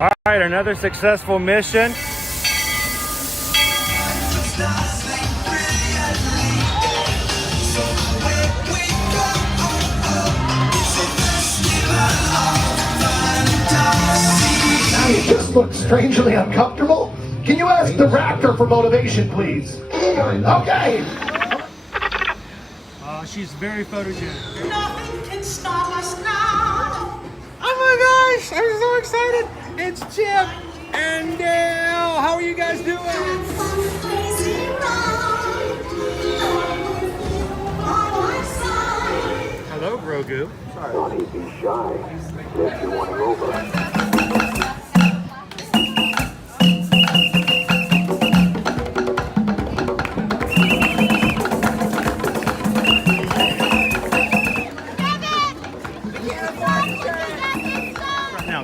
All right, another successful mission. You just look strangely uncomfortable. Can you ask the raptor for motivation, please? Okay. She's very photogenic. Nothing can stop us now. Oh my gosh, I'm so excited. It's Chip and Dale. How are you guys doing? Hello, Grogu. Sorry. Don't he be shy. If you want to over.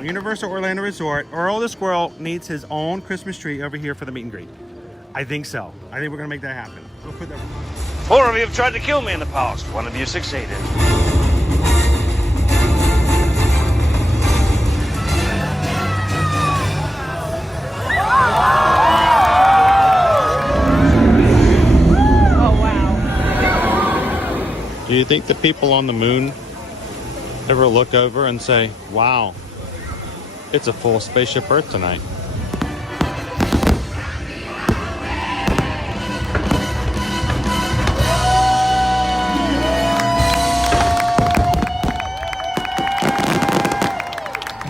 Universal Orlando Resort, Earl the Squirrel needs his own Christmas tree over here for the meet and greet. I think so. I think we're gonna make that happen. We'll put that. 4 of you have tried to kill me in the past. 1 of you succeeded. Oh wow. Do you think the people on the moon ever look over and say, wow, it's a full spaceship Earth tonight?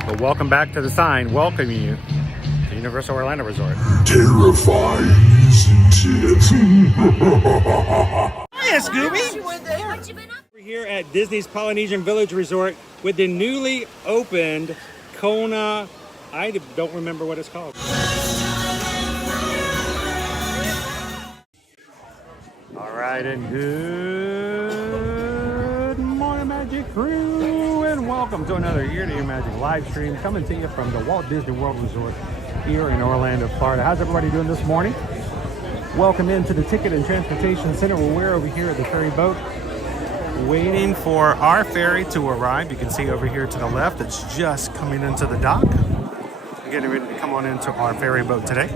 But welcome back to the sign welcoming you to Universal Orlando Resort. Terrifying, isn't it? Hiya, Scooby! We're here at Disney's Polynesian Village Resort with the newly opened Kona, I don't remember what it's called. All right, and good morning, Magic Crew, and welcome to another Year to Year Magic live stream coming to you from the Walt Disney World Resort here in Orlando, Florida. How's everybody doing this morning? Welcome into the Ticket and Transportation Center, where we're over here at the ferry boat, waiting for our ferry to arrive. You can see over here to the left, it's just coming into the dock. We're getting ready to come on into our ferry boat today.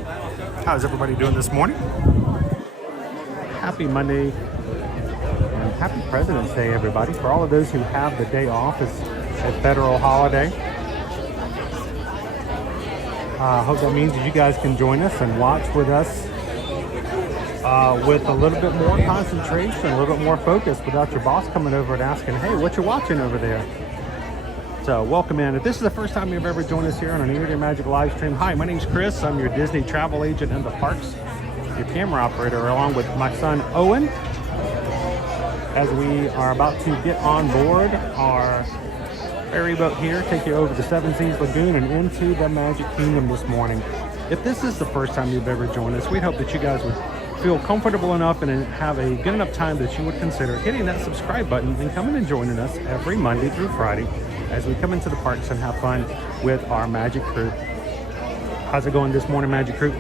How's everybody doing this morning? Happy Monday and happy President's Day, everybody. For all of those who have the day off, it's a federal holiday. I hope that means that you guys can join us and watch with us with a little bit more concentration, a little bit more focus, without your boss coming over and asking, hey, what you watching over there? So welcome in. If this is the first time you've ever joined us here on an Year to Year Magic live stream, hi, my name's Chris. I'm your Disney travel agent in the parks, your camera operator, along with my son Owen, as we are about to get on board our ferry boat here, take you over the Seven Seas Lagoon and into the Magic Kingdom this morning. If this is the first time you've ever joined us, we hope that you guys would feel comfortable enough and have a good enough time that you would consider hitting that subscribe button and coming and joining us every Monday through Friday as we come into the parks and have fun with our Magic Crew. How's it going this morning, Magic Crew?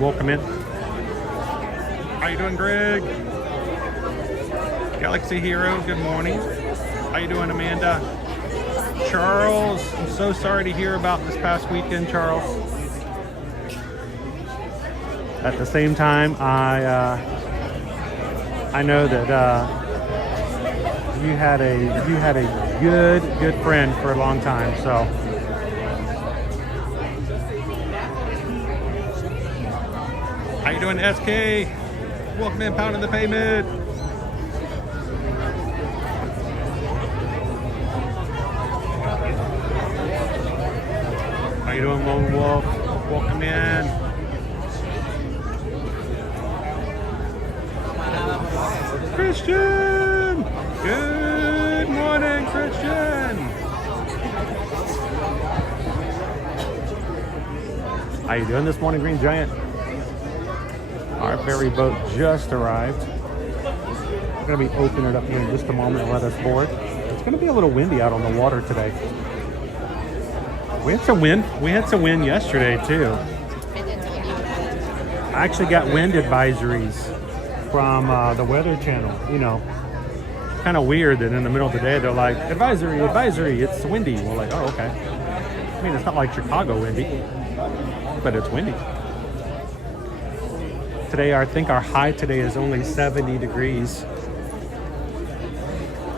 Welcome in. How you doing, Greg? Galaxy Hero, good morning. How you doing, Amanda? Charles, I'm so sorry to hear about this past weekend, Charles. At the same time, I know that you had a good friend for a long time. So how you doing, SK? Welcome in, pounding the pavement. How you doing, Lone Wolf? Welcome in. Christian! Good morning, Christian! How you doing this morning, Green Giant? Our ferry boat just arrived. We're going to be opening it up here in just a moment and let us board. It's going to be a little windy out on the water today. We had some wind. We had some wind yesterday, too. I actually got wind advisories from the Weather Channel. You know, kind of weird that in the middle of the day they're like, advisory, it's windy. We're like, oh, okay. mean, it's not like Chicago windy, but it's windy. Today, I think our high today is only 70 degrees.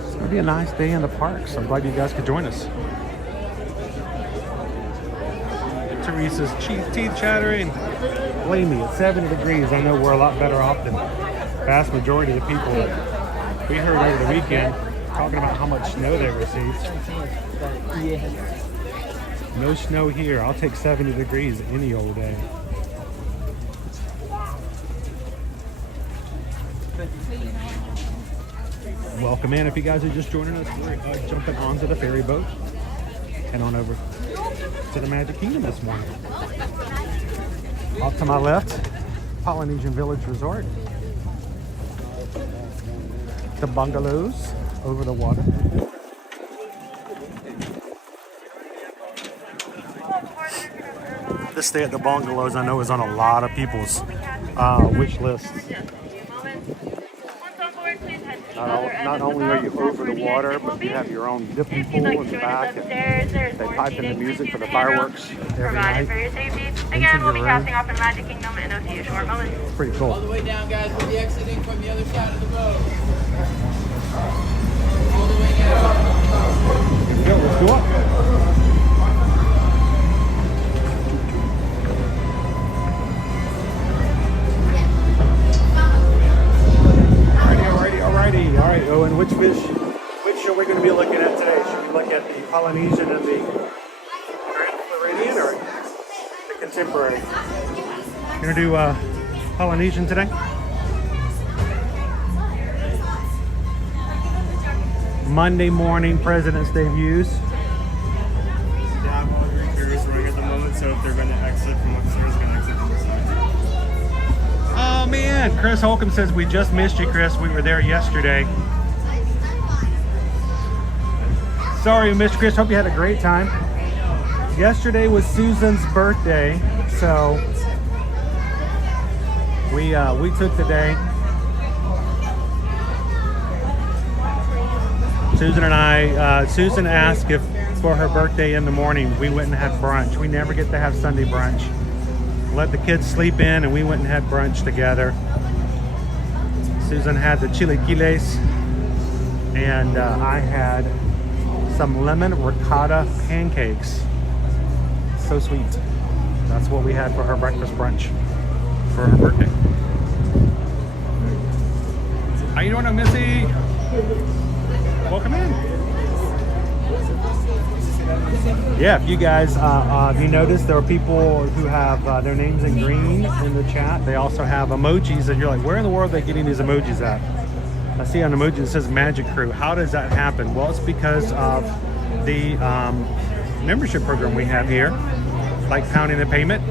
It's gonna be a nice day in the park, so I'm glad you guys could join us. Teresa's teeth chattering. Believe me, it's 70 degrees. I know we're a lot better off than the vast majority of the people that we heard over the weekend talking about how much snow they received. No snow here. I'll take 70 degrees any old day. Welcome in. If you guys are just joining us, we're jumping onto the ferry boat. Head on over to the Magic Kingdom this morning. Off to my left, Polynesian Village Resort. The bungalows over the water. This stay at the bungalows I know is on a lot of people's wish lists. Not only are you over the water, but you have your own dipping pool in the back. And they pipe in the music for the fireworks every night. For your safety. Again, we'll be casting off in the Magic Kingdom and I'll see you a short moment. Pretty cool. All the way down, guys. We'll be exiting from the other side of the boat. All the way down. Here we go. Let's go up. Alrighty. All right, Owen, which are we going to be looking at today? Should we look at the Polynesian and the Grand Floridian or the Contemporary? You're going to do Polynesian today? Monday morning President's Day views. Yeah, I'm all green carriers running at the moment, so if they're going to exit from upstairs, they're going to exit from the side. Oh man, Chris Holcomb says we just missed you, Chris. We were there yesterday. Sorry we missed you, Chris. Hope you had a great time. Yesterday was Susan's birthday, so we took the day. Susan and I, Susan asked if for her birthday in the morning we went and had brunch. We never get to have Sunday brunch. Let the kids sleep in and we went and had brunch together. Susan had the chilaquiles and I had some lemon ricotta pancakes. So sweet. That's what we had for her breakfast brunch for her birthday. How you doing, Missy? Welcome in. Yeah, if you guys, if you notice, there are people who have their names in green in the chat. They also have emojis, and you're like, where in the world are they getting these emojis at? I see on emoji it says Magic Crew. How does that happen? Well, it's because of the membership program we have here, like Pounding the Payment,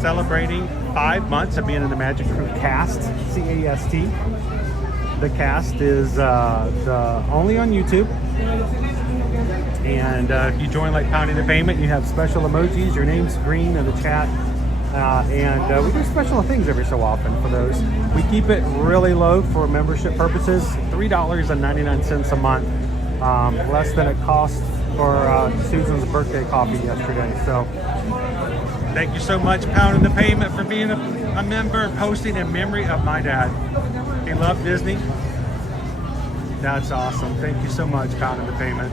celebrating 5 months of being in the Magic Crew cast, C-A-S-T. The cast is only on YouTube. And if you join like Pounding the Payment, you have special emojis, your name's green in the chat. And we do special things every so often for those. We keep it really low for membership purposes, $3.99 a month, less than it cost for Susan's birthday coffee yesterday. So thank you so much, Pounding the Payment, for being a member, posting in memory of my dad. He loved Disney. That's awesome. Thank you so much, Pounding the Payment.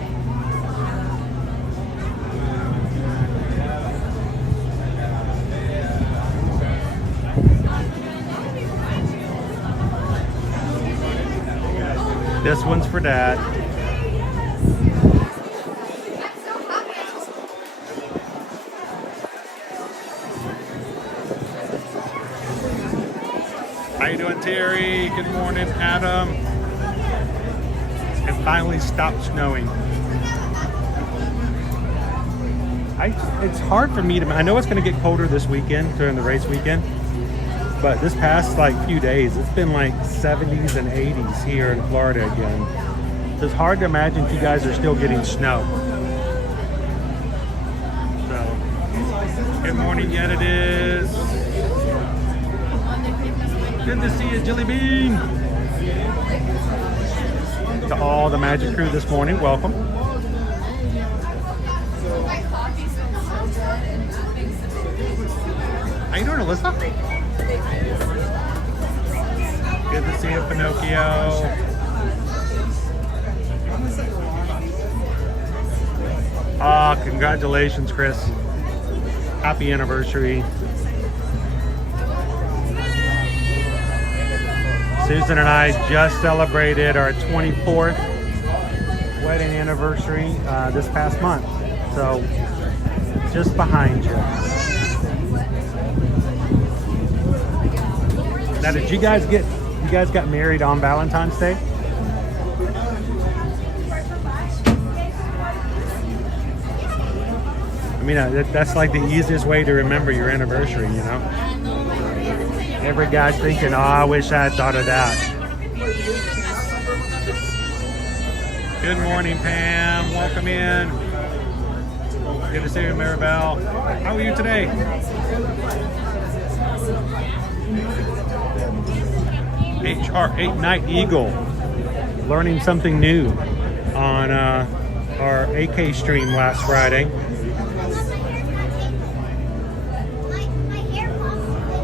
This one's for Dad. How you doing, Terry? Good morning, Adam. It finally stopped snowing. It's hard for me to, I know it's going to get colder this weekend during the race weekend, but this past few days, it's been like 70s and 80s here in Florida again. So it's hard to imagine if you guys are still getting snow. So, good morning, yet it is. Good to see you, Jelly Bean. To all the Magic Crew this morning, welcome. How you doing, Alyssa? Good to see you, Pinocchio. Ah, congratulations, Chris. Happy anniversary. Susan and I just celebrated our 24th wedding anniversary this past month. So, just behind you. Now, did you guys got married on Valentine's Day? I mean, that's like the easiest way to remember your anniversary, you know? Every guy's thinking, oh, I wish I had thought of that. Good morning, Pam. Welcome in. Good to see you, Maribel. How are you today? HR8 Night Eagle. Learning something new on our AK stream last Friday.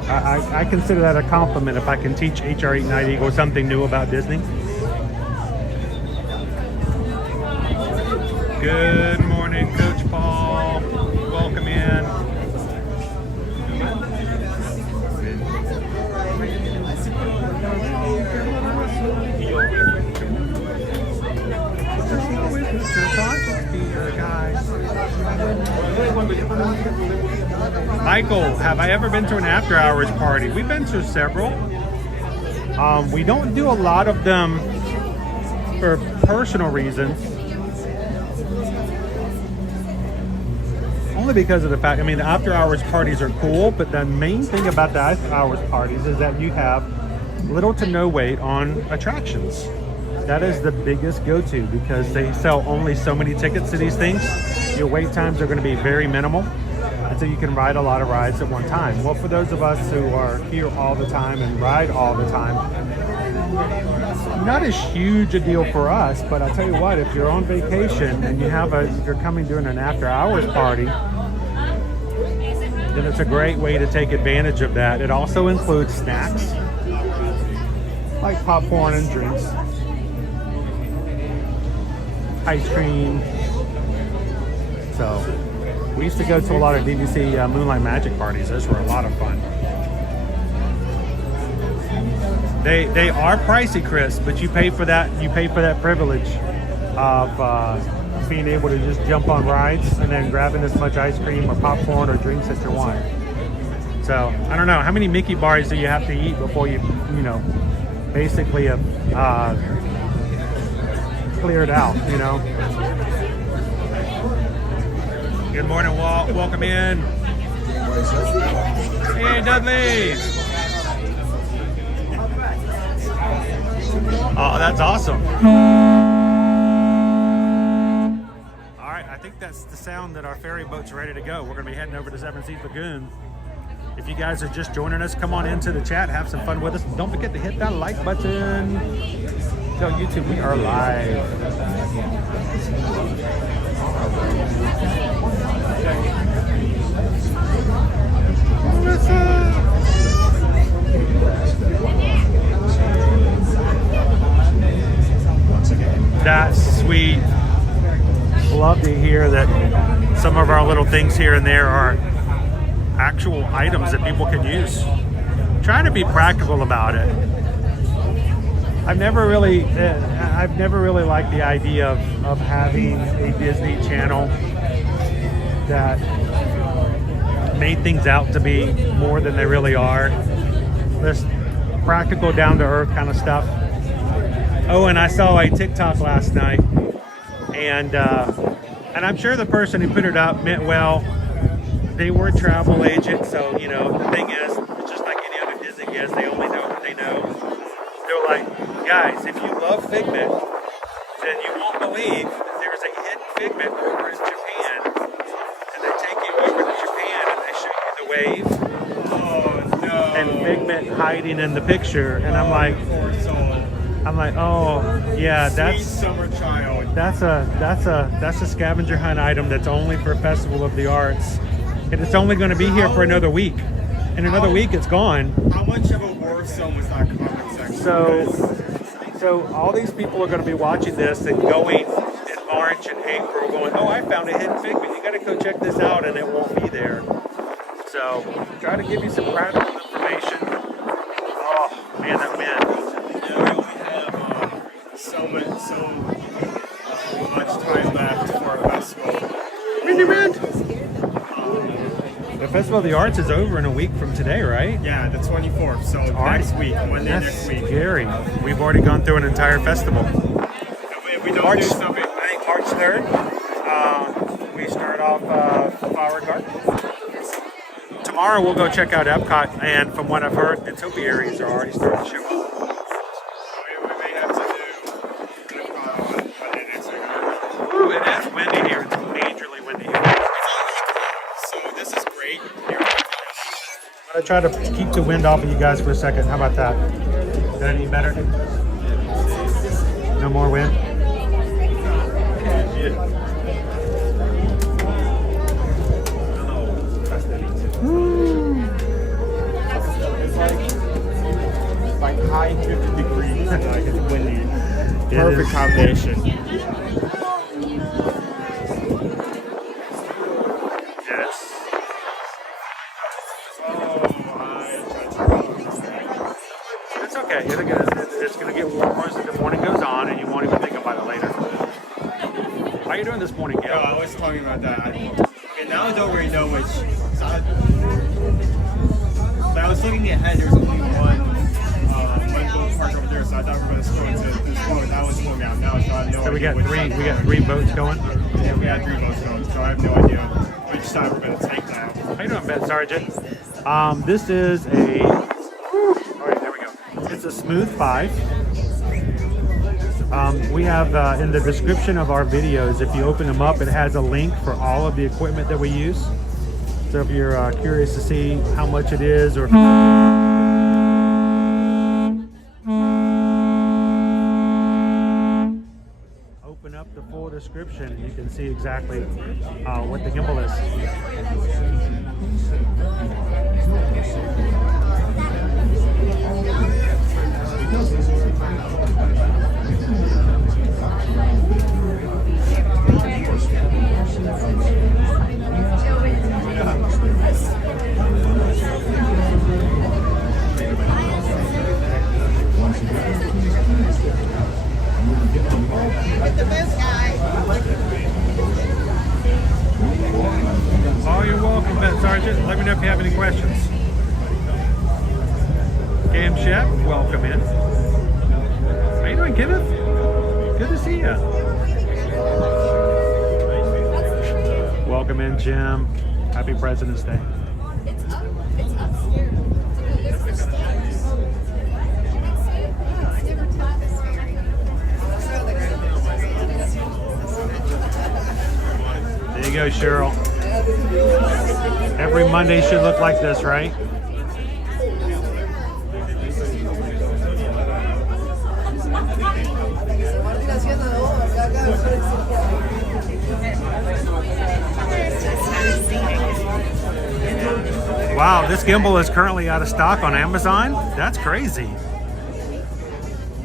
I consider that a compliment if I can teach HR8 Night Eagle something new about Disney. Good morning, Coach Paul. Welcome in. Michael, have I ever been to an after hours party? We've been to several. We don't do a lot of them for personal reasons. Only because of the fact, I mean, the after hours parties are cool, but the main thing about the after hours parties is that you have little to no wait on attractions. That is the biggest go-to because they sell only so many tickets to these things. Your wait times are going to be very minimal, and so you can ride a lot of rides at one time. Well, for those of us who are here all the time and ride all the time, not as huge a deal for us, but I'll tell you what, if you're on vacation and you're coming during an after hours party, then it's a great way to take advantage of that. It also includes snacks, like popcorn and drinks, ice cream. So we used to go to a lot of DVC Moonlight Magic parties. Those were a lot of fun. They are pricey, Chris, but you pay for that. You pay for that privilege of being able to just jump on rides and then grabbing as much ice cream or popcorn or drinks as you want. So I don't know, how many Mickey bars do you have to eat before you basically cleared out, you know? Good morning, Walt. Welcome in. Hey, Dudley. Oh, that's awesome. All right, I think that's the sound that our ferry boat's ready to go. We're going to be heading over to Seven Seas Lagoon. If you guys are just joining us, come on into the chat, have some fun with us. Don't forget to hit that like button. Tell YouTube we are live. That's sweet. Love to hear that some of our little things here and there are actual items that people can use. Trying to be practical about it. I've never really liked the idea of having a Disney Channel that made things out to be more than they really are. This practical, down-to-earth kind of stuff. Oh, and I saw a TikTok last night, and I'm sure the person who put it up meant well. They were a travel agent, so the thing is, it's just like any other Disney guest. They only know what they know. They're like, guys, if you love Figment, then you won't believe that there's a hidden Figment over in Japan, and they take you over to Japan and they show you the wave. Oh no! And Figment hiding in the picture, and I'm like, oh yeah, that's summer child. That's a scavenger hunt item that's only for Festival of the Arts, and it's only going to be here for another week. in another week it's gone. How much of a war zone was that comment section? So all these people are going to be watching this and going in March and April going, oh, I found a hidden figment. You got to go check this out, and it won't be there. So try to give you some practical information. Oh, man, that wind. Yeah, we only have so much time left for our festival. Windy wind. The Festival of the Arts is over in a week from today, right? Yeah, the 24th. So next week, Monday That's next week. scary. We've already gone through an entire festival. If we don't March, do something, I think March 3rd, we start off Flower Garden. Tomorrow we'll go check out Epcot, and from what I've heard, the topiaries are already starting to show up. we may have to do Monday next week. Ooh, it is windy here. It's majorly windy here. So this is great. I'm going to try to keep the wind off of you guys for a second. How about that? Is that any better? No more wind? It's like high 50 degrees and like it's windy. Perfect combination. Yes. It's okay. It's going to get warmer as the morning goes on, and you won't even think about it later. How are you doing this morning, Gail? I was talking about that. Okay, now I don't really know which. But I was looking ahead. There's only one boat park over there, so I thought we were going to go into this boat. That was going out now, so I have no So we idea. got three boats going. Yeah, we had 3 boats going, so I have no idea which side we're going to take now. How you doing, Ben Sergeant? This is a. All right, there we go. It's a Smooth 5. We have in the description of our videos, if you open them up, it has a link for all of the equipment that we use. So if you're curious to see how much it is, or open up the full description, you can see exactly what the gimbal is. Oh, you're welcome, Ben Sergeant. Let me know if you have any questions. Cam Chef, welcome in. How you doing, Kenneth? Good to see you. Welcome in, Jim. Happy President's Day. There you go, Cheryl. Every Monday should look like this, right? Wow, this gimbal is currently out of stock on Amazon. That's crazy. It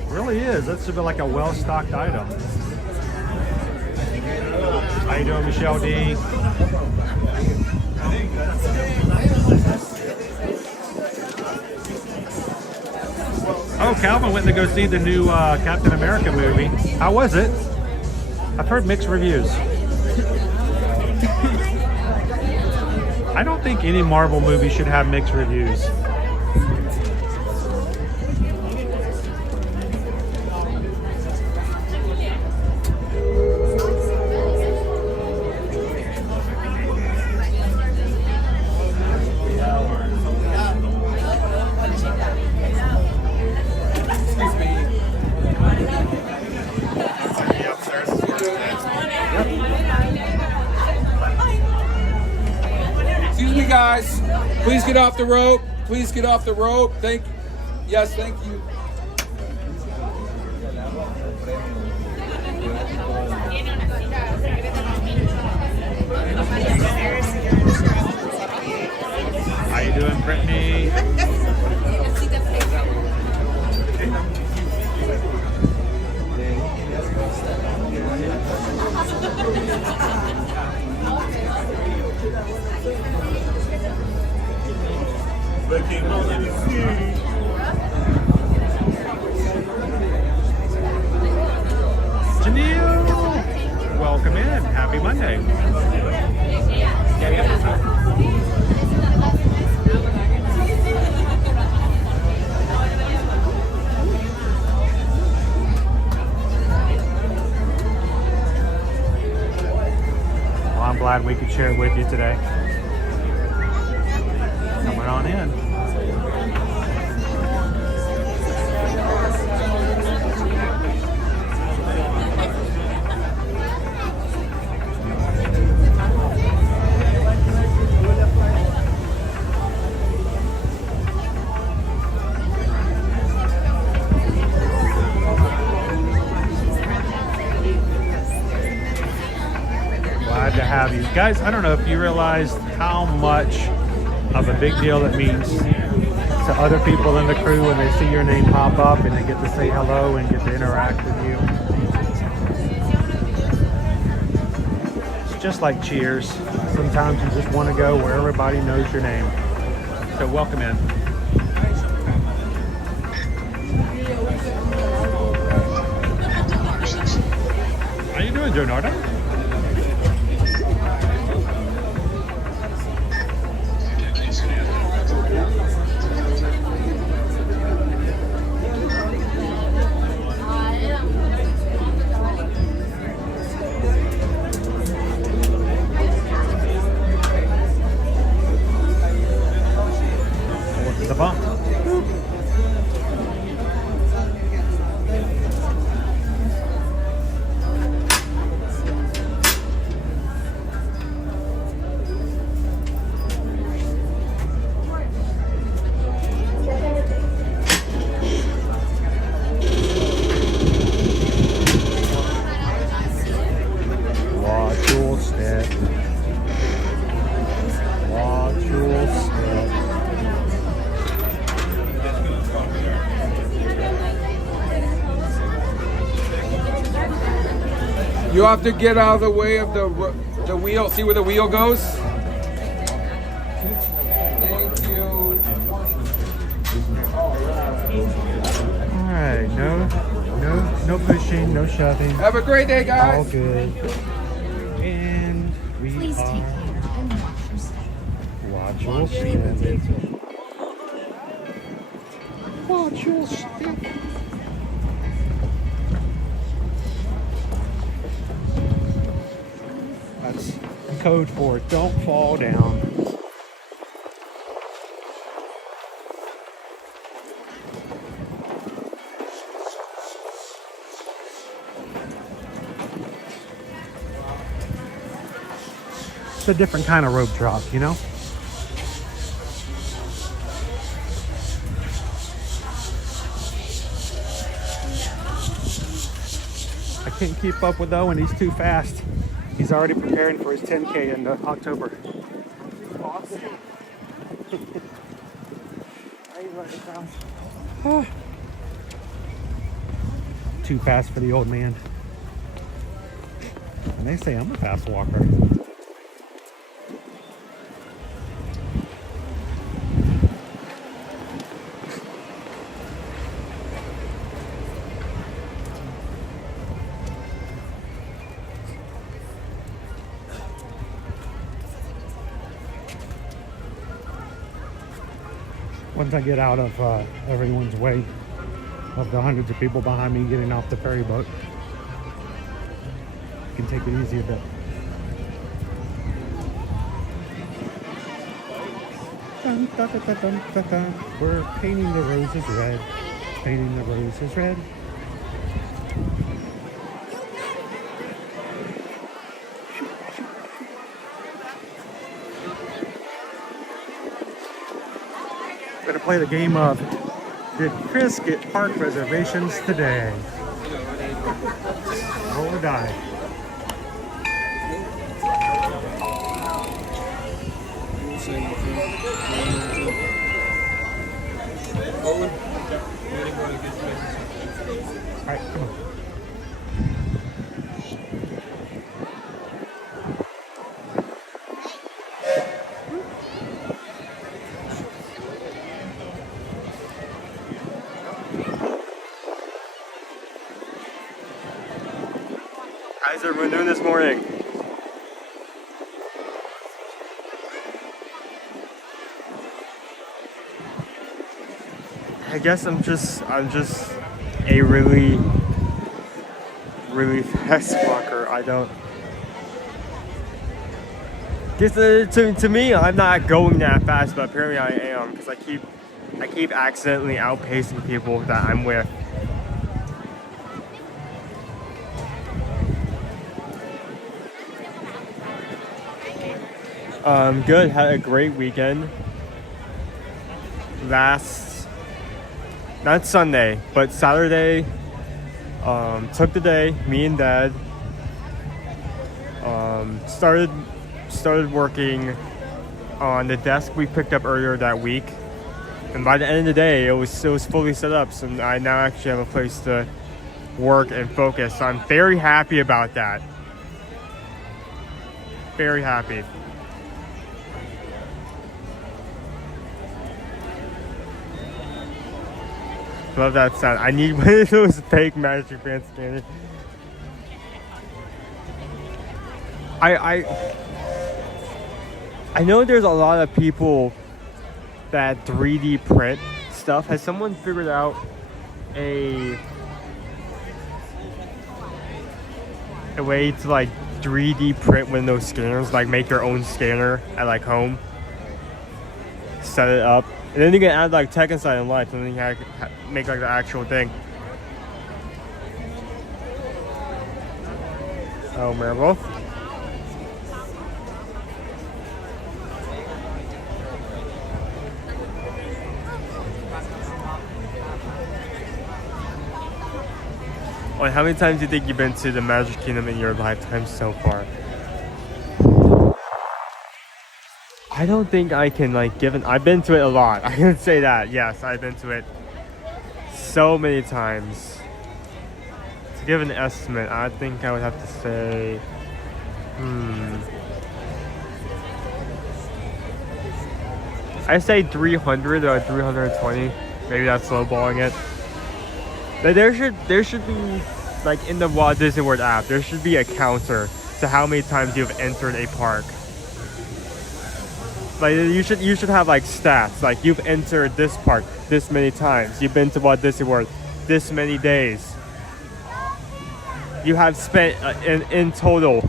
really is. That's like a well-stocked item. How you doing, Michelle D? Oh, Calvin went to go see the new Captain America movie. How was it? I've heard mixed reviews. I don't think any Marvel movie should have mixed reviews. Guys, please get off the rope. Please get off the rope. Thank you. How you you doing, Brittany? Janelle, welcome in. Happy Monday. Well, I'm glad we could share it with you today. Coming on in. To have you guys. I don't know if you realized how much of a big deal it means to other people in the crew when they see your name pop up and they get to say hello and get to interact with you. It's just like Cheers. Sometimes you just want to go where everybody knows your name. So welcome in. How you doing, Jonarda? The bump. Watch your step. Watch your step. You have to get out of the way of the wheel. See where the wheel goes? Thank you. All right, no pushing, no shoving. Have a great day, guys. All good. And we Please take are. care and watch yourself. Watch your step. Watch your step. That's code for don't fall down. It's a different kind of rope drop, you know? I can't keep up with Owen, he's too fast. He's already preparing for his 10K in October. Too fast for the old man. And they say I'm a fast walker. Once I get out of everyone's way of the hundreds of people behind me getting off the ferry boat, I can take it easy a bit. Dun, dun, dun, dun, dun, dun, dun. We're painting the roses red, painting the roses red. Gonna play the game of, did Chris get park reservations today? Roll or die. Alright, come on. How's everyone doing this morning? I guess I'm just a really fast walker. I don't guess to me I'm not going that fast, but apparently I am because I keep accidentally outpacing people that I'm with. Good. Had a great weekend. Not Sunday, but Saturday. Took the day. Me and Dad started working on the desk we picked up earlier that week, and by the end of the day, it was fully set up. So I now actually have a place to work and focus. So I'm very happy about that. Very happy. Love that sound. I need one of those fake Magic Band scanners. I know there's a lot of people that 3D print stuff. Has someone figured out a way to like 3D print one of those scanners, like make your own scanner at like home, set it up, and then you can add like tech inside and lights, and then you can make like the actual thing. Oh, Marvel. Wait, how many times do you think you've been to the Magic Kingdom in your lifetime so far? I don't think I can like I've been to it a lot. I can say that. Yes, I've been to it so many times. To give an estimate, I think I would have to say I say 300 or 320. Maybe that's lowballing it. But there should be, like in the Walt Disney World app, there should be a counter to how many times you've entered a park. Like you should have like stats, like you've entered this park this many times, you've been to Walt Disney World this many days, you have spent in total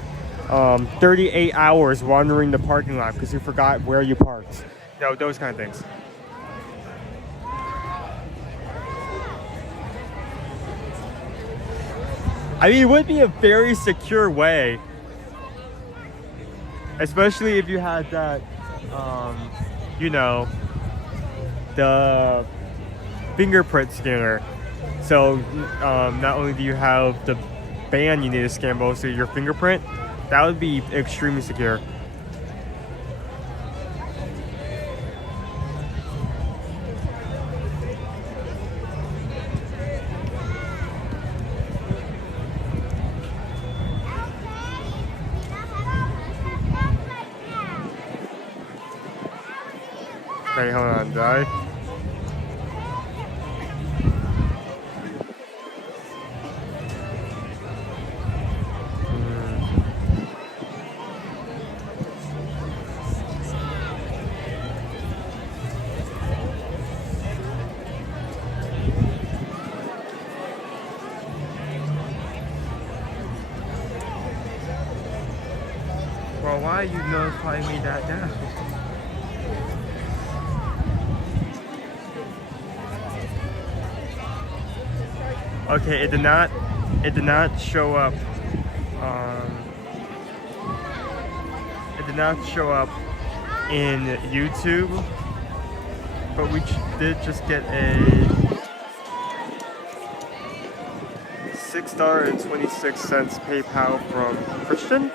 38 hours wandering the parking lot because you forgot where you parked. You know, those kind of things. I mean, it would be a very secure way, especially if you had that you know, the fingerprint scanner. So not only do you have the band you need to scan, but also your fingerprint. That would be extremely secure. Okay, hold on, Di. Well, why are you notifying me that now? Okay, it did not show up. It did not show up in YouTube, but we did just get a $6.26 PayPal from Christian,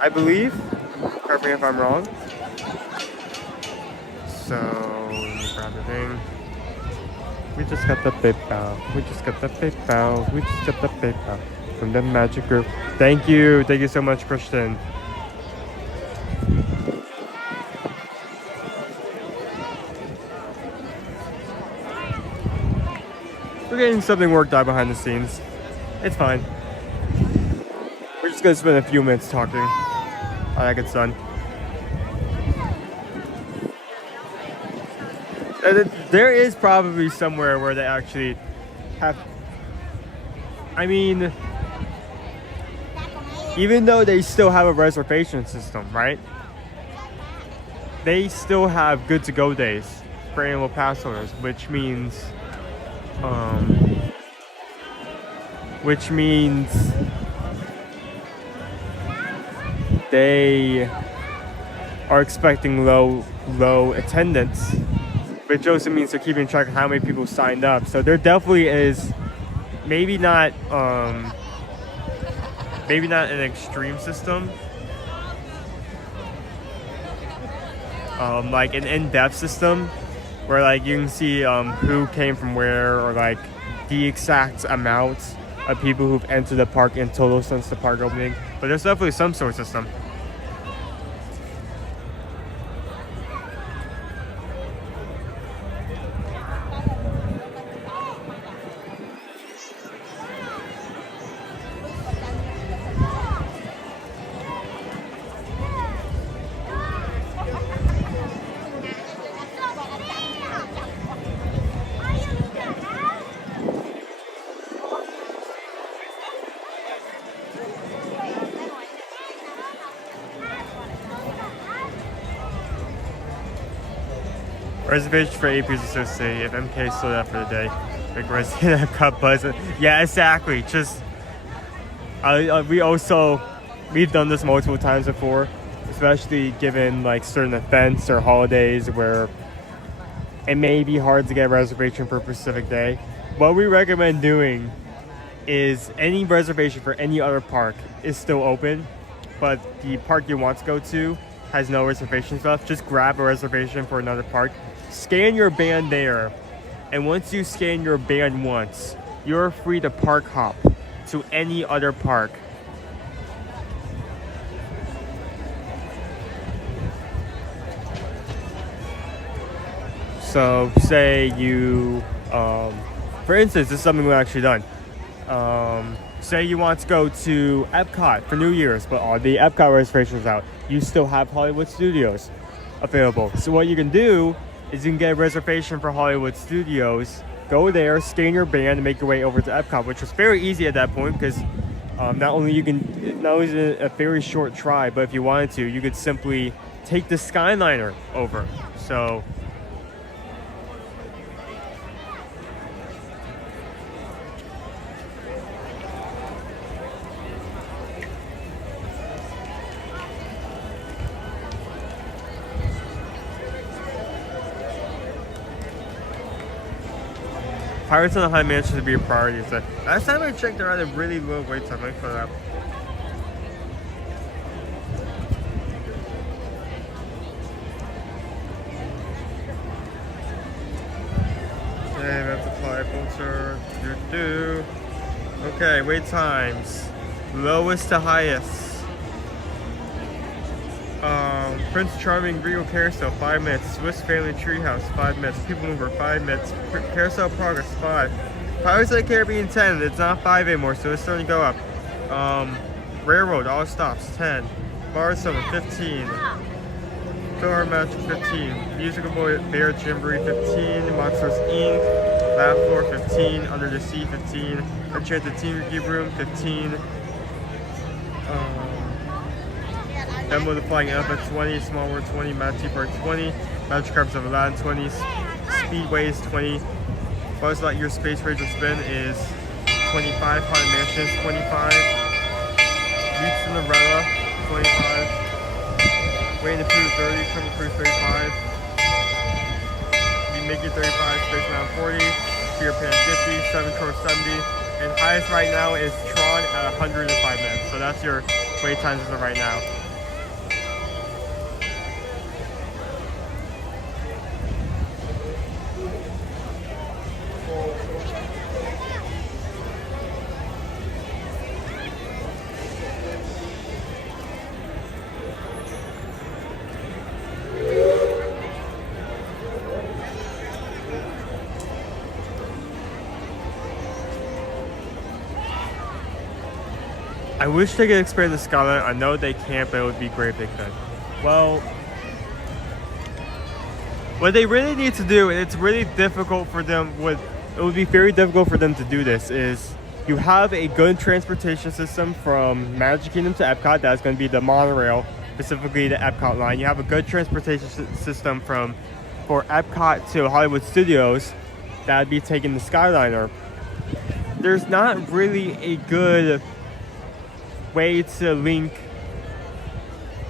I believe. Correct me if I'm wrong. So let me grab the thing. We just got the PayPal. We just got the PayPal. We just got the PayPal from the Magic Group. Thank you. Thank you so much, Christian. We're getting something worked out behind the scenes. It's fine. We're just gonna spend a few minutes talking. All that gets done. There is probably somewhere where they actually have. I mean, even though they still have a reservation system, right? They still have good to go days for annual pass holders, which means they are expecting low attendance, which also means they're keeping track of how many people signed up. So there definitely is maybe not an extreme system, like an in-depth system where like you can see who came from where, or like the exact amount of people who've entered the park in total since the park opening. But there's definitely some sort of system. Reservation for APs associated. If MK is sold out for the day, like resident Epcot buzz. Yeah, exactly. Just we've done this multiple times before, especially given like certain events or holidays where it may be hard to get a reservation for a specific day. What we recommend doing is any reservation for any other park is still open, but the park you want to go to has no reservations left. Just grab a reservation for another park. Scan your band there, and once you scan your band once, you're free to park hop to any other park. So say you, for instance, this is something we've actually done. Say you want to go to Epcot for New Year's, but all the Epcot reservations out. You still have Hollywood Studios available. So what you can do is you can get a reservation for Hollywood Studios, go there, scan your band, and make your way over to Epcot, which was very easy at that point because not only is it a very short try, but if you wanted to, you could simply take the Skyliner over. So Pirates on the High Mansion to be a priority. So last time I checked, they're at a really low wait time. Let me put it up. Okay, that's apply filter. Okay, wait times. Lowest to highest. Prince Charming Regal Carousel 5 minutes. Swiss Family Treehouse 5 minutes. People Mover 5 minutes. Carousel Progress 5. Pirates of the Caribbean 10. It's not 5 anymore, so it's starting to go up. Railroad all stops 10. Bar 7 15. Philhar Magic 15. Musical Boy Bear Jamboree 15. Monsters Inc. Laugh Floor 15. Under the Sea 15. Enchanted Teen Review Room 15. Demo the Flying Elephant 20, Small World 20, Mad Tea Park 20, Magic Carpets of Aladdin 20, Speedways 20, Buzz Lightyear Space Ranger Spin is 25, Haunted Mansions 25, Reach Cinderella 25, Wayne the Pooh 30, Triple Cruise 35, Mickey 35, Space Mountain 40, Peter Pan 50, Seven Dwarfs 70, and highest right now is Tron at 105 minutes. So that's your wait times as of right now. I wish they could expand the skyline. I know they can't, but it would be great if they could. Well, what they really need to do, and it's really difficult for them, it would be very difficult for them to do this, is you have a good transportation system from Magic Kingdom to Epcot. That's going to be the monorail, specifically the Epcot line. You have a good transportation system for Epcot to Hollywood Studios. That'd be taking the Skyliner. There's not really a good way to link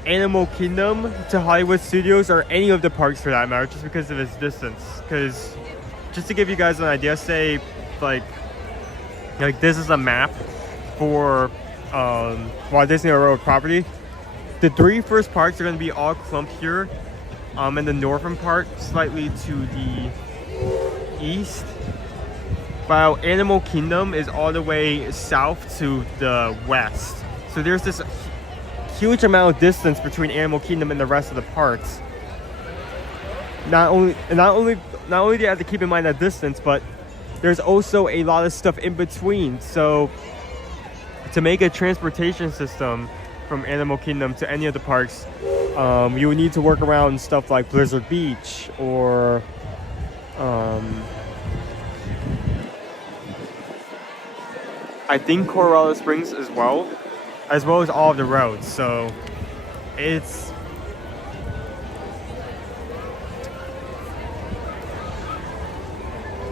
Animal Kingdom to Hollywood Studios or any of the parks for that matter, just because of its distance. Because just to give you guys an idea, say like this is a map for Walt Disney World property. The 3 first parks are going to be all clumped here, and the northern part slightly to the east, while Animal Kingdom is all the way south to the west. So there's this huge amount of distance between Animal Kingdom and the rest of the parks. Not only do you have to keep in mind that distance, but there's also a lot of stuff in between. So to make a transportation system from Animal Kingdom to any of the parks, you would need to work around stuff like Blizzard Beach or I think Colorado Springs as well as all of the roads. So it's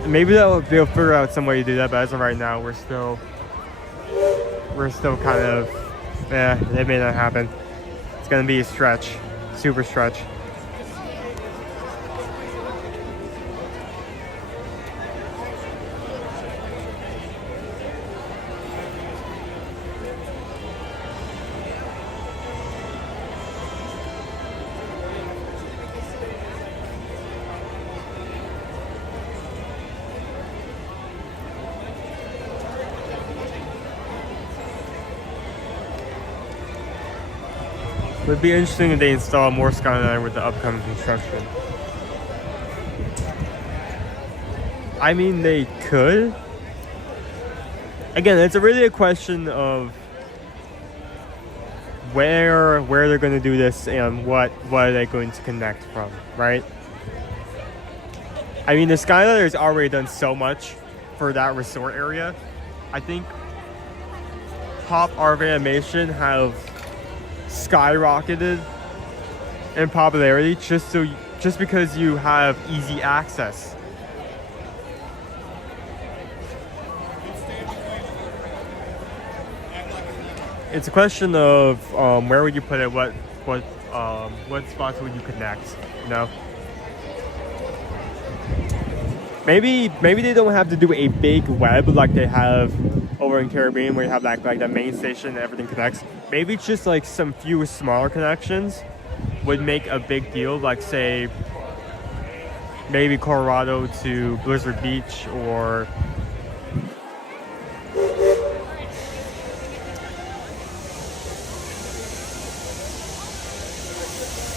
maybe they'll figure out some way to do that, but as of right now, we're still kind of, it may not happen. It's gonna be a stretch, super stretch. It would be interesting if they install more Skyliner with the upcoming construction. I mean, they could. Again, it's really a question of where they're going to do this and what are they going to connect from, right? I mean, the Skyliner has already done so much for that resort area. I think Pop Art Animation have skyrocketed in popularity just because you have easy access. It's a question of where would you put it, what spots would you connect, you know? Maybe they don't have to do a big web like they have over in Caribbean, where you have like that main station and everything connects. Maybe just like some few smaller connections would make a big deal, like say maybe Colorado to Blizzard Beach, or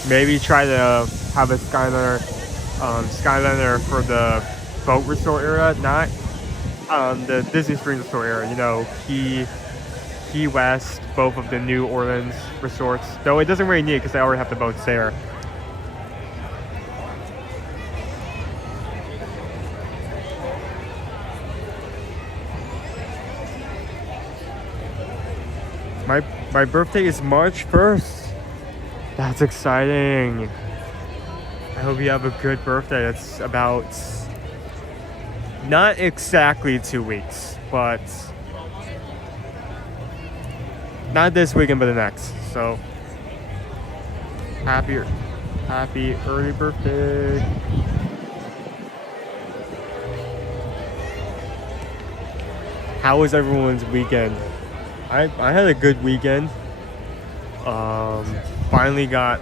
maybe try to have a Skyliner for the boat resort area, not the Disney Springs resort area, you know, Key West, both of the New Orleans resorts. Though it doesn't really need it because they already have the boats there. My birthday is March 1st. That's exciting. I hope you have a good birthday. It's about not exactly 2 weeks, but not this weekend, but the next. So happy early birthday. How was everyone's weekend? I had a good weekend. Finally got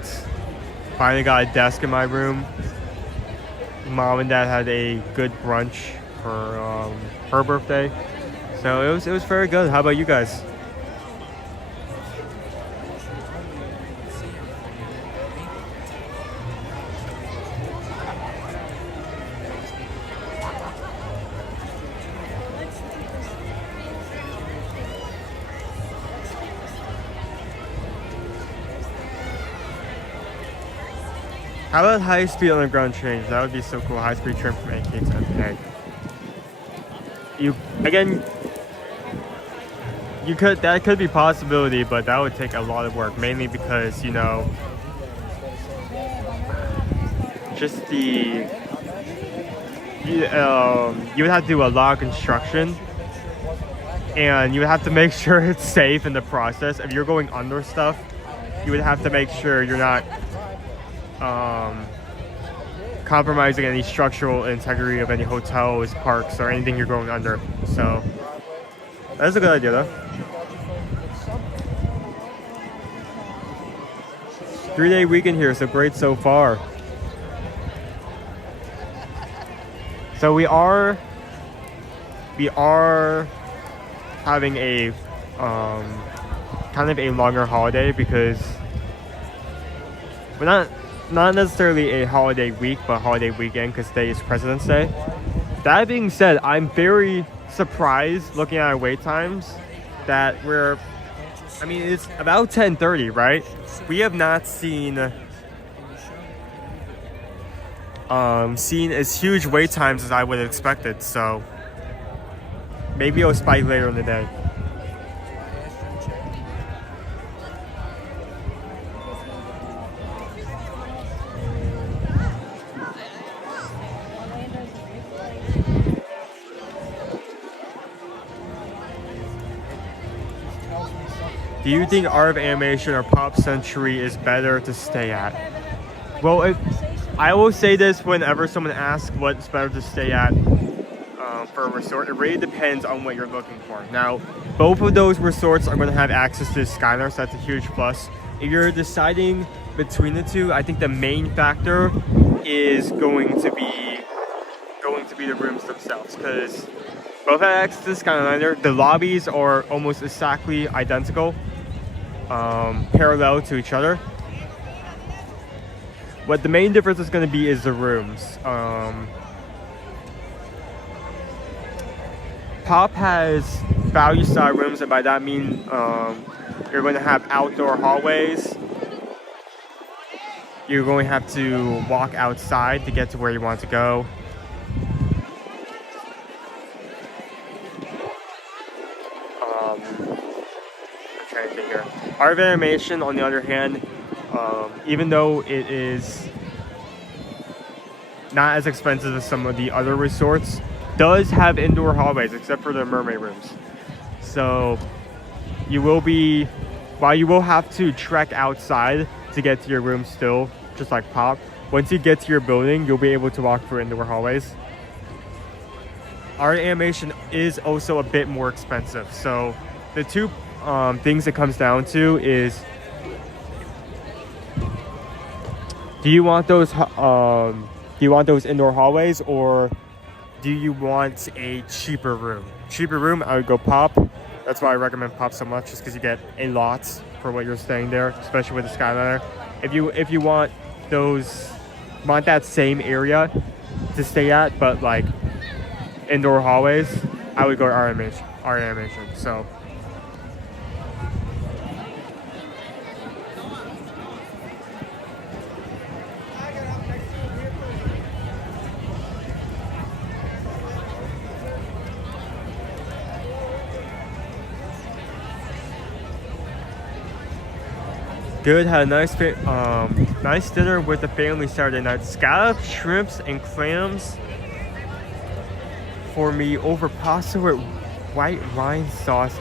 a desk in my room. Mom and Dad had a good brunch for her birthday, so it was very good. How about you guys? How about high-speed underground trains? That would be so cool. High-speed train from AK to MK. That could be a possibility, but that would take a lot of work, mainly because, you know, just you would have to do a lot of construction, and you would have to make sure it's safe in the process. If you're going under stuff, you would have to make sure you're not compromising any structural integrity of any hotels, parks, or anything you're going under. So that's a good idea, though. 3-day weekend here, so great so far. So we are having a kind of a longer holiday because we're not necessarily a holiday week, but holiday weekend because today is President's Day. That being said, I'm very surprised looking at our wait times that it's about 10:30, right? We have not seen as huge wait times as I would have expected, so maybe it'll spike later in the day. Do you think Art of Animation or Pop Century is better to stay at? Well, I will say this whenever someone asks what's better to stay at for a resort. It really depends on what you're looking for. Now, both of those resorts are going to have access to the Skyliner, so that's a huge plus. If you're deciding between the two, I think the main factor is going to be the rooms themselves, because both have access to the Skyliner. The lobbies are almost exactly identical. Parallel to each other. What the main difference is going to be is the rooms. Pop has value style rooms, and by that I mean you're going to have outdoor hallways. You're going to have to walk outside to get to where you want to go. Here. Art of Animation, on the other hand, even though it is not as expensive as some of the other resorts, does have indoor hallways except for the mermaid rooms. So while you will have to trek outside to get to your room still, just like Pop, once you get to your building, you'll be able to walk through indoor hallways. Art of Animation is also a bit more expensive. So the two things it comes down to is, do you want those indoor hallways, or do you want a cheaper room? Cheaper room, I would go Pop. That's why I recommend Pop so much, just because you get a lot for what you're staying there, especially with the Skyliner. If you want that same area to stay at, but like indoor hallways, I would go to Art Animation. So. Good, had a nice dinner with the family Saturday night. Scalloped shrimps and clams for me over pasta with white wine sauce.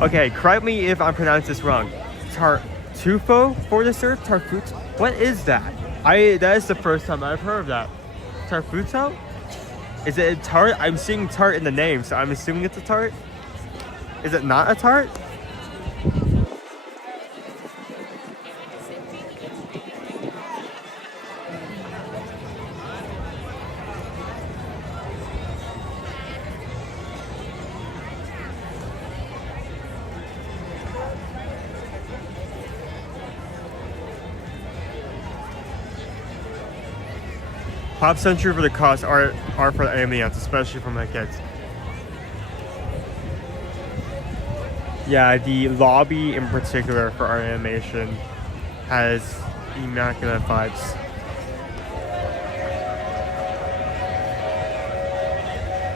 Okay, correct me if I pronounce this wrong. Tartufo for dessert? Tartufo? What is that? That is the first time I've heard of that. Tartufo? Is it a tart? I'm seeing tart in the name, so I'm assuming it's a tart. Is it not a tart? Pop Century for the cost, are for the ambience, especially for my kids. Yeah, the lobby in particular for our animation has immaculate vibes.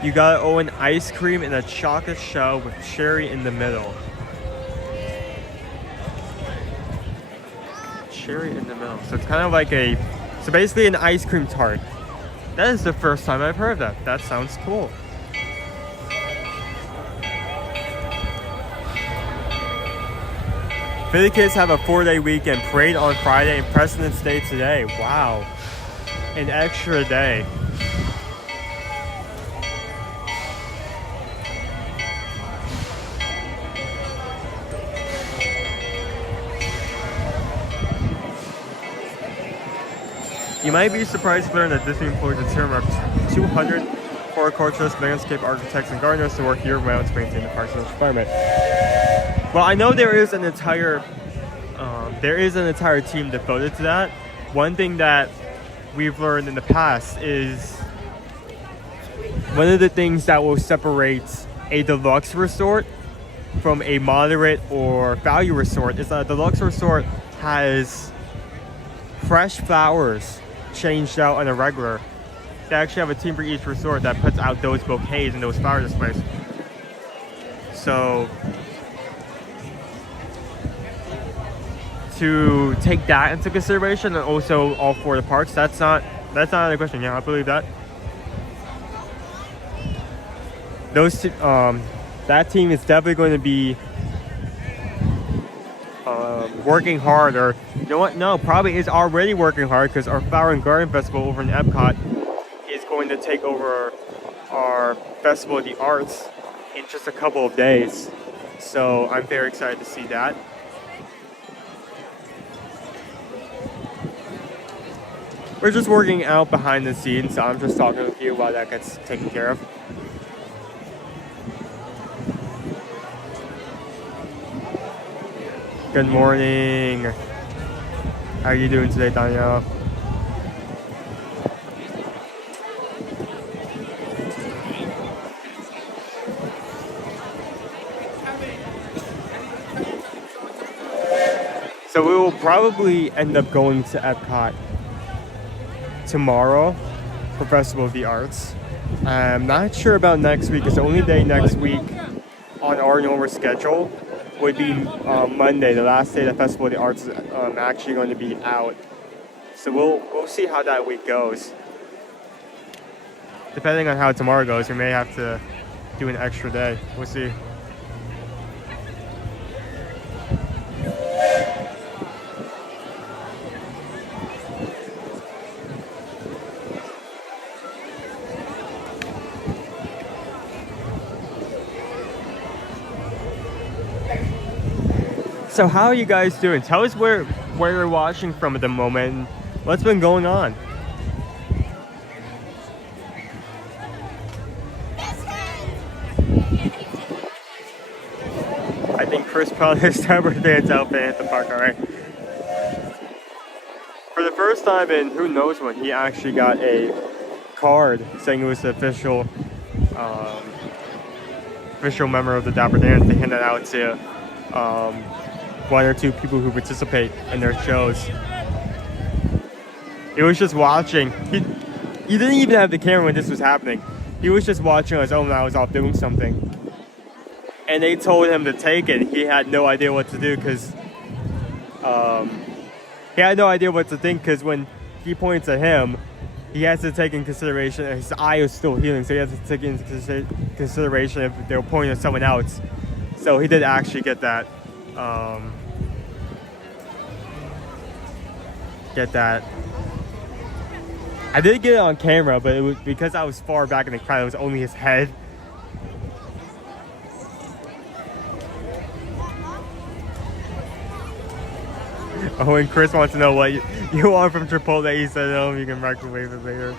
You got Owen ice cream in a chocolate shell with cherry in the middle. Cherry in the middle. So it's kind of like so basically an ice cream tart. That is the first time I've heard of that. That sounds cool. Philly kids have a 4-day weekend. Parade on Friday and President's Day today. Wow. An extra day. You might be surprised to learn that Disney employs a team of 200 horticulturists, landscape architects, and gardeners to work year-round to maintain the park's environment. Well, I know there is an entire team devoted to that. One thing that we've learned in the past is one of the things that will separate a deluxe resort from a moderate or value resort is that a deluxe resort has fresh flowers changed out on a regular. They actually have a team for each resort that puts out those bouquets and those flower displays. So to take that into consideration, and also all 4 of the parks, that's not a question. Yeah, I believe that. Those that team is definitely going to be working hard, or you know what? No, probably is already working hard, because our Flower and Garden Festival over in Epcot is going to take over our Festival of the Arts in just a couple of days. So I'm very excited to see that. We're just working out behind the scenes, so I'm just talking with you while that gets taken care of. Good morning. How are you doing today, Danielle? So we will probably end up going to Epcot tomorrow for Festival of the Arts. I'm not sure about next week, because the only day next week on our normal schedule would be Monday, the last day the Festival of the Arts is actually going to be out. So we'll see how that week goes. Depending on how tomorrow goes, we may have to do an extra day. We'll see. So how are you guys doing? Tell us where you're watching from at the moment. What's been going on? I think Chris put on his Tower Dance outfit at the park, alright? For the first time in who knows when, he actually got a card saying it was the official member of the Dapper Dance. They hand that out to 1 or 2 people who participate in their shows. He was just watching. He didn't even have the camera when this was happening. He was just watching on his own when I was off doing something. And they told him to take it. He had no idea what to do, because he had no idea what to think, because when he points at him, he has to take in consideration his eye is still healing, so he has to take into consideration if they were pointing at someone else. So he did actually get that. I did get it on camera, but it was because I was far back in the crowd. It was only his head. Oh, and Chris wants to know what you want from Chipotle. He said, "Oh, you can microwave it later."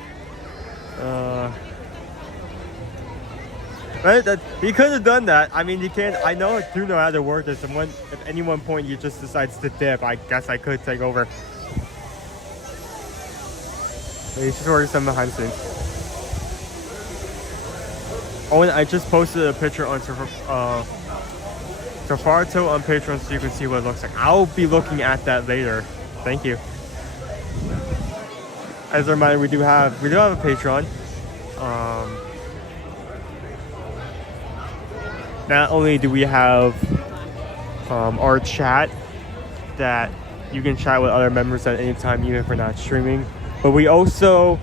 But he could have done that. I mean, you can't. I do know how to work this. And if at any one point he just decides to dip, I guess I could take over. But he's just working some behind the scenes. Oh, and I just posted a picture on Safarito on Patreon so you can see what it looks like. I'll be looking at that later. Thank you. as a reminder, we do have a Patreon. Not only do we have our chat that you can chat with other members at any time, even if we're not streaming, but we also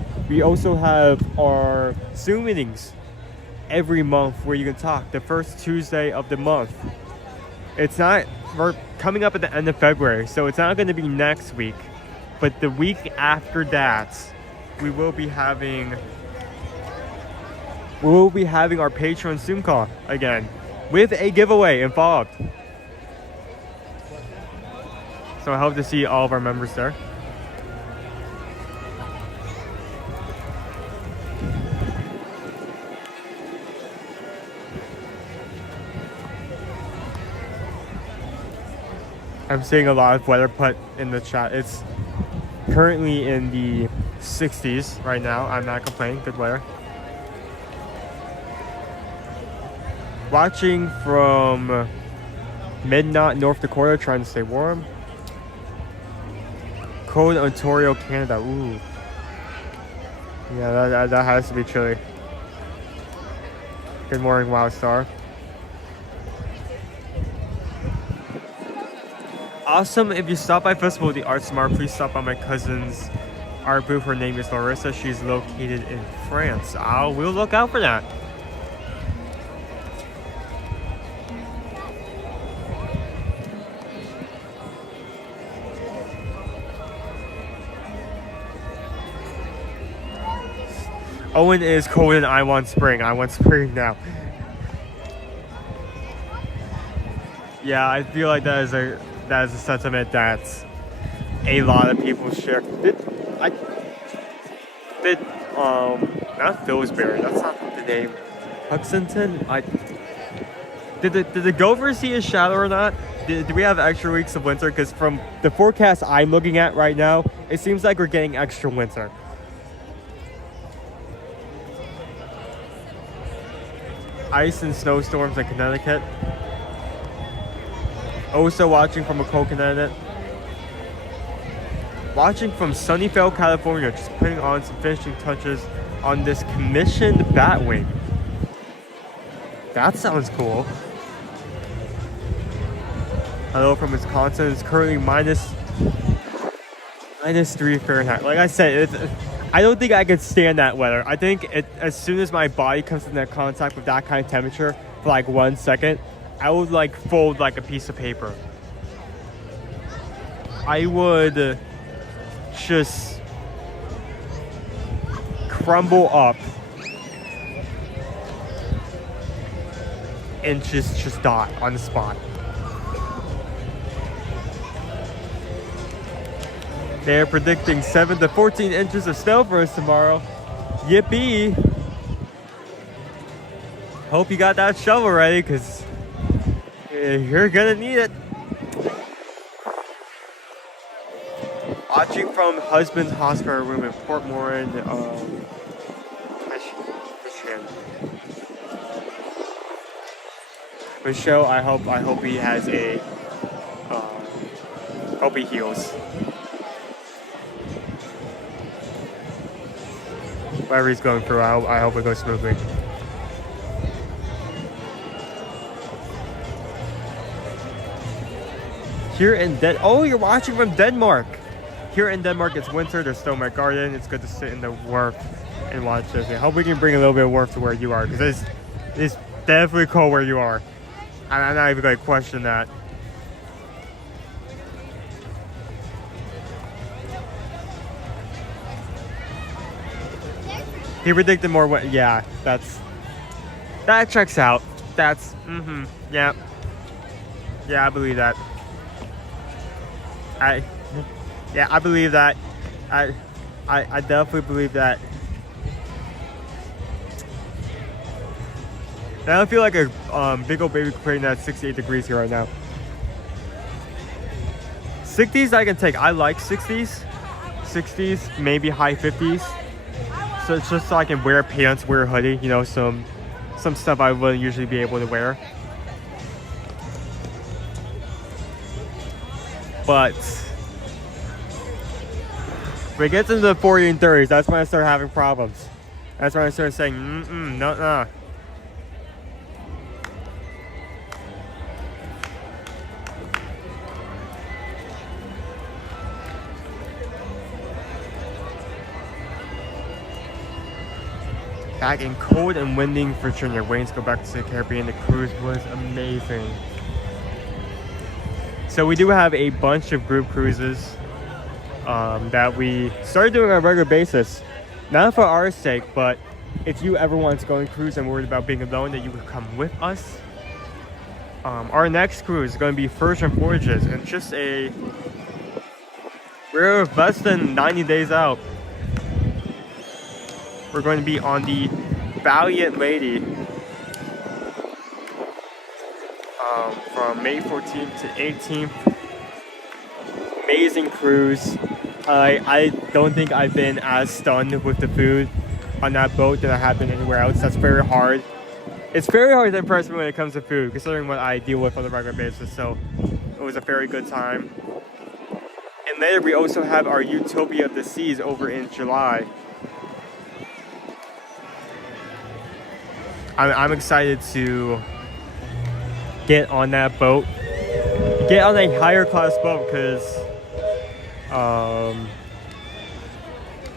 have our Zoom meetings every month where you can talk. The first Tuesday of the month. We're coming up at the end of February, so it's not going to be next week, but the week after that, we will be having our Patreon Zoom call again with a giveaway involved. So I hope to see all of our members there. I'm seeing a lot of weather put in the chat. It's currently in the 60s right now. I'm not complaining. Good weather. Watching from Midnight, North Dakota, trying to stay warm. Cold Ontario, Canada. Ooh. Yeah, that has to be chilly. Good morning, Wildstar. Awesome. If you stop by Festival of the Arts tomorrow, please stop by my cousin's art booth. Her name is Larissa. She's located in France. We'll look out for that. Owen is cold and I want spring. I want spring now. Yeah, I feel like that is a sentiment that a lot of people share. Not Pillsbury, that's not the name. Huxington? Did the Gophers see a shadow or not? Do we have extra weeks of winter? Because from the forecast I'm looking at right now, it seems like we're getting extra winter. Ice and snowstorms in Connecticut. Also watching from a cold Connecticut. Watching from Sunnyvale, California. Just putting on some finishing touches on this commissioned Batwing. That sounds cool. Hello from Wisconsin. It's currently minus 3 Fahrenheit. Like I said, I don't think I could stand that weather. I think as soon as my body comes in that contact with that kind of temperature for like 1 second, I would like fold like a piece of paper. I would just crumble up and just die on the spot. They're predicting 7 to 14 inches of snow for us tomorrow. Yippee! Hope you got that shovel ready, because you're gonna need it. Watching from husband's hospital room in Port Moran, Michigan. Michelle, I hope he has a, hope he heals. Whatever he's going through, I hope it goes smoothly. Here in you're watching from Denmark. Here in Denmark, it's winter. There's snow in my garden. It's good to sit in the wharf and watch this. I hope we can bring a little bit of warmth to where you are, because it's definitely cold where you are. I'm not even going to question that. He predicted more. Yeah, that checks out. That's yeah. Yeah, I believe that. I believe that. I definitely believe that. And I don't feel like a big old baby complaining at 68 degrees here right now. 60s I can take. I like 60s. 60s, maybe high 50s. So it's just so I can wear pants, wear a hoodie, you know, some stuff I wouldn't usually be able to wear. But When it gets into the 40s and 30s, that's when I start having problems. That's when I start saying, no. Back in cold and windy Virginia, waiting to go back to the Caribbean. The cruise was amazing. So we do have a bunch of group cruises that we started doing on a regular basis. Not for our sake, but if you ever want to go on a cruise and worried about being alone, that you could come with us. Our next cruise is going to be Ferry and Voyages, and we're less than 90 days out. We're going to be on the Valiant Lady from May 14th to 18th. Amazing cruise. I don't think I've been as stunned with the food on that boat than I have been anywhere else. That's very hard. It's very hard to impress me when it comes to food, considering what I deal with on a regular basis. So it was a very good time. And later we also have our Utopia of the Seas over in July. I'm excited to get on that boat, get on a higher class boat, because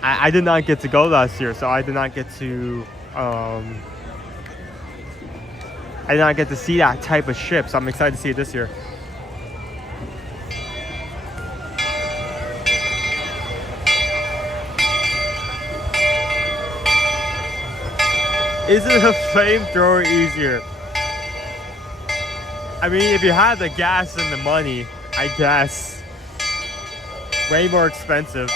I did not get to go last year, so I did not get to see that type of ship. So I'm excited to see it this year. Isn't a flamethrower easier? I mean, if you have the gas and the money, I guess. Way more expensive.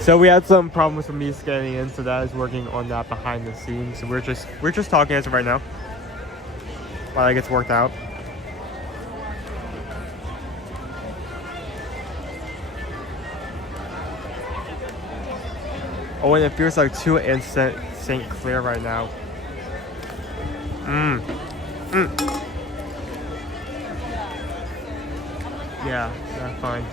So we had some problems with me scanning in, so that is working on that behind the scenes. So we're just talking as of right now while that gets worked out. Oh, and it feels like 2 in St. Clair right now. Yeah, that's fine.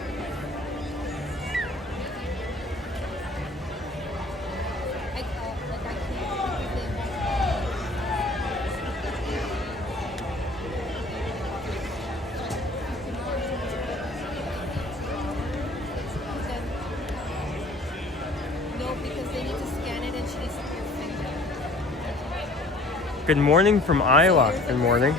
Good morning from Iowa. Good morning.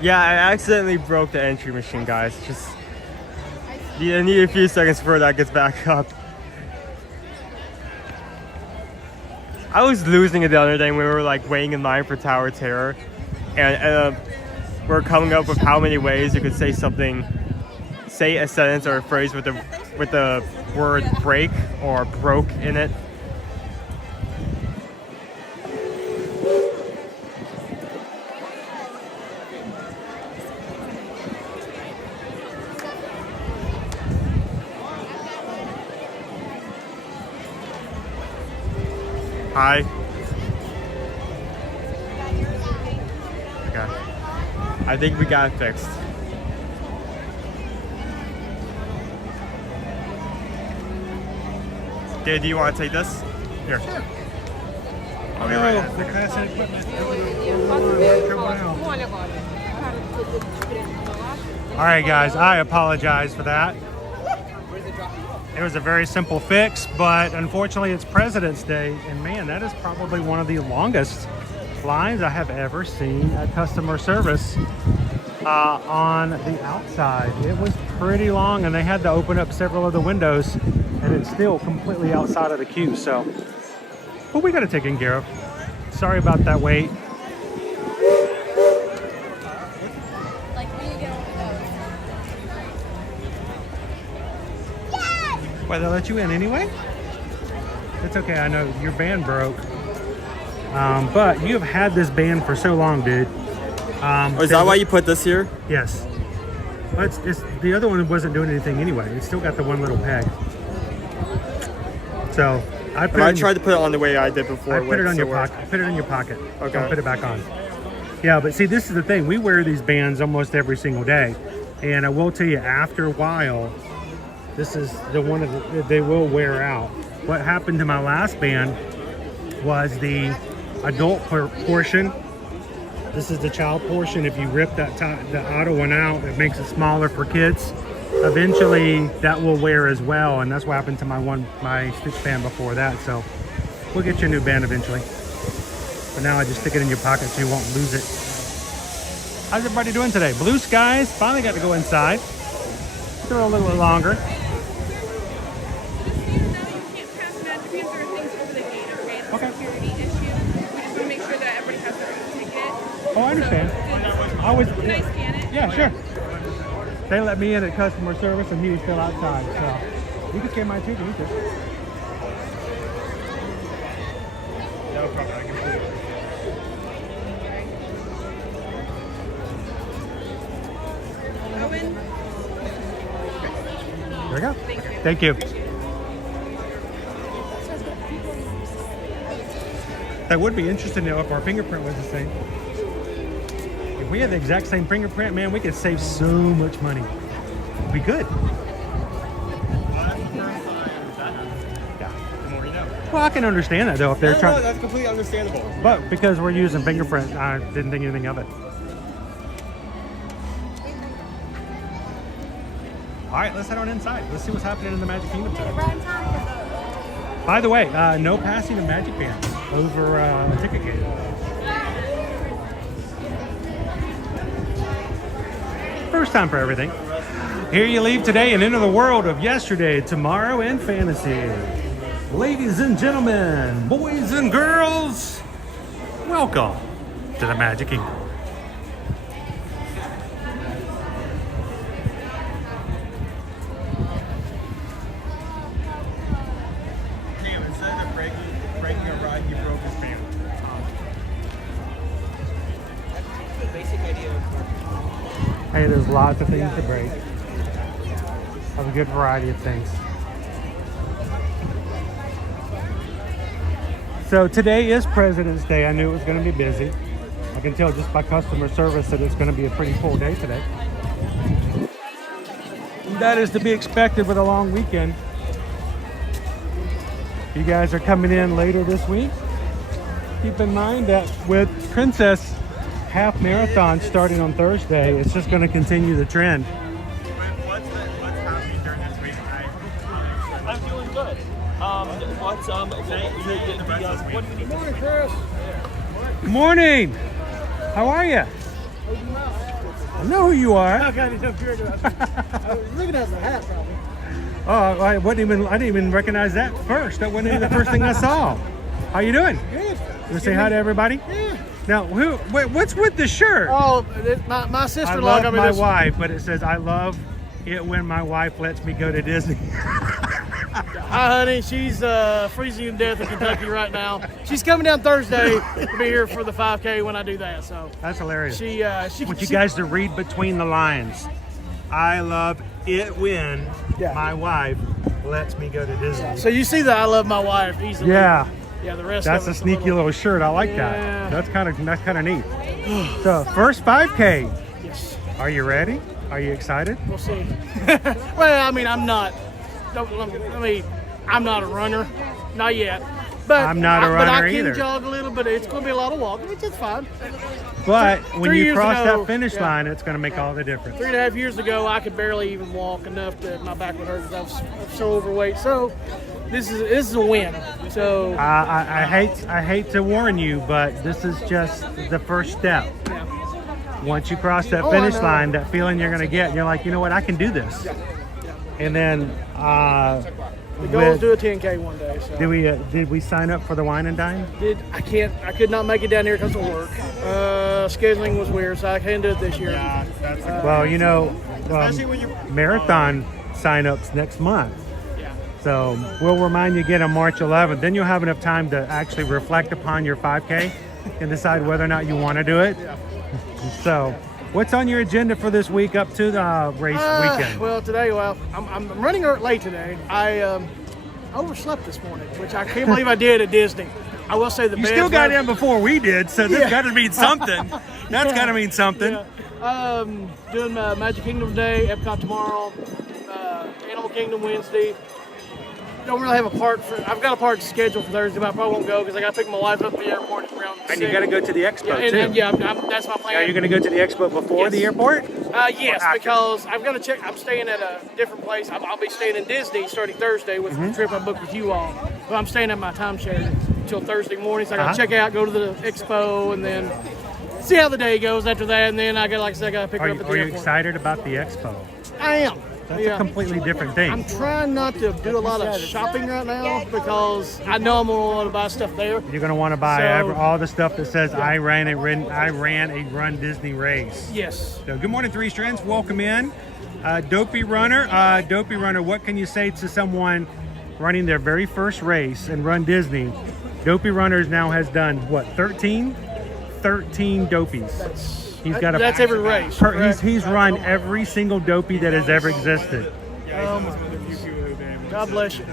Yeah, I accidentally broke the entry machine, guys. Just I need a few seconds before that gets back up. I was losing it the other day when we were like waiting in line for Tower Terror, and we're coming up with how many ways you could say something. Say a sentence or a phrase with the word break or broke in it. Hi. Okay. I think we got it fixed. Okay, do you want to take this? Here. Sure. I'll be right back. The class equipment. All right, guys, I apologize for that. It was a very simple fix, but unfortunately it's President's Day, and man, that is probably one of the longest lines I have ever seen at customer service on the outside. It was pretty long, and they had to open up several of the windows, and it's still completely outside of the queue. So, but we got it taken care of. Sorry about that wait. Why, they let you in anyway? It's okay. I know your band broke. But you have had this band for so long, dude. Is that why you put this here? Yes. But it's the other one wasn't doing anything anyway. It's still got the one little peg. So I tried to put it on the way I did before. I put it on your pocket. Put it in your pocket. Okay. Don't put it back on. Yeah, but see, this is the thing. We wear these bands almost every single day, and I will tell you, after a while, this is the one that they will wear out. What happened to my last band was the adult portion. This is the child portion. If you rip the auto one out, it makes it smaller for kids. Eventually, that will wear as well, and that's what happened to my Stitch band before that. So we'll get you a new band eventually. But now I just stick it in your pocket so you won't lose it. How's everybody doing today? Blue skies. Finally got to go inside. Throw a little bit longer. Okay. Oh, I understand. Can I scan it? Yeah, sure. They let me in at customer service and he was still outside, so you can scan mine too, can you too? No problem, I can see it. Owen? There we go. Thank you. That would be interesting to know if our fingerprint was the same. If we had the exact same fingerprint, man, we could save so much money. It'd be good. Yeah. Well, I can understand that though if they're trying. No, that's completely understandable. But because we're using fingerprint, I didn't think anything of it. All right, let's head on inside. Let's see what's happening in the Magic Kingdom today. By the way, no passing of Magic Bands over a ticket gate. First time for everything. Here you leave today and enter the world of yesterday, tomorrow, and fantasy. Ladies and gentlemen, boys and girls, welcome to the Magic Kingdom. Damn, instead of breaking a ride, he broke his band. That's the basic idea of Hey, there's lots of things to break. Have a good variety of things. So today is President's Day. I knew it was going to be busy. I can tell just by customer service that it's going to be a pretty full day today. That is to be expected with a long weekend. If you guys are coming in later this week, keep in mind that with Princess Half Marathon starting on Thursday, it's just going to continue the trend. What's happening during this week? I'm doing good. What do you need? Morning, Chris. Good morning. How are you? I know who you are. I got it up here. I was looking at the hat, probably. Oh, I didn't even recognize that first. That wasn't even the first thing I saw. How you doing? Good. You say hi to everybody? Yeah. Now, what's with the shirt? Oh, my I sister-in-law. love my wife, but it says, I love it when my wife lets me go to Disney. Hi, honey. She's freezing to death in Kentucky right now. She's coming down Thursday to be here for the 5K when I do that. So that's hilarious. She I want you guys to read between the lines. I love it when my wife lets me go to Disney. So you see that I love my wife easily. Yeah. Yeah, the rest That's of a it's sneaky little shirt. I like that. That's kind of neat. So first 5K. Yes. Are you ready? Are you excited? We'll see. Well, I mean, I'm not. I'm not a runner, not yet. But I'm not a runner but I can either. jog a little, but it's going to be a lot of walking, which is fine. But when 3 you years cross ago, that finish line, it's going to make all the difference. 3.5 years ago, I could barely even walk enough that my back would hurt because I was so overweight. So this is a win. So I hate to warn you, but this is just the first step. Once you cross that finish line, that feeling you're going to get, you're like, you know what, I can do this. And then the goal is to do a 10K one day. So. Did we sign up for the wine and dine? I could not make it down here because of work. Scheduling was weird, so I can't do it this year. Well, you know, marathon sign-ups next month. So we'll remind you again on March 11th. Then you'll have enough time to actually reflect upon your 5K and decide whether or not you want to do it. So what's on your agenda for this week up to the race weekend? Well, today, I'm running late today. I overslept this morning, which I can't believe I did at Disney. I will say You still got in before we did, so this got to mean something. That's got to mean something. Yeah. Doing Magic Kingdom today, Epcot tomorrow, Animal Kingdom Wednesday. Don't really have a part I've got a part scheduled for Thursday, but I probably won't go because I got to pick my wife up at the airport around 6. And you got to go to the expo too. That's my plan. Are you going to go to the expo before the airport? Yes, because I've got to check. I'm staying at a different place. I'll be staying in Disney starting Thursday with the trip I booked with you all. But I'm staying at my timeshare until Thursday morning, so I got to check out, go to the expo, and then see how the day goes after that. And then I got, like I said, I got to pick her up at the airport. Are you excited about the expo? I am. That's a completely different thing. I'm trying not to do a lot of shopping right now because I know I'm going to want to buy stuff there. You're going to want to buy all the stuff that says I ran a Run Disney race. Yes. So good morning, Three Strands. Welcome in. Dopey Runner. Dopey Runner, what can you say to someone running their very first race and Run Disney? Dopey Runners now has done, what, 13? 13 Dopies. That's every race. He's run every single Dopey that has ever existed. God bless you.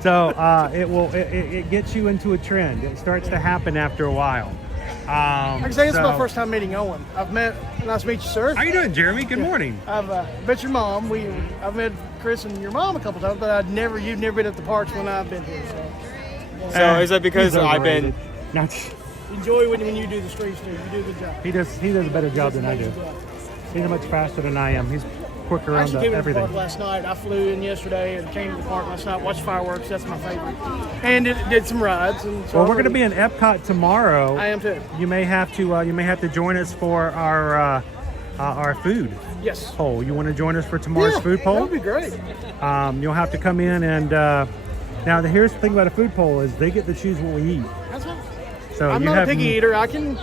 So it gets you into a trend. It starts to happen after a while. I can say it's my first time meeting Owen. Nice to meet you, sir. How you doing, Jeremy? Good morning. I've met your mom. I've met Chris and your mom a couple times, but you've never been at the parks when I've been here. So is that because I've been? Enjoy when you do the streets too. You do a good job. He does a better job than I do. He's much faster than I am. He's quicker around everything. I actually came to the park last night. I flew in yesterday and came to the park last night, watched fireworks. That's my favorite. And did some rides. And so we're going to be in Epcot tomorrow. I am too. You may have to join us for our food. Yes. Poll. You want to join us for tomorrow's food poll? That would be great. You'll have to come in and now here's the thing about a food poll is they get to choose what we eat. That's right. So I'm not a picky eater. I can.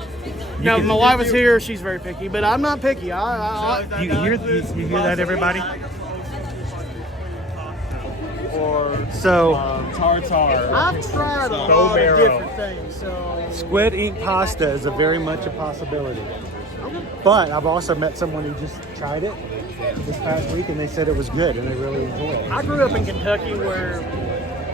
Now my wife is here. She's very picky, but I'm not picky. You hear that, everybody? Or tartare. I've tried a lot of different things. So squid ink pasta is very much a possibility. But I've also met someone who just tried it this past week and they said it was good and they really enjoyed it. I grew up in Kentucky where,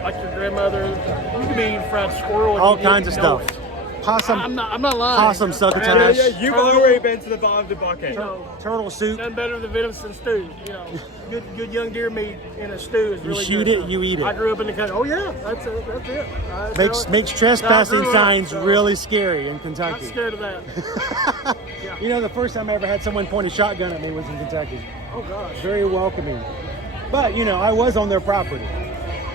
like your grandmother, you could be eating fried squirrel. All kinds of stuff. Possum. I'm not lying. Possum succotash. Yeah, you've already been to the bottom of the bucket. Turtle soup. Nothing better than venison stew. You know, good young deer meat in a stew is really good. You shoot it, you eat it. I grew up in the country. Oh yeah, that's it. Makes trespassing signs really scary in Kentucky. I'm scared of that. You know, the first time I ever had someone point a shotgun at me was in Kentucky. Oh gosh. Very welcoming. But you know, I was on their property.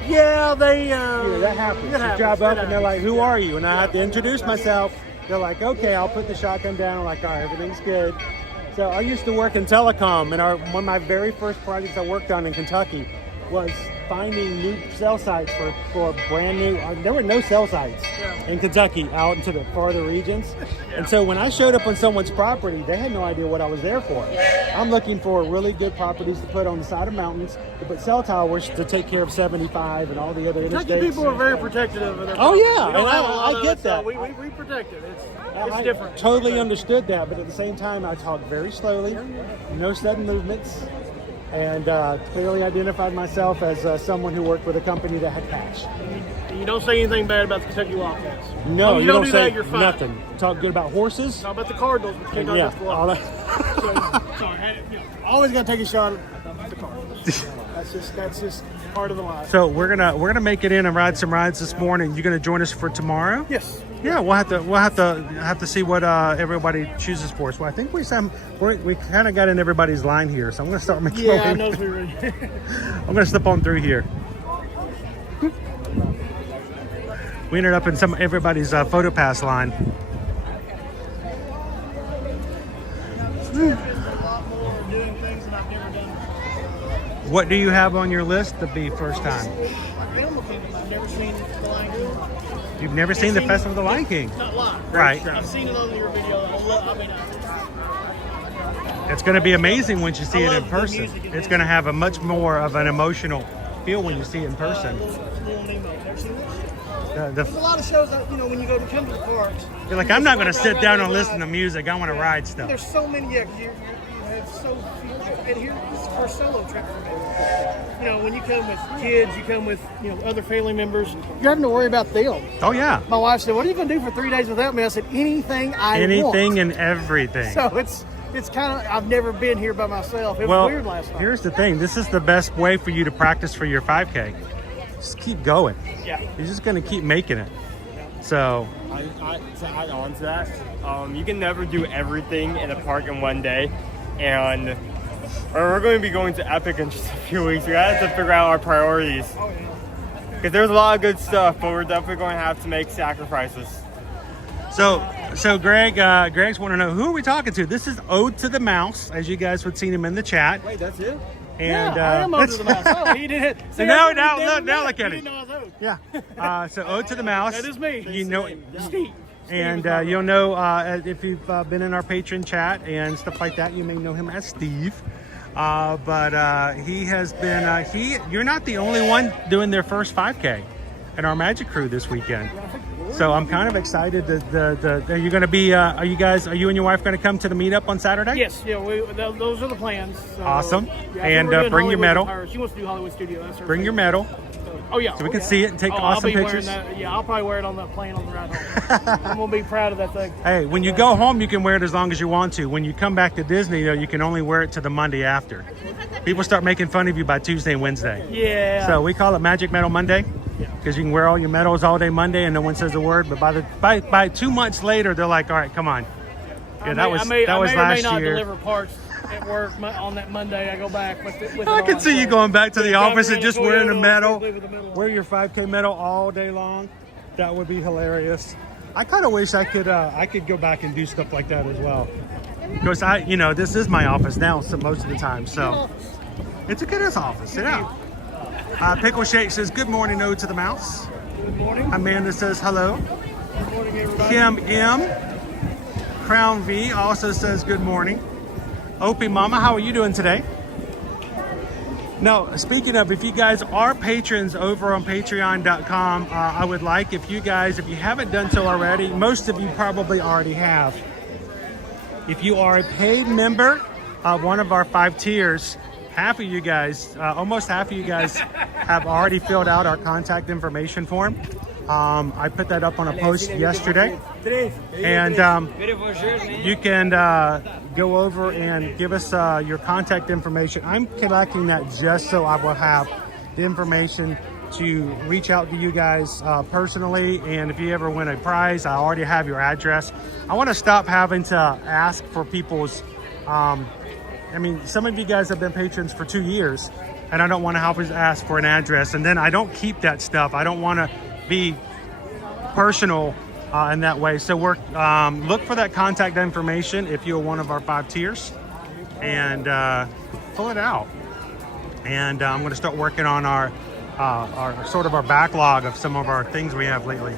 Yeah, that happens. You drive up and they're like, "Who are you?" And I have to introduce myself. They're like, "Okay, I'll put the shotgun down." I'm like, "All right, everything's good." So I used to work in telecom, and one of my very first projects I worked on in Kentucky was finding new cell sites for brand new. There were no cell sites in Kentucky out into the farther regions, and so when I showed up on someone's property, they had no idea what I was there for. I'm looking for really good properties to put on the side of mountains, to put cell towers to take care of 75 and all the other interstates. Kentucky people are very protective of their property. Oh yeah, and I get that. So we protect it. It's different. Totally understood that, but at the same time, I talk very slowly, no sudden movements. And clearly identified myself as someone who worked with a company that had cash. You don't say anything bad about the Kentucky Wildcats. No, you don't do say that, you're fine. nothing. Talk good about horses. Talk about the Cardinals, but you can't talk about the Wildcats. Sorry, always got to take a shot at the Cardinals. That's just part of the life. So we're gonna make it in and ride some rides this morning. You gonna join us for tomorrow? Yes. Yeah, we'll have to see what everybody chooses for us. Well, I think we kind of got in everybody's line here, so I'm gonna start making. Yeah, I know we were. I'm gonna slip on through here. We ended up in everybody's photo pass line. What do you have on your list to be first time? I've never seen the Lion King. You've never seen the Festival of the Lion King? Not live. Right. I've seen it on your video. It's going to be amazing once you see it in person. It's going to have a much more of an emotional feel when you see it in person. There's a lot of shows that, you know, when you go to come to the parks. You're like, I'm not going to sit down and listen to music. I want to ride stuff. There's so many, yeah, because you have so few. And here, this is our solo track for me. You know, when you come with kids, you come with, you know, other family members, you're having to worry about them. Oh, yeah. My wife said, what are you going to do for 3 days without me? I said, anything I want. Anything and everything. So it's kind of, I've never been here by myself. It was weird last night. Here's the thing. This is the best way for you to practice for your 5K. Just keep going. Yeah. You're just going to keep making it. So to add on to that, you can never do everything in a park in one day. And we're going to be going to Epic in just a few weeks. We have to figure out our priorities. Because there's a lot of good stuff, but we're definitely going to have to make sacrifices. So Greg's want to know, who are we talking to? This is Ode to the Mouse, as you guys would seen him in the chat. Wait, that's it? And I am Ode to the Mouse. Oh, he did it. So now look at it. He didn't know I was Ode. Yeah. So Ode to the Mouse. That is me. You know, Steve. and you'll know if you've been in our patron chat and stuff like that, you may know him as Steve. But he has been. You're not the only one doing their first 5K in our Magic Crew this weekend. So I'm kind of excited. Are you going to be? Are you and your wife going to come to the meetup on Saturday? Yes. Yeah. Those are the plans. So, Awesome. Yeah, And bring your medal. She wants to do Hollywood Studio. That's her Bring thing. your medal. Oh yeah. So we can see it and take awesome pictures. I'll probably wear it on the plane on the ride home. I'm gonna be proud of that thing. Hey, when you go home, you can wear it as long as you want to. When you come back to Disney, though, you can only wear it to the Monday after. People start making fun of you by Tuesday and Wednesday. Yeah. So we call it Magic Medal Monday, because you can wear all your medals all day Monday and no one says a word. But by 2 months later, they're like, all right, come on. Yeah, that was last not year. Deliver parts at work on that Monday. I go back with I can see you going back to the office and just wearing a medal. medal. Wear your 5K medal all day long. That would be hilarious. I kind of wish I could go back and do stuff like that as well. Because this is my office now, so most of the time. So it's a good office. Sit down. Pickle Shake says, good morning, Ode to the Mouse. Good morning. Amanda says hello. Good morning, everybody. Kim M. Crown V also says good morning. Opie Mama, how are you doing today? Now, speaking of, if you guys are patrons over on patreon.com, I would like if you haven't done so already, most of you probably already have. If you are a paid member of one of our 5 tiers, half of you guys, almost half of you guys have already filled out our contact information form. I put that up on a post yesterday, and you can go over and give us your contact information. I'm collecting that just so I will have the information to reach out to you guys personally, and if you ever win a prize, I already have your address. I want to stop having to ask for people's some of you guys have been patrons for 2 years, and I don't want to have to ask for an address, and then I don't keep that stuff. I don't want to be personal in that way. So we're look for that contact information if you're one of our 5 tiers, and pull it out. And I'm going to start working on our backlog of some of our things we have lately.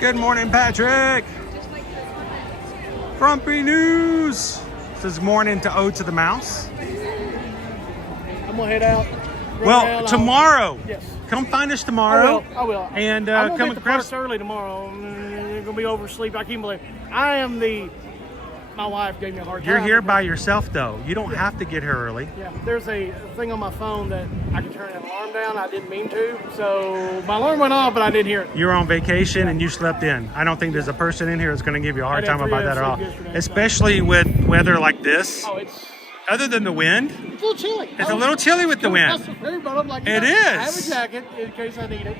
Good morning, Patrick. Frumpy News says morning to Ode to the Mouse. I'm gonna head out. Well, tomorrow. Yes. Come find us tomorrow. I will. And I'm gonna come be at the parks early tomorrow. I'm gonna be oversleep. I can't believe it. My wife gave me a hard time. You're here by yourself, though. You don't have to get here early. Yeah, there's a thing on my phone that I can turn an alarm down. I didn't mean to, so my alarm went off, but I didn't hear it. You're on vacation and you slept in. I don't think there's a person in here that's going to give you a hard time about that at all. Especially with weather like this. Oh, it's other than the wind. It's a little chilly. It's a little chilly with the wind. It is. I have a jacket in case I need it.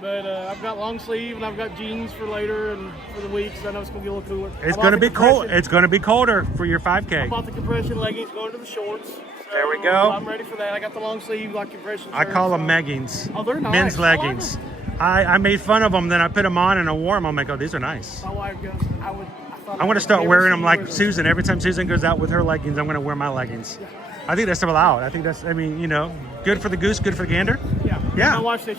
But I've got long sleeve and I've got jeans for later and for the week, so I know it's going to be a little cooler. It's going to be cold. It's going to be colder for your 5K. I bought the compression leggings going to the shorts. So there we go. I'm ready for that. I got the long sleeve, like compression I call them meggings. Oh, they're nice. Men's leggings. I made fun of them, then I put them on and I wore them. I'm like, oh, these are nice. My wife goes, I'm going to start wearing them like Susan. Every time Susan goes out with her leggings, I'm going to wear my leggings. Yeah. I think that's allowed. I think that's, good for the goose, good for the gander. Yeah. Yeah. My wife said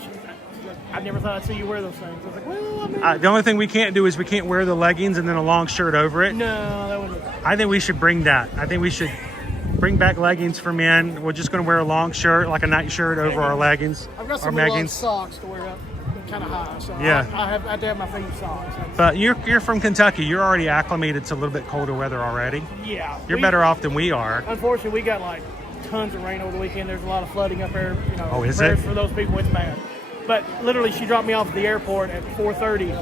I never thought I'd see you wear those things. I was like, well, I mean, The only thing we can't do is we can't wear the leggings and then a long shirt over it. no, that wouldn't. I think we should bring that. I think we should bring back leggings for men. We're just going to wear a long shirt, like a night shirt over our leggings. I've got our some long leggings. socks to wear up kind of high, so Yeah. I have to have my feet socks. But you're from Kentucky. You're already acclimated to a little bit colder weather already. Yeah. You're better off than we are. Unfortunately, we got like tons of rain over the weekend. There's a lot of flooding up there. You know, Oh, is prayers it? for those people, it's bad. But literally, she dropped me off at the airport at 4:30.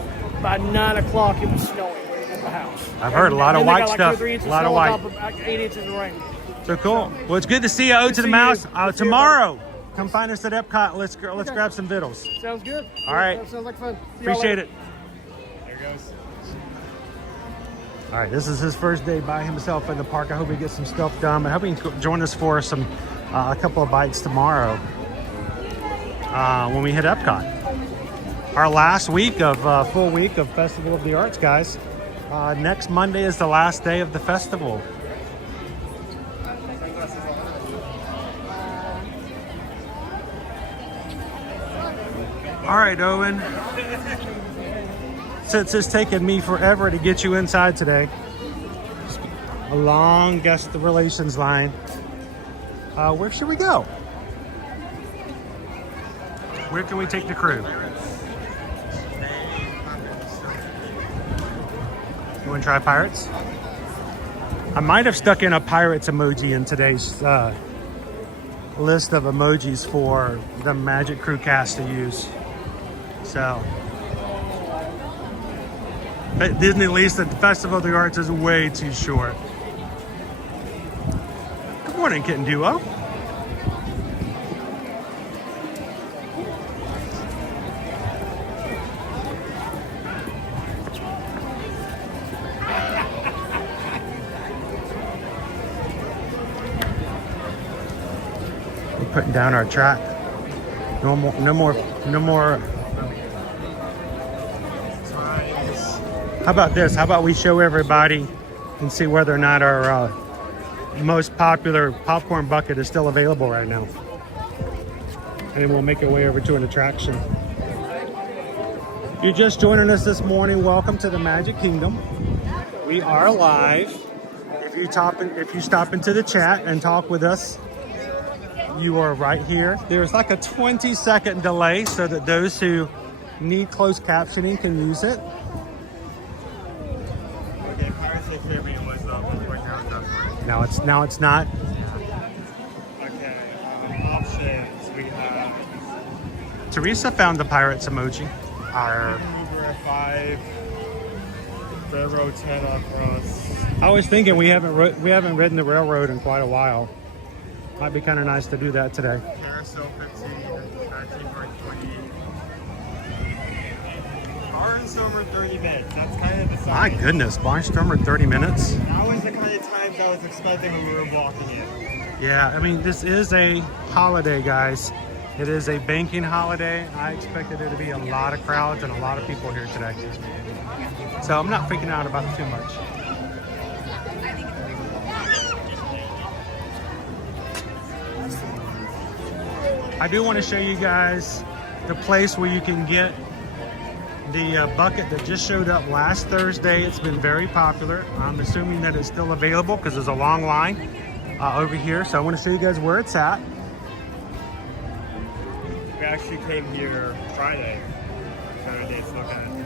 By 9 o'clock, it was snowing at the house. I've heard a lot of And they white got, like, stuff. 2 or 3 inches A lot of snow white. on top of, like, 8 inches of rain. So cool. Well, it's good to see you. Ode to the see Mouse. you. Good to see you, Tomorrow, come find us at Epcot. Let's grab some vittles. Sounds good. All right. That sounds like fun. See y'all Appreciate later. it. There goes. All right, this is his first day by himself in the park. I hope he gets some stuff done. I hope he can join us for some a couple of bites tomorrow when we hit Epcot. Our last week of full week of Festival of the Arts, guys. Next Monday is the last day of the festival. All right, Owen. Since it's taken me forever to get you inside today, a long guest relations line. Where should we go? Where can we take the crew? You want to try Pirates? I might have stuck in a Pirates emoji in today's list of emojis for the Magic Crew cast to use. So, at Disney least at the Festival of the Arts is way too short. Good morning, Kitten Duo. We're putting down our track. No more. How about this? How about we show everybody and see whether or not our most popular popcorn bucket is still available right now. And then we'll make our way over to an attraction. If you're just joining us this morning, welcome to the Magic Kingdom. We are live. If you stop into the chat and talk with us, you are right here. There's like a 20-second delay so that those who need closed captioning can use it. Okay, Pirates of the Caribbean was right now. Now it's not. Okay, options we have. Teresa found the Pirates emoji. Our Uber 5, Railroad 10 across. I was thinking we haven't ridden the railroad in quite a while. Might be kind of nice to do that today. Carousel 15, 19 for 20. Barnstormer 30 minutes. That's kind of the My size. goodness, Barnstormer 30 minutes. That was the kind of times I was expecting when we were walking in. Yeah, I mean, this is a holiday, guys. It is a banking holiday. I expected there to be a lot of crowds and a lot of people here today. So I'm not freaking out about it too much. I do want to show you guys the place where you can get the bucket that just showed up last Thursday. It's been very popular. I'm assuming that it's still available because there's a long line over here. So I want to show you guys where it's at. We actually came here Friday. Saturday to look at it.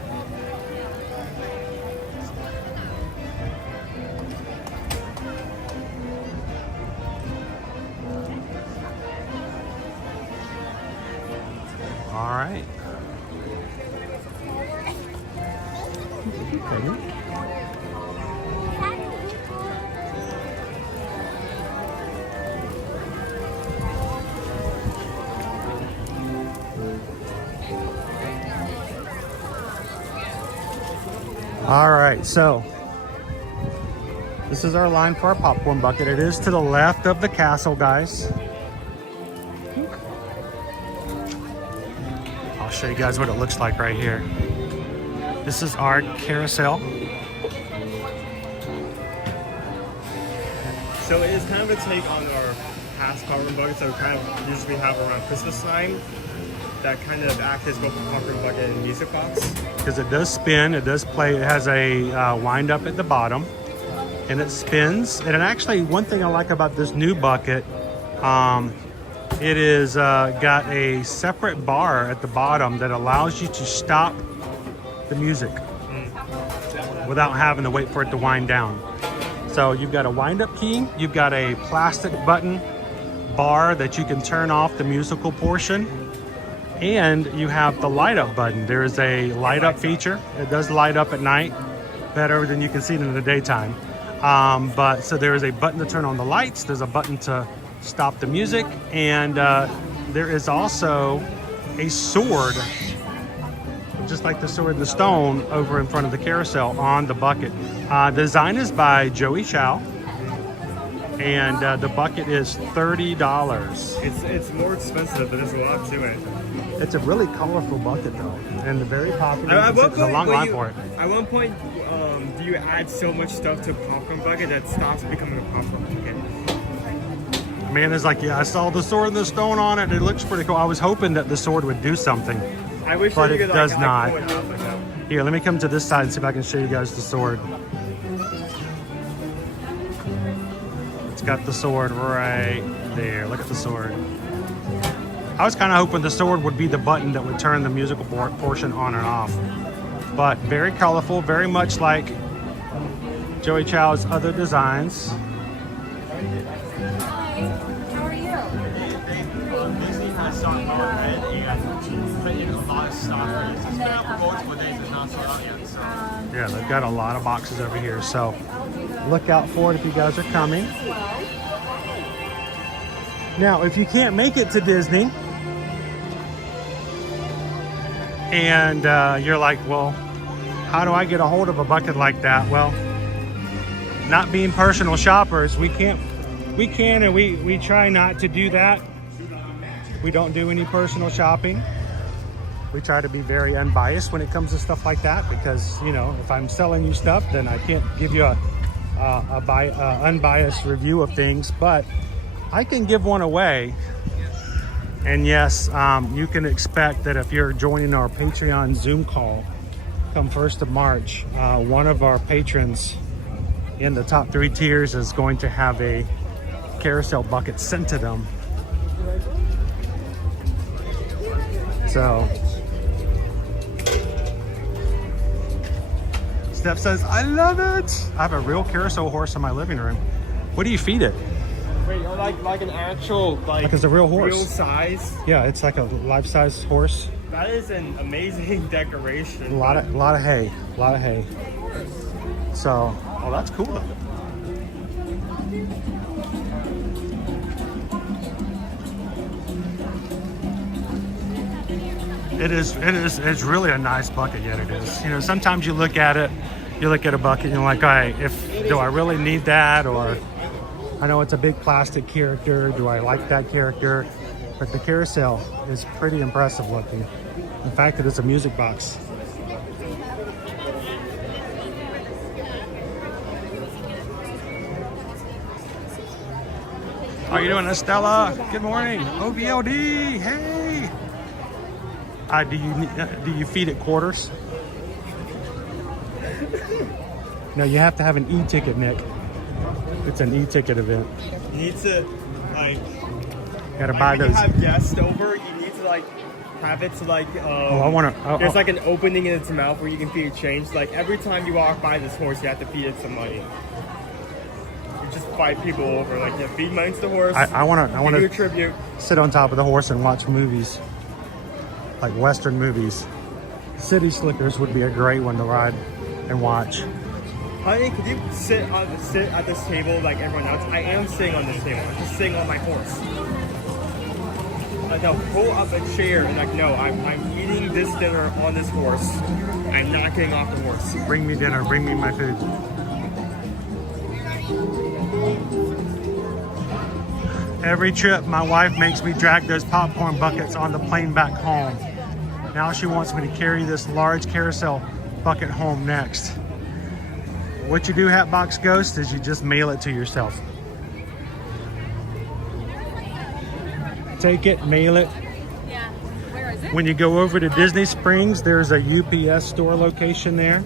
All right. All right, so this is our line for our popcorn bucket. It is to the left of the castle, guys. I'll show you guys what it looks like right here. This is our carousel. So it is kind of a take on our past popcorn buckets that we kind of usually have around Christmas time. that kind of act as both a popcorn bucket and music box? Because it does spin, it does play, it has a wind up at the bottom, and it spins. And it actually, one thing I like about this new bucket, it is got a separate bar at the bottom that allows you to stop the music without having to wait for it to wind down. So you've got a wind up key, you've got a plastic button bar that you can turn off the musical portion, and you have the light up button. There is a light up feature. It does light up at night better than you can see it in the daytime. But so there is a button to turn on the lights, there's a button to stop the music, and there is also a sword, just like the sword and the stone, over in front of the carousel on the bucket. The design is by Joey Chow, and the bucket is $30. It's more expensive, but there's a lot to it. It's a really colorful bucket though, and very popular. There's a long line for it. At one point, do you add so much stuff to a popcorn bucket that stops becoming a popcorn bucket? Man, it's like, yeah, I saw the sword and the stone on it. It looks pretty cool. I was hoping that the sword would do something, I wish but you it could, does like, not. pull it off like that. Here, let me come to this side and see if I can show you guys the sword. It's got the sword right there. Look at the sword. I was kind of hoping the sword would be the button that would turn the musical portion on and off. But very colorful, very much like Joey Chow's other designs. How are you? Disney has stock already, and put in a lot of stock. It's been out for multiple days and not sold out yet. So. Yeah, they've got a lot of boxes over here, so look out for it if you guys are coming. Now, if you can't make it to Disney, and you're like, well, how do I get a hold of a bucket like that? Well, not being personal shoppers, we can and we try not to do that. We don't do any personal shopping. We try to be very unbiased when it comes to stuff like that, because, you know, if I'm selling you stuff, then I can't give you a unbiased review of things, but I can give one away. And yes, you can expect that if you're joining our Patreon Zoom call come 1st of March, one of our patrons in the top 3 tiers is going to have a carousel bucket sent to them. So Steph says, I love it. I have a real carousel horse in my living room. What do you feed it? Wait, like an actual, like it's a real horse. Real size? Yeah, it's like a life-size horse. That is an amazing decoration. A lot of hay. A lot of hay. So, oh, that's cool though. It's really a nice bucket, yet it is. You know, sometimes you look at it, you look at a bucket and you're like, all right, do I really need that? Or I know it's a big plastic character. Do I like that character? But the carousel is pretty impressive looking. The fact that it's a music box. How you doing, Estella? Good morning. OVLD, hey. Do you feed it quarters? No, you have to have an e-ticket, Nick. It's an e-ticket event. You need to, like, gotta buy those. When you have guests over, you need to, like, have it to, like, there's like an opening in its mouth where you can feed it change. Like, every time you walk by this horse, you have to feed it some money. You just fight people over, like, yeah, feed money to the horse. I want to tribute. Sit on top of the horse and watch movies, like Western movies. City Slickers would be a great one to ride and watch. Honey, could you sit at this table like everyone else? I am sitting on this table. I'm just sitting on my horse. No, pull up a chair and like, no, I'm eating this dinner on this horse. I'm not getting off the horse. Bring me dinner. Bring me my food. Every trip, my wife makes me drag those popcorn buckets on the plane back home. Now she wants me to carry this large carousel bucket home next. What you do, Hatbox Ghost, is you just mail it to yourself. Take it, mail it. Yeah. Where is it? When you go over to Disney Springs, there's a UPS store location there.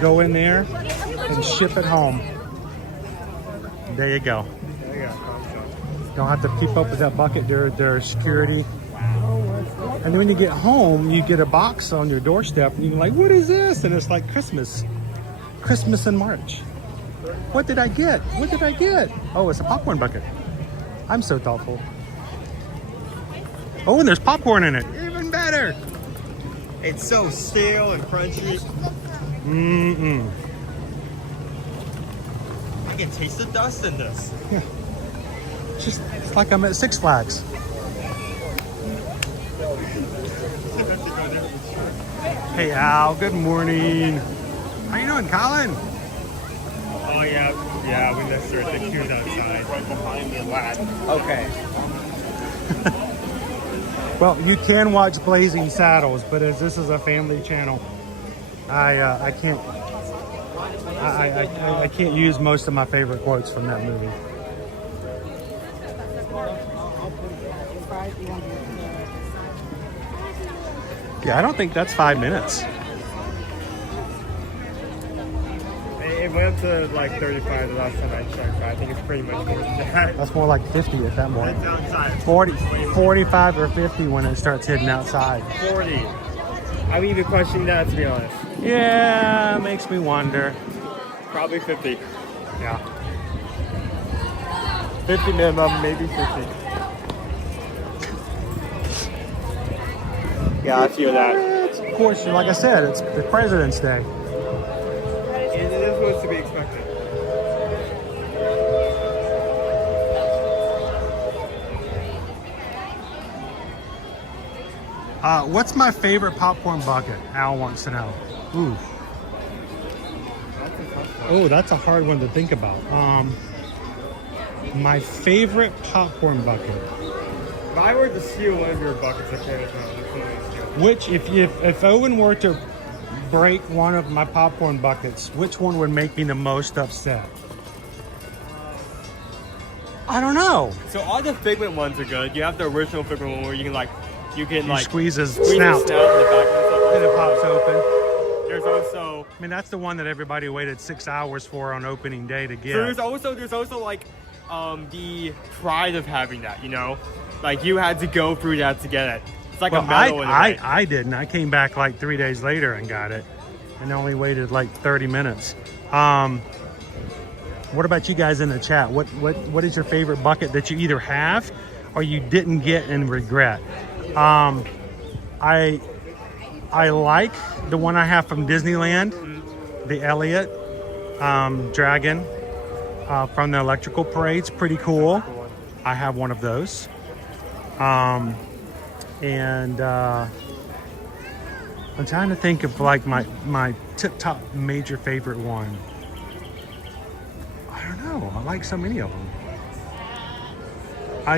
Go in there and ship it home. There you go. Don't have to keep up with that bucket. Their security. And then when you get home, you get a box on your doorstep, and you're like, "What is this?" And it's like Christmas in March. What did I get? What did I get? Oh, it's a popcorn bucket. I'm so thoughtful. Oh, and there's popcorn in it. Even better. It's so stale and crunchy. I can taste the dust in this. Yeah. It's like I'm at Six Flags. Hey Al, good morning. How you doing, Colin? Oh yeah, we left her at the queues outside. Right behind the lad. Okay. Well, you can watch Blazing Saddles, but as this is a family channel, I can't use most of my favorite quotes from that movie. Yeah, I don't think that's 5 minutes. It went up to like 35 the last time I checked, but I think it's pretty much more than that. That's more like 50 at that point. It's outside. 45 or 50 when it starts hitting outside. 40. I'm even questioning that, to be honest. Yeah, makes me wonder. Probably 50. Yeah. 50 minimum, maybe 50. Yeah, I feel that. Of course, like I said, it's the President's Day. It is what's to be expected. What's my favorite popcorn bucket? Al wants to know. Ooh. Oh, that's a hard one to think about. My favorite popcorn bucket. If I were to steal one of your buckets, okay, Which, if Owen were to break one of my popcorn buckets, which one would make me the most upset? I don't know. So all the Figment ones are good. You have the original Figment one where you can squeeze his snout snout in the back and it pops open. There's also, I mean, that's the one that everybody waited 6 hours for on opening day to get. So there's also like the pride of having that, you know, like you had to go through that to get it. It's like a medal in a way. I didn't. I came back like 3 days later and got it, and only waited like 30 minutes. What about you guys in the chat? What is your favorite bucket that you either have or you didn't get and regret? I like the one I have from Disneyland, the Elliott Dragon from the electrical parade's pretty cool. I have one of those. And I'm trying to think of like my tip-top major favorite one. I don't know. I like so many of them.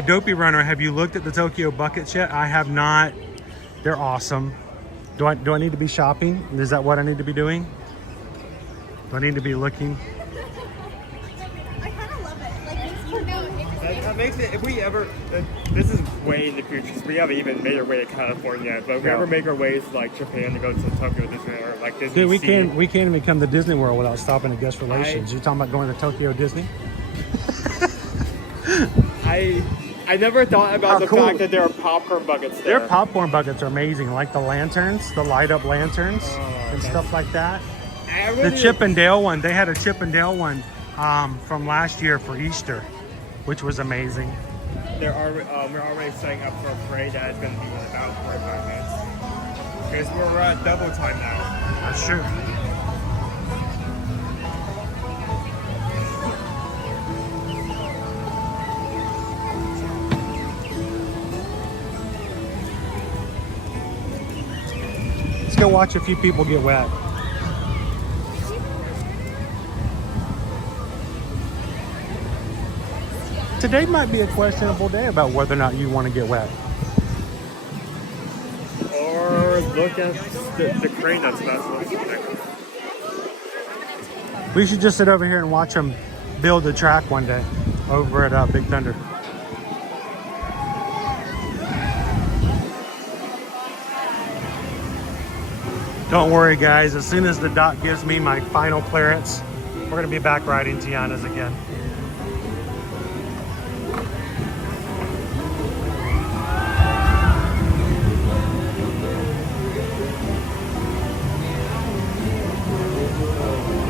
Dopey Runner, have you looked at the Tokyo buckets yet? I have not. They're awesome. Do I need to be shopping? Is that what I need to be doing? Do I need to be looking? I kind of love it. That makes it, if we ever, this is way in the future, because we haven't even made our way to California yet, but if we ever make our ways to like Japan to go to Tokyo Disney or like Disney. Dude, we can't even come to Disney World without stopping at Guest Relations. You're talking about going to Tokyo Disney? I never thought about the fact that there are popcorn buckets there. Their popcorn buckets are amazing, like the lanterns, the light up lanterns and stuff like that. The Chip and Dale one, they had a Chip and Dale one from last year for Easter, which was amazing. We're already setting up for a parade that is going to be in about 45 minutes. Because we're at double time now. That's true. Let's go watch a few people get wet. Today might be a questionable day about whether or not you want to get wet. Or look at the crane that's possible. We should just sit over here and watch them build the track one day over at Big Thunder. Don't worry, guys. As soon as the doc gives me my final clearance, we're going to be back riding Tiana's again.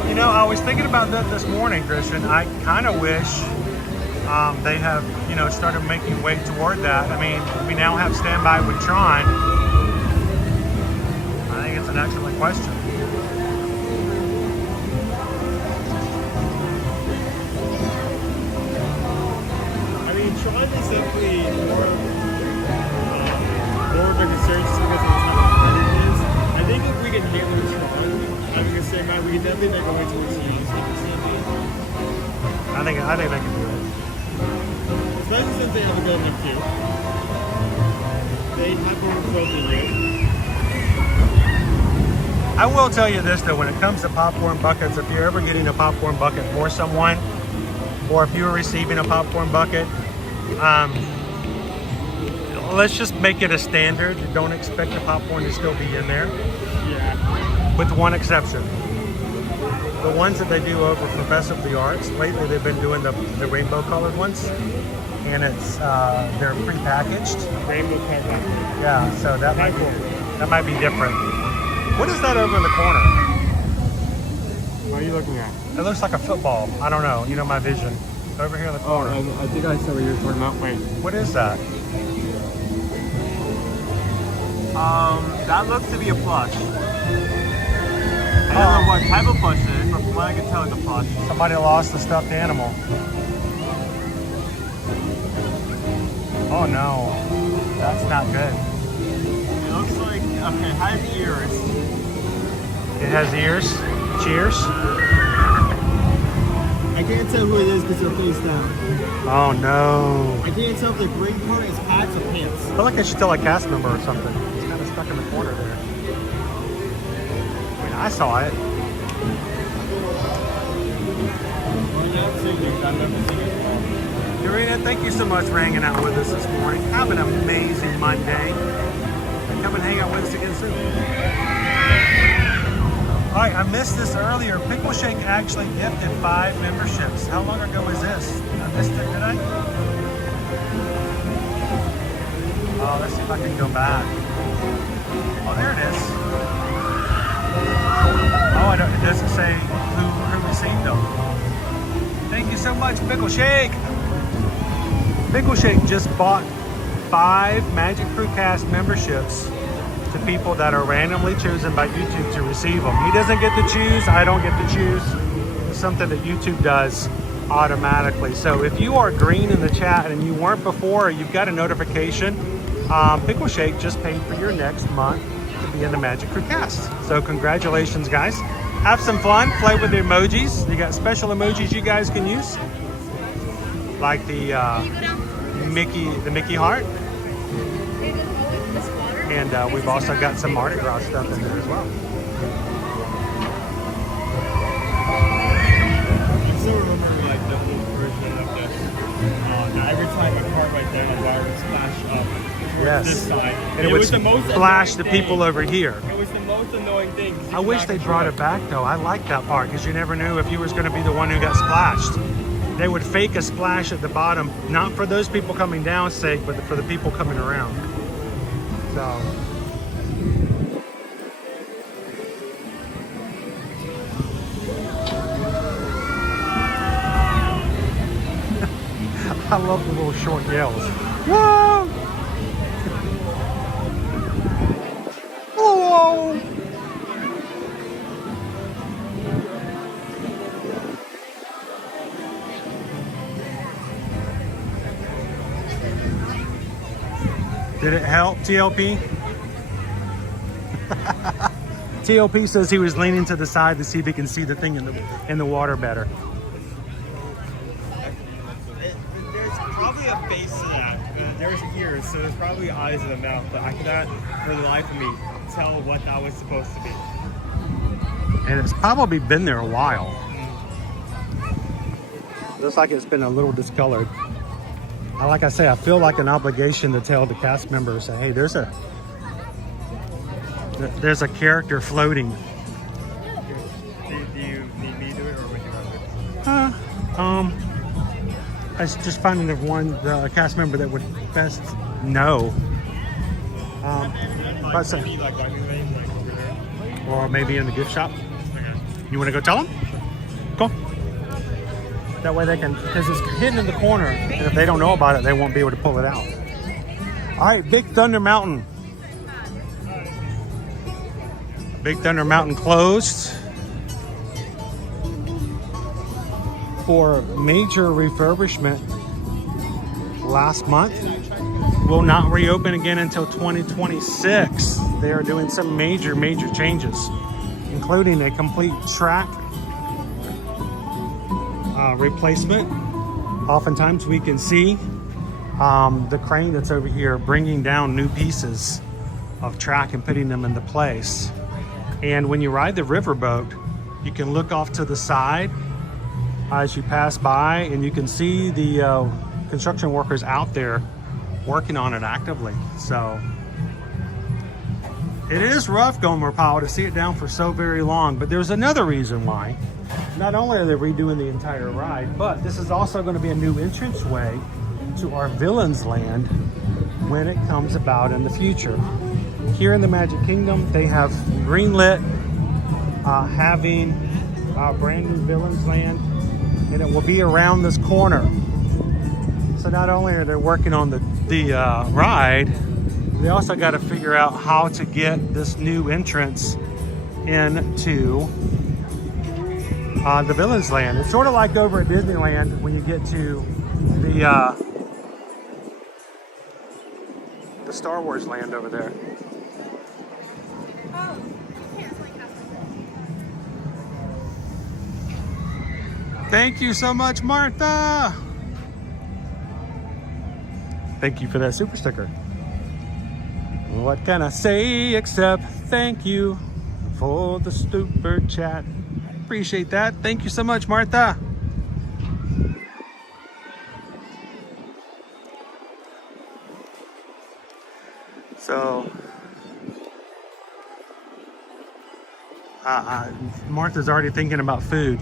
You know, I was thinking about that this morning, Christian. I kind of wish they have, you know, started making way toward that. I mean, we now have Standby with Tron. I think it's an excellent question. I mean, Tron is definitely more of a concern just because of how hard it is. I think if we can handle Tron, having a Standby, we can definitely make a way towards series. I think they can do it. Especially since they have a golden queue. They have one floating ring. I will tell you this though, when it comes to popcorn buckets, if you're ever getting a popcorn bucket for someone, or if you're receiving a popcorn bucket, let's just make it a standard. Don't expect the popcorn to still be in there. Yeah. With one exception. The ones that they do over for Festival of the Arts, lately they've been doing the rainbow colored ones. And it's they're pre-packaged. Rainbow colored. Yeah, so that might be different. What is that over in the corner? What are you looking at? It looks like a football. I don't know. You know my vision. Over here in the corner. I think I saw what you were talking about. Wait. What is that? That looks to be a plush. I don't know what type of plush it is, but from what I can tell, it's a plush. Somebody lost a stuffed animal. Oh no, that's not good. It looks like, okay, it has ears. It has ears? Cheers? I can't tell who it is because they're face down. Oh no. I can't tell if the green part is hats or pants. I feel like I should tell a cast member or something. He's kind of stuck in the corner there. I mean, I saw it. Dorina, thank you so much for hanging out with us this morning. Have an amazing Monday. And come and hang out with us again soon. All right, I missed this earlier. Pickle Shake actually gifted 5 memberships. How long ago was this? I missed it, did I? Oh, let's see if I can go back. Oh, there it is. Oh, it doesn't say who received them. Thank you so much, Pickle Shake. Pickle Shake just bought 5 Magic Crew Cast memberships to people that are randomly chosen by YouTube to receive them. He doesn't get to choose, I don't get to choose. It's something that YouTube does automatically. So if you are green in the chat and you weren't before, or you've got a notification, Pickle Shake just paid for your next month to be in the Magic Crew Cast. So congratulations, guys. Have some fun, play with the emojis. You got special emojis you guys can use, like the Mickey heart. And we've also got some Mardi Gras stuff in there as well. I still remember like the old version of this. Every time a car right there, the water would splash up towards this side. And it would splash the people over here. It was the most annoying thing. I wish they brought it back though. I like that part because you never knew if you was going to be the one who got splashed. They would fake a splash at the bottom, not for those people coming down's sake, but for the people coming around. So I love the little short yells. Whoa! Whoa! Did it help, TLP? TLP says he was leaning to the side to see if he can see the thing in the water better. There's probably a base to that. There's ears, so there's probably eyes in the mouth, but I cannot, for the life of me, tell what that was supposed to be. And it's probably been there a while. Looks like it's been a little discolored. Like I say, I feel like an obligation to tell the cast members, say, hey, there's a There's a character floating. Do you need me to do it, or would you rather? I was just finding the cast member that would best know. But so, Maybe like driving lane, like over there. or maybe in the gift shop. Okay. You want to go tell them? Cool. That way they can, because it's hidden in the corner, and if they don't know about it, they won't be able to pull it out. All right, Big Thunder Mountain. Big Thunder Mountain closed for major refurbishment last month. Will not reopen again until 2026. They are doing some major changes, including a complete track replacement. Oftentimes we can see the crane that's over here bringing down new pieces of track and putting them into place. And when you ride the riverboat, you can look off to the side as you pass by, and you can see the construction workers out there working on it actively. So it is rough, Gomer Powell, to see it down for so very long, but there's another reason why. Not only are they redoing the entire ride, but this is also going to be a new entranceway to our Villains Land when it comes about in the future. Here in the Magic Kingdom, they have greenlit having a brand new Villains Land, and it will be around this corner. So not only are they working on the ride, they also got to figure out how to get this new entrance into the Villains Land. It's sort of like over at Disneyland when you get to the Star Wars land over there. Thank you so much, Martha. Thank you for that super sticker. What can I say except thank you for the super chat? Appreciate that. Thank you so much, Martha. So, Martha's already thinking about food.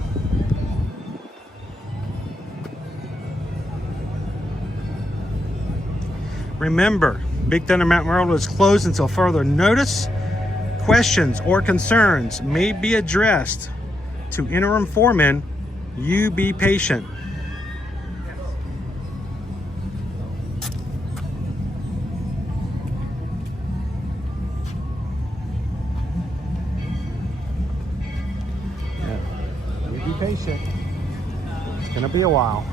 Remember, Big Thunder Mountain Railroad is closed until further notice. Questions or concerns may be addressed to interim foreman. You be patient. Yeah. You be patient. It's gonna be a while.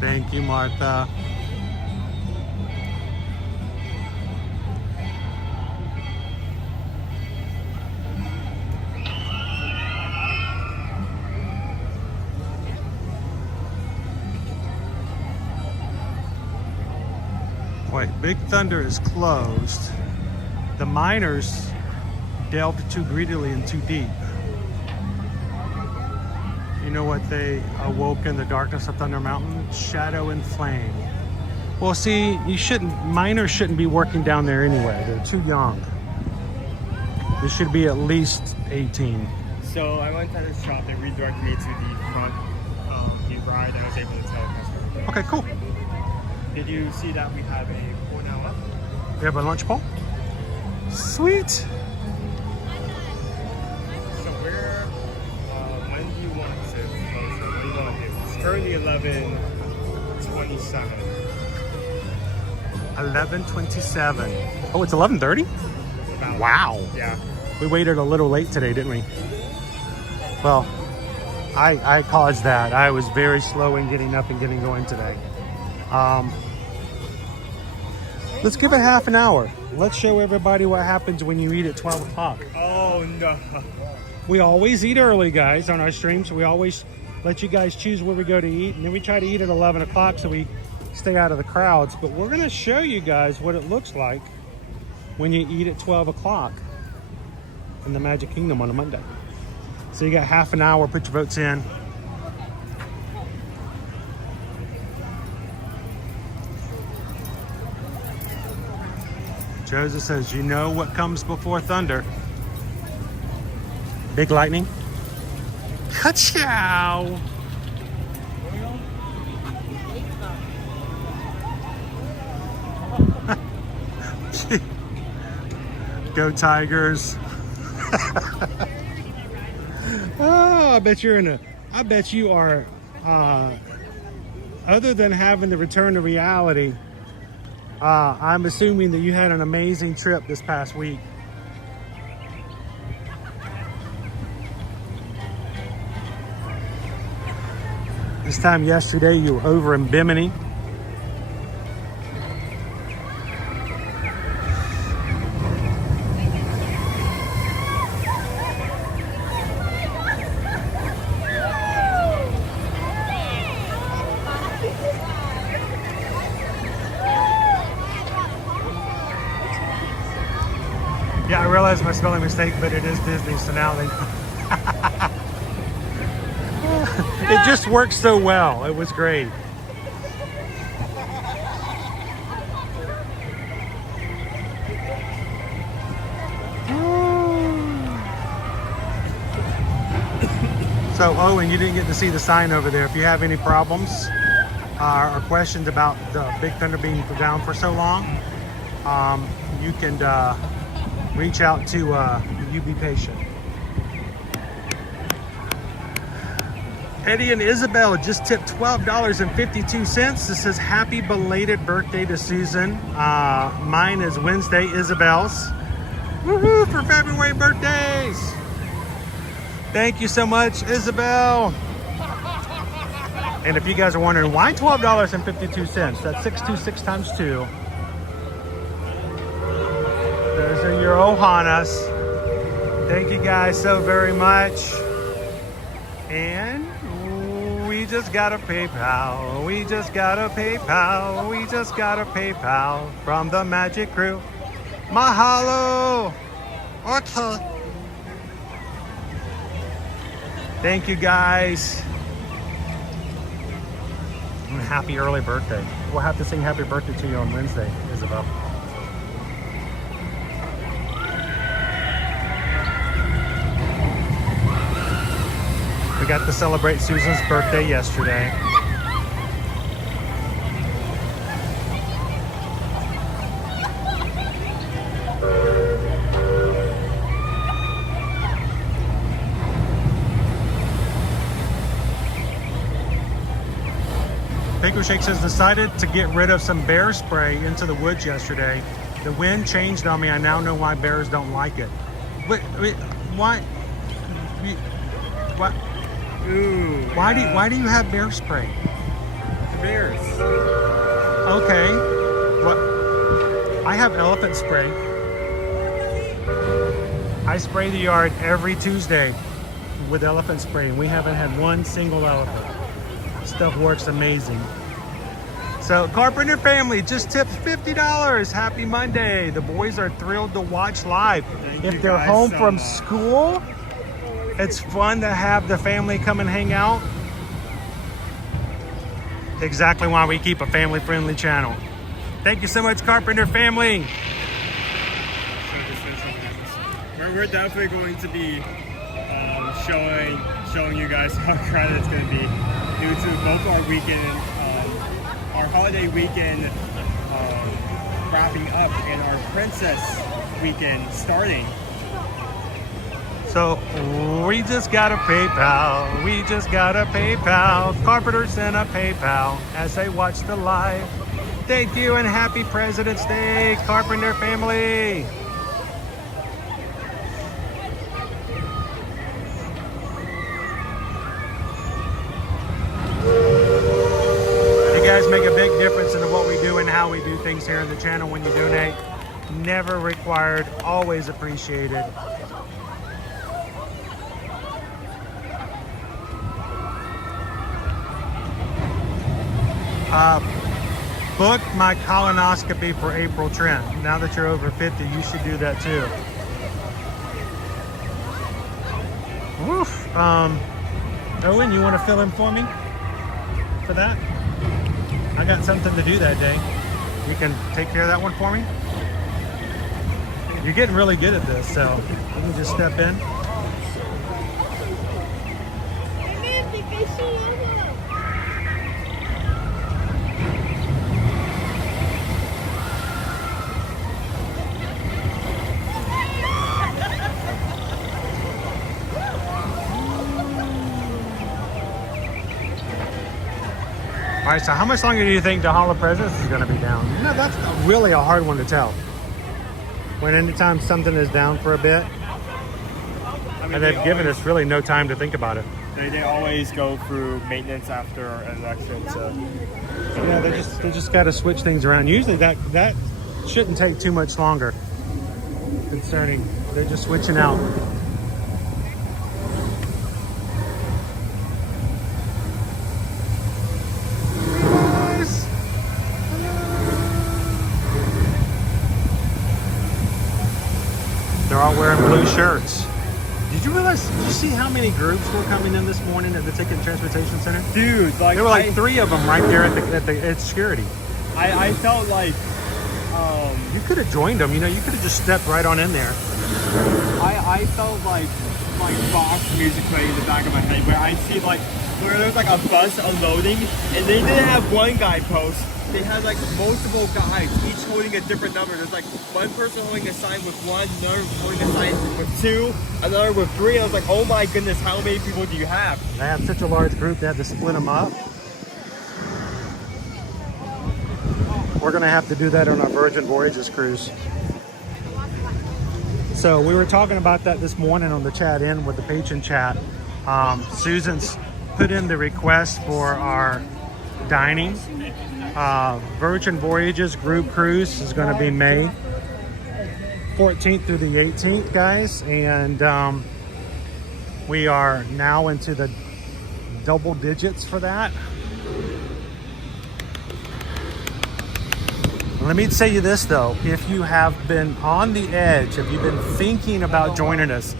Thank you, Martha. Wait, Big Thunder is closed. The miners delved too greedily and too deep. You know what they awoke in the darkness of Thunder Mountain? Shadow and flame. Well, see, miners shouldn't be working down there anyway. They're too young. They should be at least 18. So I went to this shop, they redirected me to the front gate ride, and I was able to tell customers. Okay, cool. Did you see that we have a pole now left? We have a lunch pole? Sweet. So where, when do you want to close it? What do you want to do? It's currently 11:27. 11:27. Oh, it's 11:30? Wow. Yeah. We waited a little late today, didn't we? Well, I caused that. I was very slow in getting up and getting going today. Let's give it half an hour. Let's show everybody what happens when you eat at 12 o'clock. Oh, no. We always eat early, guys, on our streams. We always let you guys choose where we go to eat. And then we try to eat at 11 o'clock so we stay out of the crowds. But we're going to show you guys what it looks like when you eat at 12 o'clock in the Magic Kingdom on a Monday. So you got half an hour. Put your votes in. Joseph says, you know what comes before thunder? Big lightning? Ka-chow! Go Tigers. Oh, I bet you are, other than having to return to reality, I'm assuming that you had an amazing trip this past week. This time yesterday, you were over in Bimini. Yeah, I realized my spelling mistake, but it is Disney, so now they... It just works so well. It was great. So, Owen, you didn't get to see the sign over there. If you have any problems or questions about the Big Thunder being down for so long, you can reach out to You Be Patient. Eddie and Isabel just tipped $12.52. This says happy belated birthday to Susan. Mine is Wednesday, Isabel's. Woohoo for February birthdays. Thank you so much, Isabel. And if you guys are wondering why $12.52, that's 626 times 2. Those are your Ohanas. Thank you guys so very much. And we just got a PayPal. We just got a PayPal. We just got a PayPal from the Magic Crew. Mahalo. Okay. Thank you guys. And happy early birthday. We'll have to sing happy birthday to you on Wednesday, Isabel. We got to celebrate Susan's birthday yesterday. Pinko Shake says, decided to get rid of some bear spray into the woods yesterday. The wind changed on me. I now know why bears don't like it. Wait, why? What? Ooh. Why do you have bear spray? The bears. Okay. What? I have elephant spray. I spray the yard every Tuesday with elephant spray, and we haven't had one single elephant. Stuff works amazing. So Carpenter family just tipped $50. Happy Monday. The boys are thrilled to watch live. If they're home from school, it's fun to have the family come and hang out. Exactly why we keep a family-friendly channel. Thank you so much, Carpenter family. We're definitely going to be showing you guys how crowded it's going to be due to both our weekend, our holiday weekend wrapping up and our princess weekend starting. So we just got a PayPal. We just got a PayPal. Carpenter sent a PayPal as they watch the live. Thank you and happy President's Day, Carpenter family. You guys make a big difference in what we do and how we do things here on the channel when you donate. Never required, always appreciated. Book my colonoscopy for April, Trent. Now that you're over 50, you should do that too. Woof. Owen, you want to fill in for me for that? I got something to do that day. You can take care of that one for me? You're getting really good at this, so you can just step in. All right, so how much longer do you think the Hall of Presidents is going to be down? You know, that's really a hard one to tell. When anytime something is down for a bit, and they've given us really no time to think about it. They always go through maintenance after an election, so yeah, they just got to switch things around. Usually that shouldn't take too much longer. Concerning, they're just switching out. They're all wearing blue shirts. Did you see how many groups were coming in this morning at the Ticket and Transportation Center? Dude, like there were like 3 of them right there at security. I felt like you could have joined them. You know, you could have just stepped right on in there. I felt like Fox music playing in the back of my head, where I see where there's like a bus unloading, and they didn't have one guy post. They had like multiple guys, each holding a different number. There's like one person holding a sign with 1, another holding a sign with 2, another with 3. I was like, oh my goodness, how many people do you have? They have such a large group, they had to split them up. We're gonna have to do that on our Virgin Voyages cruise. So we were talking about that this morning on the chat in with the patron chat. Susan's put in the request for our dining. Virgin Voyages group cruise is going to be May 14th through the 18th, guys, and we are now into the double digits for that. Let me tell you this though, if you have been on the edge, if you've been thinking about joining us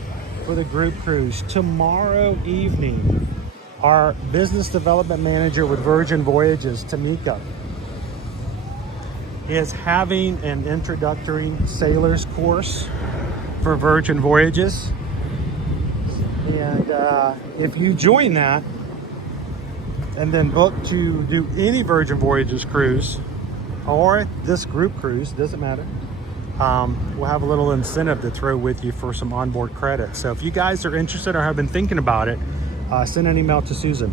for the group cruise, tomorrow evening our business development manager with Virgin Voyages, Tamika, is having an introductory sailors course for Virgin Voyages. And if you join that and then book to do any Virgin Voyages cruise or this group cruise, doesn't matter, we'll have a little incentive to throw with you for some onboard credit. So if you guys are interested or have been thinking about it, send an email to Susan.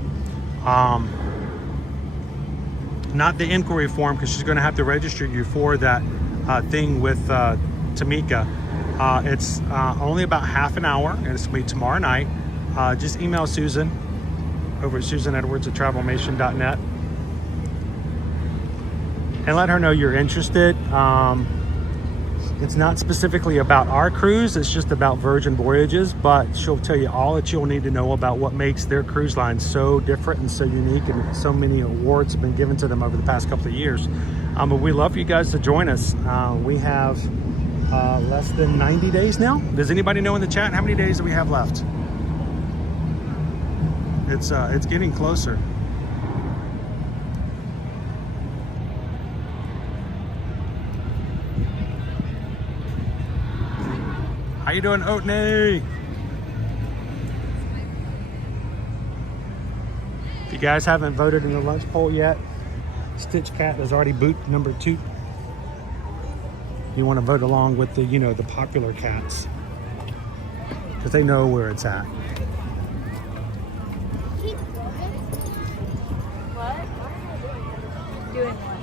Not the inquiry form, because she's going to have to register you for that thing with Tamika. It's only about half an hour, and it's going to be tomorrow night. Just email Susan over at susanedwards@travelmation.net and let her know you're interested. It's not specifically about our cruise, it's just about Virgin Voyages, but she'll tell you all that you'll need to know about what makes their cruise line so different and so unique, and so many awards have been given to them over the past couple of years. But we love for you guys to join us. We have less than 90 days now. Does anybody know in the chat how many days do we have left? It's getting closer. How you doing, Oatney? If you guys haven't voted in the lunch poll yet, Stitch Cat is already boot number 2. You want to vote along with the, the popular cats, because they know where it's at. What? Doing what?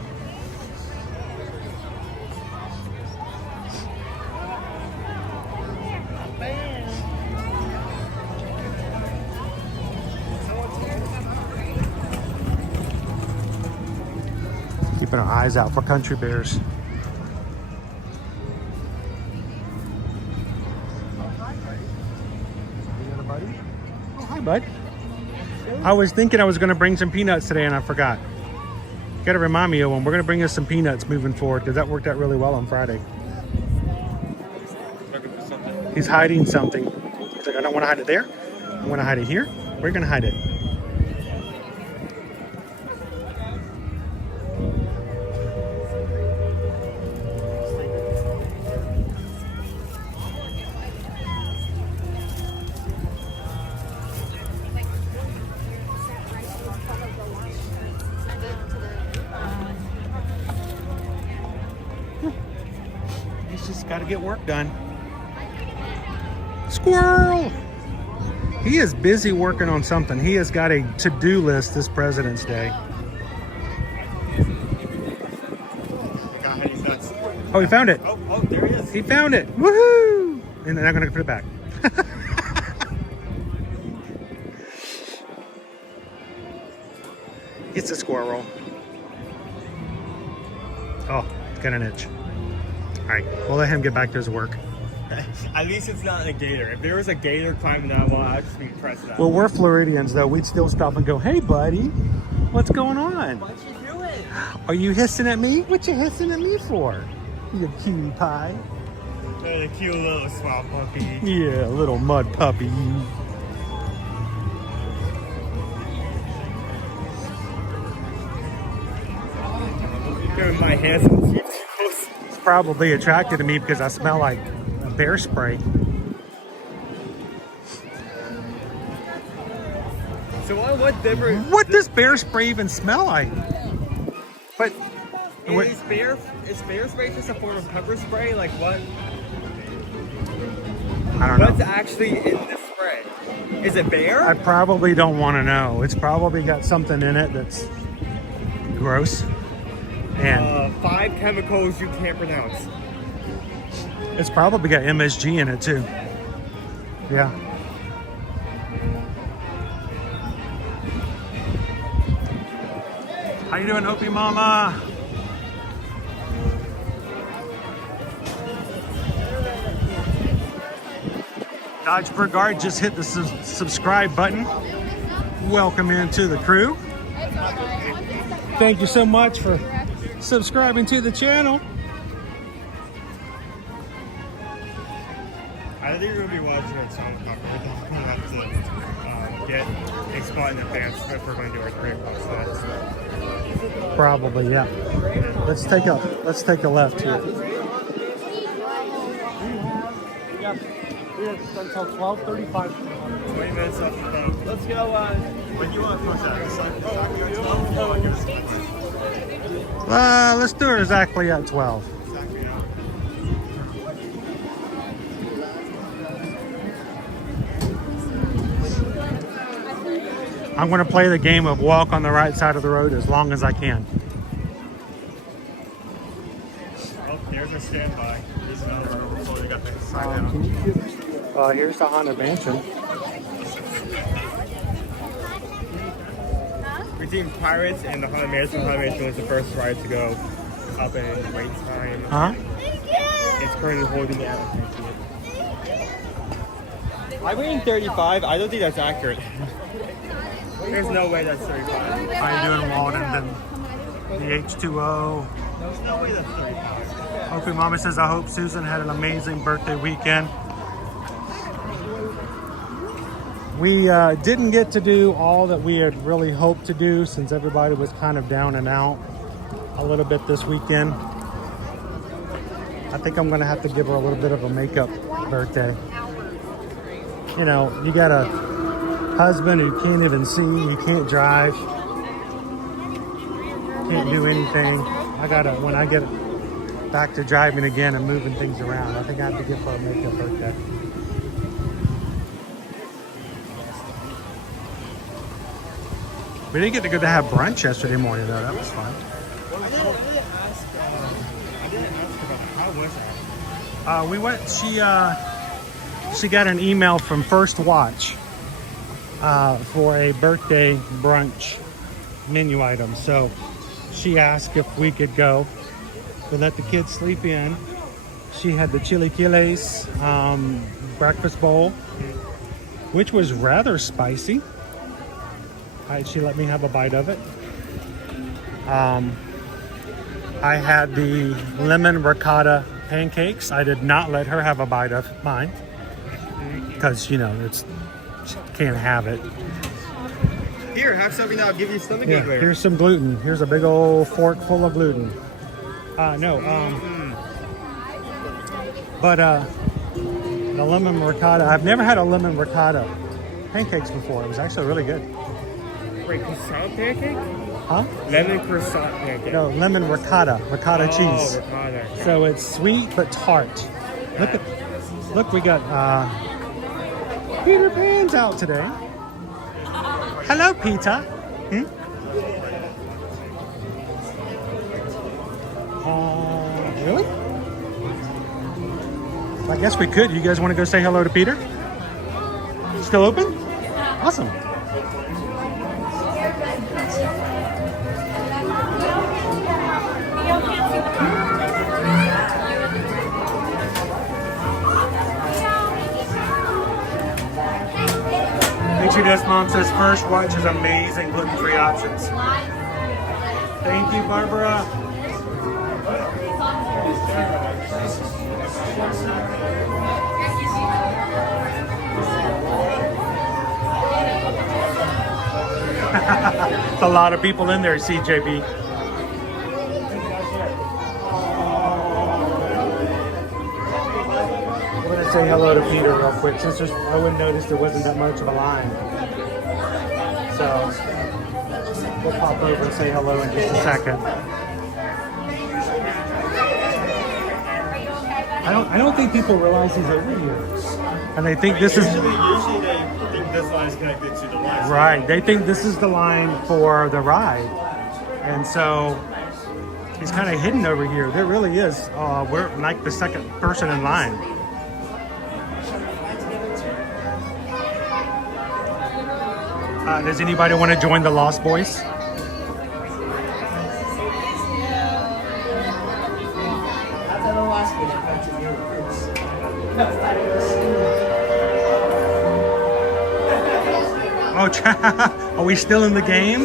Keeping our eyes out for country bears. Oh, hi, bud. I was thinking I was going to bring some peanuts today, and I forgot. You got to remind me, Owen. We're going to bring us some peanuts moving forward, because that worked out really well on Friday. He's hiding something. He's like, I don't want to hide it there. I want to hide it here. Where are you going to hide it? just got to get work done. Squirrel! He is busy working on something. He has got a to-do list this President's Day. God, he's nuts. Oh, he found it. Oh, there he is. He found it. Woohoo! And then I'm going to put it back. It's a squirrel. Oh, got an itch. All right, we'll let him get back to his work. At least it's not a gator. If there was a gator climbing that wall, I'd just be impressed with that. Well, we're Floridians, though. We'd still stop and go, hey, buddy, what's going on? What you doing? Are you hissing at me? What you hissing at me for? You cutie pie. A cute little swamp puppy. Yeah, little mud puppy. Giving my hands some teeth. It's probably attracted to me because I smell like bear spray. So what difference? What does bear spray even smell like? But is bear spray just a form of pepper spray? Like what? I don't know. What's actually in the spray? Is it bear? I probably don't want to know. It's probably got something in it that's gross. And 5 chemicals you can't pronounce. it's probably got MSG in it too. Yeah. How you doing, Opie Mama? Dodge Brigard just hit the subscribe button. Welcome into the crew. Thank you so much for subscribing to the channel. I think you're going to be watching it so we have to get a spot in advance if we're going to do our 3 o'clock slots. Probably, yeah. Let's take a left here. Yeah, until 12:35. 20 minutes off the boat. Let's go. When you want to push that, Let's do it exactly at 12. I'm going to play the game of walk on the right side of the road as long as I can. Oh, there's a standby. Here's the Haunted Mansion. Between Pirates and the Haunted Mansion, the Haunted Mansion was the first ride to go up in wait time. Huh? It's currently holding the atmosphere. I went in 35. I don't think that's accurate. There's no way that's 35. How you doing, Walden? The H2O. There's no way that's 35. Opie Mama says, I hope Susan had an amazing birthday weekend. We didn't get to do all that we had really hoped to do since everybody was kind of down and out a little bit this weekend. I think I'm gonna have to give her a little bit of a makeup birthday. You know, you got a husband who can't even see, you can't drive, can't do anything. When I get back to driving again and moving things around, I think I have to give her a makeup birthday. We didn't get to go to have brunch yesterday morning though, that was fun. We went, she got an email from First Watch for a birthday brunch menu item. So she asked if we could go. We let the kids sleep in. She had the chilaquiles breakfast bowl, which was rather spicy. She let me have a bite of it. I had the lemon ricotta pancakes. I did not let her have a bite of mine because, you know, she can't have it. Here, have something that'll give you stomach ache later. Here's some gluten. Here's a big old fork full of gluten. But the lemon ricotta, I've never had a lemon ricotta pancakes before. It was actually really good. Wait, croissant pancake? Huh? Lemon croissant pancake. No, lemon ricotta cheese. Ricotta. So it's sweet but tart. Look, we got Peter Pan's out today. Hello, Peter. Really? I guess we could. You guys want to go say hello to Peter? Still open? Awesome. This mom says First Watch is amazing gluten-free options. Thank you, Barbara. It's a lot of people in there, CJB. I'm going to say hello to Peter real quick, since I wouldn't notice there wasn't that much of a line. So we'll pop over and say hello in just a second. I don't think people realize he's over here, and they think this is usually they think this line is connected to the line. Right. They think this is the line for the ride, and so he's kind of hidden over here. There really is. We're like the second person in line. Does anybody want to join the Lost Boys? Oh, are we still in the game?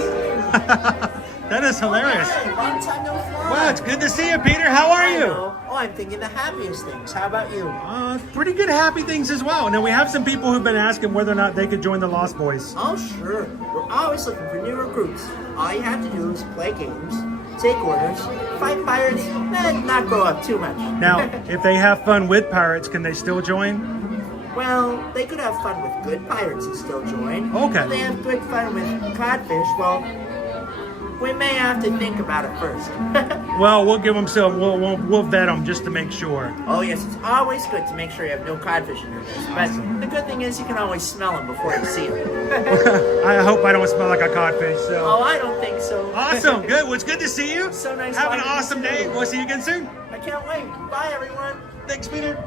That is hilarious. Long time no fly. Well, it's good to see you, Peter. How are you? Oh, I'm thinking the happiest things. How about you? Pretty good happy things as well. Now, we have some people who've been asking whether or not they could join the Lost Boys. Oh, sure. We're always looking for new recruits. All you have to do is play games, take orders, fight pirates, and not grow up too much. Now, if they have fun with pirates, can they still join? Well, they could have fun with good pirates and still join. Okay. If they have good fun with codfish, well, we may have to think about it first. Well, we'll give them some. We'll vet them just to make sure. Oh yes, it's always good to make sure you have no codfish in your dish. But the good thing is you can always smell them before you see them. I hope I don't smell like a codfish. So. Oh, I don't think so. Awesome. Good. Well, it's good to see you. So nice. Have an awesome day. We'll see you again soon. I can't wait. Bye, everyone. Thanks, Peter.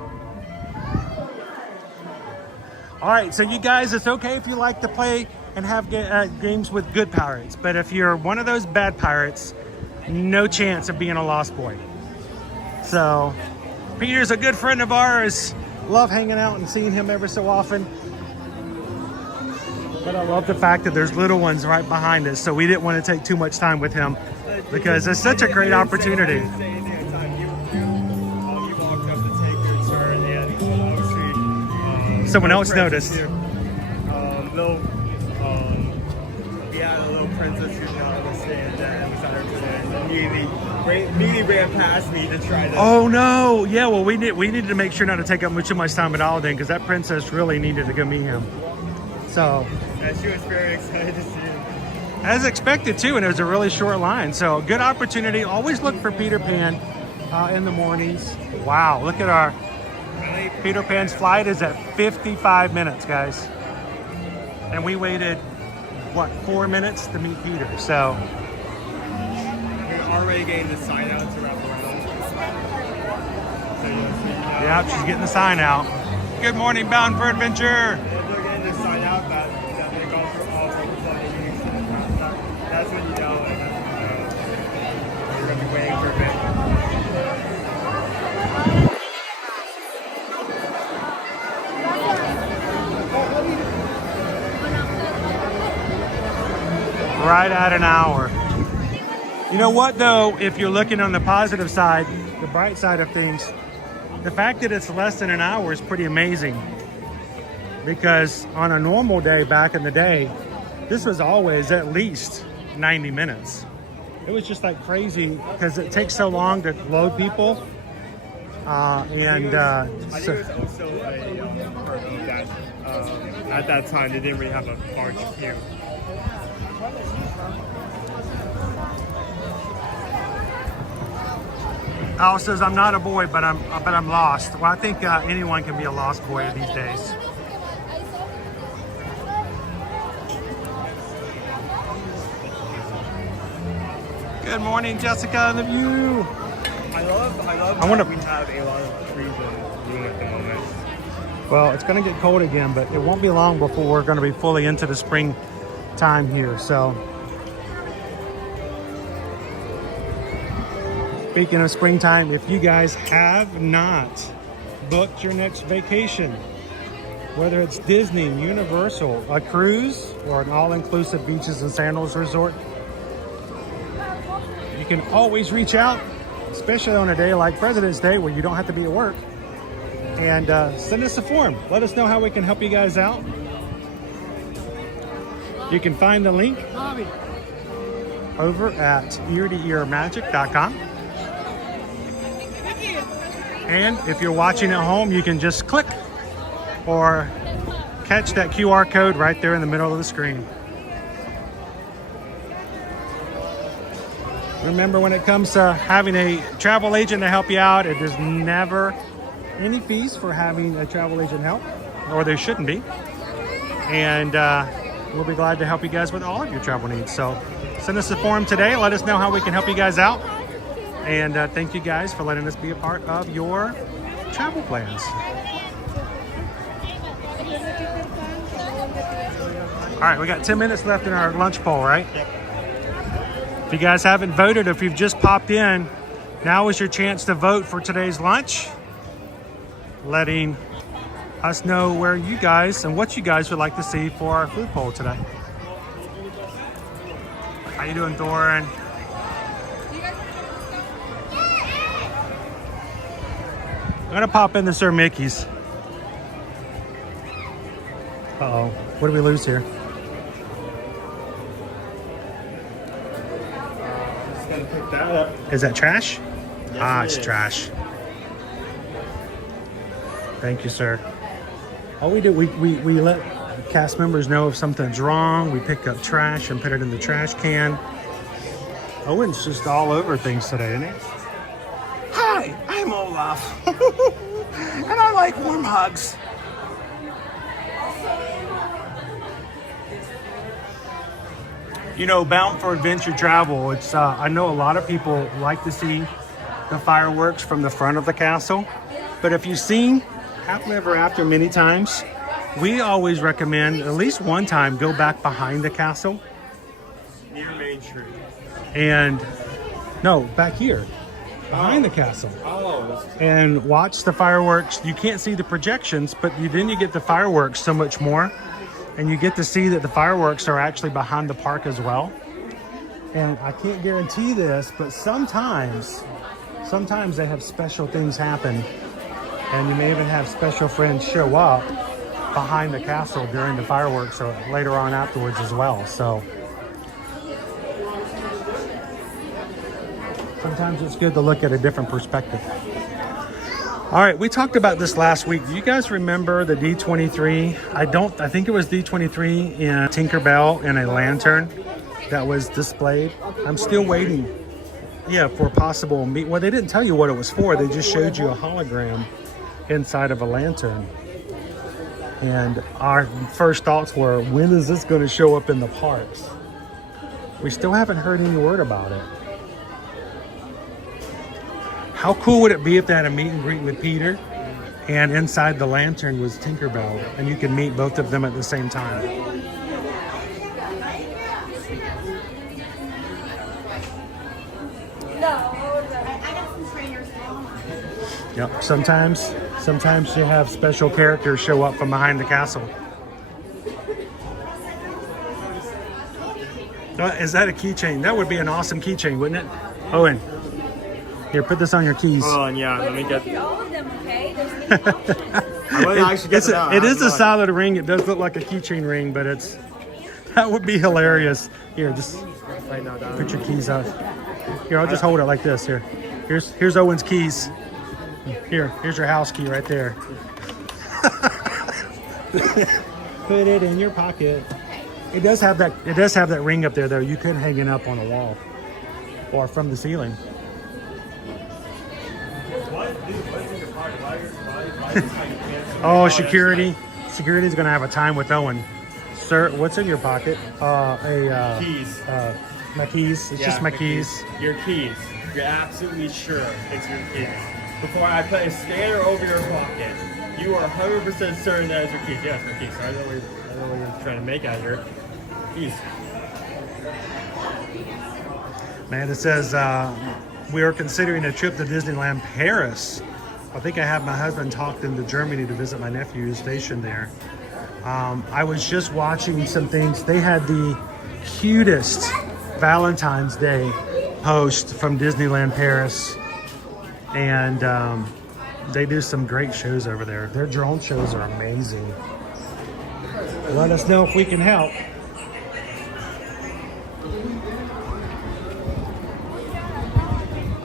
All right, so you guys, it's okay if you like to play and have games with good pirates, but if you're one of those bad pirates, no chance of being a Lost Boy. So, Peter's a good friend of ours. Love hanging out and seeing him every so often. But I love the fact that there's little ones right behind us, so we didn't want to take too much time with him because it's such a great opportunity. Someone else noticed. We had a little princess who's not on the stand and immediately ran past me to try to. Oh no! Yeah, well, we needed to make sure not to take up too much time at all then, because that princess really needed to go meet him. So. And she was very excited to see him. As expected too, and it was a really short line. So good opportunity. Always look for Peter Pan in the mornings. Wow! Look at our. Peter Pan's flight is at 55 minutes, guys. And we waited, what, 4 minutes to meet Peter, so. We're already getting the sign out to wrap around. Yeah, she's getting the sign out. Good morning, bound for adventure. They're getting the sign out that they go through all sorts of things. That's when you know that you're going to be waiting for a bit. Right at an hour. You know what though, if you're looking on the positive side, the bright side of things, the fact that it's less than an hour is pretty amazing. Because on a normal day back in the day, this was always at least 90 minutes. It was just like crazy because it takes so long to load people. I think it was also a part of that at that time they didn't really have a large queue. Al says, I'm not a boy, but I'm lost. Well, I think anyone can be a lost boy these days. Good morning, Jessica and the view. I love that we have a lot of trees in bloom at the moment. Well, it's going to get cold again, but it won't be long before we're going to be fully into the spring time here. So, speaking of springtime, if you guys have not booked your next vacation, whether it's Disney, Universal, a cruise, or an all-inclusive beaches and sandals resort, you can always reach out, especially on a day like President's Day where you don't have to be at work, and send us a form. Let us know how we can help you guys out. You can find the link over at eartoearmagic.com. And if you're watching at home, you can just click or catch that QR code right there in the middle of the screen. Remember, when it comes to having a travel agent to help you out, it is never any fees for having a travel agent help, or there shouldn't be. And we'll be glad to help you guys with all of your travel needs. So send us a form today. Let us know how we can help you guys out. And thank you guys for letting us be a part of your travel plans. All right, we got 10 minutes left in our lunch poll, right? Yep. If you guys haven't voted, if you've just popped in, now is your chance to vote for today's lunch, letting us know where you guys and what you guys would like to see for our food poll today. How you doing, Thorin? I'm gonna pop in the Sir Mickey's. Uh-oh, what did we lose here? Just gonna pick that up. Is that trash? Yes, it's trash. Thank you, sir. All we do, we let cast members know if something's wrong. We pick up trash and put it in the trash can. Owen's just all over things today, isn't he? Hi, I'm Olaf. And I like warm hugs. You know, bound for adventure travel, it's I know a lot of people like to see the fireworks from the front of the castle, but if you've seen Happily Ever After many times, we always recommend at least one time go back behind the castle. Near Main Street. And no, back here, behind the castle. And watch the fireworks. You can't see the projections, but then you get the fireworks so much more. And you get to see that the fireworks are actually behind the park as well. And I can't guarantee this, but sometimes they have special things happen. And you may even have special friends show up behind the castle during the fireworks or later on afterwards as well. So sometimes it's good to look at a different perspective. All right, we talked about this last week. Do you guys remember the D23? I think it was D23 in Tinkerbell in a lantern that was displayed. I'm still waiting, for a possible meet. Well, they didn't tell you what it was for. They just showed you a hologram inside of a lantern. And our first thoughts were, when is this going to show up in the parks? We still haven't heard any word about it. How cool would it be if they had a meet and greet with Peter and inside the lantern was Tinkerbell and you could meet both of them at the same time? Yep, sometimes you have special characters show up from behind the castle. Is that a keychain? That would be an awesome keychain, wouldn't it? Owen. Here, put this on your keys. Hold on, yeah, let me get all of them, okay? It is a solid ring. It does look like a keychain ring, but that would be hilarious. Here, just put your keys out. Here, I'll just hold it like this. Here's Owen's keys. Here's your house key right there. Put it in your pocket. It does have that ring up there though. You could hang it up on the wall or from the ceiling. Oh, security. Security's gonna have a time with Owen. Sir, what's in your pocket? Keys. My keys. It's just my keys. Your keys. You're absolutely sure it's your keys. Before I put a scanner over your pocket, you are 100% certain that it's your keys. Yes, my keys. So I know what you're trying to make out here. Keys. Man, it says we are considering a trip to Disneyland Paris. I think I have my husband talked into Germany to visit my nephew who's stationed there. I was just watching some things. They had the cutest Valentine's Day post from Disneyland Paris. And they do some great shows over there. Their drone shows are amazing. Let us know if we can help.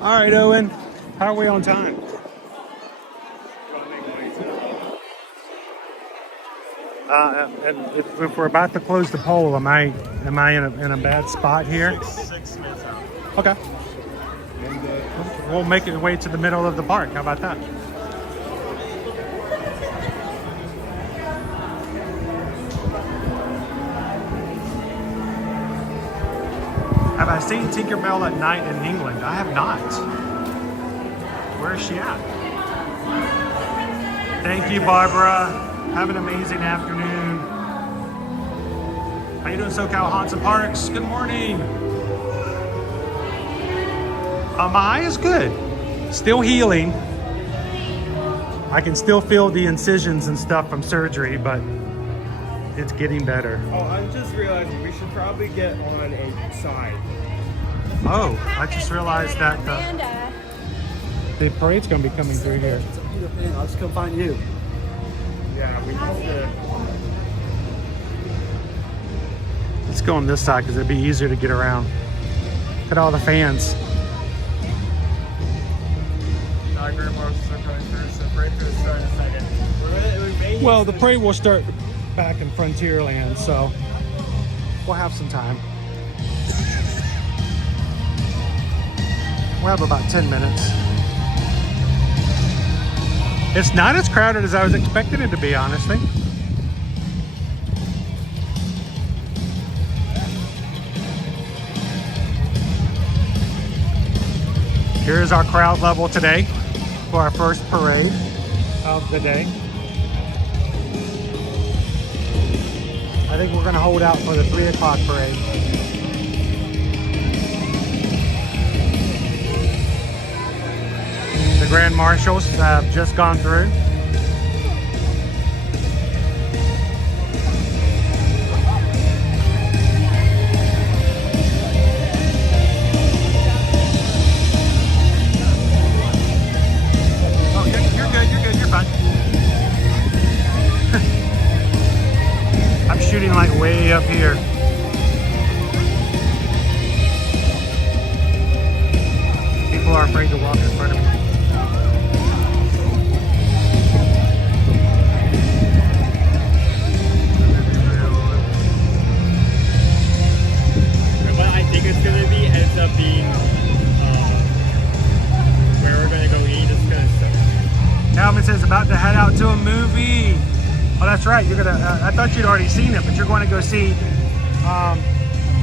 All right, Owen, how are we on time? And if we're about to close the poll, am I in a bad spot here? 6 minutes out. Okay. We'll make it way to the middle of the park. How about that? Have I seen Tinkerbell at night in England? I have not. Where is she at? Thank you, Barbara. Have an amazing afternoon. How you doing, SoCal Haunts and Parks? Good morning. My eye is good. Still healing. I can still feel the incisions and stuff from surgery, but it's getting better. Oh, I'm just realizing we should probably get on a side. Oh, I just realized that the parade's going to be coming through here. I'll just come find you. Yeah, we have to. Let's go on this side because it'd be easier to get around. Look at all the fans. Well, the parade will start back in Frontierland, so we'll have some time. We'll have about 10 minutes. It's not as crowded as I was expecting it to be, honestly. Here's our crowd level today for our first parade of the day. I think we're going to hold out for the 3 o'clock parade. The Grand Marshals have just gone through. Oh, you're good, you're fine. I'm shooting like way up here. People are afraid to walk in front of me. What I think it's gonna be ends up being where we're gonna go eat. It's gonna suck. Calvin says about to head out to a movie. Oh, that's right. You're gonna. I thought you'd already seen it, but you're going to go see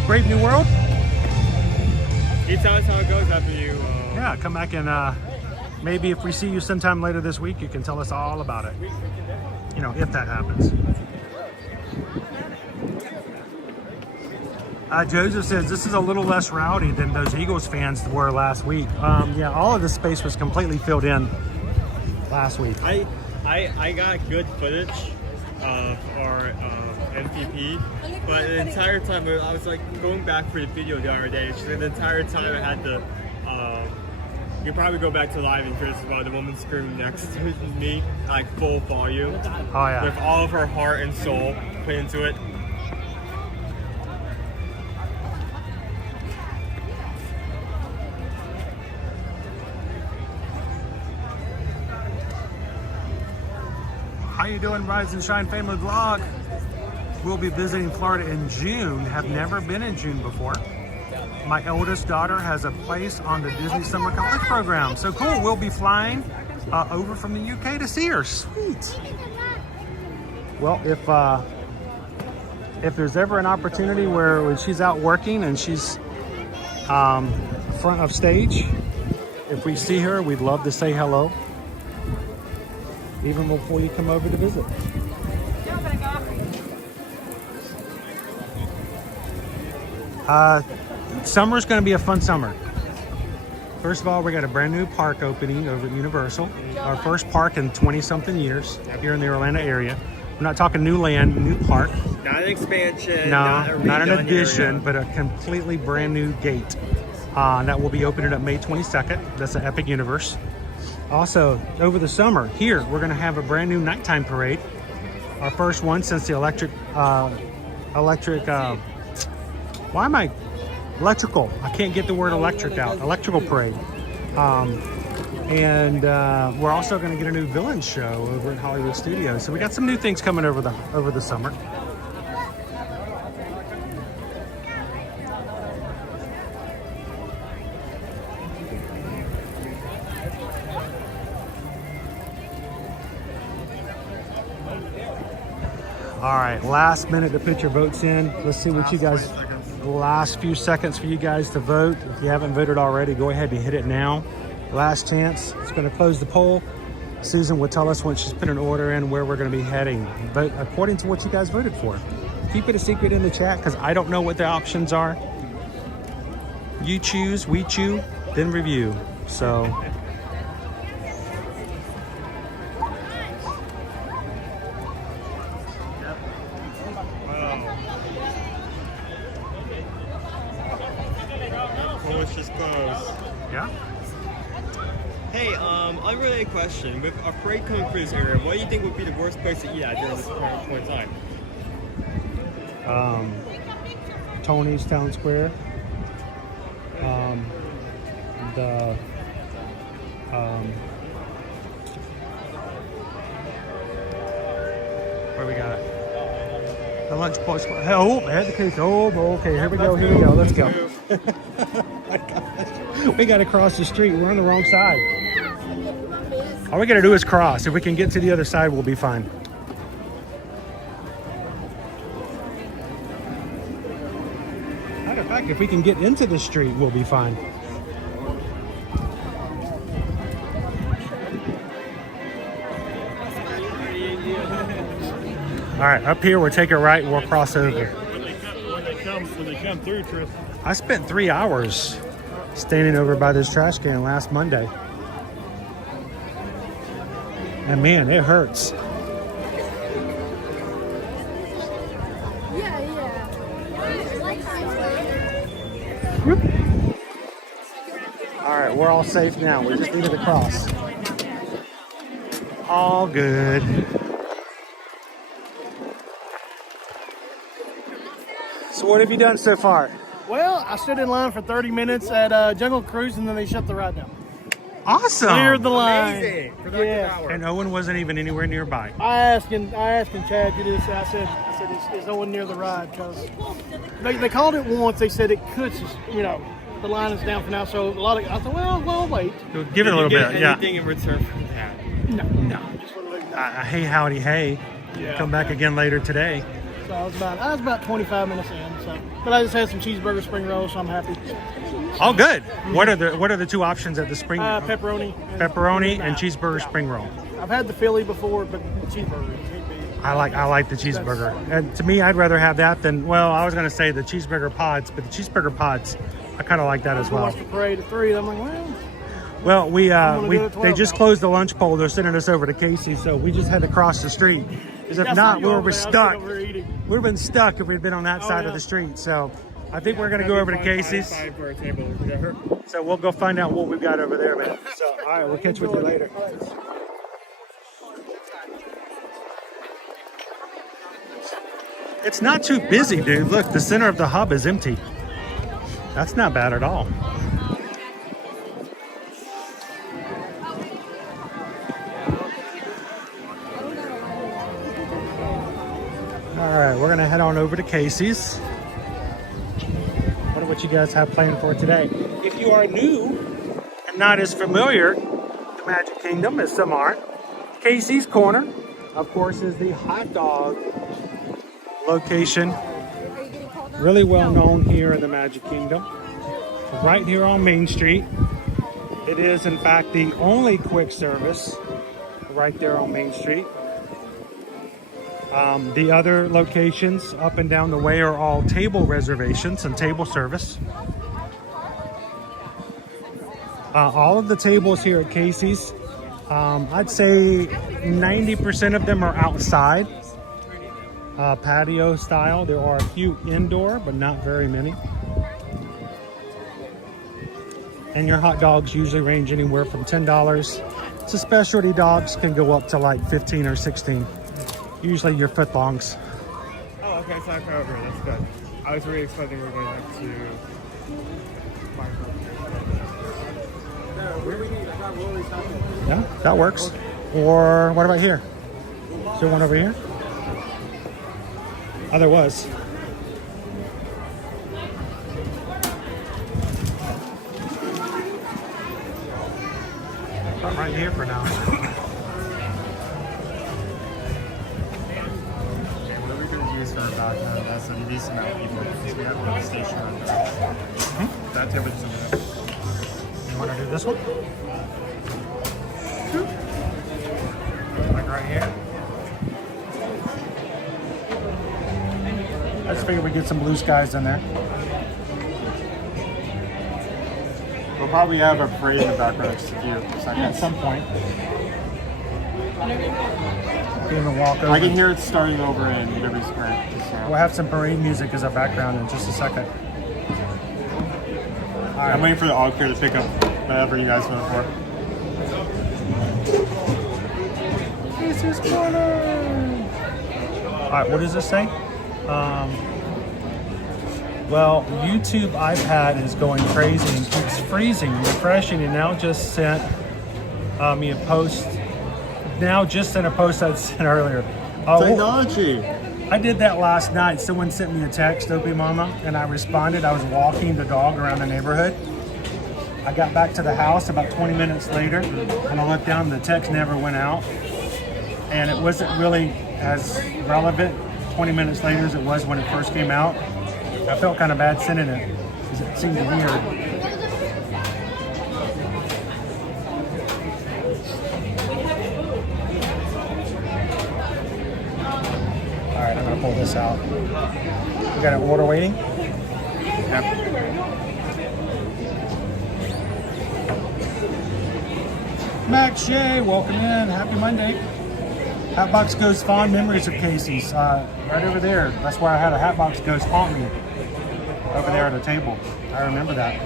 Brave New World. You tell us how it goes after you. Yeah, come back and maybe if we see you sometime later this week, you can tell us all about it. You know, if that happens. Joseph says this is a little less rowdy than those Eagles fans were last week. Yeah, all of the space was completely filled in last week. I got good footage of our MVP, but the entire time I was like going back for the video the other day. The entire time I had to. You can probably go back to live and hear about the woman screaming next to me, like full volume. Oh yeah. With all of her heart and soul put into it. How you doing, Rise and Shine Family Vlog? We'll be visiting Florida in June. Have never been in June before. My eldest daughter has a place on the Disney Summer College program. So cool, we'll be flying over from the UK to see her. Sweet. Well, if there's ever an opportunity where when she's out working and she's front of stage, if we see her, we'd love to say hello, even before you come over to visit. Summer's going to be a fun summer. First of all, we got a brand new park opening over at Universal. Our first park in 20-something years here in the Orlando area. We're not talking new land, new park. Not an expansion. No, not an addition, but a completely brand new gate. That will be opening up May 22nd. That's the Epic Universe. Also, over the summer, here, we're going to have a brand new nighttime parade. Our first one since the electrical. I can't get the word electric out. Electrical parade. And we're also going to get a new villain show over at Hollywood Studios. So we got some new things coming over the summer. All right, last minute to put your votes in. Let's see what you guys, last few seconds for you guys to vote. If you haven't voted already, go ahead and hit it now. Last chance. It's going to close the poll. Susan will tell us when she's put an order in where we're going to be heading. Vote according to what you guys voted for. Keep it a secret in the chat because I don't know what the options are. You choose, we chew, then review. So... Unrelated question. With a parade coming through this area, what do you think would be the worst place to eat at during this current point in time? Tony's Town Square. Where we got it? The lunch place. Oh, I had the case. Oh, okay. Here we go. Let's go. Oh my gosh. We got to cross the street. We're on the wrong side. All we got to do is cross. If we can get to the other side, we'll be fine. Matter of fact, if we can get into the street, we'll be fine. All right, up here, we'll take a right and we'll cross over. When they come through, Tris. I spent 3 hours standing over by this trash can last Monday. And man, it hurts. All right, we're all safe now. We just needed to cross. All good. So what have you done so far? Well, I stood in line for 30 minutes at Jungle Cruise, and then they shut the ride down. Awesome. Cleared the line. Amazing. And Owen wasn't even anywhere nearby. I asked him, Chad, you this. I said, is no one near the ride? Because they called it once. They said it could, the line is down for now. So I thought, well, I'll wait. Give it a little bit, yeah. Anything in return for that? No. Hey, howdy, hey. Yeah. Come back again later today. So I was about 25 minutes in. So, but I just had some cheeseburger spring rolls, so I'm happy. Oh, good. What are the two options at the spring? Pepperoni. And cheeseburger spring roll. I've had the Philly before, but the cheeseburger. I like the cheeseburger. And to me, I'd rather have that than, well, I was going to say the cheeseburger pods, but the cheeseburger pods, I kind of like that as well. I watched the parade at 3. I'm like, well, they just closed the lunch pole. They're sending us over to Casey, so we just had to cross the street. Because if not, we were stuck. We would have been stuck if we'd been on that side of the street. So I think we're going to go over to Casey's. So we'll go find out what we've got over there, man. So, all right, we'll catch with you later. It's not too busy, dude. Look, the center of the hub is empty. That's not bad at all. All right, we're gonna head on over to Casey's. Wonder what you guys have planned for today. If you are new and not as familiar, the Magic Kingdom, as some aren't. Casey's Corner, of course, is the hot dog location. Really well known here in the Magic Kingdom. Right here on Main Street. It is, in fact, the only quick service right there on Main Street. The other locations up and down the way are all table reservations and table service. All of the tables here at Casey's, I'd say 90% of them are outside, patio style. There are a few indoor, but not very many. And your hot dogs usually range anywhere from $10 to specialty dogs can go up to like 15 or 16. Usually your footlongs. Oh, okay, so I got over here. That's good. I was really expecting we were going up to. Yeah, that works. Or what about here? Is there one over here? Oh, there was. I'm right here for now. What are we going to use for our background? That's a decent amount of people because we have a station on there. That table is over there. You want to do this one? Like right here. I just figured we'd get some blue skies in there. We'll probably have a parade in the background just a few seconds. At some point. Even walk over. I can hear it starting over in Liberty Square. We'll have some parade music as our background in just a second. All right. I'm waiting for the all clear to pick up whatever you guys voted for. This is corner. All right, what does this say? Well, YouTube iPad is going crazy and keeps freezing, refreshing, and now just sent me a post. Now just sent a post I'd sent earlier. Technology. I did that last night. Someone sent me a text, Opie Mama, and I responded. I was walking the dog around the neighborhood. I got back to the house about 20 minutes later, and I looked down, and the text never went out. And it wasn't really as relevant 20 minutes later as it was when it first came out. I felt kind of bad sending it because it seemed weird. All right, I'm gonna pull this out. We got an order waiting? Yep. Max Shea, welcome in. Happy Monday. Hatbox Ghost fond memories of Casey's. Right over there. That's where I had a Hatbox Ghost haunt me. Over there at a table. I remember that.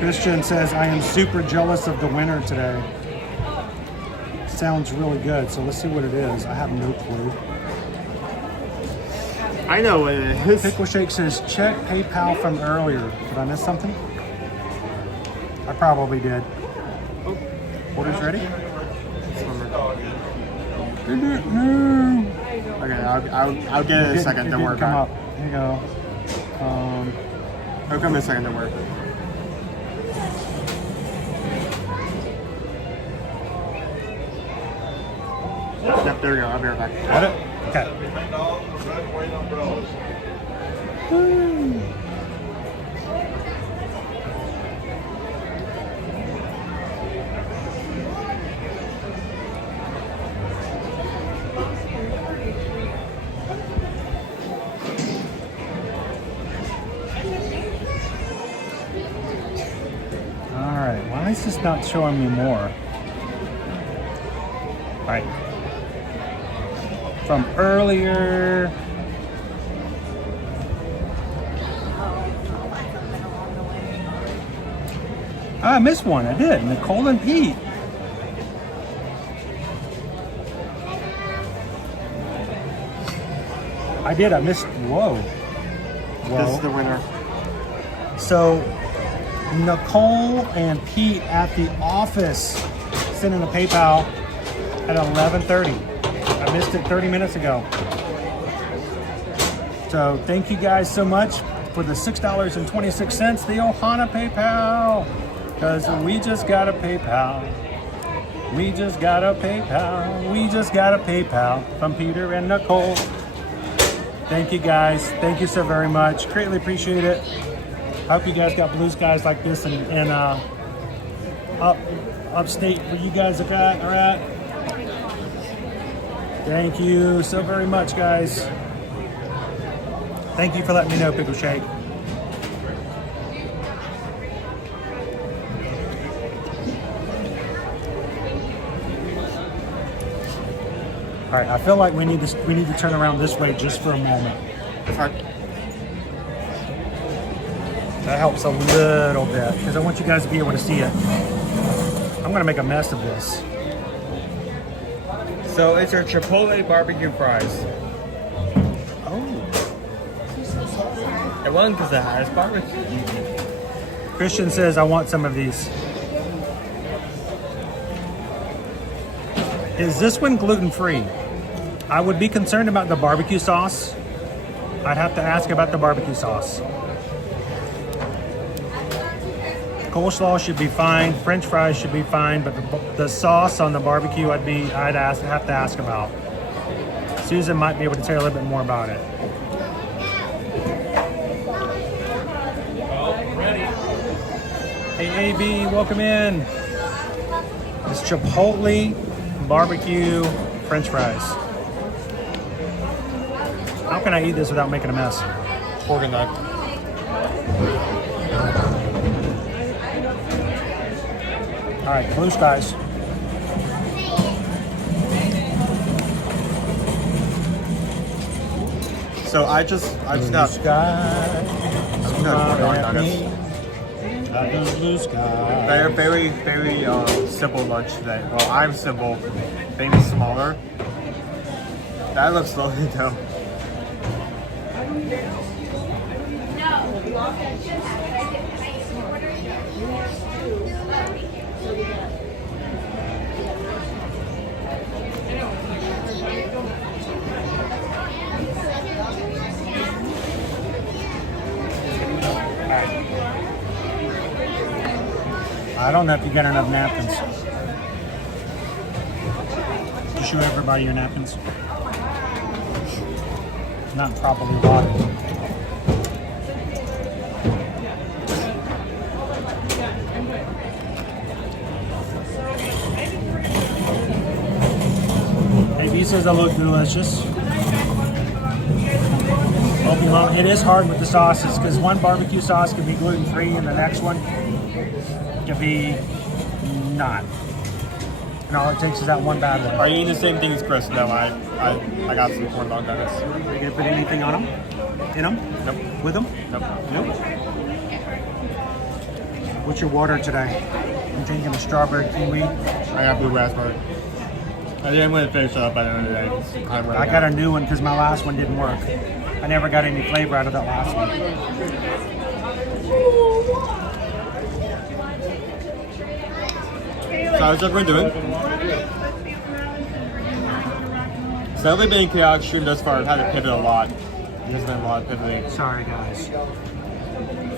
Christian says, I am super jealous of the winner today. Sounds really good, so let's see what it is. I have no clue. I know what it is. Pickle Shake says, check PayPal from earlier. Did I miss something? I probably did. Order's ready? Okay, I'll get it in a second. Don't worry about it. Here you go. It'll come in a second. Don't worry. Yep, there we go. I'll be right back. Got it? Okay. Alright, why is this not showing me more? Alright. From earlier. I missed one. I did. Nicole and Pete. I did. I missed. Whoa. This is the winner. So, Nicole and Pete at the office sent in a PayPal at 11:30. I missed it 30 minutes ago. So thank you guys so much for the $6.26, the Ohana PayPal. Because we just got a PayPal. We just got a PayPal. We just got a PayPal from Peter and Nicole. Thank you guys. Thank you so very much. Greatly appreciate it. Hope you guys got blue skies like this in upstate where you guys are at. Thank you so very much, guys. Thank you for letting me know, Pickle Shake. All right, I feel like we need to turn around this way just for a moment. That helps a little bit because I want you guys to be able to see it. I'm gonna make a mess of this. So it's our Chipotle barbecue fries. Oh. It wasn't because it has barbecue. Christian says, I want some of these. Is this one gluten-free? I would be concerned about the barbecue sauce. I'd have to ask about the barbecue sauce. Coleslaw should be fine. French fries should be fine, but the sauce on the barbecue, I'd have to ask about. Susan might be able to tell you a little bit more about it. Hey, AB, welcome in. It's Chipotle barbecue French fries. How can I eat this without making a mess? Fork and knife. All right, blue skies. So I just got blue skies. Very simple lunch today. Well, I'm simple. Things smaller. That looks lovely though. I don't know if you got enough napkins. You show everybody your napkins. Not properly watered. AB says I look delicious. It is hard with the sauces because one barbecue sauce can be gluten-free and the next one can be not. And all it takes is that one bad one. Are you eating the same thing as Chris? No, I got some corn dog nuggets. Are you gonna put anything on them? In them? Nope. With them? Nope. Nope. What's your water today? I'm drinking a strawberry kiwi. I got blue raspberry. I didn't want to finish it up by the end of the day. I got a new one because my last one didn't work. I never got any flavor out of that last one. So how's everyone doing? So we've been chaotic stream thus far. I've had to pivot a lot. There's been a lot of pivoting. Sorry guys.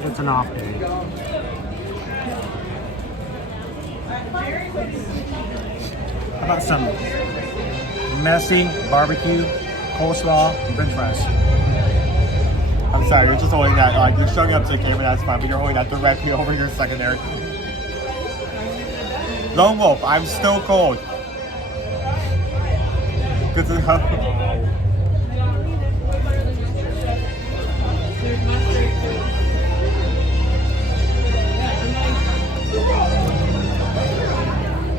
It's an off day. How about some messy barbecue, coleslaw, French fries? I'm sorry, you're just holding that, like, you're showing up to the camera, that's fine, but you're holding that directly over your secondary. Lone Wolf, I'm still cold. Good to know.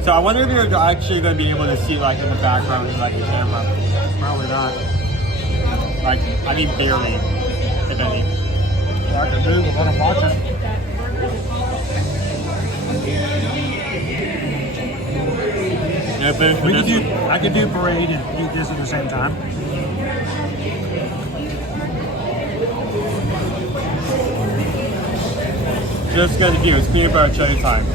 So I wonder if you're actually going to be able to see, like, in the background, like, the camera. Probably not. Like, I mean, barely, if any. Yeah, I can do, but I'm watching. I could do parade and eat this at the same time. Just got to do it's peanut butter jelly time.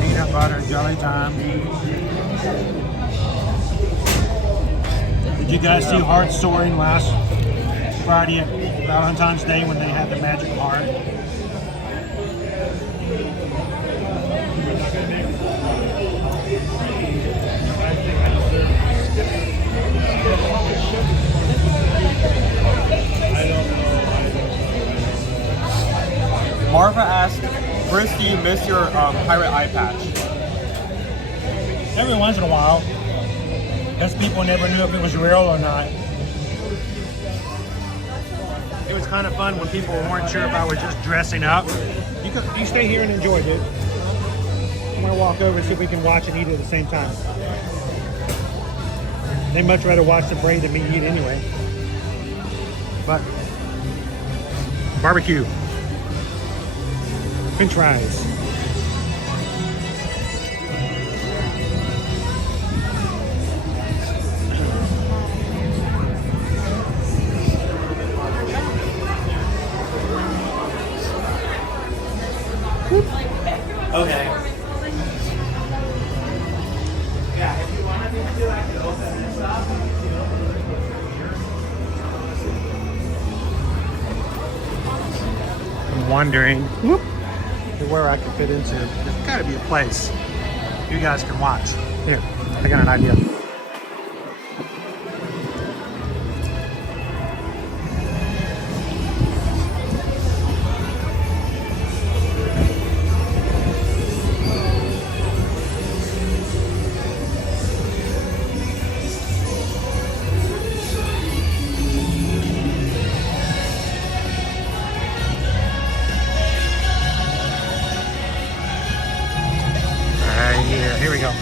Peanut butter jelly time. Did Did you guys see Heart Soaring last Friday at Valentine's Day when they had the magic heart? Marva asked, Chris, do you miss your pirate eye patch? Every once in a while, because people never knew if it was real or not. It was kind of fun when people weren't sure if I was just dressing up. You stay here and enjoy it. I'm gonna walk over and see if we can watch and eat at the same time. They much rather watch the parade than me eat anyway. But barbecue, French fries. Okay. I'm wondering where I could fit into. There's got to be a place you guys can watch. Here, I got an idea. Here we go.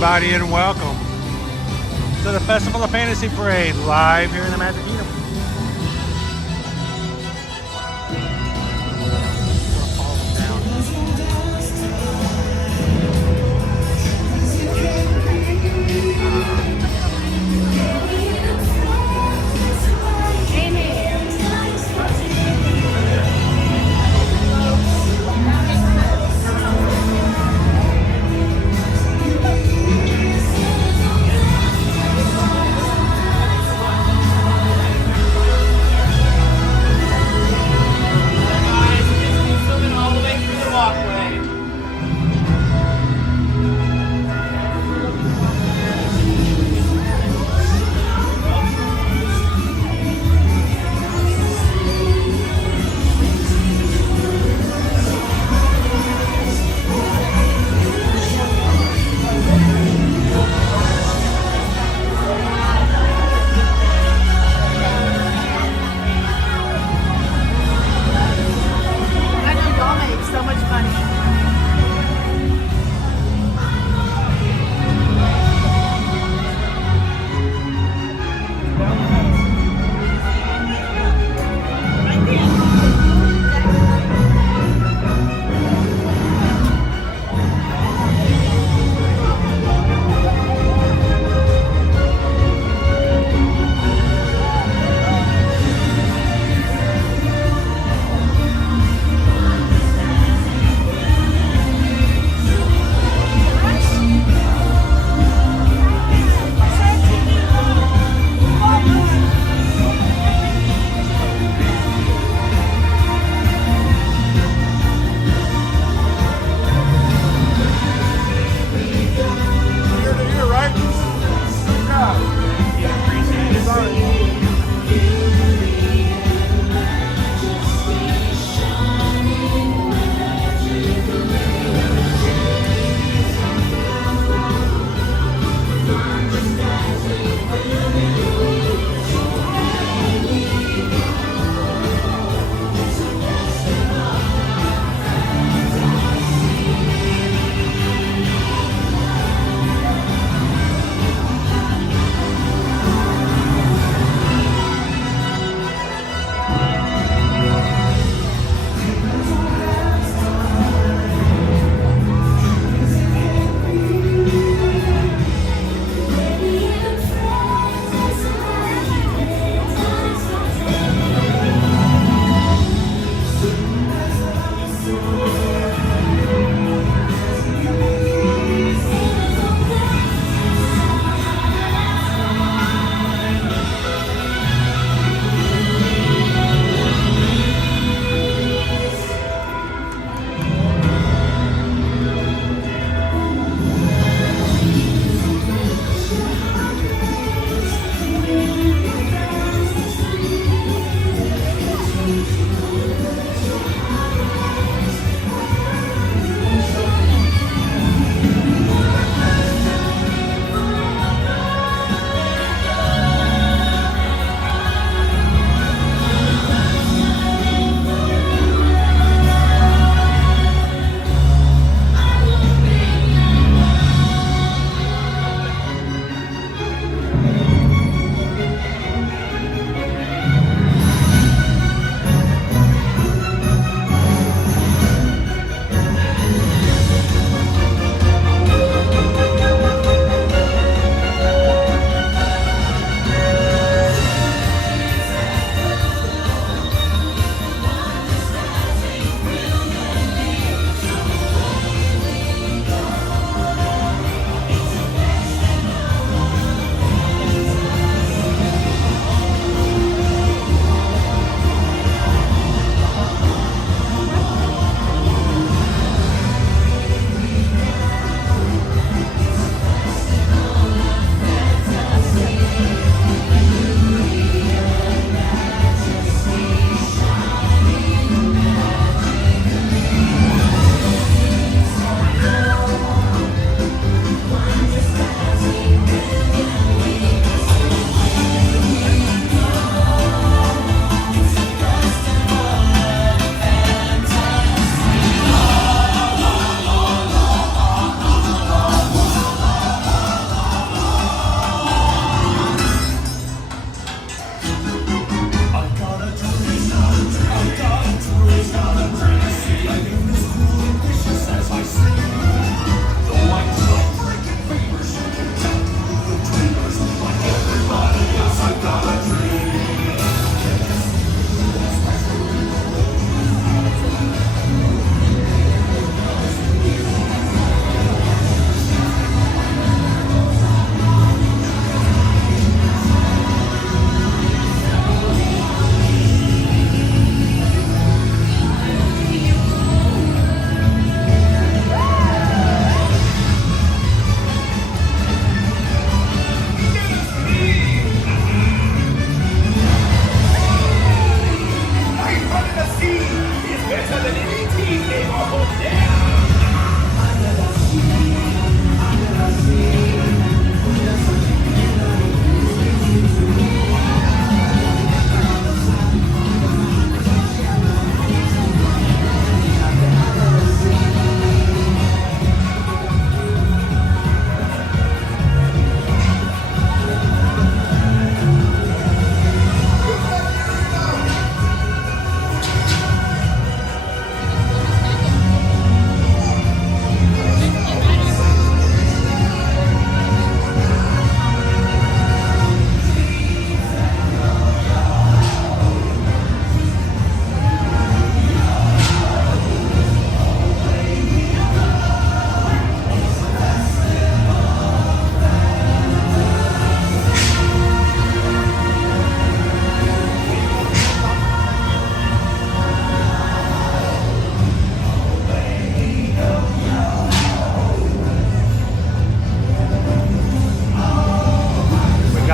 everybody, and welcome to the Festival of Fantasy Parade live here in the Magic Kingdom.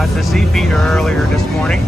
got to see Peter earlier this morning.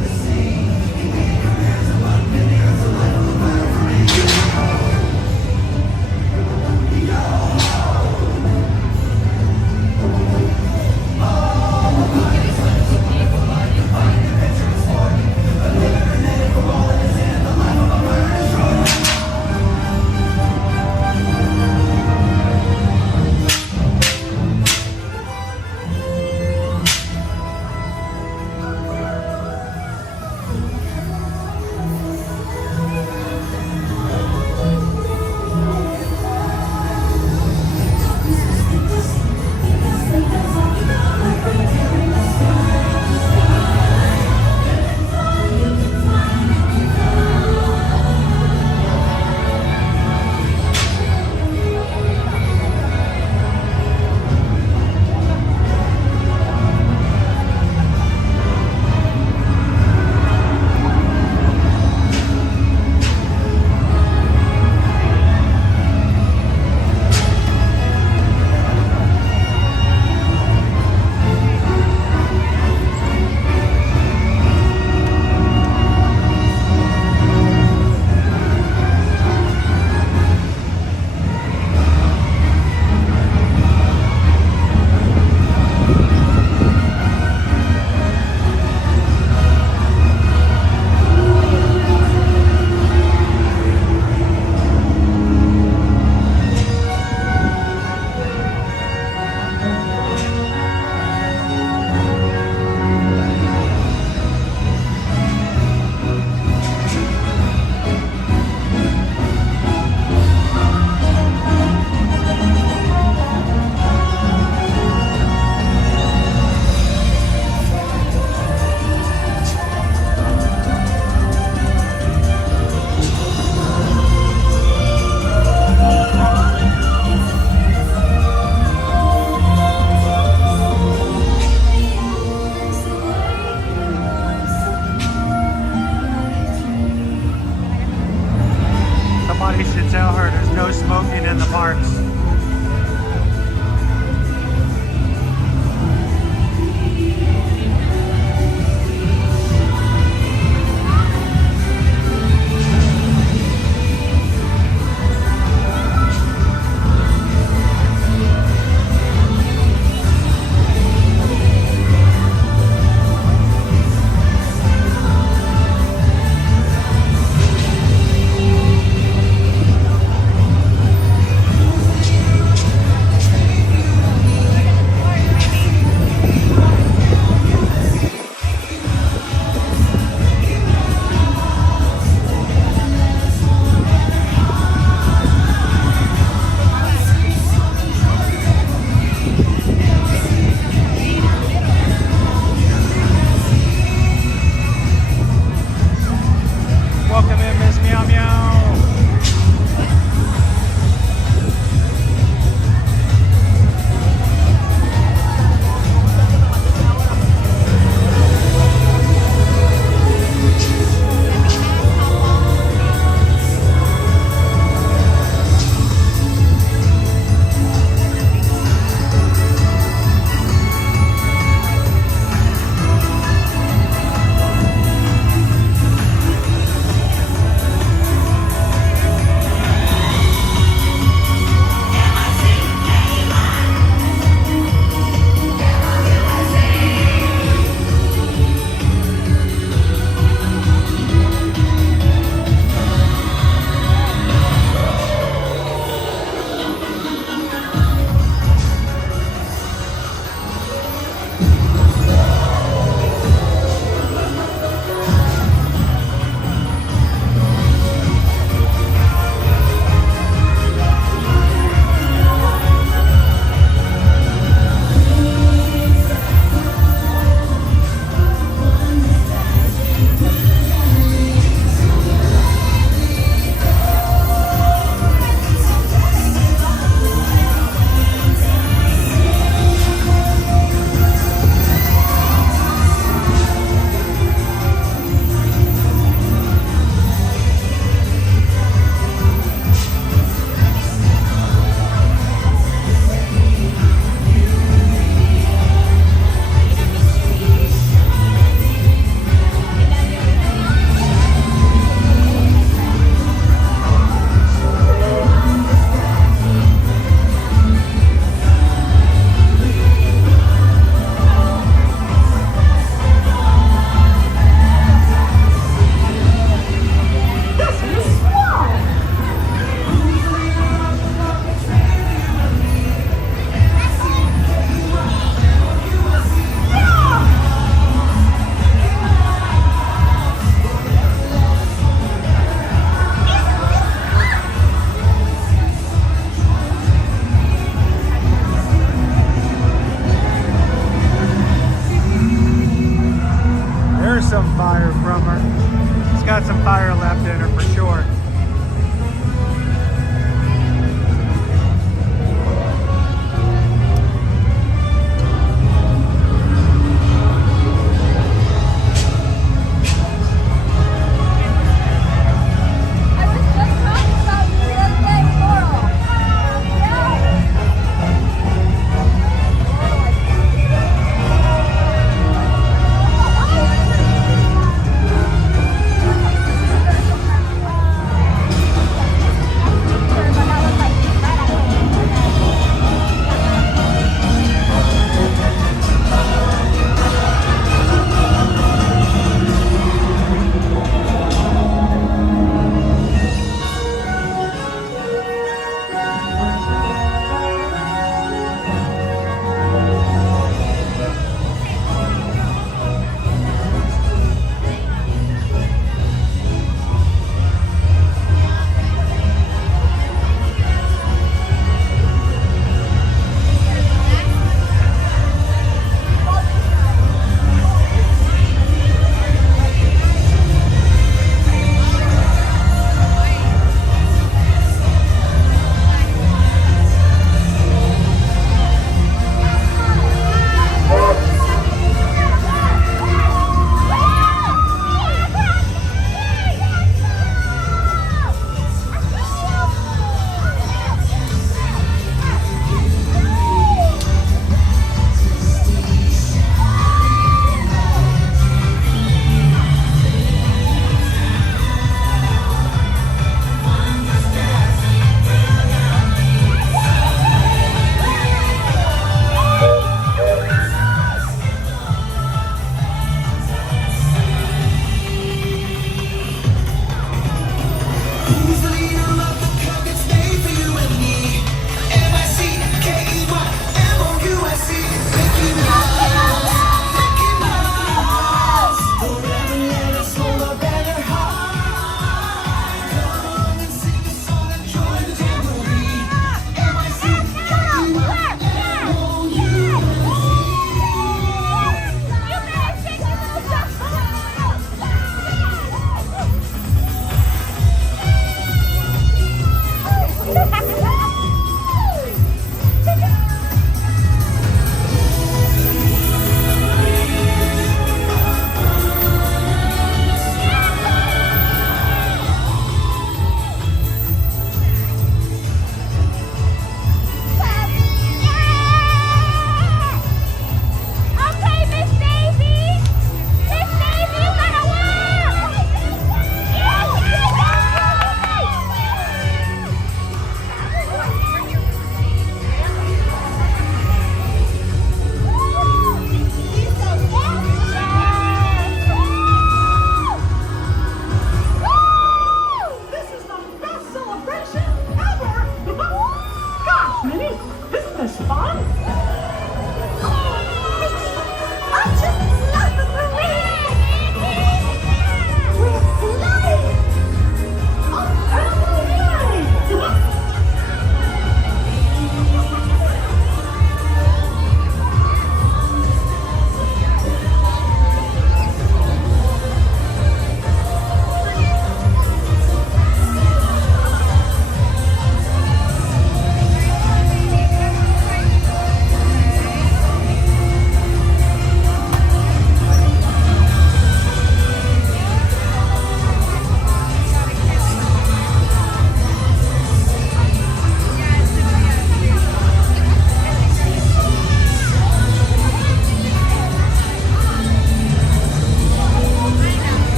some fire from her. She's got some fire left in her for sure.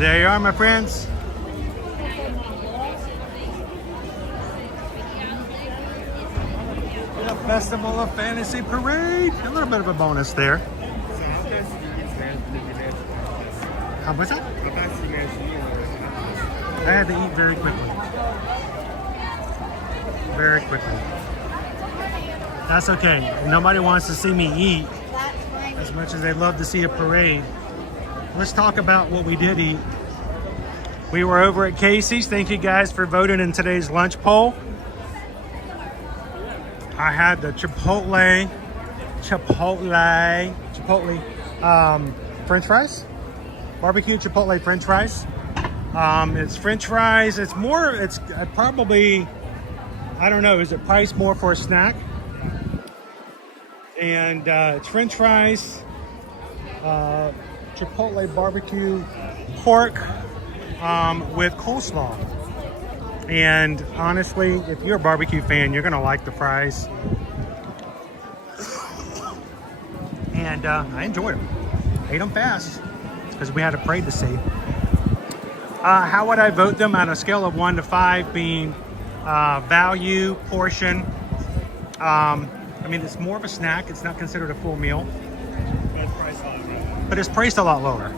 There you are, my friends. The Festival of Fantasy Parade. A little bit of a bonus there. What's that? How fast did you manage to eat? I had to eat very quickly. Very quickly. That's okay. Nobody wants to see me eat as much as they'd love to see a parade. Let's talk about what we did eat. We were over at Casey's. Thank you guys for voting in today's lunch poll. I had the Chipotle French fries. Barbecue Chipotle French fries. It's French fries. It's probably, I don't know, is it priced more for a snack? And it's French fries, Chipotle barbecue pork with coleslaw. And honestly, if you're a barbecue fan, you're gonna like the fries. And I enjoyed them. Ate them fast because we had a parade to see. How would I vote them on a scale of 1 to 5, being value, portion? I mean, it's more of a snack. It's not considered a full meal. But it's priced a lot lower.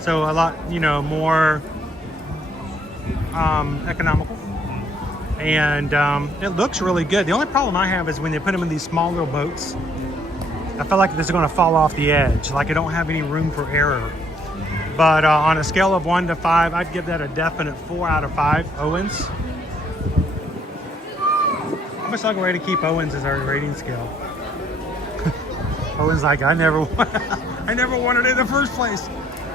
So a lot, more economical. And it looks really good. The only problem I have is when they put them in these small little boats, I feel like this is going to fall off the edge. Like I don't have any room for error. But on a scale of 1 to 5, I'd give that a definite 4 out of 5 Owens. I'm just like ready to keep Owens as our rating scale. Owen's like, I never wanted it in the first place.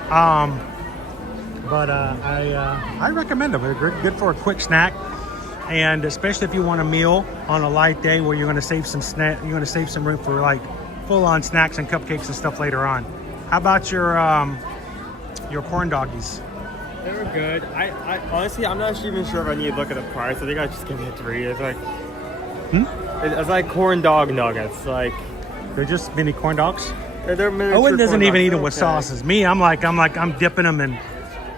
But I recommend them. They're good for a quick snack, and especially if you want a meal on a light day where you're going to save some room for like full-on snacks and cupcakes and stuff later on. How about your corn doggies? They were good. I honestly, I'm not even sure if I need to look at the price. I think I just give it a 3. It's like, it's like corn dog nuggets. Like they're just mini corn dogs. They're miniature Owen doesn't corn even dogs. eat them with sauces. Me, I'm dipping them in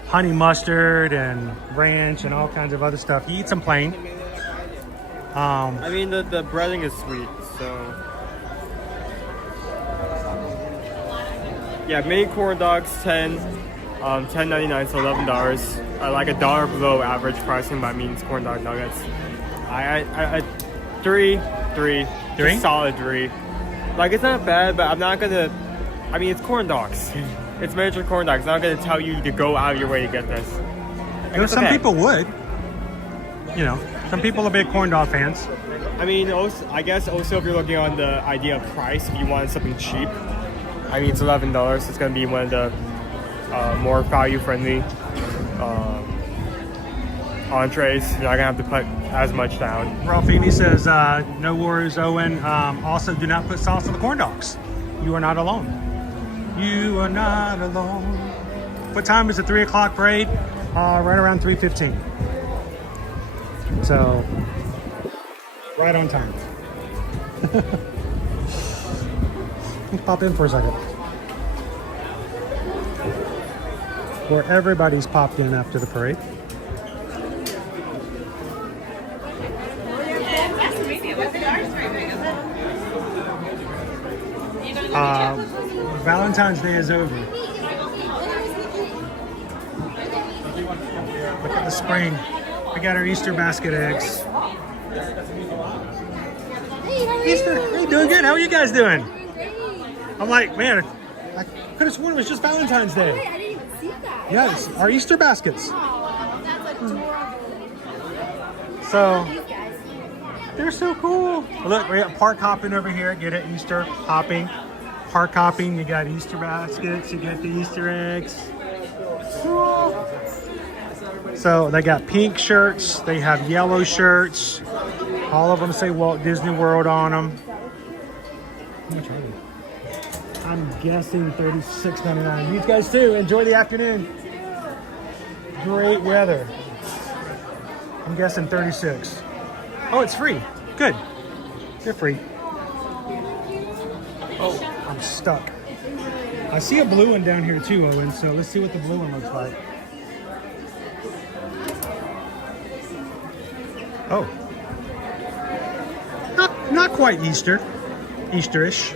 honey mustard and ranch and all kinds of other stuff. He eats them plain. I mean, the breading is sweet, so. Yeah, mini corn dogs, $10.99, so $11. I like $1 below average pricing, but I mean, it's corn dog nuggets. I 3. Just solid 3. Like, it's not bad, but I'm not gonna. I mean, it's corn dogs. It's miniature corn dogs. I'm not gonna tell you to go out of your way to get this. Some people would. Some people are big corn dog fans. I mean, also, I guess also if you're looking on the idea of price, if you want something cheap, I mean, it's $11. It's gonna be one of the more value-friendly entrees. You're not gonna have to put as much down. Ralphini says, no worries, Owen. Also, do not put sauce on the corn dogs. You are not alone. You are not alone. What time is the 3 o'clock parade? Right around 3:15. So, right on time. Let's pop in for a second. Where everybody's popped in after the parade. Valentine's Day is over. Look at the spring. We got our Easter basket eggs. Easter, how you doing? Good. How are you guys doing? I'm like, man, I could have sworn it was just Valentine's Day. Wait, I didn't even see that. Yes, our Easter baskets. Oh, that's adorable. So, they're so cool. Look, we got park hopping over here. Get it? Easter hopping. Park hopping. You got Easter baskets. You got the Easter eggs. Cool. So, they got pink shirts. They have yellow shirts. All of them say Walt Disney World on them. I'm guessing $36.99. You guys too. Enjoy the afternoon. Great weather. I'm guessing 36. Oh, it's free. Good. They're free. Oh, I'm stuck. I see a blue one down here too, Owen. So let's see what the blue one looks like. Oh. Not quite Easter. Easterish.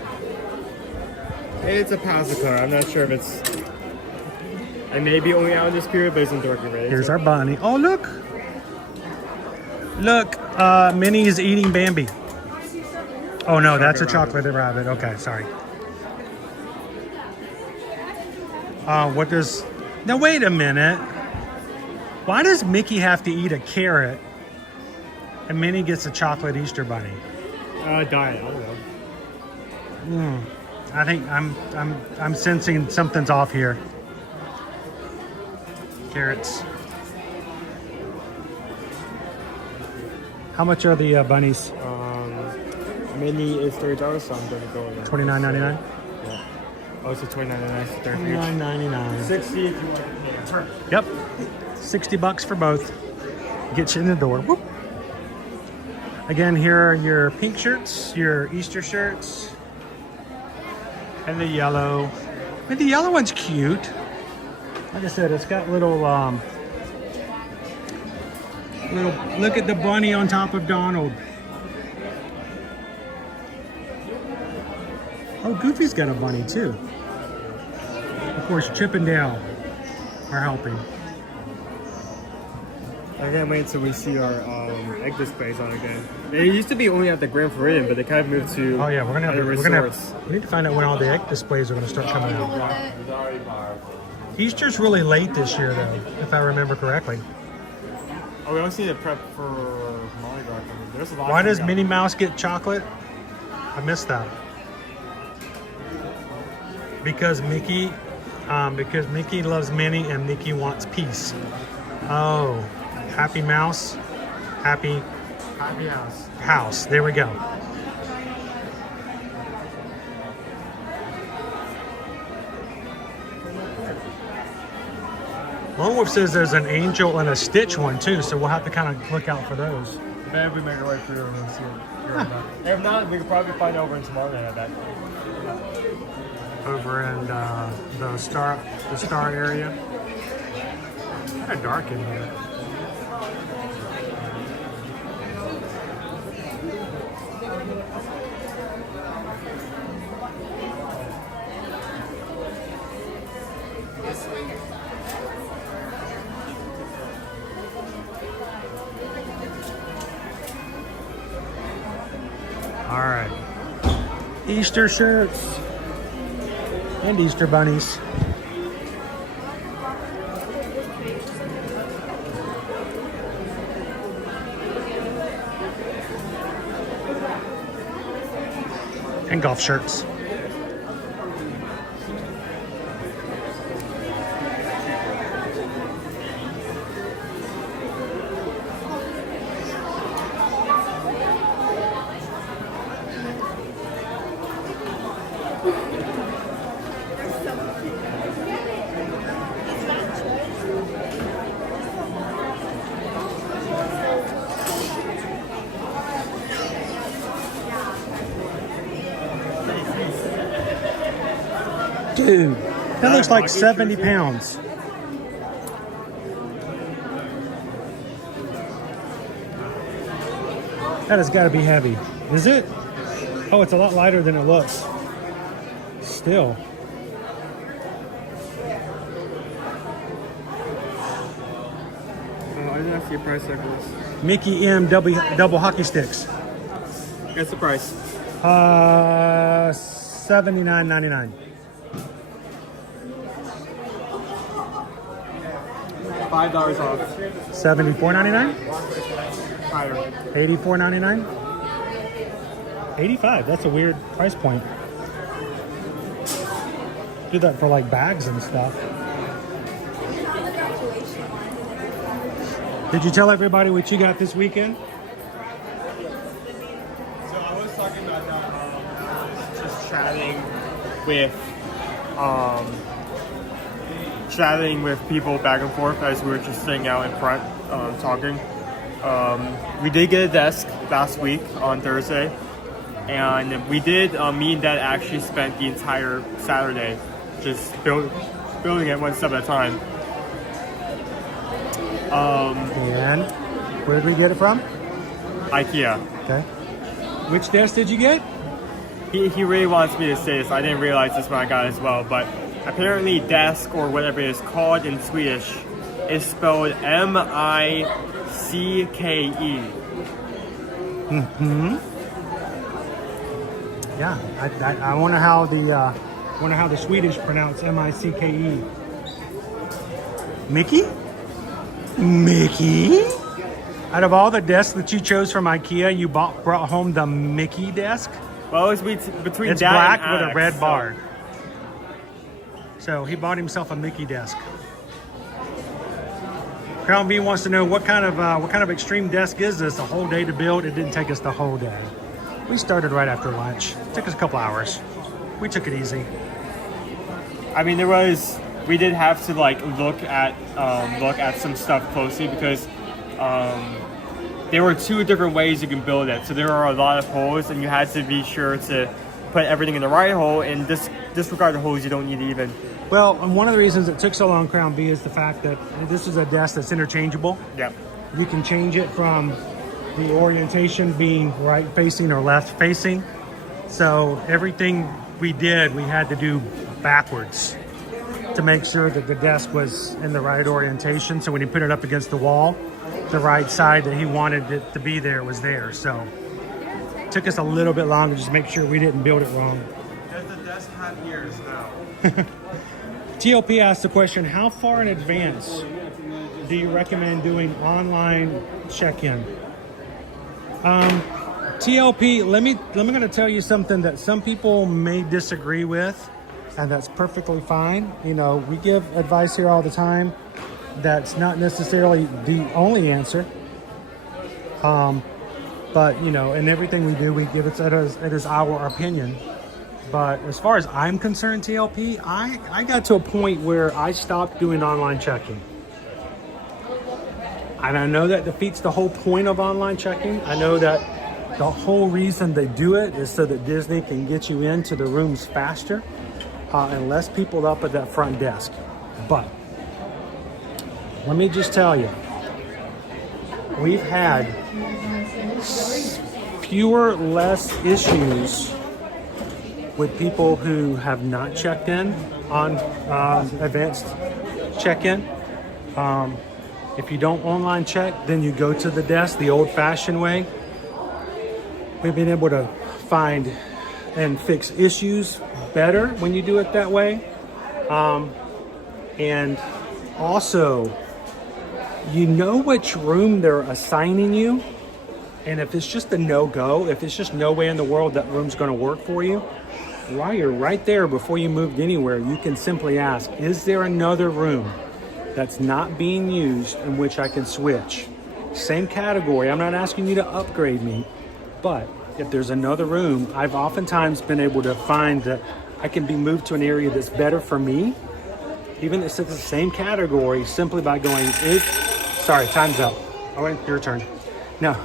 It's a Pacifier. I'm not sure if it's. I may be only out in this period, but it's in dorky ready. Here's our bunny. Oh, look. Look, Minnie is eating Bambi. Oh, no, that's a chocolate rabbit. Okay, sorry. What does... Now, wait a minute. Why does Mickey have to eat a carrot and Minnie gets a chocolate Easter bunny? Diet, I don't know. I think I'm sensing something's off here. Carrots. How much are the bunnies? Minnie is $30, so I'm going to go with that. $29.99. Yeah. Oh, it's $29.99 for 30 each. $29.99. 60 if you want to pay. Yep. $60 for both. Get you in the door. Whoop. Again, here are your pink shirts, your Easter shirts, and the yellow. And the yellow one's cute. Like I said, it's got little, look at the bunny on top of Donald. Oh, Goofy's got a bunny too. Of course, Chip and Dale are helping. I can't wait until we see our egg displays on again. They used to be only at the Grand Floridian, but they kind of moved to Oh yeah, we need to find out when all the egg displays are going to start coming out. Easter's really late this year, though, if I remember correctly. Oh, we also need to prep for Mardi Gras. There's a lot. Why does Minnie Mouse get chocolate? I missed that. Because Mickey loves Minnie and Mickey wants peace. Oh, happy mouse, happy house. There we go. Lone Wolf says there's an Angel and a Stitch one too, so we'll have to kind of look out for those. Maybe we make our way through and see it. If not, we could probably find over in tomorrow night at that. Over in the star area. Kind of dark in here. All right. Easter shirts and Easter bunnies. And golf shirts. Dude, that looks like 70 pounds. That has got to be heavy. Is it? Oh, it's a lot lighter than it looks. Still. I didn't see a price like this. Mickey M double hockey sticks. What's the price? $79.99. $5 off. $74.99. Higher. $84.99. $85. That's a weird price point. Do that for like bags and stuff. Did you tell everybody what you got this weekend? So I was talking about that. I was just chatting with people back and forth as we were just sitting out in front talking. We did get a desk last week on Thursday, and we did. Me and Dad actually spent the entire Saturday just building it one step at a time. And where did we get it from? IKEA. Okay. Which desk did you get? He really wants me to say this. I didn't realize this when I got it as well, but apparently desk, or whatever it is called in Swedish, is spelled M-I-C-K-E. Yeah, I wonder how the Swedish pronounce M-I-C-K-E. Mickey? Mickey? Out of all the desks that you chose from IKEA, you brought home the Mickey desk? Well, it's between it's that black and with Alex, a red bar. So he bought himself a Mickey desk. Crown V wants to know what kind of extreme desk is this? A whole day to build? It didn't take us the whole day. We started right after lunch. It took us a couple hours. We took it easy. I mean, we did have to like look at some stuff closely because there were 2 different ways you can build it. So there are a lot of holes, and you had to be sure to put everything in the right hole and disregard the holes you don't need even. Well, and one of the reasons it took so long, Crown B, is the fact that this is a desk that's interchangeable. Yep. You can change it from the orientation being right facing or left facing. So everything we did, we had to do backwards to make sure that the desk was in the right orientation. So when he put it up against the wall, the right side that he wanted it to be there was there. So it took us a little bit longer just to make sure we didn't build it wrong. Does the desk have ears now? TLP asked the question, how far in advance do you recommend doing online check-in? TLP, let me going to tell you something that some people may disagree with, and that's perfectly fine. You know, we give advice here all the time. That's not necessarily the only answer. But, you know, in everything we do, we give it as our opinion. But as far as I'm concerned, TLP, I got to a point where I stopped doing online checking. And I know that defeats the whole point of online checking. I know that the whole reason they do it is so that Disney can get you into the rooms faster and less people up at that front desk. But let me just tell you, we've had less issues with people who have not checked in on advanced check-in. If you don't online check, then you go to the desk the old-fashioned way. We've been able to find and fix issues better when you do it that way. And also, you know which room they're assigning you. And if it's just a no-go, if it's just no way in the world that room's gonna work for you, while you're right there before you moved anywhere, you can simply ask, is there another room that's not being used in which I can switch? Same category, I'm not asking you to upgrade me, but if there's another room, I've oftentimes been able to find that I can be moved to an area that's better for me, even if it's the same category, simply by going, sorry, time's up. Owen, your turn. No,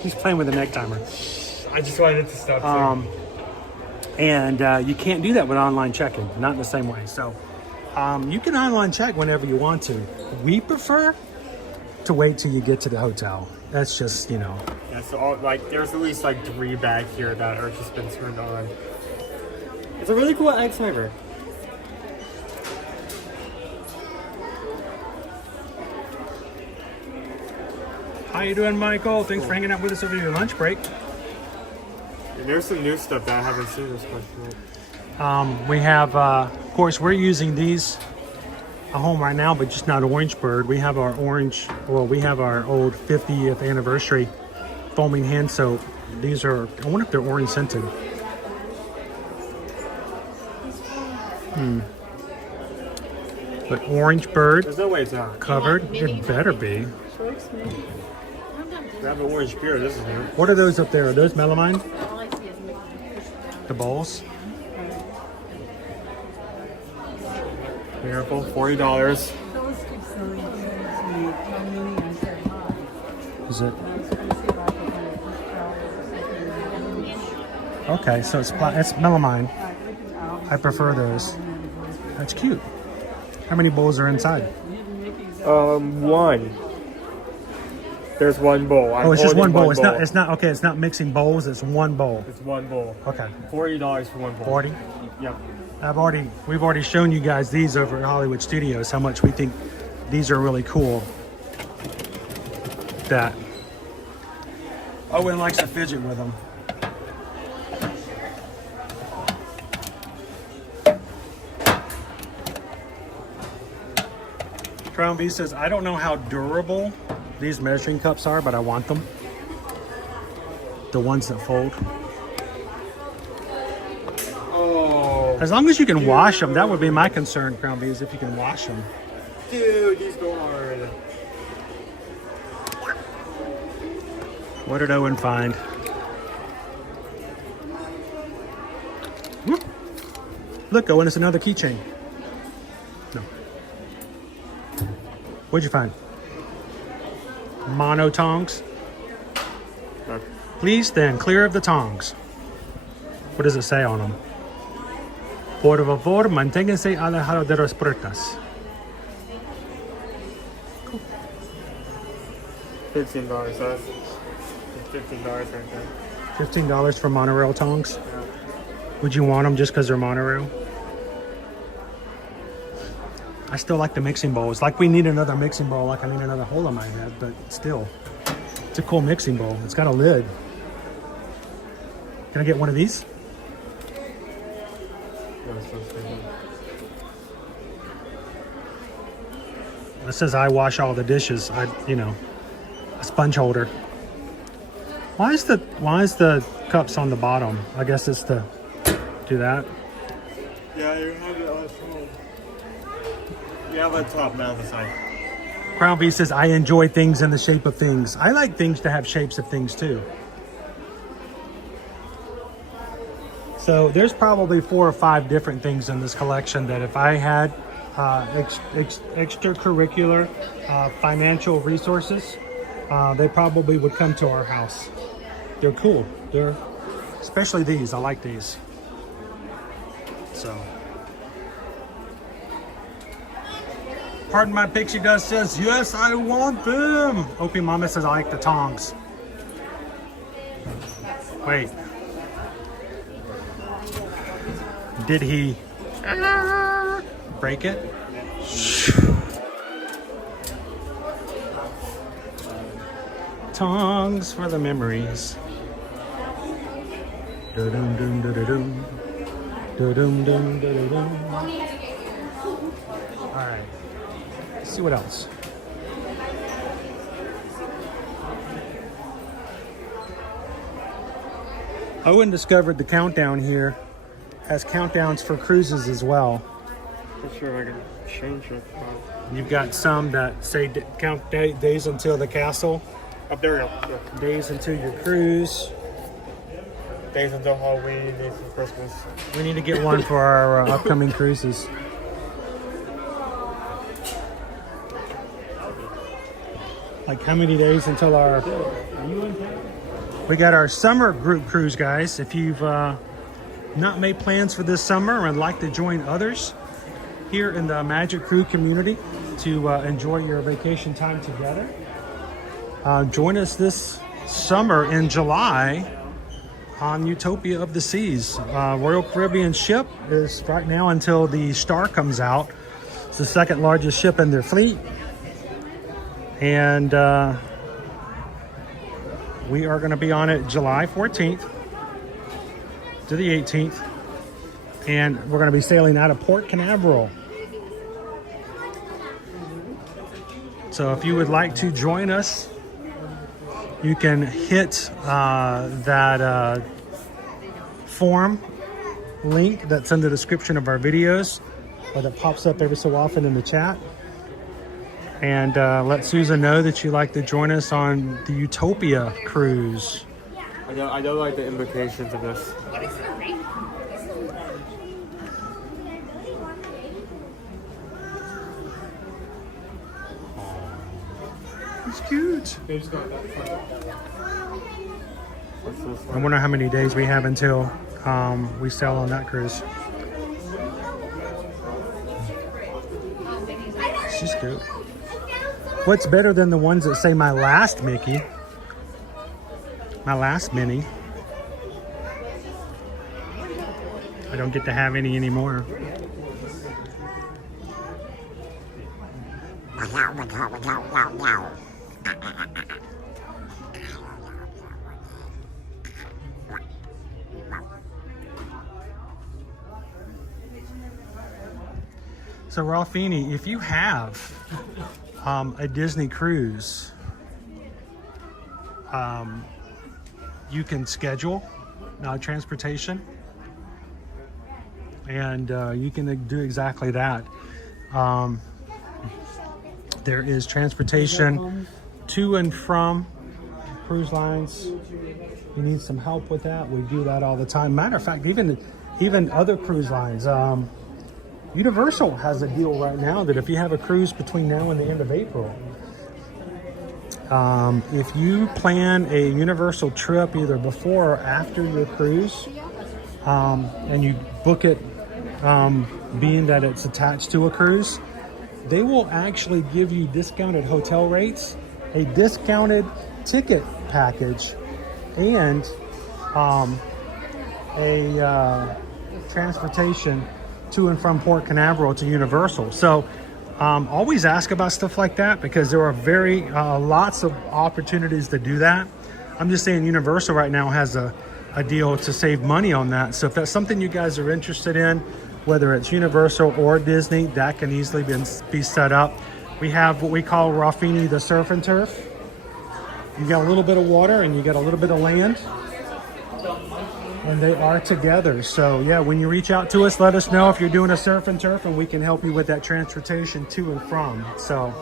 he's playing with the neck timer. I just wanted to stop. And you can't do that with online check-in, not in the same way. So you can online check whenever you want to. We prefer to wait till you get to the hotel. That's just, you know. Yeah, so there's at least 3 back here that are just been turned on. It's a really cool egg timer. How you doing, Michael? Thanks for hanging out with us over your lunch break. And there's some new stuff that I haven't seen this much yet. We have, of course, we're using these at home right now, but just not Orange Bird. We have our we have our old 50th anniversary foaming hand soap. These are, I wonder if they're orange scented. But Orange Bird. There's no way it's not. Covered. It better be. I have an orange beer. This is new. What are those up there? Are those melamine? The bowls? Miracle, $40. Is it? Okay, so it's melamine. I prefer those. That's cute. How many bowls are inside? 1. There's one bowl. Oh, it's just one bowl. It's not. It's not. Okay, it's not mixing bowls. It's one bowl. It's one bowl. Okay. $40 for one bowl. 40. Yep. We've already shown you guys these over at Hollywood Studios. How much we think these are really cool. That Owen likes to fidget with them. Crown V says, I don't know how durable these measuring cups are, but I want them. The ones that fold. Oh. As long as you can wash them, that would be my concern, Crown V, is if you can wash them. Dude, these go hard. What did Owen find? Whoop. Look, Owen, it's another keychain. No. What'd you find? Mono tongs? Please stand clear of the tongs. What does it say on them? Por favor, manténganse alejado de las puertas. Cool. $15. So that's $15 right there. $15 for monorail tongs? Yeah. Would you want them just because they're monorail? I still like the mixing bowls. Like we need another mixing bowl, like I need another hole in my head, but still. It's a cool mixing bowl. It's got a lid. Can I get one of these? It says I wash all the dishes. A sponge holder. Why is the cups on the bottom? I guess it's to do that. Yeah, you have it on the phone. You have a top now on the side. Crown V says, I enjoy things in the shape of things. I like things to have shapes of things too. So there's probably 4 or 5 different things in this collection that if I had extracurricular financial resources, they probably would come to our house. They're cool. Especially these. I like these. So. Pardon my pixie dust says, yes, I want them. Opie Mama says, I like the tongs. Wait. Did he break it? Tongs for the memories. Da-dum, dum, da-da-dum. Da-dum, dum, da-da-dum. All right. Let's see what else. Owen discovered the countdown here has countdowns for cruises as well. Not sure if I can change it. You've got some that say count days until the castle. Up there we go. Days until your cruise. Days until Halloween, days until Christmas. We need to get one for our upcoming cruises. Like how many days until our... We got our summer group cruise, guys. If you've not made plans for this summer and like to join others here in the Magic Crew community to enjoy your vacation time together, join us this summer in July on Utopia of the Seas. Royal Caribbean ship is right now until the Star comes out. It's the second largest ship in their fleet. And we are going to be on it July 14th to the 18th. And we're going to be sailing out of Port Canaveral. So if you would like to join us, you can hit that form link that's in the description of our videos, or that pops up every so often in the chat. And let Susan know that you'd like to join us on the Utopia cruise. I don't like the implications of this. It's cute. I wonder how many days we have until we sail on that cruise. She's cute. What's better than the ones that say my last Mickey? My last Minnie. I don't get to have any anymore. So Ralphini, if you have a Disney cruise, you can schedule transportation, and you can do exactly that. There is transportation to and from cruise lines. You need some help with that, we do that all the time. Matter of fact, even other cruise lines. Universal has a deal right now that if you have a cruise between now and the end of April, if you plan a Universal trip either before or after your cruise, and you book it being that it's attached to a cruise, they will actually give you discounted hotel rates, a discounted ticket package, and a transportation to and from Port Canaveral to Universal. So always ask about stuff like that, because there are lots of opportunities to do that. I'm just saying Universal right now has a deal to save money on that. So if that's something you guys are interested in, whether it's Universal or Disney, that can easily be set up. We have what we call Ralphini the Surf and Turf. You got a little bit of water and you got a little bit of land, and they are together. So yeah, when you reach out to us, let us know if you're doing a surf and turf, and we can help you with that transportation to and from. So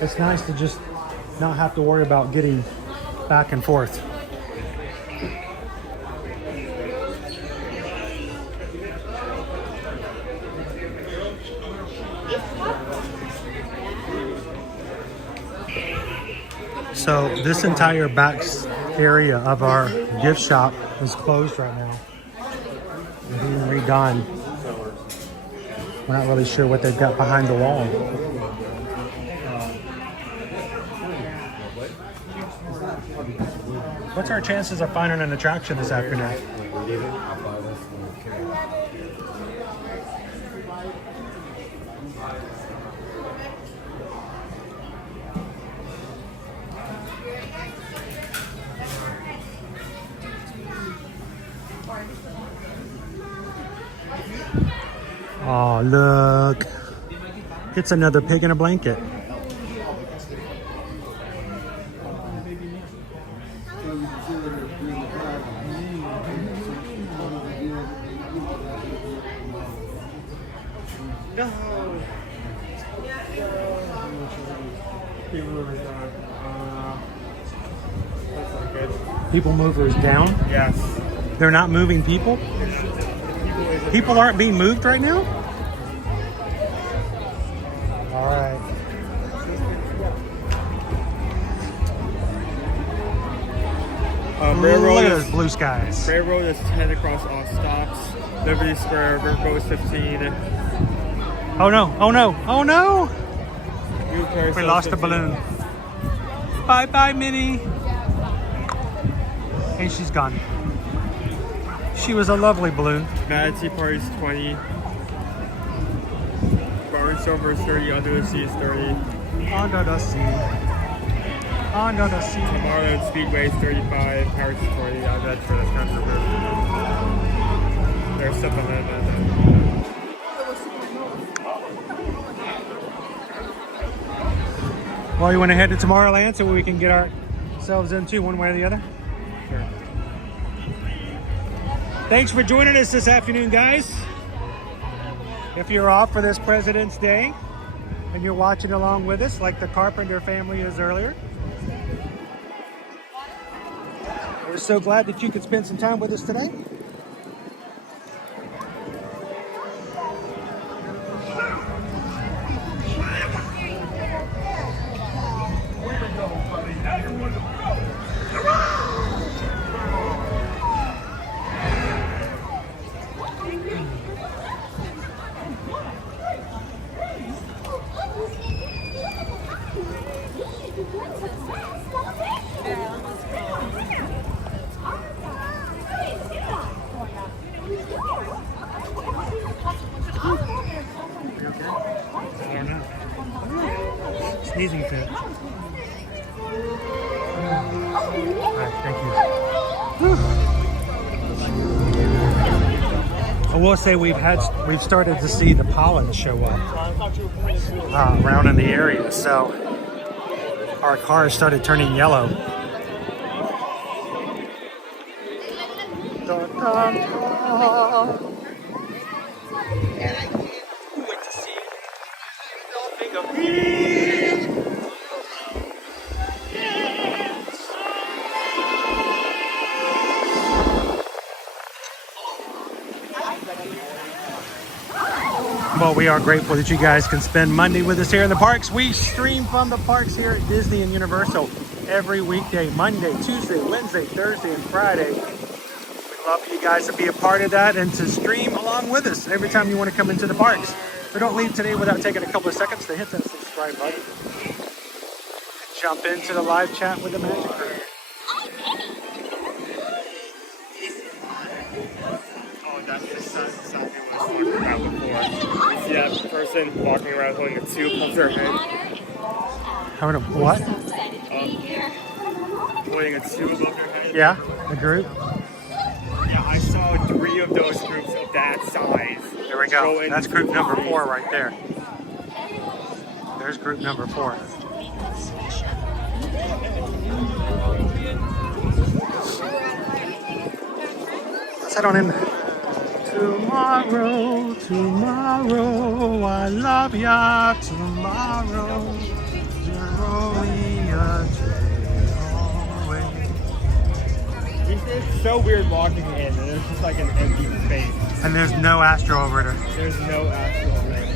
it's nice to just not have to worry about getting back and forth. So this entire back area of our gift shop is closed right now. It's being redone. We're not really sure what they've got behind the wall. What's our chances of finding an attraction this afternoon? Oh, look. It's another pig in a blanket. People movers down? Yes. They're not moving people? People aren't being moved right now? All right. Railroad Look at is those blue skies. Railroad is 10 across all stops. Liberty Square, Riverboat is 15. Oh no, oh no, oh no! Newport We is lost the 15. balloon. Bye bye, Minnie. Hey, she's gone. She was a lovely balloon. Manatee Party is 20. Barnstormer is 30. Under the Sea is 30. Under the sea. Under the sea. Tomorrowland Speedway is 35. Paris is 20. That's for this controversy. There's something like that. Well, you want to head to Tomorrowland so we can get ourselves into one way or the other? Sure. Thanks for joining us this afternoon, guys. If you're off for this President's Day and you're watching along with us, like the Carpenter family is earlier, we're so glad that you could spend some time with us today. Sneezing fit. Alright, thank you. I will say we've started to see the pollen show up around in the area, so our cars started turning yellow. Dun, dun, dun. Wait to see it. Don't think of me. Well, we are grateful that you guys can spend Monday with us here in the parks. We stream from the parks here at Disney and Universal every weekday, Monday, Tuesday, Wednesday, Thursday, and Friday. We'd love for you guys to be a part of that and to stream along with us every time you want to come into the parks. So don't leave today without taking a couple of seconds to hit that subscribe button. Jump into the live chat with the Magic Crew. Oh, that's exactly what I was talking about before. See that person walking around holding a tube above their head? Having a what? Holding a tube above their head? Yeah, the group. Yeah, I saw 3 of those groups of that size. There we go. That's group number 4 right there. There's group number 4. Let's head on in. Tomorrow, tomorrow, I love ya. Tomorrow, you're only a day away. It's so weird walking in, and there's just like an empty space. And there's no Astro over there. There's no Astro over there.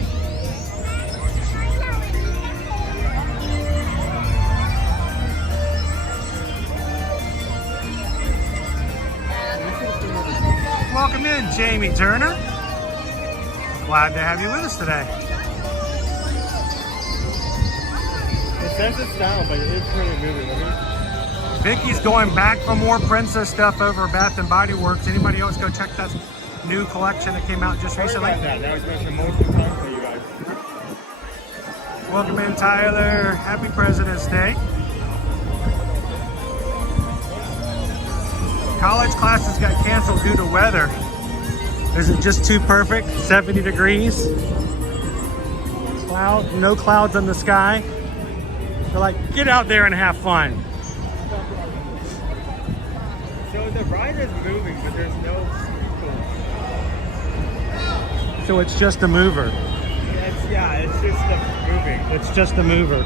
Welcome in, Jamie Turner. Glad to have you with us today. It says it's down, but it is pretty moving. Vicky's going back for more princess stuff over at Bath & Body Works. Anybody else go check that new collection that came out just recently? That was mentioned multiple times for you guys. Welcome in, Tyler. Happy President's Day. College classes got canceled due to weather. Is it just too perfect? 70 degrees. No clouds in the sky. They're like, get out there and have fun. So the ride is moving, but there's no people. So it's just a mover. It's just the moving. It's just a mover.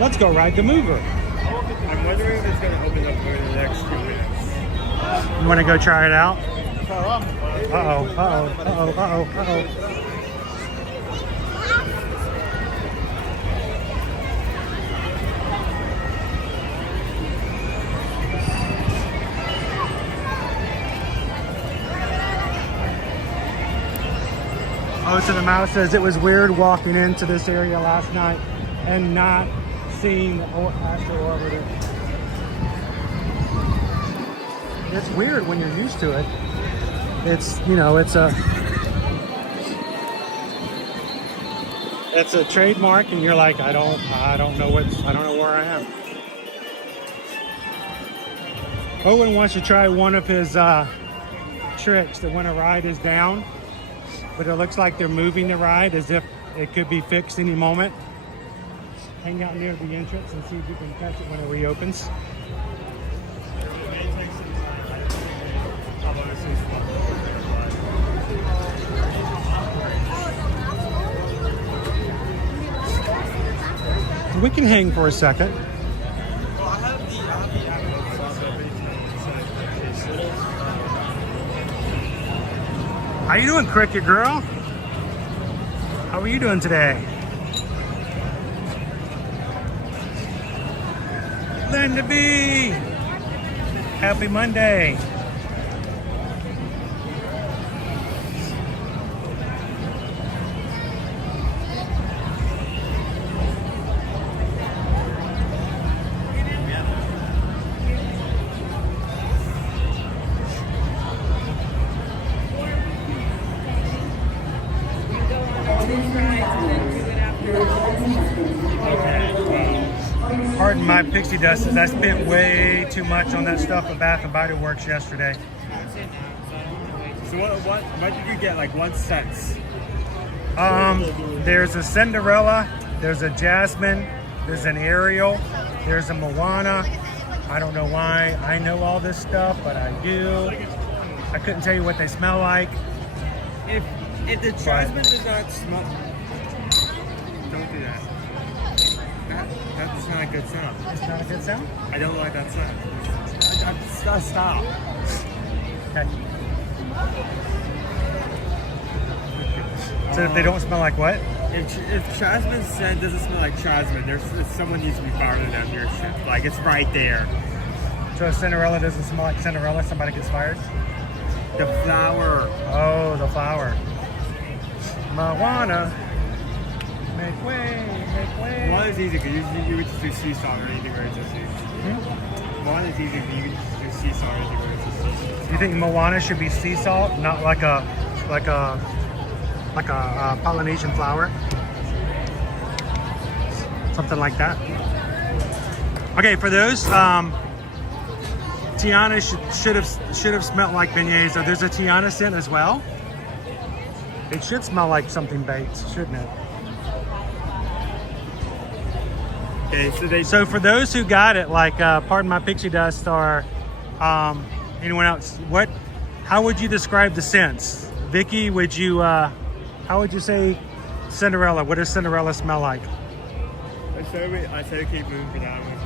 Let's go ride the mover. I'm wondering if it's going to open up over the next 2 minutes. You want to go try it out? Uh-oh, uh-oh, uh-oh, uh-oh, uh-oh. Oh, so the mouse says it was weird walking into this area last night and not seeing the Astro Orbiter. It's weird when you're used to it. It's, you know, it's a trademark, and you're like, I don't know where I am. Owen wants to try one of his tricks that when a ride is down, but it looks like they're moving the ride as if it could be fixed any moment. Hang out near the entrance and see if you can catch it when it reopens. We can hang for a second. How you doing, Cricket Girl? How are you doing today? Linda B! Happy Monday! my pixie dust is I spent way too much on that stuff at Bath and Body Works yesterday. So what did you get? Like what scents? There's a Cinderella, there's a Jasmine, there's an Ariel, there's a Moana. I don't know why I know all this stuff, but I do. I couldn't tell you what they smell like. If the jasmine does not smell, don't do that. That's not a good sound. It's not a good sound? I don't like that sound. That's stop. Okay. So if they don't smell like what? If jasmine scent doesn't smell like jasmine, someone needs to be fired on your ship. Like it's right there. So if Cinderella doesn't smell like Cinderella, somebody gets fired? The flower. Oh, the flower. Moana. Make way, make way. One is easy because you would just do sea salt or anything where it's just sea. One is easy because you could just do sea salt or anything where it's just sea. You think Moana should be sea salt, not like a Polynesian flower? Something like that. Okay, for those, Tiana should have smelled like beignets. So there's a Tiana scent as well. It should smell like something baked, shouldn't it? Okay, so for those who got it, like pardon my pixie dust or anyone else, how would you describe the scents? Vicky, how would you say Cinderella? What does Cinderella smell like? I said keep moving for that one.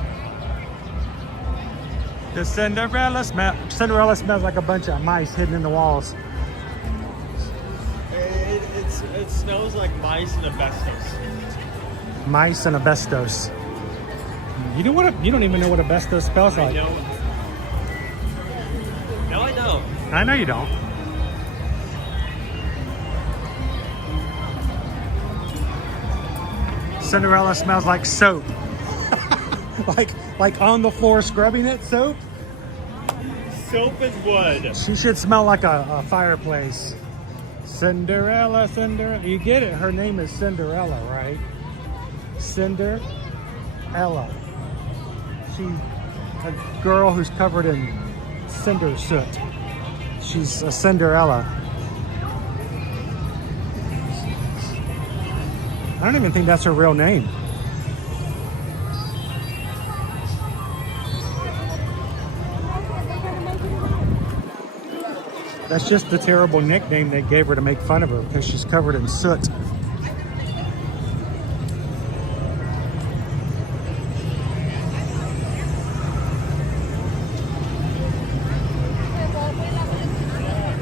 The Cinderella smells like a bunch of mice hidden in the walls. It smells like mice and asbestos. Mice and asbestos. You don't even know what asbestos smells like. I know. No, I don't. I know you don't. Cinderella smells like soap. like on the floor scrubbing it, soap? Soap and wood. She should smell like a fireplace. Cinderella, Cinderella. You get it, her name is Cinderella, right? Cinderella. She's a girl who's covered in cinder soot. She's a Cinderella. I don't even think that's her real name. That's just the terrible nickname they gave her to make fun of her because she's covered in soot.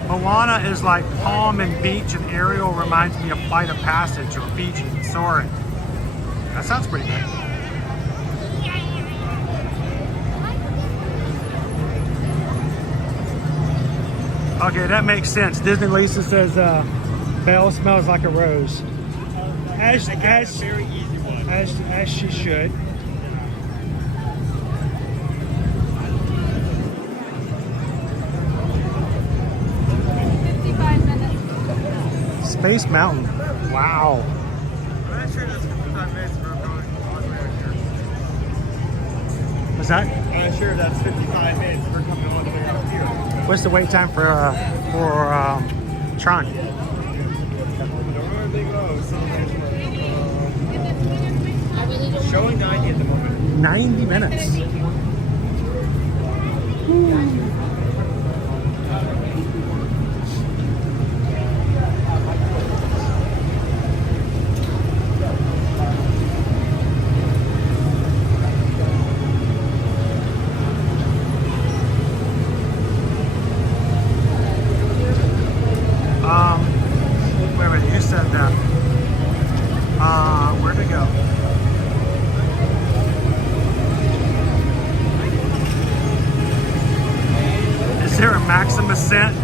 Moana is like palm and beach, and Ariel reminds me of Flight of Passage or Fiji and Soaring. That sounds pretty good. Okay, that makes sense. Disney Lisa says Belle smells like a rose. As very easy one. As she should. Space Mountain. Wow. I'm not sure that's 55 minutes for going all the way out here. What's that? I'm not sure that's 55 minutes for coming all the way out here. What's the wait time for Tron? Showing 90 at the moment. 90 minutes. Wait a minute, you said that. Where'd it go? Is there a Maximus scent?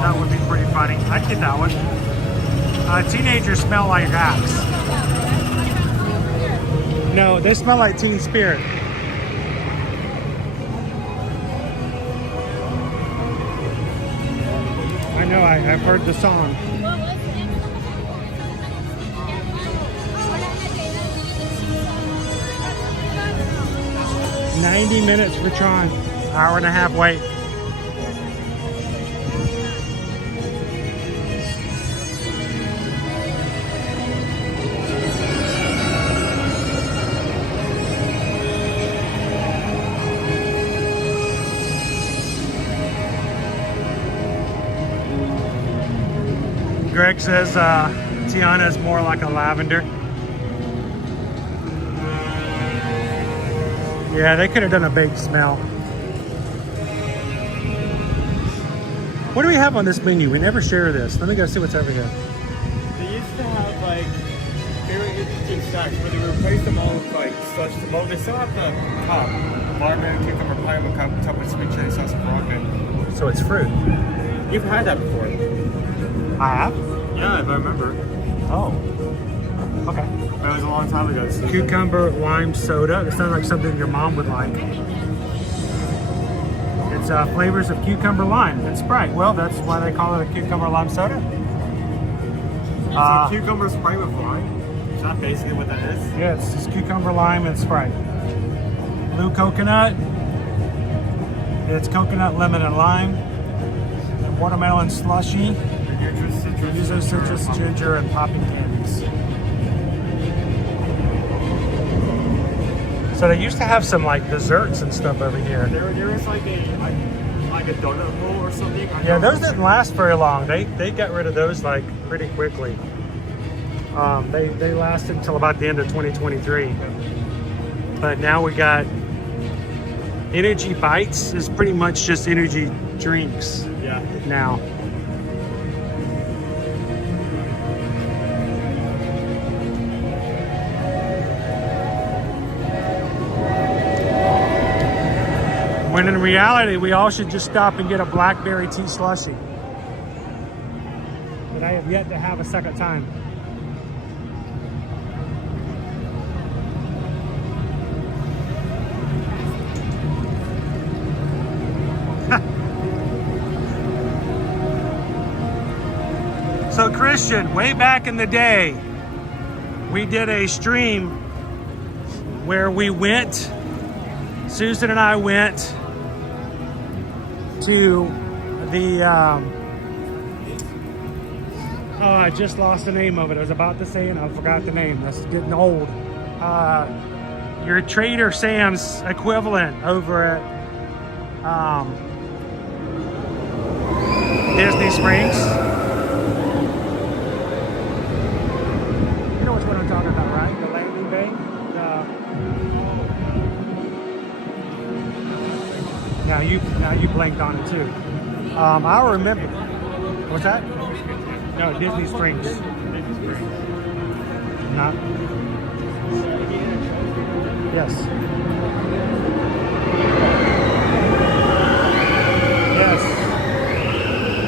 That would be pretty funny. I'd get that one. Teenagers smell like Axe. No, they smell like Teen Spirit. I know, I've heard the song. 90 minutes for Tron. Hour and a half wait. Greg says Tiana is more like a lavender. Yeah, they could have done a baked smell. What do we have on this menu? We never share this. Let me go see what's over here. They used to have like very interesting snacks where they replaced them all with like slush to bowl. They still have the watermelon, cucumber pie with top with sweet chili sauce and broccoli. So it's fruit. You've had that before. I have? Yeah, if I remember. Oh. Okay. That was a long time ago. So Cucumber lime soda. It sounds like something your mom would like. It's flavors of cucumber lime and Sprite. Well, that's why they call it a cucumber lime soda. So cucumber Sprite with lime? Is that basically what that is? Yeah, it's just cucumber lime and Sprite. Blue coconut. It's coconut, lemon, and lime. And watermelon slushy. Yuzu citrus, ginger, and popping candies. So they used to have some like desserts and stuff over here. There was like a donut bowl or something. Yeah, those didn't last very long. They got rid of those like pretty quickly. They lasted until about the end of 2023. But now we got Energy Bites is pretty much just energy drinks. Yeah. Now. When in reality, we all should just stop and get a blackberry tea slushie. But I have yet to have a second time. So Christian, way back in the day, we did a stream where we went, Susan and I went to the, oh, I just lost the name of it. I was about to say it and I forgot the name. That's getting old. Your Trader Sam's equivalent over at Disney Springs. You know which one I'm talking about, right? The landing bay? Now you blanked on it too. I remember. What's that? No, Disney Springs. Not. Yes. Yes.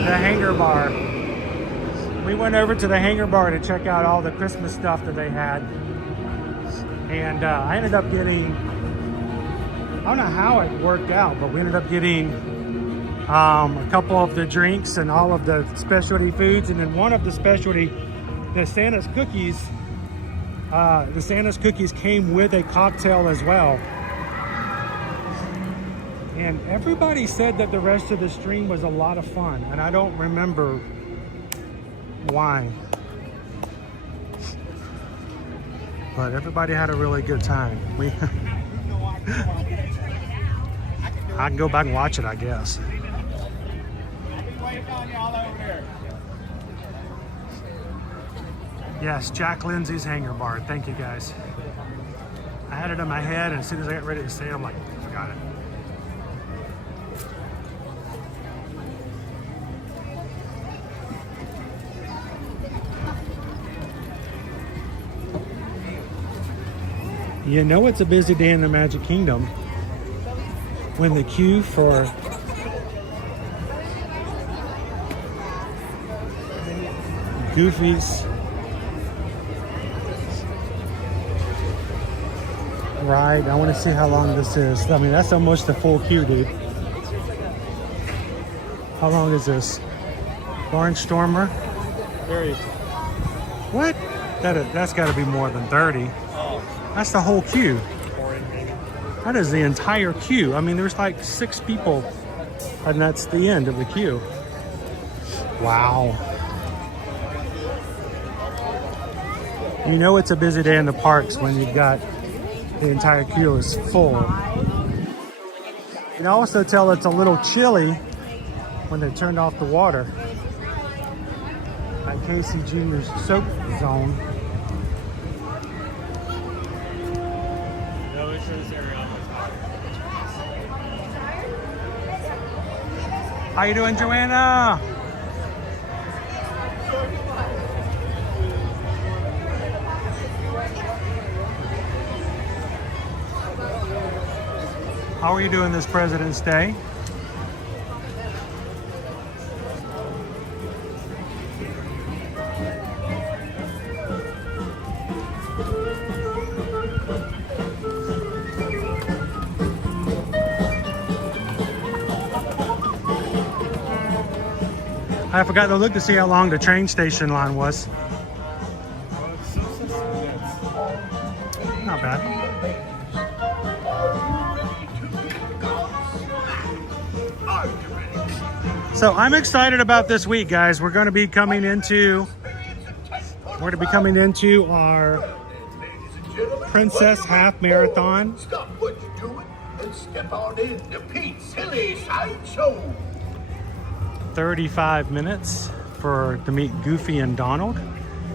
The Hangar Bar. We went over to the Hangar Bar to check out all the Christmas stuff that they had, and I ended up getting. I don't know how it worked out, but we ended up getting a couple of the drinks and all of the specialty foods, and then one of the specialty, the Santa's cookies. The Santa's cookies came with a cocktail as well. And everybody said that the rest of the stream was a lot of fun, and I don't remember why. But everybody had a really good time. I can go back and watch it, I guess. Yes, Jack Lindsay's Hangar Bar. Thank you, guys. I had it in my head, and as soon as I got ready to say it, I'm like, I forgot it. You know it's a busy day in the Magic Kingdom when the queue for Goofy's ride. I want to see how long this is. I mean, that's almost a full queue, dude. How long is this? Barnstormer? Ferry. What? That's got to be more than 30. That's the whole queue. That is the entire queue. I mean, there's like 6 people, and that's the end of the queue. Wow. You know it's a busy day in the parks when you've got the entire queue is full. You can also tell it's a little chilly when they turned off the water at Casey Jr.'s soap zone. No insurance area. How you doing, Joanna? How are you doing this President's Day? I forgot to look to see how long the train station line was. Not bad. So I'm excited about this week, guys. We're going to be coming into our Princess Half Marathon. Stop what you're doing and step on in to Pete's Silly Sideshow. 35 minutes to meet Goofy and Donald.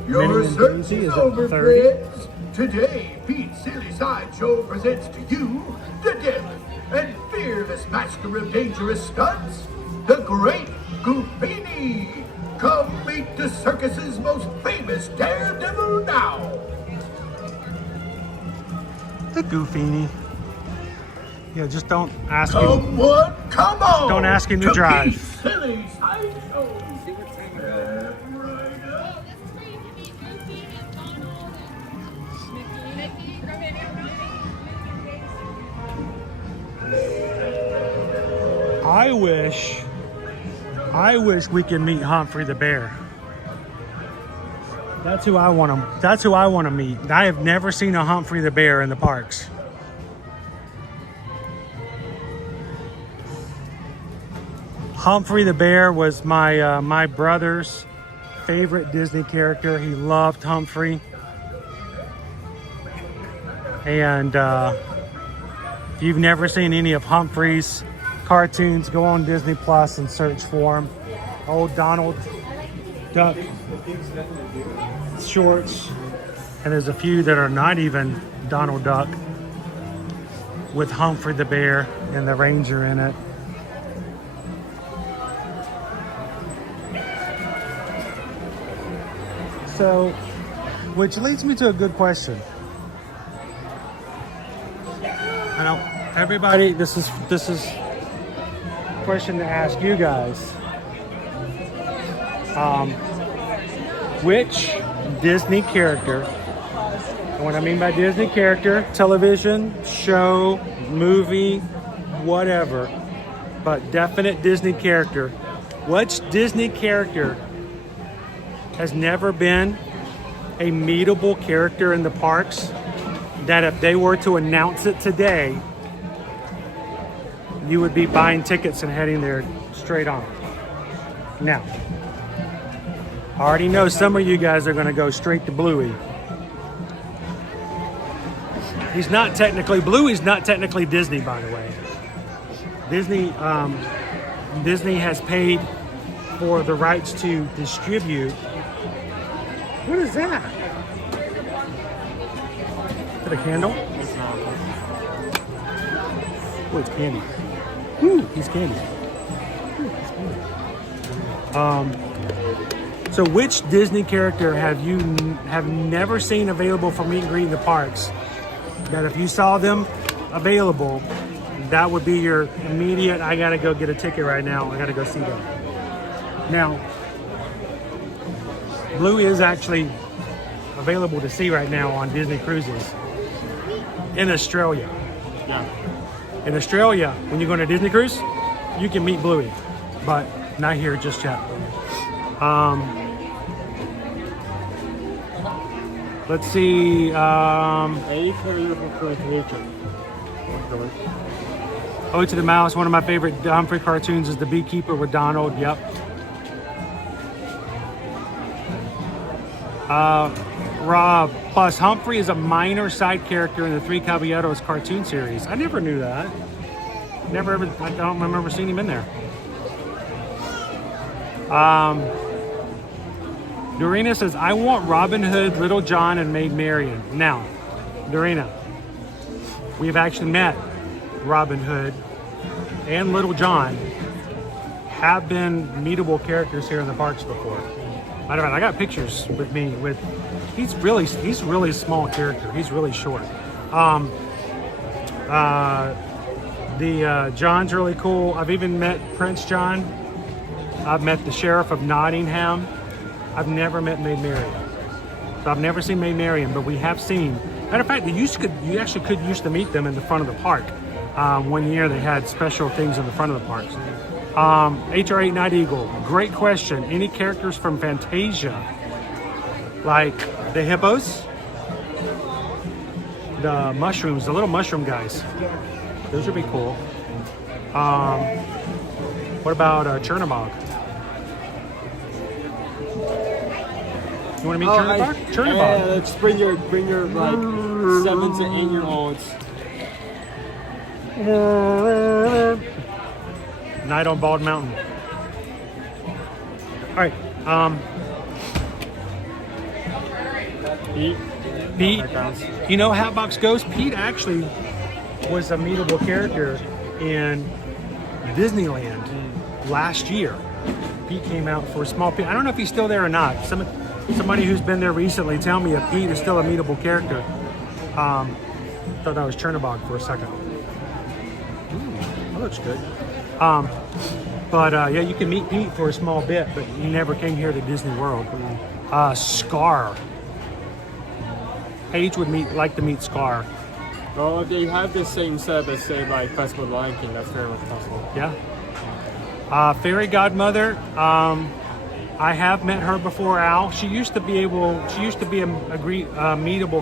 Your Minnie and research Daisy is is over, at 30. friends. Today, Pete's Silly Sideshow presents to you the deft and fearless master of dangerous stunts, the Great Goofini. Come meet the circus's most famous daredevil now. The Goofini. Yeah, just don't ask Come him. on, come on. Don't ask him to drive. Pete's Silly Sideshow. I wish we could meet Humphrey the Bear. That's who I want to meet. I have never seen a Humphrey the Bear in the parks. Humphrey the Bear was my brother's favorite Disney character. He loved Humphrey. And if you've never seen any of Humphrey's cartoons, go on Disney Plus and search for them. Old Donald Duck shorts, and there's a few that are not even Donald Duck with Humphrey the Bear and the Ranger in it. So, which leads me to a good question. I know everybody, this is a question to ask you guys. Which Disney character, and what I mean by Disney character, television, show, movie, whatever, but definite Disney character, which Disney character has never been a meetable character in the parks that if they were to announce it today, you would be buying tickets and heading there straight on? Now, I already know some of you guys are going to go straight to Bluey. Bluey's not technically Disney, by the way. Disney has paid for the rights to distribute. What is that? Is it a candle? Oh, it's candy. Ooh, he's candy. So which Disney character have you never seen available for meet and greet in the parks that if you saw them available, that would be your immediate, I gotta go get a ticket right now, I gotta go see them? Now, Bluey is actually available to see right now on Disney Cruises in Australia. Yeah. In Australia, when you go on a Disney cruise, you can meet Bluey, but not here just yet. Let's see. Ode to the Mouse, one of my favorite Humphrey cartoons is The Beekeeper with Donald. Yep. Rob, plus Humphrey is a minor side character in the Three Caballeros cartoon series. I never knew that. I don't remember seeing him in there. Dorina says, I want Robin Hood, Little John, and Maid Marian. Now, Dorina, we've actually met Robin Hood and Little John, have been meetable characters here in the parks before. Matter of fact, I got pictures with me with, he's really small character. He's really short. John's really cool. I've even met Prince John. I've met the Sheriff of Nottingham. I've never met Maid Marian. So I've never seen Maid Marian, but we have seen. Matter of fact, you actually could used to meet them in the front of the park. One year they had special things in the front of the parks. HR8 Night Eagle, great question. Any characters from Fantasia? Like the hippos? The mushrooms, the little mushroom guys. Those would be cool. What about Chernabog? You want to meet Chernabog? Chernabog. Let's bring your like 7 to 8 year olds. Night on Bald Mountain. All right. Pete. You know Hatbox Ghost? Pete actually was a meetable character in Disneyland last year. Pete came out for a small Pete. I don't know if he's still there or not. Somebody who's been there recently tell me if Pete is still a meetable character. Thought that was Chernabog for a second. That looks good. Yeah, you can meet Pete for a small bit, but he never came here to Disney World. Scar. Paige would like to meet Scar. Well, if they have the same setup as, say, like Festival of Lion King, that's very much possible. Yeah. Fairy Godmother. I have met her before, Al. She used to be a meetable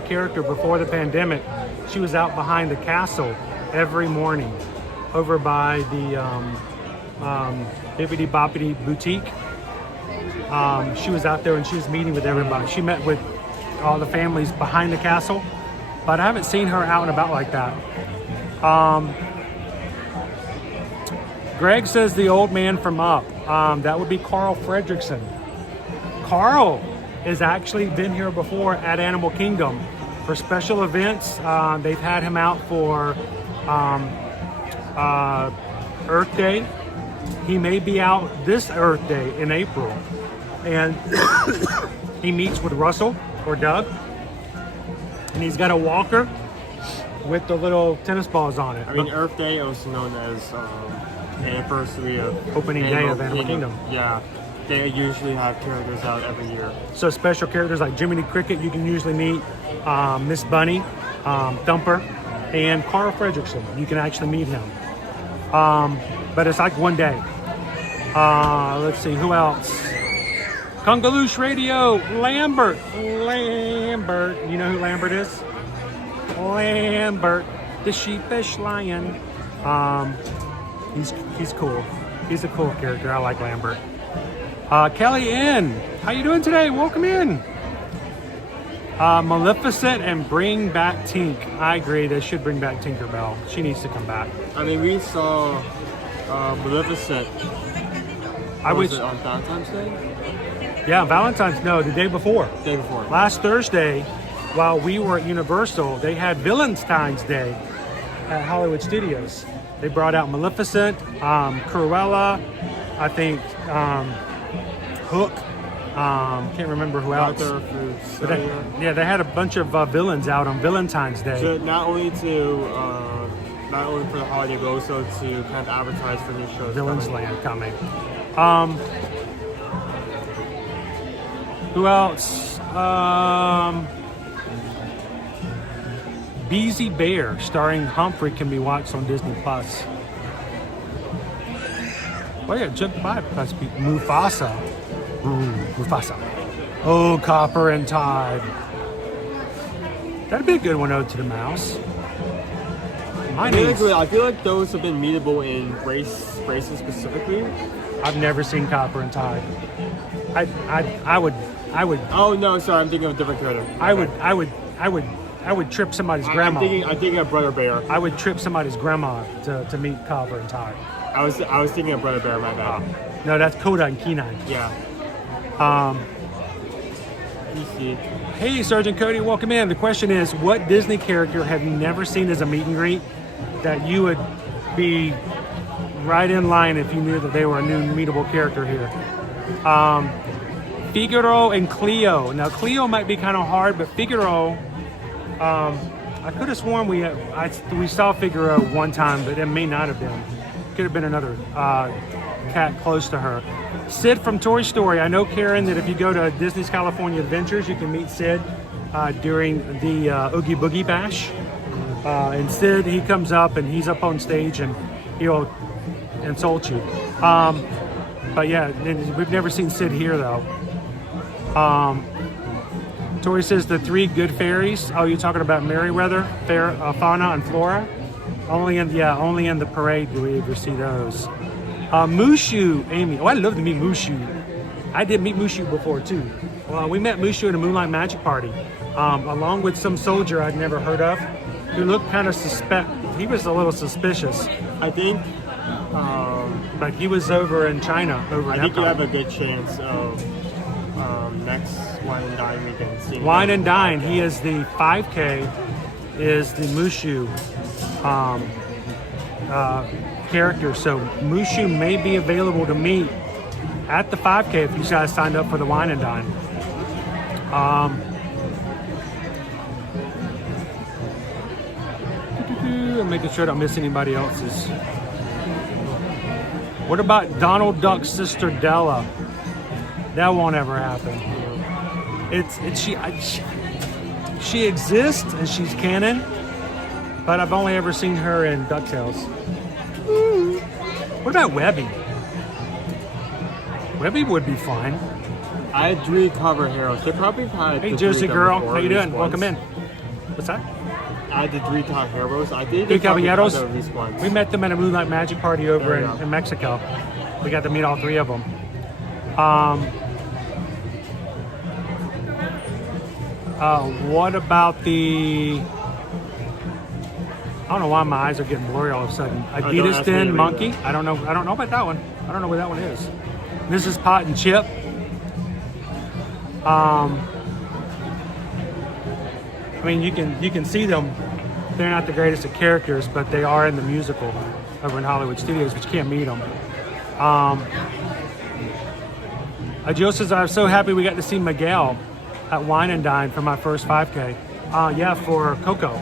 character before the pandemic. She was out behind the castle every morning, over by the Bibbidi Boppity Boutique. She was out there and she was meeting with everybody. She met with all the families behind the castle, but I haven't seen her out and about like that. Greg says the old man from Up. That would be Carl Fredrickson. Carl has actually been here before at Animal Kingdom for special events. They've had him out for Earth Day. He may be out this Earth Day in April. And he meets with Russell or Doug. And he's got a walker with the little tennis balls on it. I mean, Earth Day, also known as anniversary of opening day of Animal Kingdom. Yeah, they usually have characters out every year. So special characters like Jiminy Cricket, you can usually meet Miss Bunny, Thumper, and Carl Fredrickson. You can actually meet him. But it's like one day. Let's see, who else? Congaloosh Radio, Lambert. You know who Lambert is? Lambert, the sheepish lion. He's cool. He's a cool character. I like Lambert. Kelly N, how you doing today? Welcome in. Maleficent and bring back Tink. I agree. They should bring back Tinkerbell. She needs to come back. I mean, we saw Maleficent. Was it on Valentine's Day? Yeah, the day before. Day before. Last Thursday, while we were at Universal, they had Valentine's Day at Hollywood Studios. They brought out Maleficent, Cruella, I think Hook. Can't remember who else. They had a bunch of villains out on Valentine's Day. So not only for the holiday, but also to kind of advertise for new shows. Villains Land coming. Who else? Beezy Bear, starring Humphrey, can be watched on Disney Plus. Oh yeah, jumped by plus Mufasa. Ooh, Mufasa. Oh, Copper and Todd. That'd be a good one, Ode to the Mouse. My niece. I feel like those have been meetable in races specifically. I've never seen Copper and Tide. I would. Oh no, sorry, I'm thinking of a different character. I would trip somebody's grandma. I'm thinking of Brother Bear. I would trip somebody's grandma to meet Copper and Tide. I was thinking of Brother Bear. My bad. No, that's Coda and Kenine. Yeah. Hey, Sergeant Cody, welcome in. The question is, what Disney character have you never seen as a meet and greet that you would be right in line if you knew that they were a new meetable character here? Figaro and Cleo. Now, Cleo might be kind of hard, but Figaro, I could have sworn we saw Figaro one time, but it may not have been. Could have been another cat close to her. Sid from Toy Story. I know, Karen, that if you go to Disney's California Adventures, you can meet Sid during the Oogie Boogie Bash. And Sid, he comes up and he's up on stage and he'll insult you. But yeah, we've never seen Sid here though. Tori says the 3 good fairies. Oh, you're talking about Merryweather, Fauna, and Flora? Only in the parade do we ever see those. Mushu, Amy. Oh, I'd love to meet Mushu. I did meet Mushu before too. Well, we met Mushu in a Moonlight Magic Party, along with some soldier I'd never heard of, who looked kind of suspect. He was a little suspicious. I think. But he was over in China, over in Epcot. I think you have a good chance of next Wine and Dine weekend. Seeing Wine and Dine. He is the 5K, is the Mushu character. So Mushu may be available to meet at the 5K if you guys signed up for the Wine and Dine. I'm making sure I don't miss anybody else's. What about Donald Duck's sister Della? That won't ever happen. She exists and she's canon, but I've only ever seen her in DuckTales. What about Webby? Webby would be fine. I had 3 cover heroes. They probably had. Hey, Josie girl, how you doing? Welcome in. What's that? I had the 3 top heroes. I did. 3 caballeros. At least once. We met them at a Moonlight Magic Party over in Mexico. We got to meet all 3 of them. What about the? I don't know why my eyes are getting blurry all of a sudden. Adidas Den Monkey. I don't know about that one. I don't know where that one is. Mrs. Pot and Chip. I mean, you can see them. They're not the greatest of characters, but they are in the musical over in Hollywood Studios, but you can't meet them. Jill says, I'm so happy we got to see Miguel at Wine and Dine for my first 5K. Yeah, for Coco.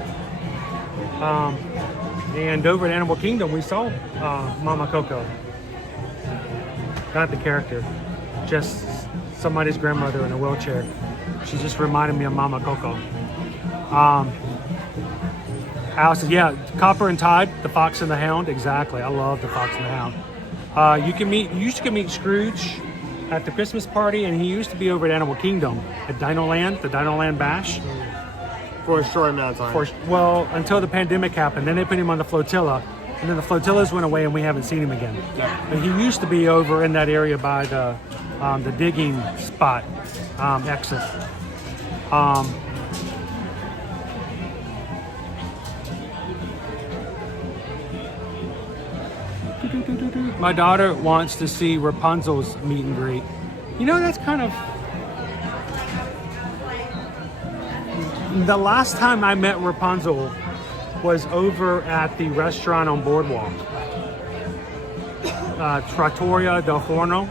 And over at Animal Kingdom, we saw Mama Coco. Not the character, just somebody's grandmother in a wheelchair. She just reminded me of Mama Coco. Alice says, yeah, Copper and Tide, the Fox and the Hound. Exactly, I love the Fox and the Hound. You used to meet Scrooge at the Christmas party, and he used to be over at Animal Kingdom at Dino Land, the Dino Land Bash. For a short amount of time. Well, until the pandemic happened. Then they put him on the flotilla, and then the flotillas went away, and we haven't seen him again. Yeah. But he used to be over in that area by the digging spot exit. My daughter wants to see Rapunzel's meet and greet. You know, that's kind of... The last time I met Rapunzel was over at the restaurant on Boardwalk. Trattoria del Forno.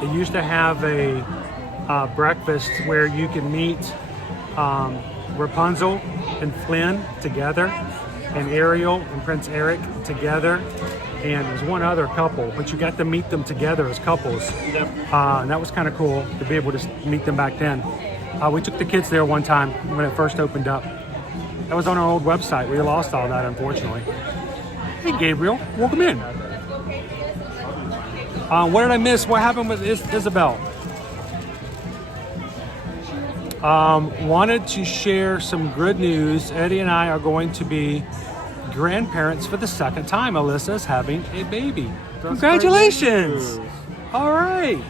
They used to have a breakfast where you can meet Rapunzel and Flynn together, and Ariel and Prince Eric together, and there's one other couple, but you got to meet them together as couples. Yep. And that was kind of cool to be able to meet them back then. We took the kids there one time when it first opened up. That was on our old website. We lost all that, unfortunately. Hey, Gabriel, welcome in. What did I miss? What happened with Isabel? Wanted to share some good news. Eddie and I are going to be grandparents for the second time. Alyssa's having a baby. Congratulations! All right.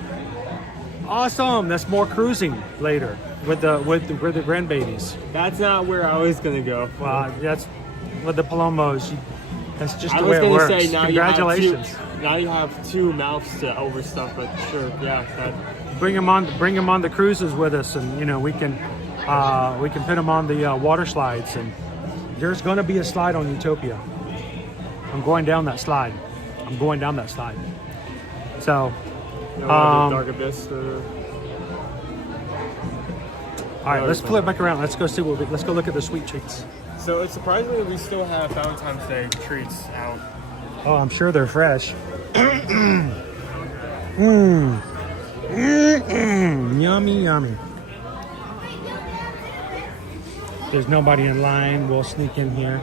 Awesome. That's more cruising later with the grandbabies. That's not where I was gonna go. That's with the Palomos. That's just the I way it was works. gonna say now Congratulations. now you have two mouths to overstuff, but sure, yeah. Bring them on the cruises with us, and you know we can put them on the water slides. And there's going to be a slide on Utopia. I'm going down that slide. So, Dark Abyss. all right, let's flip back around. Let's go see let's go look at the sweet treats. So it's surprising that we still have Valentine's Day treats out. Oh, I'm sure they're fresh. Yummy, yummy. There's nobody in line. We'll sneak in here.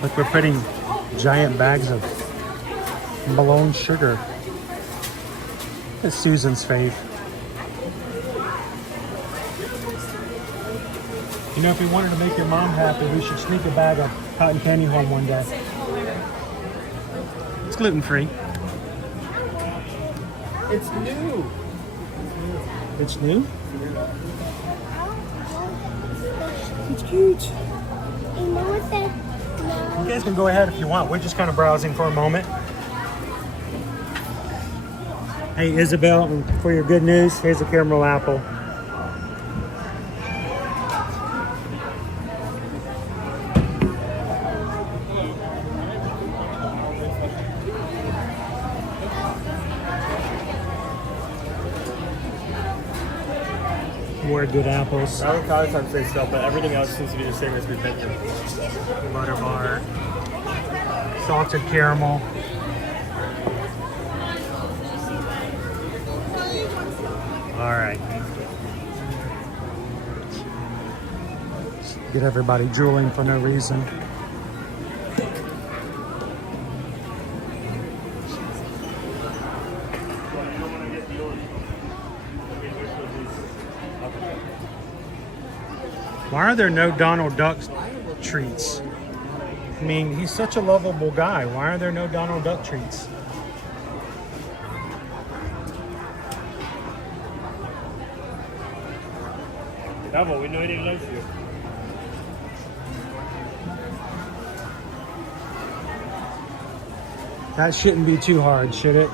Look, we're putting giant bags of Malone sugar. It's Susan's fave. You know, if you wanted to make your mom happy, we should sneak a bag of cotton candy home one day. It's gluten-free. It's new. It's new? It's cute. You know what that? You guys can go ahead if you want. We're just kind of browsing for a moment. Hey, Isabel, for your good news, here's a caramel apple. More good apples. I don't count time say stuff, but everything else seems to be the same as we've been here. Butter bar, salted caramel. All right. Get everybody drooling for no reason. Why are there no Donald Duck treats? I mean, he's such a lovable guy. Why are there no Donald Duck treats? Devil, we know he loves you. That shouldn't be too hard, should it?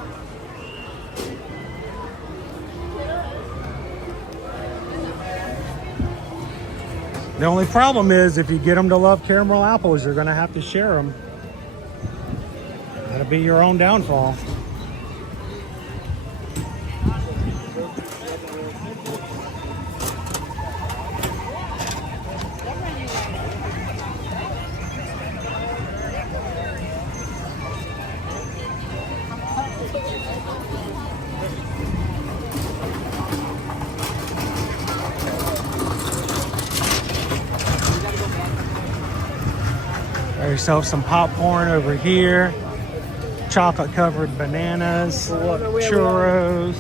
The only problem is if you get them to love caramel apples, you're going to have to share them. That'll be your own downfall. Got yourself some popcorn over here. Chocolate covered bananas, churros,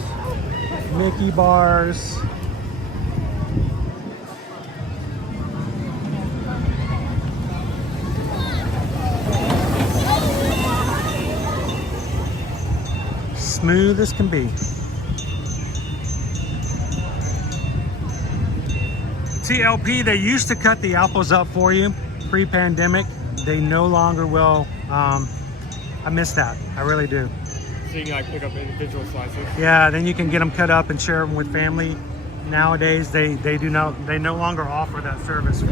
Mickey bars. Smooth as can be. TLP, they used to cut the apples up for you pre-pandemic. They no longer will. I miss that. I really do. So you can like pick up individual slices. Yeah, then you can get them cut up and share them with family. Nowadays, they no longer offer that service.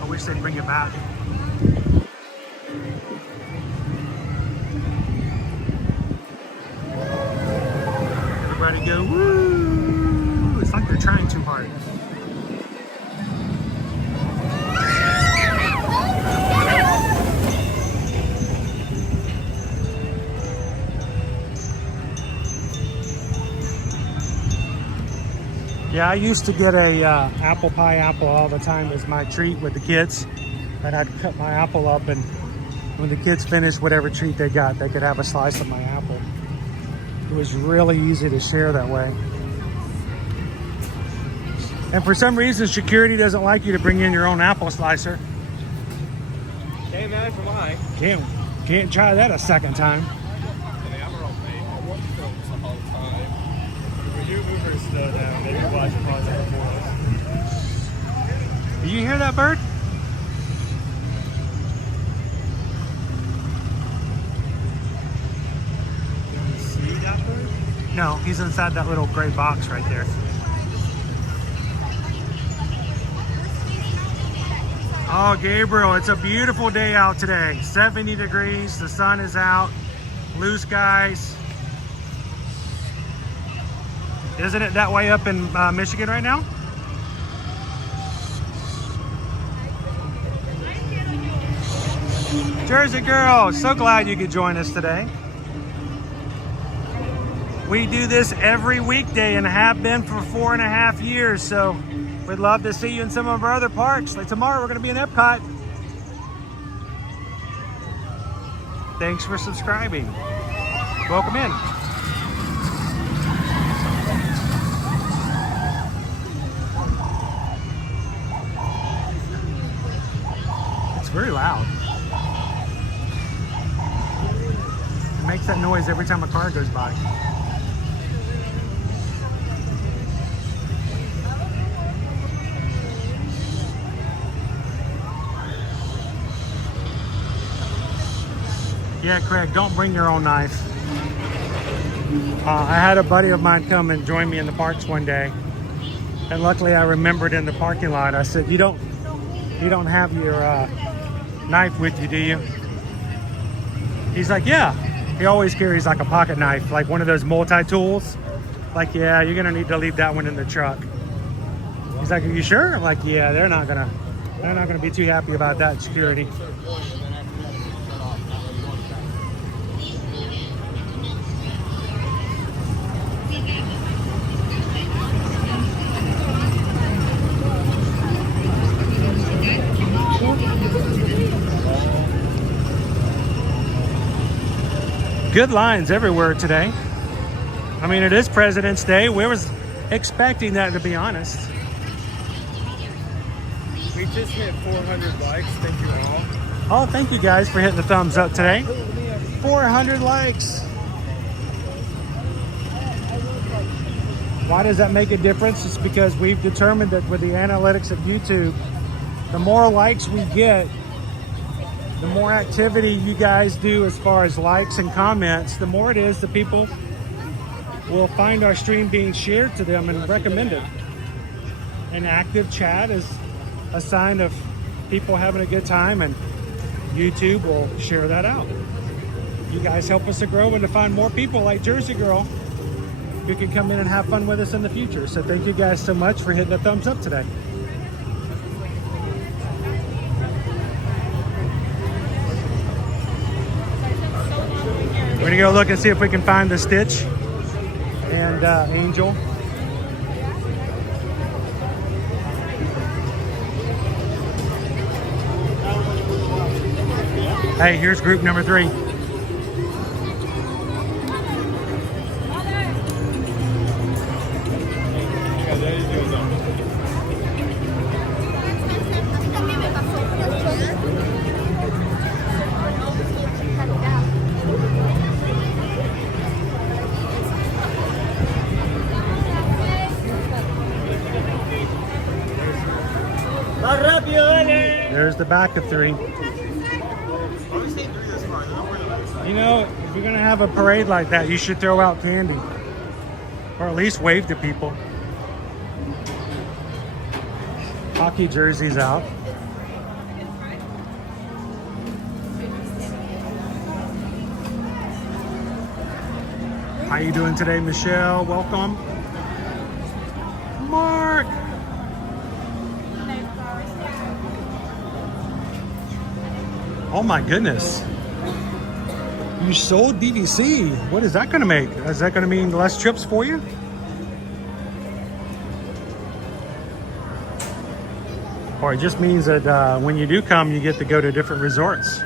I wish they'd bring it back. Everybody go woo! It's like they're trying too hard. Yeah, I used to get a apple pie apple all the time as my treat with the kids. And I'd cut my apple up, and when the kids finished whatever treat they got, they could have a slice of my apple. It was really easy to share that way. And for some reason, security doesn't like you to bring in your own apple slicer. Can't imagine why. Can't try that a second time. We do Ubers slow down. They watch content for us. Do you hear that bird? Can you see that bird? No, he's inside that little gray box right there. Oh, Gabriel, it's a beautiful day out today. 70 degrees, the sun is out, blue skies. Isn't it that way up in Michigan right now? Jersey girl, so glad you could join us today. We do this every weekday and have been for 4.5 years, so we'd love to see you in some of our other parks. Like tomorrow, we're going to be in Epcot. Thanks for subscribing. Welcome in. It's very loud. It makes that noise every time a car goes by. Yeah, Craig, don't bring your own knife. I had a buddy of mine come and join me in the parks one day, and luckily I remembered in the parking lot. I said, "You don't have your knife with you, do you?" He's like, "Yeah." He always carries like a pocket knife, like one of those multi-tools. Like, "Yeah, you're gonna need to leave that one in the truck." He's like, "Are you sure?" I'm like, "Yeah, they're not gonna be too happy about that in security." Good lines everywhere today. I mean, it is President's Day. We was expecting that, to be honest. We just hit 400 likes. Thank you all. Oh, thank you guys for hitting the thumbs up today. 400 likes. Why does that make a difference? It's because we've determined that with the analytics of YouTube, the more likes we get, the more activity you guys do as far as likes and comments, the more it is that people will find our stream being shared to them and recommended. An active chat is a sign of people having a good time, and YouTube will share that out. You guys help us to grow and to find more people like Jersey Girl who can come in and have fun with us in the future. So thank you guys so much for hitting the thumbs up today. We're gonna go look and see if we can find the Stitch and Angel. Hey, here's group number 3. There's the back of 3. You know, if you're gonna have a parade like that, you should throw out candy, or at least wave to people. Hockey jerseys out. How you doing today, Michelle? Welcome. Mark. Oh my goodness. You sold DVC. What is that going to make? Is that going to mean less trips for you? Or it just means that when you do come, you get to go to different resorts.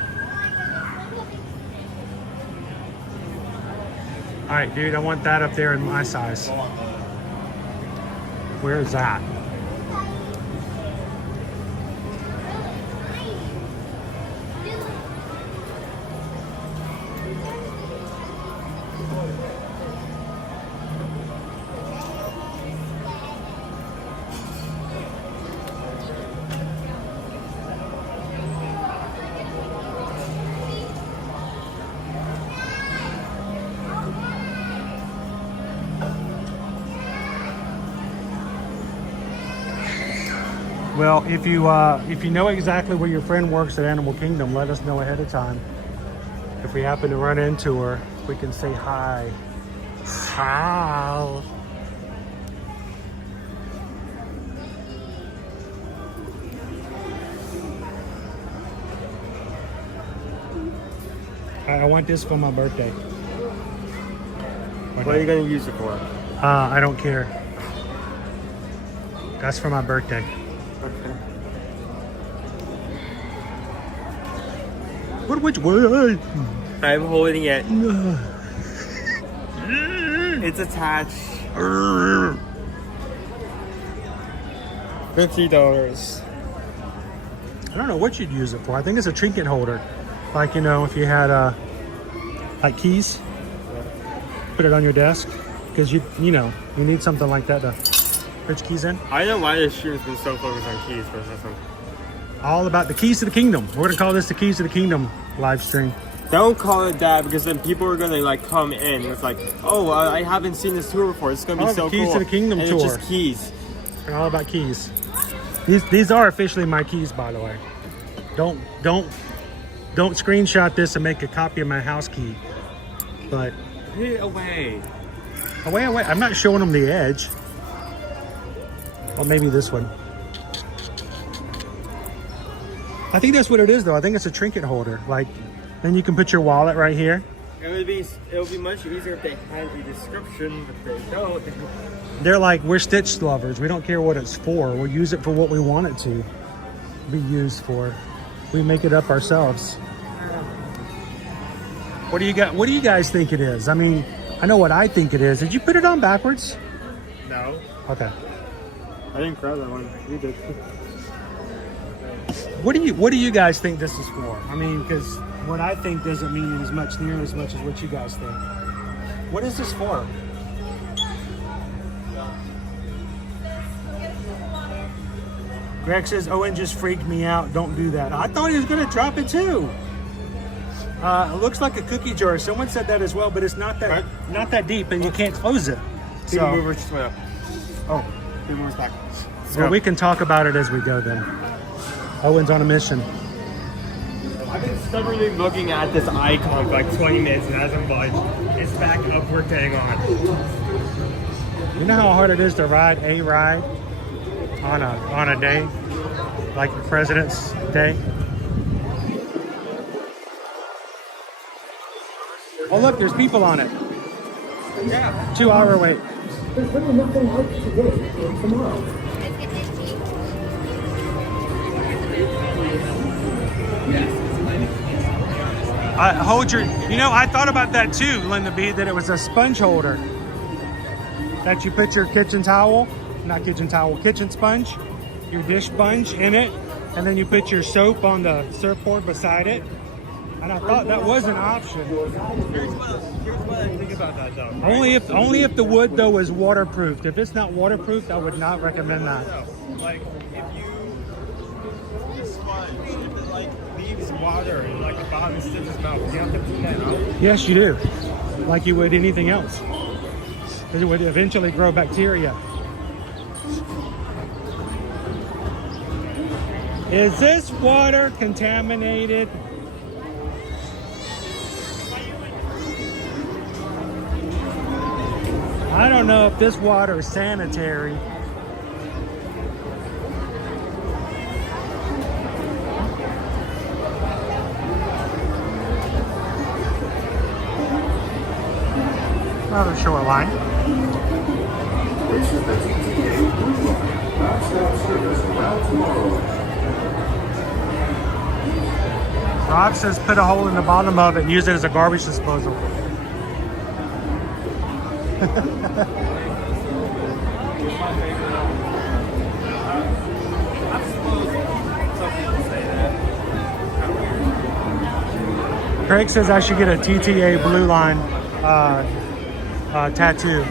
All right, dude, I want that up there in my size. Where is that? Well, if you know exactly where your friend works at Animal Kingdom, let us know ahead of time. If we happen to run into her, we can say hi. Hi. I want this for my birthday. What are you gonna use it for? I don't care. That's for my birthday. Okay. Which way? I'm holding it. It's attached. $50. I don't know what you'd use it for. I think it's a trinket holder. Like, you know, if you had like keys, put it on your desk. Because you need something like that to put your keys in. I don't know why this stream's been so focused on keys for this one. All about the keys to the kingdom. We're gonna call this the keys to the kingdom live stream. Don't call it that, because then people are gonna like come in. It's like, oh, I haven't seen this tour before. It's gonna be so cool. Keys to the kingdom and tour. It's just keys. They're all about keys. These are officially my keys, by the way. Don't screenshot this and make a copy of my house key. But Hey, away. Away. I'm not showing them the edge. Or maybe this one. I think that's what it is, though. I think it's a trinket holder. Like, then you can put your wallet right here. It would be much easier if they had a description, but they don't. They're like, we're Stitch lovers. We don't care what it's for. We'll use it for what we want it to be used for. We make it up ourselves. What do you guys think it is? I mean, I know what I think it is. Did you put it on backwards? No. Okay. I didn't grab that one. You did. What do you guys think this is for? I mean, because what I think doesn't mean near as much as what you guys think. What is this for? Greg says, Owen just freaked me out. Don't do that. I thought he was going to drop it too. It looks like a cookie jar. Someone said that as well, but it's not that deep, and you can't close it. So, movers back. Well, we can talk about it as we go then. Owen's on a mission. I've been stubbornly looking at this icon for like 20 minutes and it hasn't budged. It's back up, we're getting on. You know how hard it is to ride a ride on a day, like President's Day? Oh look, there's people on it. Yeah. 2-hour wait. There's really nothing like today or tomorrow. I thought about that too, Linda B, that it was a sponge holder that you put your kitchen sponge, your dish sponge in it, and then you put your soap on the surfboard beside it. And I thought that was an option. Here's what I think about that though. Only if the wood though is waterproofed. If it's not waterproofed, I would not recommend that. Like if you sponge, if it like leaves water and like the bottom sticks out, you have to clean that out. Yes, you do. Like you would anything else. Because it would eventually grow bacteria. Is this water contaminated? I don't know if this water is sanitary. Rather short line. This is the TTA non-stop service around tomorrow. Rob says put a hole in the bottom of it and use it as a garbage disposal. Craig says I should get a TTA blue line tattoo.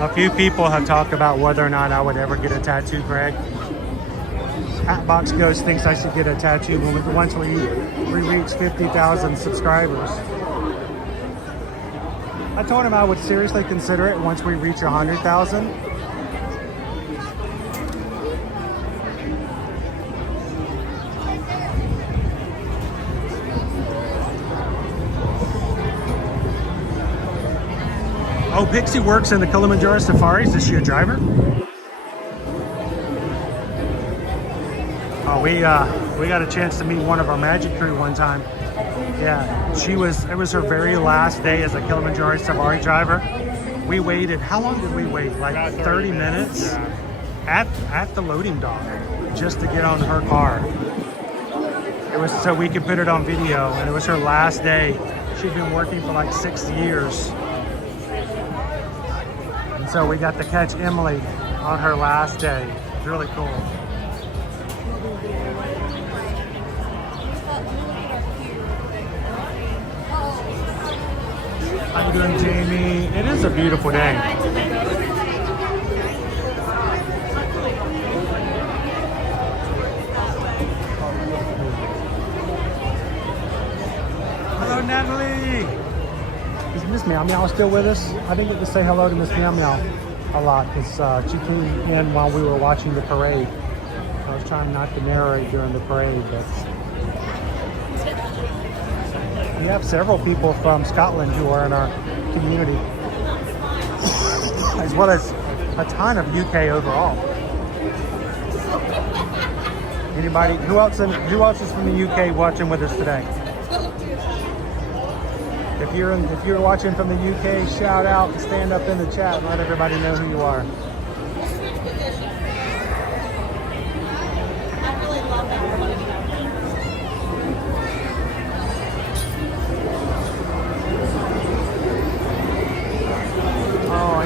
A few people have talked about whether or not I would ever get a tattoo, Craig. Hatbox Ghost thinks I should get a tattoo once we reach 50,000 subscribers. I told him I would seriously consider it once we reach 100,000. Oh, Pixie works in the Kilimanjaro Safaris. Is she a driver? Oh, we got a chance to meet one of our magic crew one time. Yeah, it was her very last day as a Kilimanjaro Safari driver. We waited, how long did we wait? Like 30 minutes at the loading dock just to get on her car. It was so we could put it on video, and it was her last day. She'd been working for like 6 years. And so we got to catch Emily on her last day. It's really cool. How you doing, Jamie? It is a beautiful day. Hello, Natalie. Is Miss Meow Meow still with us? I didn't get to say hello to Miss Meow Meow a lot because she came in while we were watching the parade. I was trying not to narrate during the parade, but we have several people from Scotland who are in our community, as well as a ton of UK overall. Anybody? Who else is from the UK watching with us today? If you're watching from the UK, shout out and stand up in the chat and let everybody know who you are.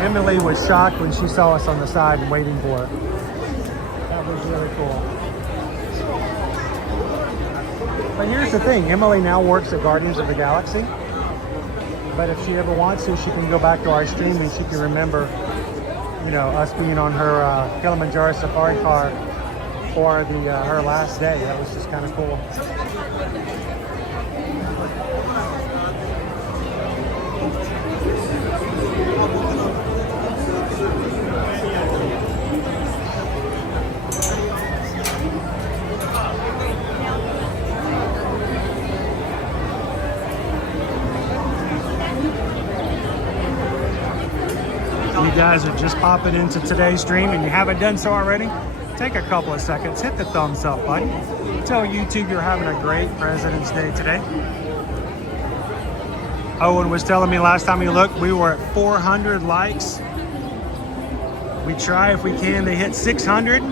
Emily was shocked when she saw us on the side and waiting for it. That was really cool. But here's the thing, Emily now works at Guardians of the Galaxy. But if she ever wants to, she can go back to our stream and she can remember, us being on her Kilimanjaro Safari car for her last day. That was just kind of cool. You guys are just popping into today's stream and you haven't done so already, take a couple of seconds, hit the thumbs up button. Tell YouTube you're having a great President's Day today. Owen was telling me last time we looked, we were at 400 likes. We try if we can to hit 600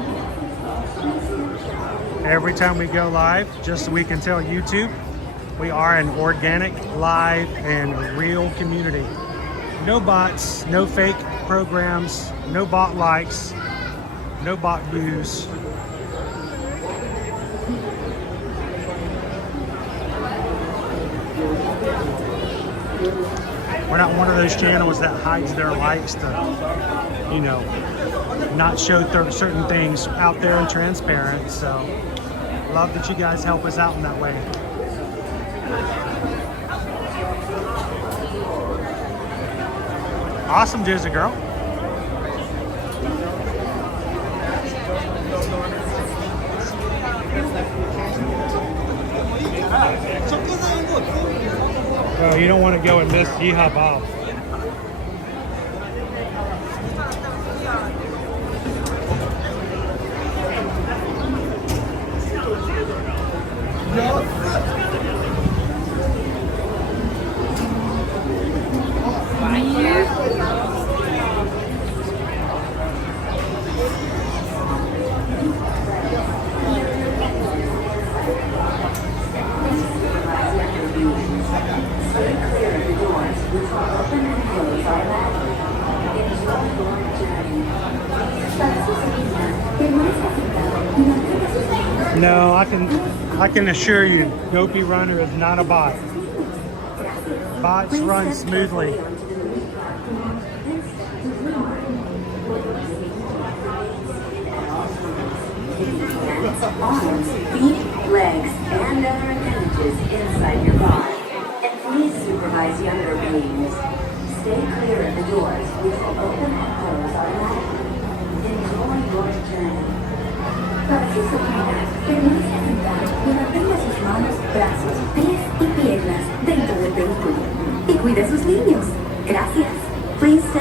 every time we go live, just so we can tell YouTube we are an organic, live, and real community. No bots, no fake programs, no bot likes, no bot views. We're not one of those channels that hides their likes to, not show certain things out there and transparent. So, love that you guys help us out in that way. Awesome, Jizzy girl. Oh, you don't want to go and miss Yeehaw Bob. No, I can assure you, Gopi Runner is not a bot. Bots run smoothly. Arms, feet, legs, and other appendages inside your car. And please supervise younger beings. Stay clear of the doors, which will open and close automatically. Enjoy your journey. Para que se pueda, permanezca sentado y mantenga sus manos, brazos, pies y piernas dentro del vehículo. Y cuide a sus niños. Gracias. Please stay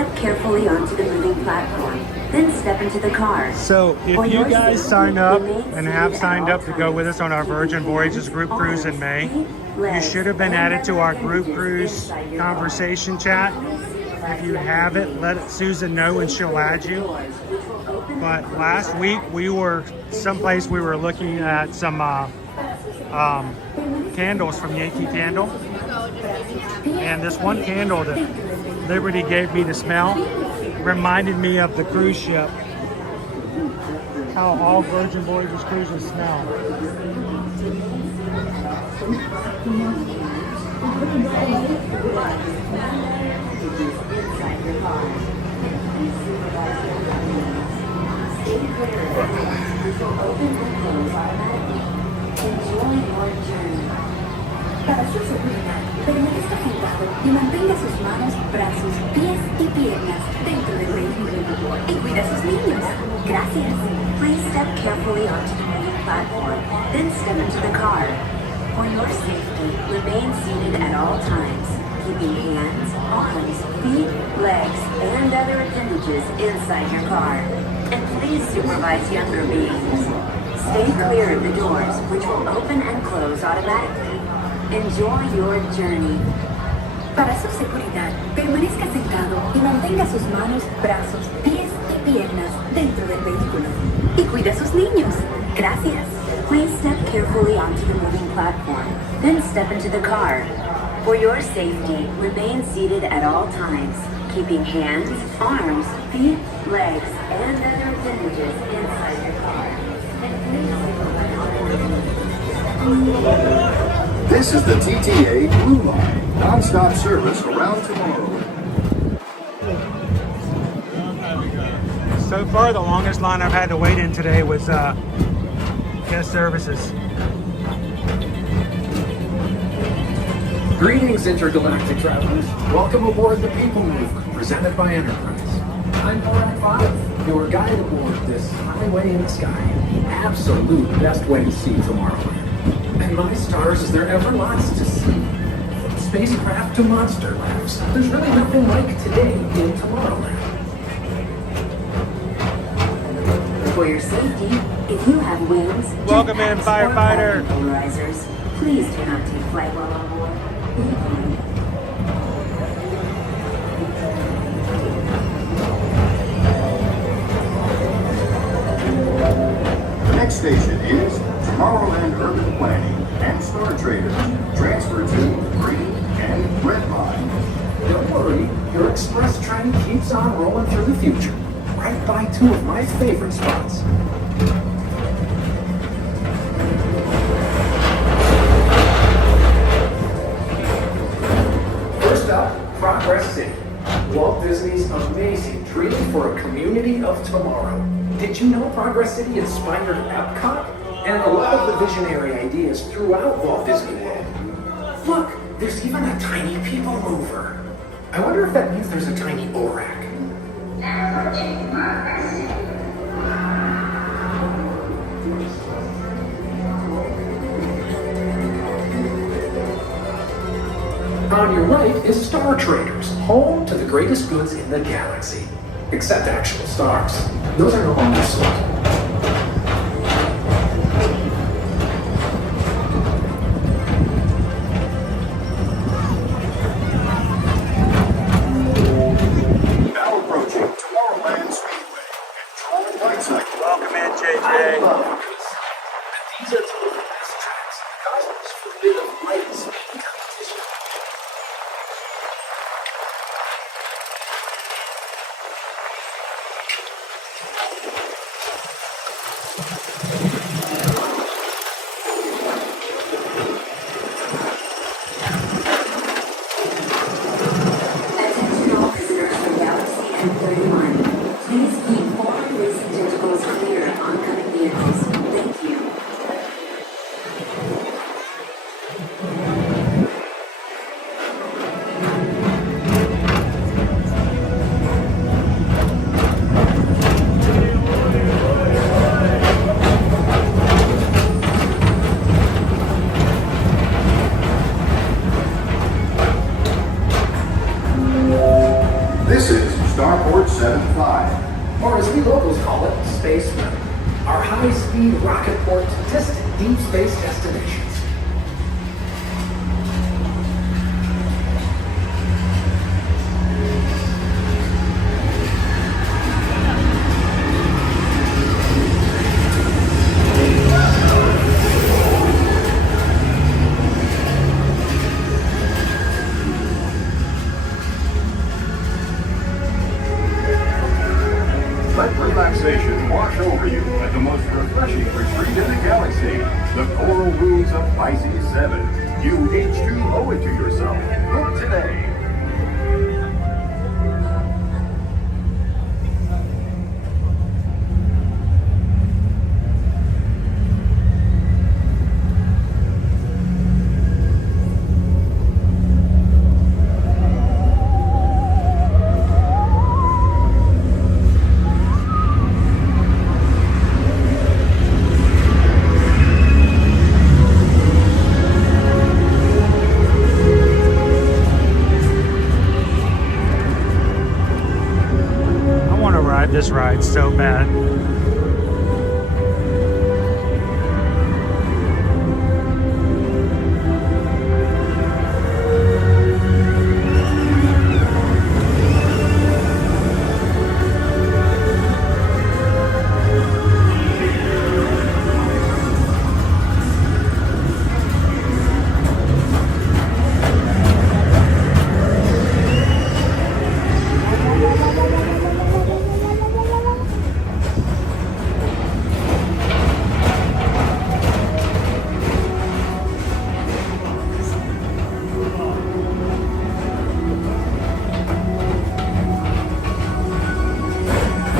then step into the car. So For if you your guys safety, sign up remain and seated have at signed all up to go with us on our Virgin Voyages group cruise in May, you should have been added to our group cruise conversation chat. If you haven't, let Susan know and she'll add you. But last week we were someplace we were looking at some candles from Yankee Candle. And this one candle that Liberty gave me to smell reminded me of the cruise ship. How all Virgin Voyages cruises smell. Para su seguridad, permanezca sentado y mantenga sus manos, brazos, pies y piernas dentro del vehículo y cuida a sus niños. Gracias. Please step carefully onto the moving platform, then step into the car. For your safety, remain seated at all times, keeping hands, arms, feet, legs, and other appendages inside your car. And please supervise younger beings. Stay clear of the doors, which will open and close automatically. Enjoy your journey. Para su seguridad, permanezca sentado y mantenga sus manos, brazos, pies y piernas dentro del vehículo. Y cuida a sus niños. Gracias. Please step carefully onto the moving platform, then step into the car. For your safety, remain seated at all times, keeping hands, arms, feet, legs, and other appendages inside your car. This is the TTA Blue Line, non-stop service around tomorrow. So far, the longest line I've had to wait in today was guest services. Greetings, intergalactic travelers. Welcome aboard the People Mover, presented by Enterprise. I'm Borak 5, your guide aboard this highway in the sky. The absolute best way to see Tomorrowland. And my stars, is there ever lots to see? From spacecraft to monster labs, there's really nothing like today in Tomorrowland. For your safety, if you have wings, welcome in, firefighter. Polarizers, please do not take flight while on board. The next station is Tomorrowland Urban Planning and Star Traders. Transfer to Green and Red Line. Don't worry, your express train keeps on rolling through the future, right by two of my favorite spots. First up, Progress City, Walt Disney's amazing dream for a community of tomorrow. Did you know Progress City inspired Epcot? And a lot of the visionary ideas throughout Walt Disney World. Look, there's even a tiny people mover. I wonder if that means there's a tiny ORAC. On your right is Star Traders, home to the greatest goods in the galaxy. Except actual stars. Those are no longer sold. Welcome in, JJ. These are two of the best tracks. Cosmos forbid of light and speed competition. Attention all visitors from Galaxy M31. Please keep forward racing tentacles clear of oncoming vehicles. Thank you. locals call it Space Mountain. Our high-speed rocket port to distant deep space destinations. Let relaxation wash over you at the most refreshing retreat in the galaxy, the Coral Rooms of Pisces 7. You H2 owe it to yourself. Book today. This ride so bad.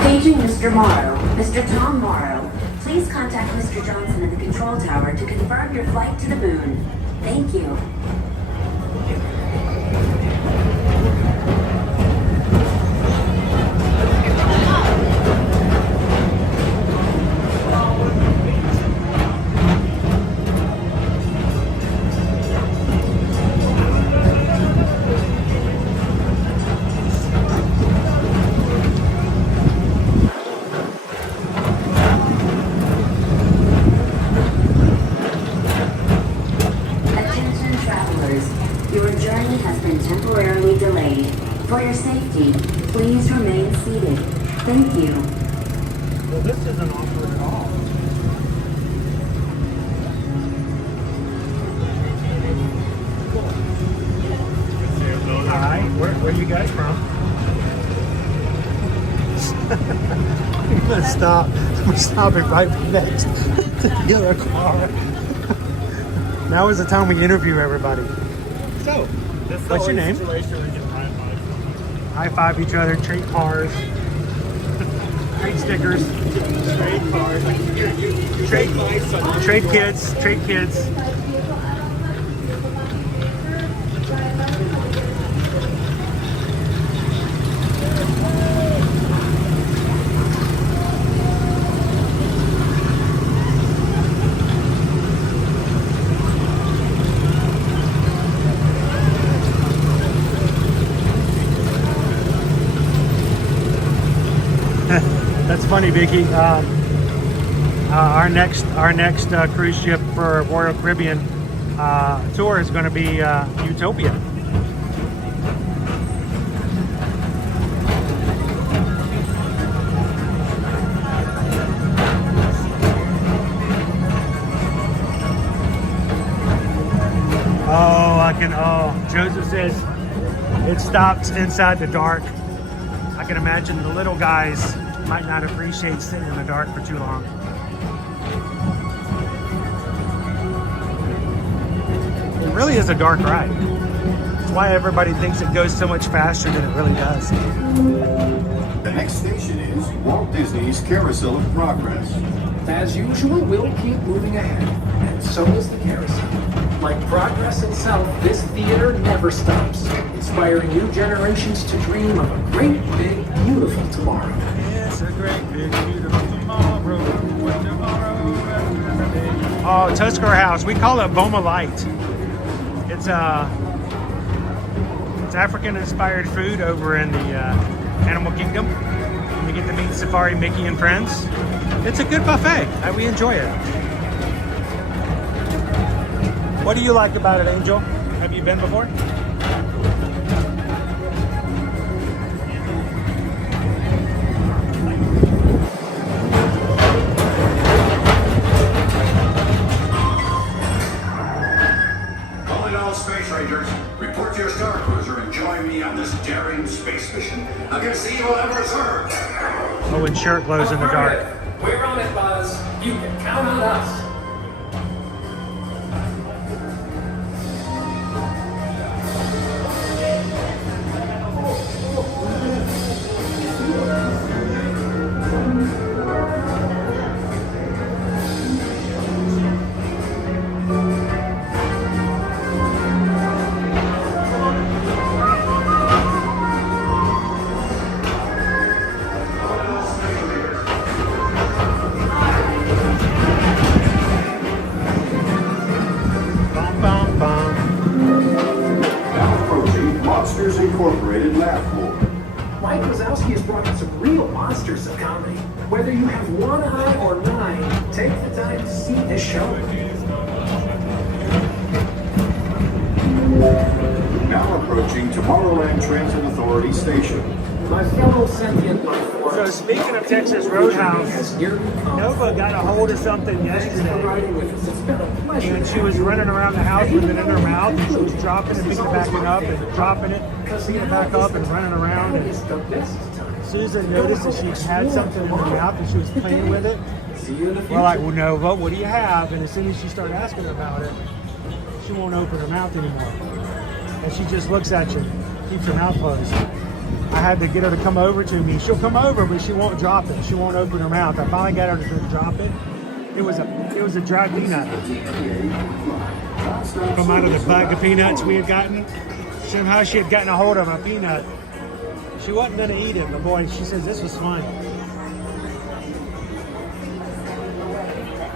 Paging Mr. Morrow. Mr. Tom Morrow, please contact Mr. Johnson at the control tower to confirm your flight to the moon. Thank you. For your safety, please remain seated. Thank you. Well, this isn't awkward at all. Hi, where are you guys from? I'm gonna stop. We're stopping right next to the other car. Now is the time we interview everybody. So, what's your name? High five each other, trade cars, trade stickers, trade cars, trade kids. That's funny, Vicky. Our next cruise ship for Royal Caribbean tour is going to be Utopia. Joseph says it stops inside the dark. I can imagine the little guys might not appreciate sitting in the dark for too long. It really is a dark ride. That's why everybody thinks it goes so much faster than it really does. The next station is Walt Disney's Carousel of Progress. As usual, we'll keep moving ahead, and so does the carousel. Like progress itself, this theater never stops, inspiring new generations to dream of a great, big, beautiful tomorrow. It's a great, big, beautiful tomorrow. Oh, Tuscar House. We call it Boma Light. It's African-inspired food over in the Animal Kingdom. When you get to meet Safari Mickey and friends. It's a good buffet. We enjoy it. What do you like about it, Angel? Have you been before? Calling all space rangers. Report to your star cruiser and join me on this daring space mission against evil adversary. Owen's shirt glows in the dark. We're on it, Buzz. You can count on us. Incorporated laugh floor. Mike Wazowski has brought in some real monsters of comedy. Whether you have one eye or 9, take the time to see this show. Now approaching Tomorrowland Transit Authority Station. My fellow sentient life forms. So speaking of Texas Roadhouse, Nova got a hold of something yesterday, and she was running around the house with it in her mouth, and she was dropping it, picking it back up, and dropping it, picking it back up, and running around. And Susan noticed that she had something in her mouth, and she was playing with it. We're like, well, Nova, what do you have? And as soon as she started asking about it, she won't open her mouth anymore, and she just looks at you, keeps her mouth closed. I had to get her to come over to me. She'll come over, but she won't drop it. She won't open her mouth. I finally got her to drop it. It was a dry peanut from out of the bag of peanuts we had gotten. Somehow she had gotten a hold of a peanut. She wasn't going to eat it, but boy, she says this was fun.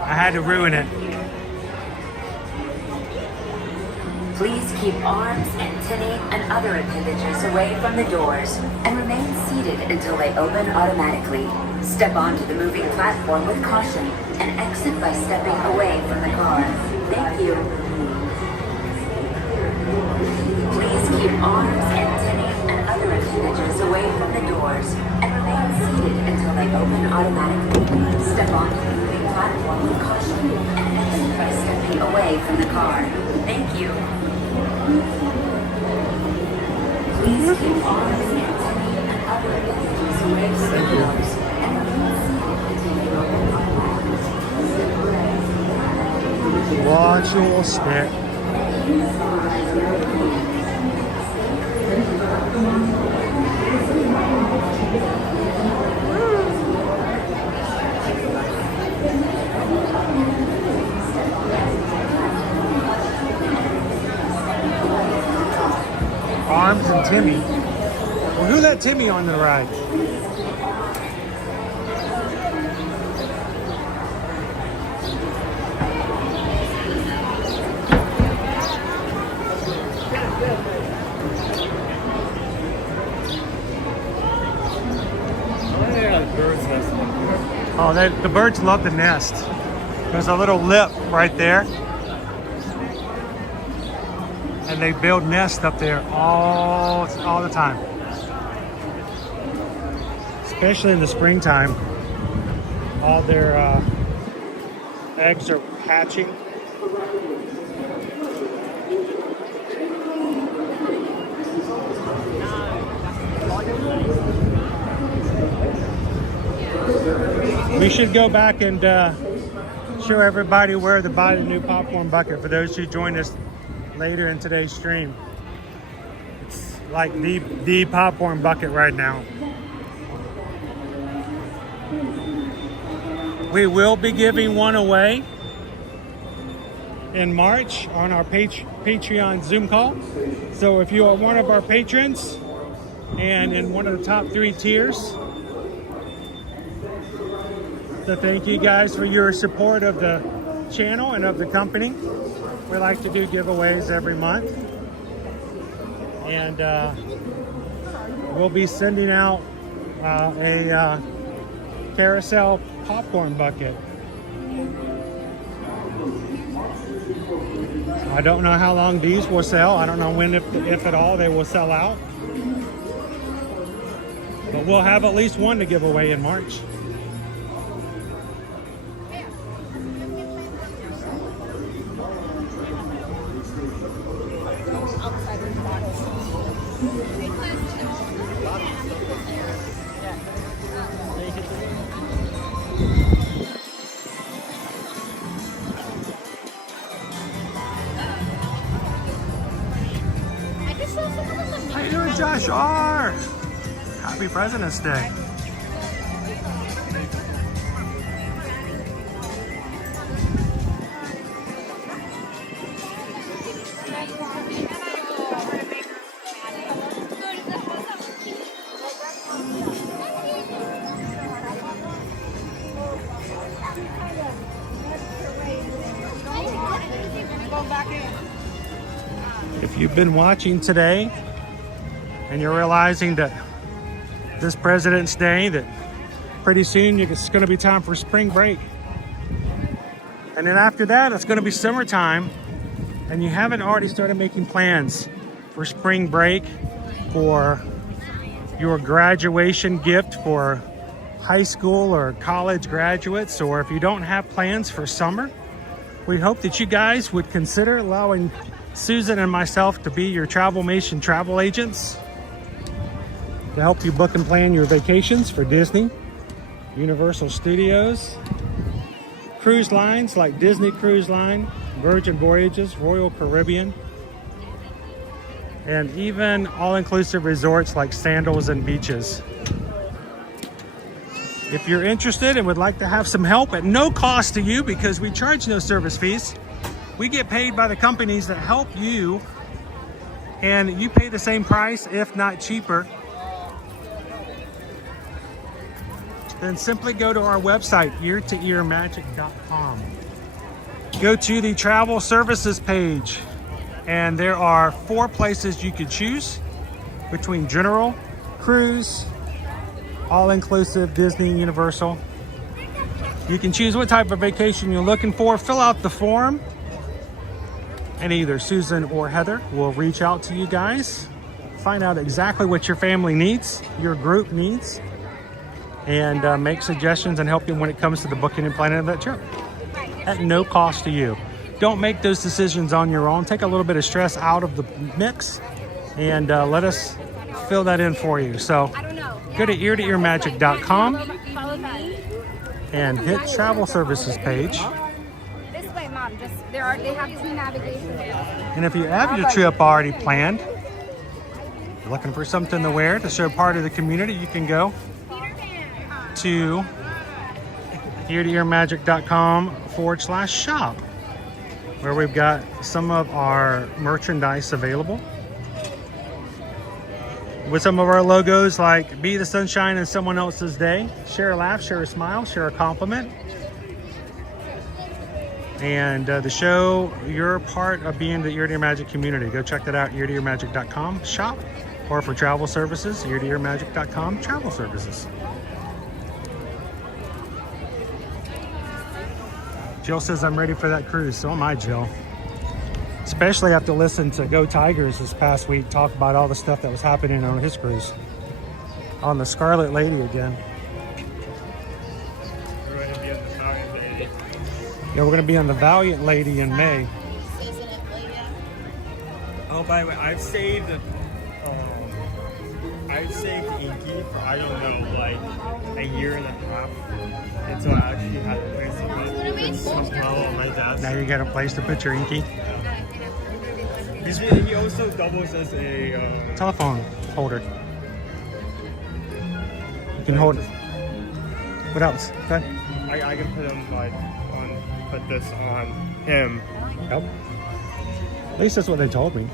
I had to ruin it. Please keep arms, antennae, and other appendages away from the doors and remain seated until they open automatically. Step onto the moving platform with caution and exit by stepping away from the car. Thank you. Please keep arms, antennae, and other appendages away from the doors and remain seated until they open automatically. Step onto the moving platform with caution and exit by stepping away from the car. Thank you. Please keep arms, antennae, and other appendages away from the doors and remain seated until they open automatically. Watch your step. Arms and Timmy. Well, who let Timmy on the ride? Oh, the birds love the nest. There's a little lip right there. And they build nests up there all the time. Especially in the springtime. All their eggs are hatching. We should go back and show everybody where to buy the new popcorn bucket for those who joined us later in today's stream. It's like the popcorn bucket right now. We will be giving one away in March on our Patreon Zoom call. So if you are one of our patrons and in one of the top 3 tiers, so thank you guys for your support of the channel and of the company. We like to do giveaways every month. And we'll be sending out a carousel popcorn bucket. I don't know how long these will sell. I don't know when, if at all, they will sell out. But we'll have at least one to give away in March. How you doing, Josh R? Happy President's Day. If you've been watching today and you're realizing that this President's Day, that pretty soon it's going to be time for spring break, and then after that it's going to be summertime, and you haven't already started making plans for spring break, for your graduation gift for high school or college graduates, or if you don't have plans for summer, we hope that you guys would consider allowing Susan and myself to be your Travelmation travel agents to help you book and plan your vacations for Disney, Universal Studios, cruise lines like Disney Cruise Line, Virgin Voyages, Royal Caribbean, and even all-inclusive resorts like Sandals and Beaches. If you're interested and would like to have some help at no cost to you, because we charge no service fees, we get paid by the companies that help you, and you pay the same price, if not cheaper, then simply go to our website, eartoearmagic.com. Go to the travel services page, and there are 4 places you could choose between general, cruise, all-inclusive, Disney, Universal. You can choose what type of vacation you're looking for, fill out the form, and either Susan or Heather will reach out to you guys, find out exactly what your family needs, your group needs, and make suggestions and help you when it comes to the booking and planning of that trip at no cost to you. Don't make those decisions on your own. Take a little bit of stress out of the mix and let us fill that in for you. So go to eartoearmagic.com and hit travel services page. This way, Mom. Just they have 2 navigation. And if you have your trip already planned, you're looking for something to wear to show part of the community, you can go to eartoearmagic.com/shop, where we've got some of our merchandise available with some of our logos like Be the Sunshine in Someone Else's Day, Share a Laugh, Share a Smile, Share a Compliment, and to show you're part of being the Ear to Ear Magic community. Go check that out, eartoearmagic.com shop, or for travel services, eartoearmagic.com travel services. Jill says I'm ready for that cruise. So am I, Jill. Especially after listening to Go Tigers this past week talk about all the stuff that was happening on his cruise. On the Scarlet Lady again. We're going to be on the Valiant Lady. Yeah, we're going to be on the Valiant Lady in May. Oh, by the way, I've saved Inky for, I don't know, like a year and a half until I actually had a place to put some model on my desk. Now you got a place to put your Inky. He also doubles as a telephone holder. You can hold it. What else? Okay. I can put him put this on him. Yep. At least that's what they told me.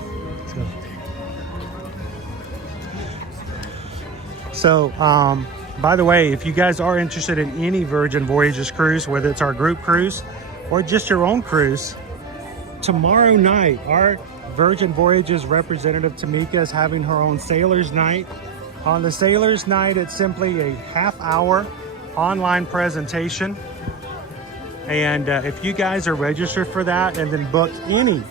So, by the way, if you guys are interested in any Virgin Voyages cruise, whether it's our group cruise or just your own cruise, tomorrow night, our Virgin Voyages representative Tamika is having her own Sailor's Night. On the Sailor's Night, it's simply a half-hour online presentation. And if you guys are registered for that and then book any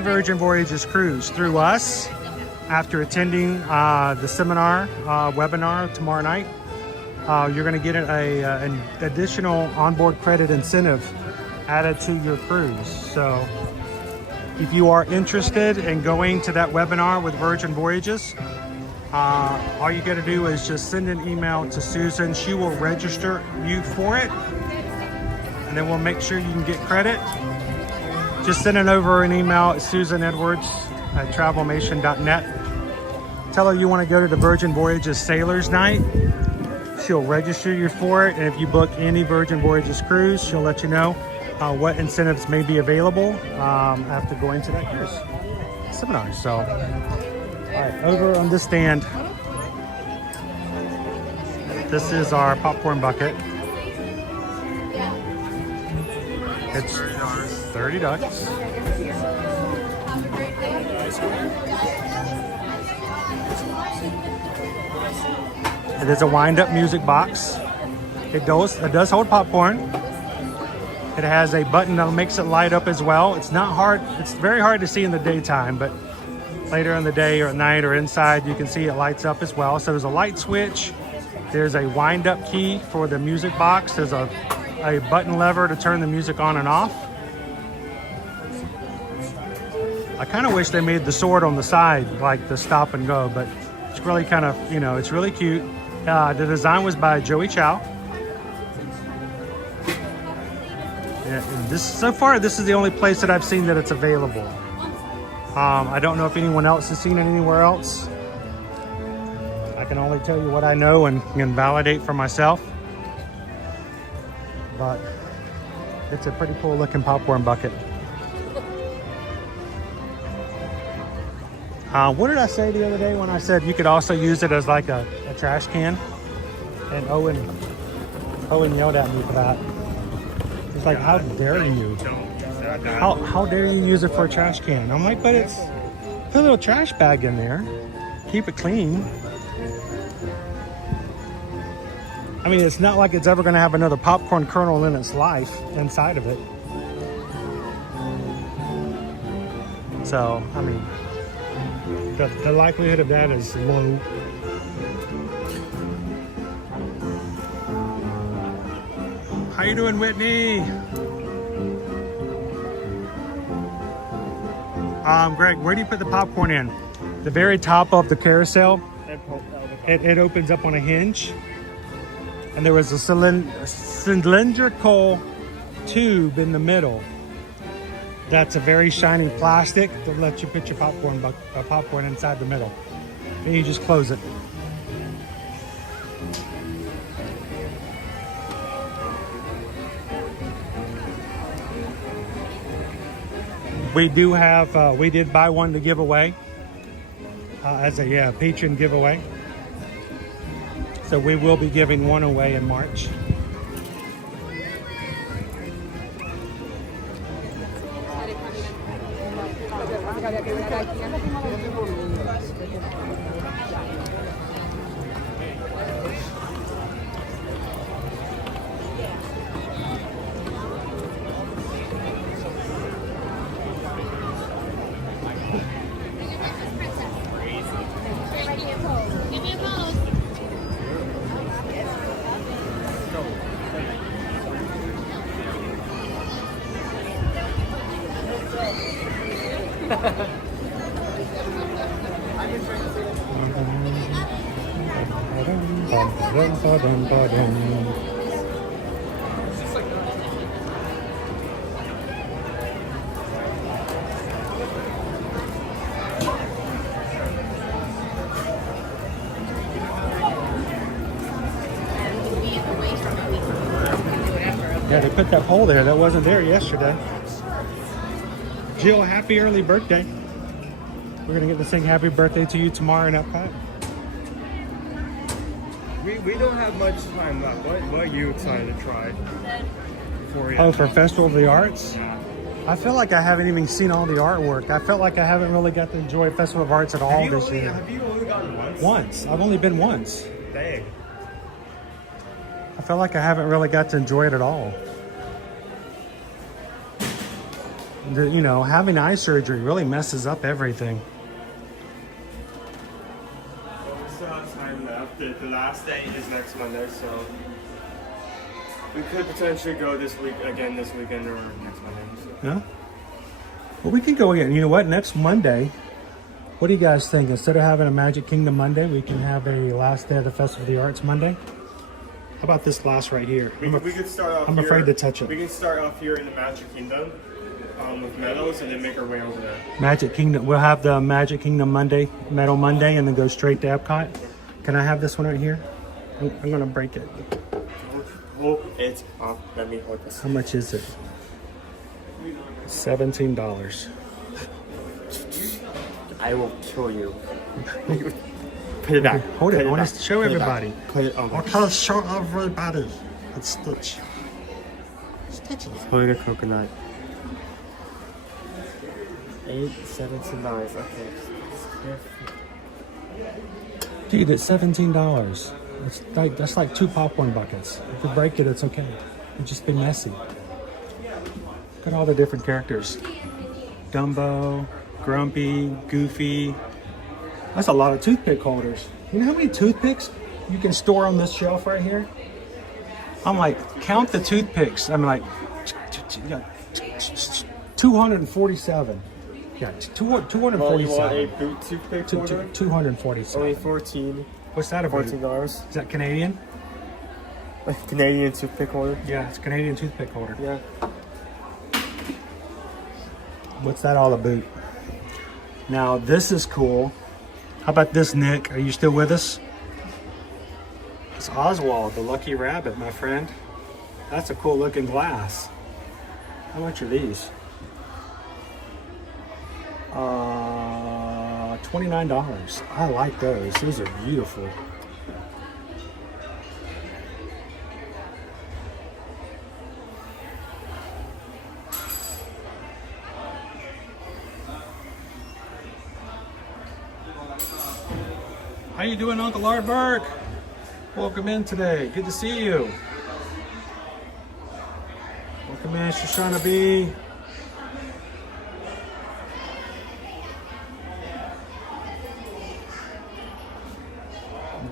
Virgin Voyages cruise through us after attending the seminar webinar tomorrow night, you're going to get an additional onboard credit incentive added to your cruise. So if you are interested in going to that webinar with Virgin Voyages, all you got to do is just send an email to Susan. She will register you for it, and then we'll make sure you can get credit. Just send it over an email at susanedwards@travelmation.net. Tell her you want to go to the Virgin Voyages Sailors Night. She'll register you for it, and if you book any Virgin Voyages cruise, she'll let you know what incentives may be available after going to that cruise seminar. So, all right, over on this stand, this is our popcorn bucket. It's $30. It is a wind-up music box. It does hold popcorn. It has a button that makes it light up as well. It's not hard. It's very hard to see in the daytime, but later in the day or at night or inside, you can see it lights up as well. So there's a light switch. There's a wind-up key for the music box. There's a button lever to turn the music on and off. I kind of wish they made the sword on the side, like the stop and go, but it's really kind of, it's really cute. The design was by Joey Chow. And so far, this is the only place that I've seen that it's available. I don't know if anyone else has seen it anywhere else. I can only tell you what I know and can validate for myself. But it's a pretty cool looking popcorn bucket. What did I say the other day when I said you could also use it as like a trash can? And Owen yelled at me for that. It's like, how dare you? How dare you use it for a trash can? I'm like, but it's put a little trash bag in there. Keep it clean. I mean, it's not like it's ever going to have another popcorn kernel in its life inside of it. So, I mean, the likelihood of that is low. How you doing, Whitney? Greg, where do you put the popcorn in? The very top of the carousel. It opens up on a hinge. And there was a cylindrical tube in the middle. That's a very shiny plastic that lets you put your popcorn inside the middle. Then you just close it. We do have, we did buy one to give away as a patron giveaway. So we will be giving one away in March. Yeah, they put that pole there. That wasn't there yesterday. Jill, happy early birthday. We're going to get to sing happy birthday to you tomorrow in Epcot. We don't have much time left. What are you excited to try? For Festival of the Arts? I feel like I haven't even seen all the artwork. I felt like I haven't really got to enjoy Festival of Arts at all this year. Have you only gone once? Once. I've only been once. Dang. I feel like I haven't really got to enjoy it at all. You know, having eye surgery really messes up everything. We still have time left. The last day is next Monday, so we could potentially go this weekend or next Monday. So. Yeah. Well, we can go again. You know what? Next Monday, what do you guys think? Instead of having a Magic Kingdom Monday, we can have a last day of the Festival of the Arts Monday. How about this glass right here? We could start off. I'm afraid to touch it. We can start off here in the Magic Kingdom with Meadows, and then make our way over there. Magic Kingdom. We'll have the Magic Kingdom Monday, Meadow Monday, and then go straight to Epcot. Can I have this one right here? I'm gonna break it. Oh, it's off. Let me hold this. How much is it? $17. I will kill you. Put it back. Hold it. I want to show everybody. Put it on. Okay, show everybody. It's Stitch. Stitch. Hold a coconut. $17. Okay. Dude, it's $17. That's like 2 popcorn buckets. If you break it, it's okay. It'd just be messy. Look at all the different characters. Dumbo, Grumpy, Goofy. That's a lot of toothpick holders. You know how many toothpicks you can store on this shelf right here? I'm like, count the toothpicks. I'm like, 247. Yeah, 247. Well, you want a boot toothpick holder? 247. Only 14. What's that about? $14. Is that Canadian? A Canadian toothpick holder? Yeah, it's a Canadian toothpick holder. Yeah. What's that all about? Now, this is cool. How about this, Nick? Are you still with us? It's Oswald, the lucky rabbit, my friend. That's a cool looking glass. How much are these? $29. I like those. Those are beautiful. How you doing, Uncle Aardvark? Welcome in today. Good to see you. Welcome in, Shoshana B.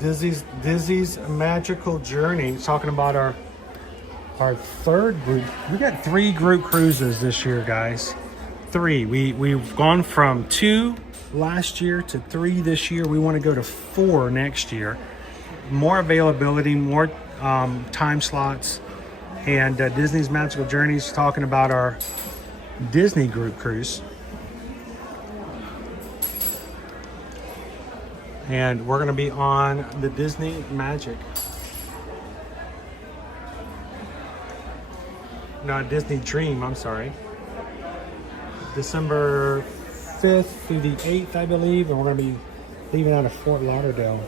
Dizzy's Magical Journey. Talking about our third group. We got 3 group cruises this year, guys. 3. We've gone from 2 last year to 3 this year. We want to go to 4 next year. More availability, more time slots, and Disney's Magical Journeys talking about our Disney group cruise. And we're going to be on the Disney Magic. No, Disney Dream, I'm sorry. December 5th through the 8th, I believe, and we're going to be leaving out of Fort Lauderdale.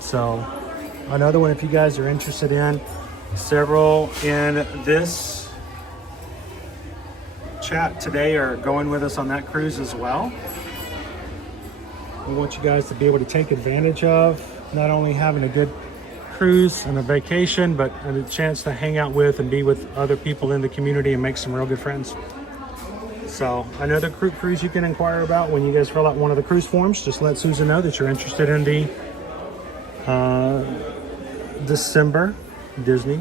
So, another one if you guys are interested in. Several in this chat today are going with us on that cruise as well. We want you guys to be able to take advantage of not only having a good cruise and a vacation, but a chance to hang out with and be with other people in the community and make some real good friends. So another group cruise you can inquire about when you guys fill out one of the cruise forms. Just let Susan know that you're interested in the December Disney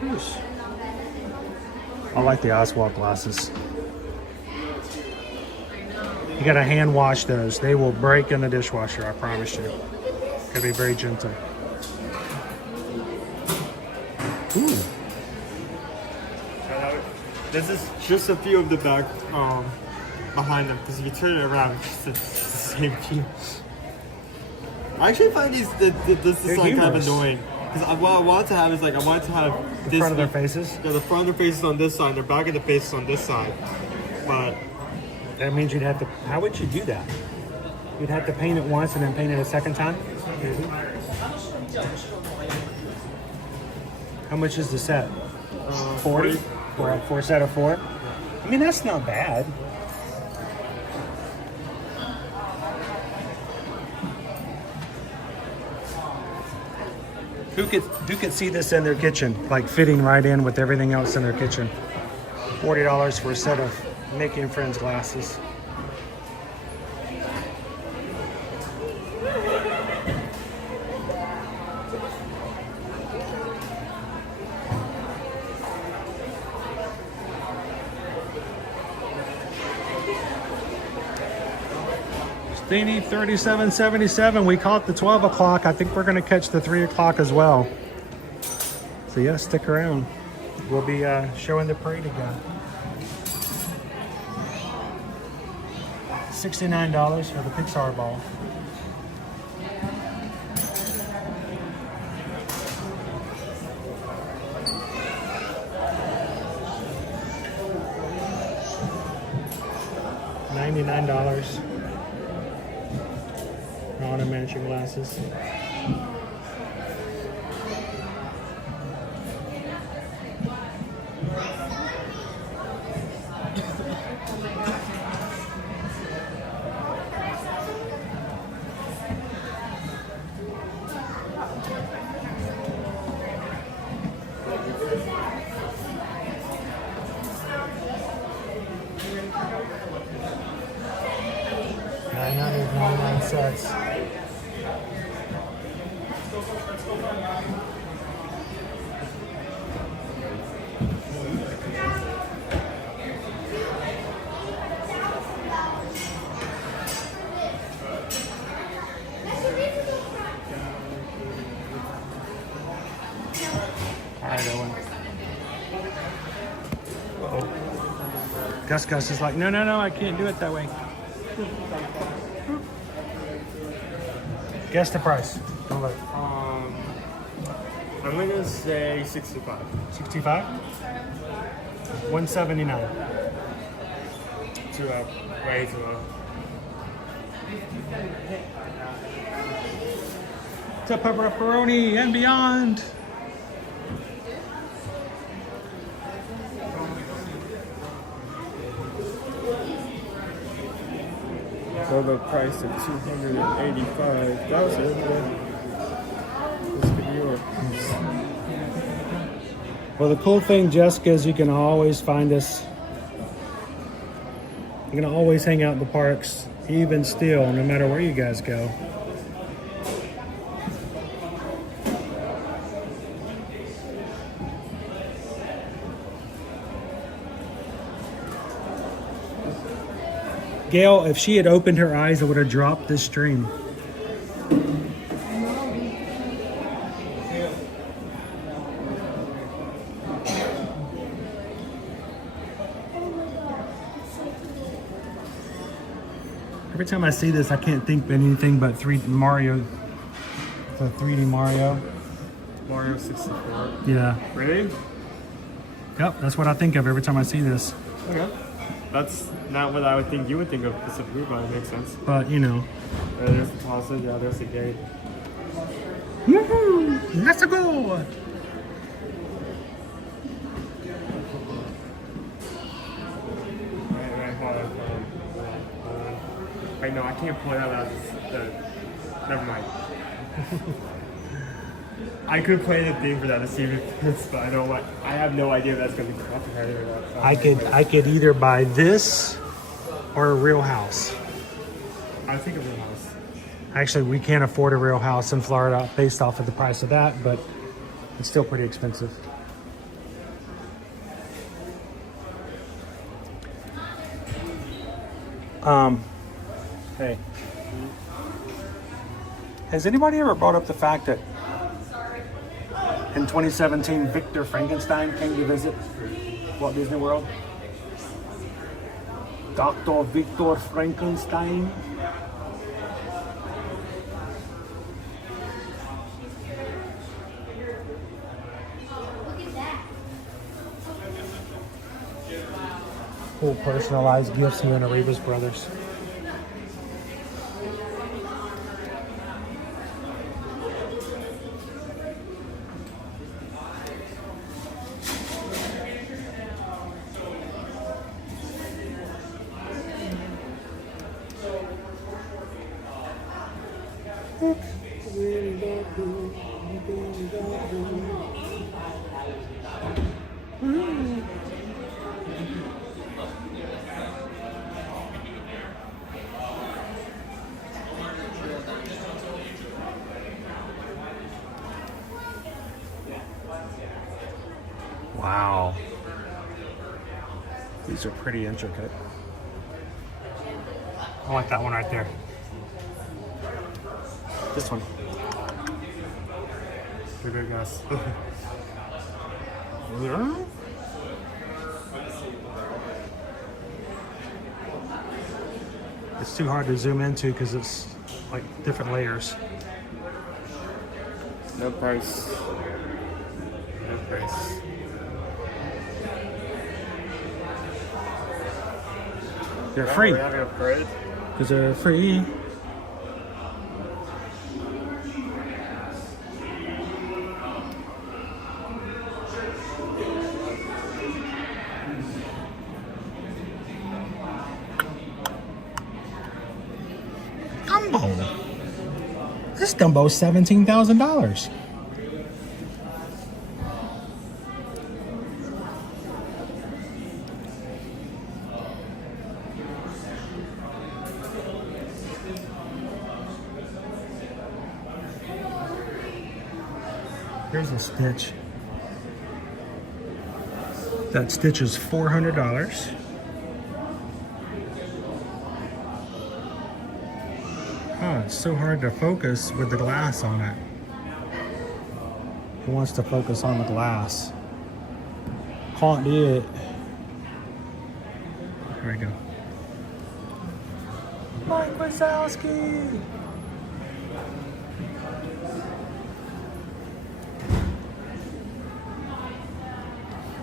cruise. I like the Oswald glasses. You gotta hand wash those. They will break in the dishwasher, I promise you. Gotta be very gentle. Ooh. This is just a view of the back behind them, because if you turn it around, it's the same view. I actually find this design kind of annoying. Because what I want to have is I want to have the front of their faces? Yeah, the front of their faces on this side, their back of the faces on this side. But that means you'd have to, how would you do that? You'd have to paint it once and then paint it a second time? How much is the set? 40? For a set of 4? I mean, that's not bad. Who could see this in their kitchen, like fitting right in with everything else in their kitchen? $40 for a set of Mickey and Friends glasses. Steenie, $37.77. We caught the 12 o'clock. I think we're going to catch the 3 o'clock as well. So yeah, stick around. We'll be showing the parade again. $69 for the Pixar ball. $99. Auto miniature glasses. $999. All right, Owen. Uh-oh. Gus is like, no, I can't do it that way. Guess the price. Don't look. I'm gonna say 65. 65? 179. Too low. Way too low. To pepperoni and beyond. So the price of $285,000. This could be yours. Well, the cool thing, Jessica, is you can always find us. You're gonna always hang out in the parks, even still, no matter where you guys go. Gail, if she had opened her eyes, it would have dropped this stream. Every time I see this, I can't think of anything but Mario. The 3D Mario. Mario 64. Yeah. Really? Yep, that's what I think of every time I see this. Okay. That's not what I would think you would think of specifically, but it makes sense. But, you know. There's the plaza, yeah, there's the gate. Woohoo! Let's go! Wait, no, I can't pull it out. Never mind. I could play the theme for that to see if it fits, but I don't want. I have no idea if that's going to be copyrighted or not. So I could either buy this or a real house. I think a real house. Actually, we can't afford a real house in Florida based off of the price of that, but it's still pretty expensive. Hey. Has anybody ever brought up the fact that in 2017, Victor Frankenstein came to visit Walt Disney World? Dr. Victor Frankenstein. Cool personalized gifts here in Arribas Brothers. Wow. These are pretty intricate. I like that one right there. This one. Here it goes. It's too hard to zoom into because it's like different layers. No price. No price. They're free. We're not gonna parade. Because they're free. Dumbo. This Dumbo's $17,000. Here's a Stitch. That Stitch is $400. Oh, it's so hard to focus with the glass on it. It wants to focus on the glass. Can't do it. There we go. Mike Wazowski!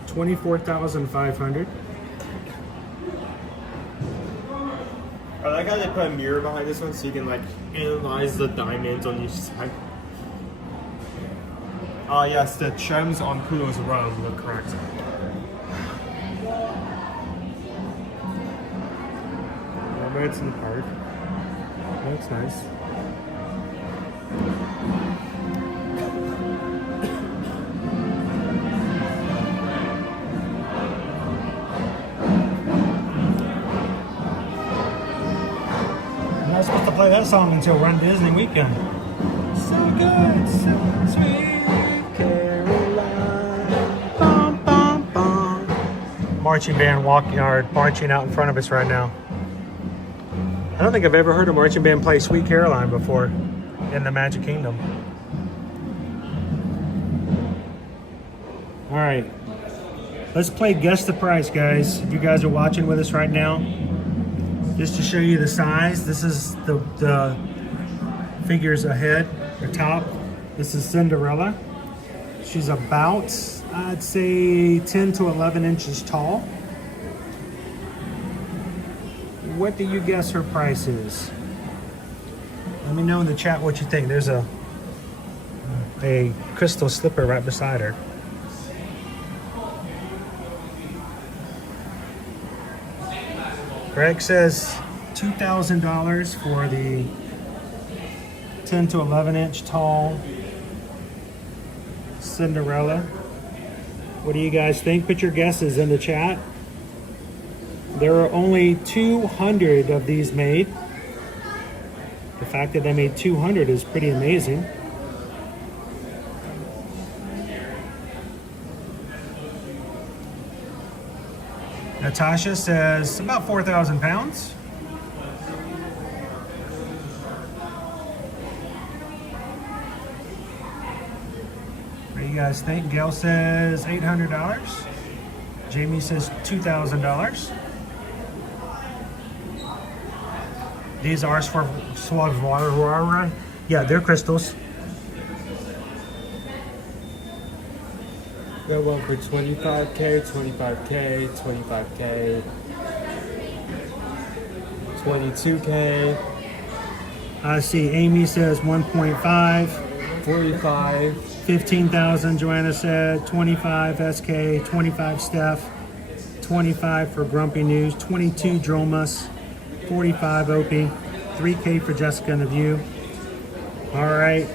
$24,500. I like how they put a mirror behind this one so you can like analyze the diamonds on each side. Yes, the gems on Kudo's robe look correct. Yeah, but it's in the park. That's nice. I'm not supposed to play that song until Run Disney weekend. So good, so sweet Caroline. Bum, bum, bum. Marching band marching out in front of us right now. I don't think I've ever heard a marching band play Sweet Caroline before in the Magic Kingdom. All right, let's play Guess the Price, guys. If you guys are watching with us right now, just to show you the size, this is the figures ahead, or top. This is Cinderella. She's about, I'd say, 10 to 11 inches tall. What do you guess her price is? Let me know in the chat what you think. There's a crystal slipper right beside her. Greg says $2,000 for the 10 to 11 inch tall Cinderella. What do you guys think? Put your guesses in the chat. There are only 200 of these made. The fact that they made 200 is pretty amazing. Natasha says about 4,000 pounds. What do you guys think? Gail says $800. Jamie says $2,000. These are for Swag. Yeah, they're crystals. Got one for 25K, 25K, 25K, 22K. I see Amy says 1.5. 45. 15,000, Joanna said. 25 SK, 25 Steph, 25 for Grumpy News, 22 Dromus, 45 Opie, 3K for Jessica and the View. All right.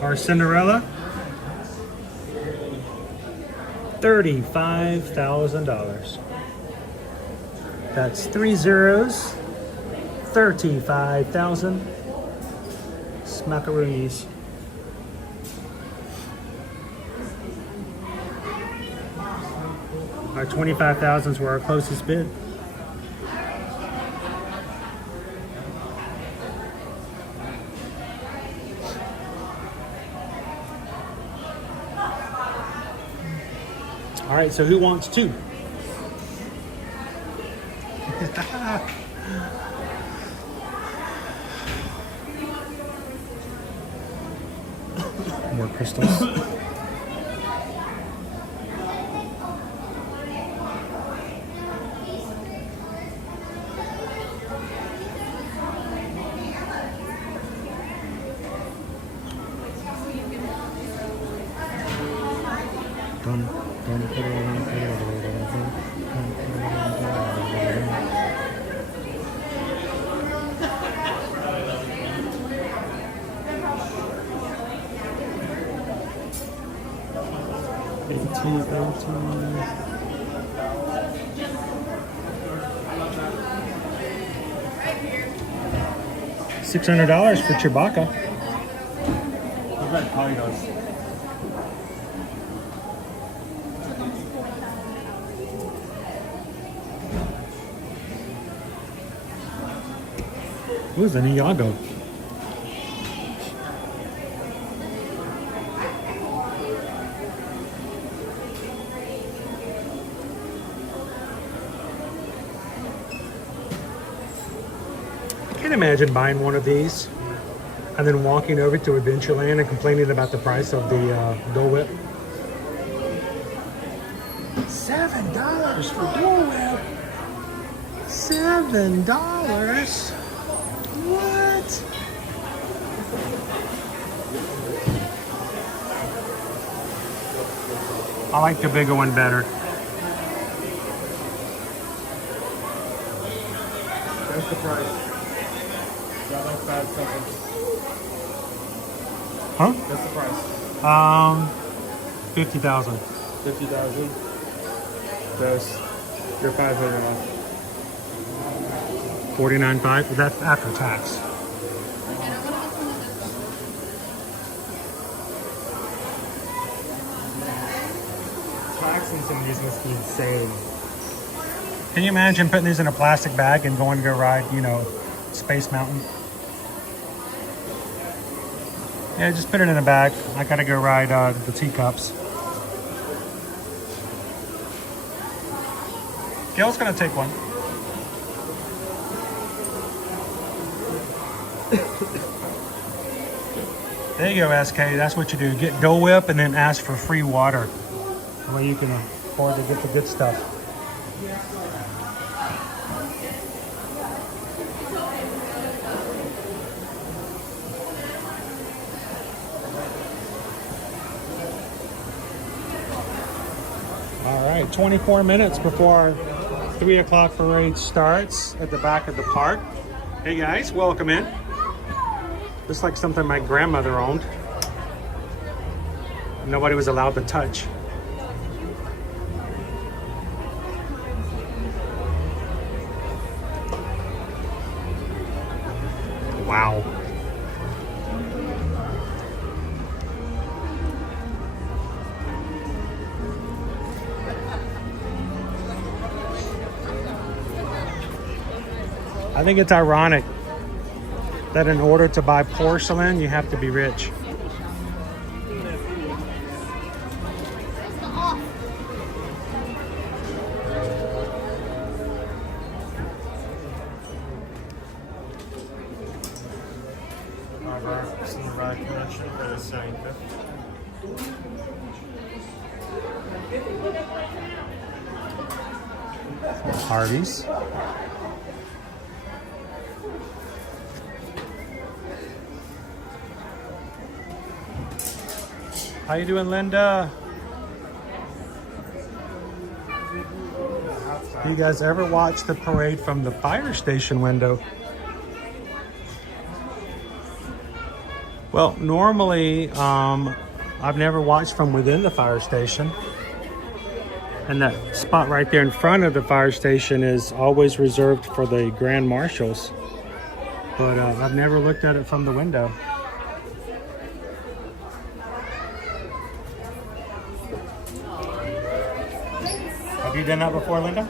Our Cinderella, $35,000. That's 3 zeros, 35,000. Smackaroonies. Our 25,000s were our closest bid. All right, so who wants two? More crystals. $600 for Chewbacca. What about polygons? Who's an Iago? I can't imagine buying one of these and then walking over to Adventureland and complaining about the price of the Dole Whip. $7 for Dole Whip. $7. What? I like the bigger one better. That's the price. Got like 5 seconds. Huh? That's the price. 50,000. 50,000. That's you're 500 off. 49.5. That's after tax. Taxing some of these must be insane. Can you imagine putting these in a plastic bag and going to go ride, you know, Space Mountain? Yeah, just put it in a bag. I gotta go ride the teacups. Gail's gonna take one. There you go, SK. That's what you do. Get Dole Whip and then ask for free water. That way you can afford to get the good stuff. All right, 24 minutes before 3 o'clock parade starts at the back of the park. Hey guys, welcome in. Looks like something my grandmother owned. Nobody was allowed to touch. Wow. I think it's ironic that in order to buy porcelain, you have to be rich. Harvey's. How you doing, Linda? Do you guys ever watch the parade from the fire station window? Well, normally, I've never watched from within the fire station. And that spot right there in front of the fire station is always reserved for the Grand Marshals. But I've never looked at it from the window. Have you done that before, Linda?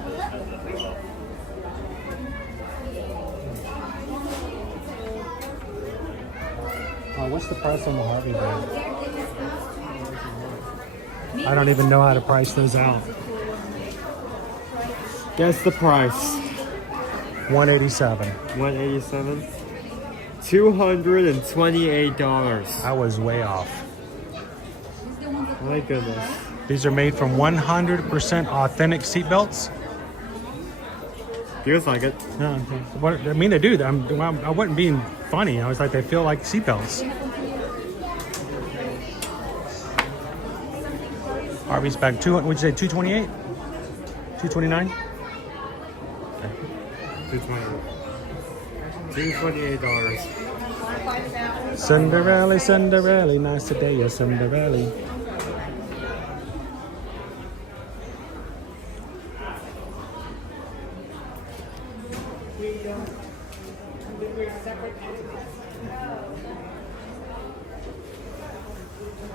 What's the price on the Harvey bag? I don't even know how to price those out. Guess the price. $187. $187. $228. I was way off. My goodness. These are made from 100% authentic seatbelts. Feels like it. No, what I mean, they do. I wasn't being funny. I was like, they feel like seatbelts. Harvey's bag, what'd you say, 228? 229? Okay. $228. Cinderella, Cinderella, nice today, yeah, Cinderella.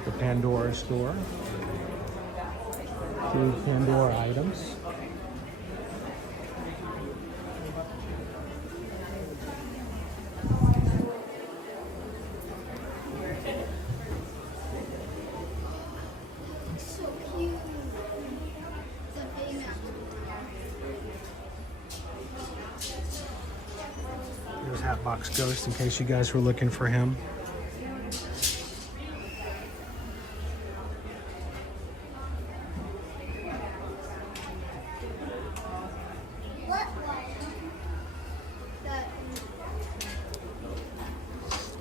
The Pandora store. 2 Pandora items. There's Hatbox Ghost in case you guys were looking for him.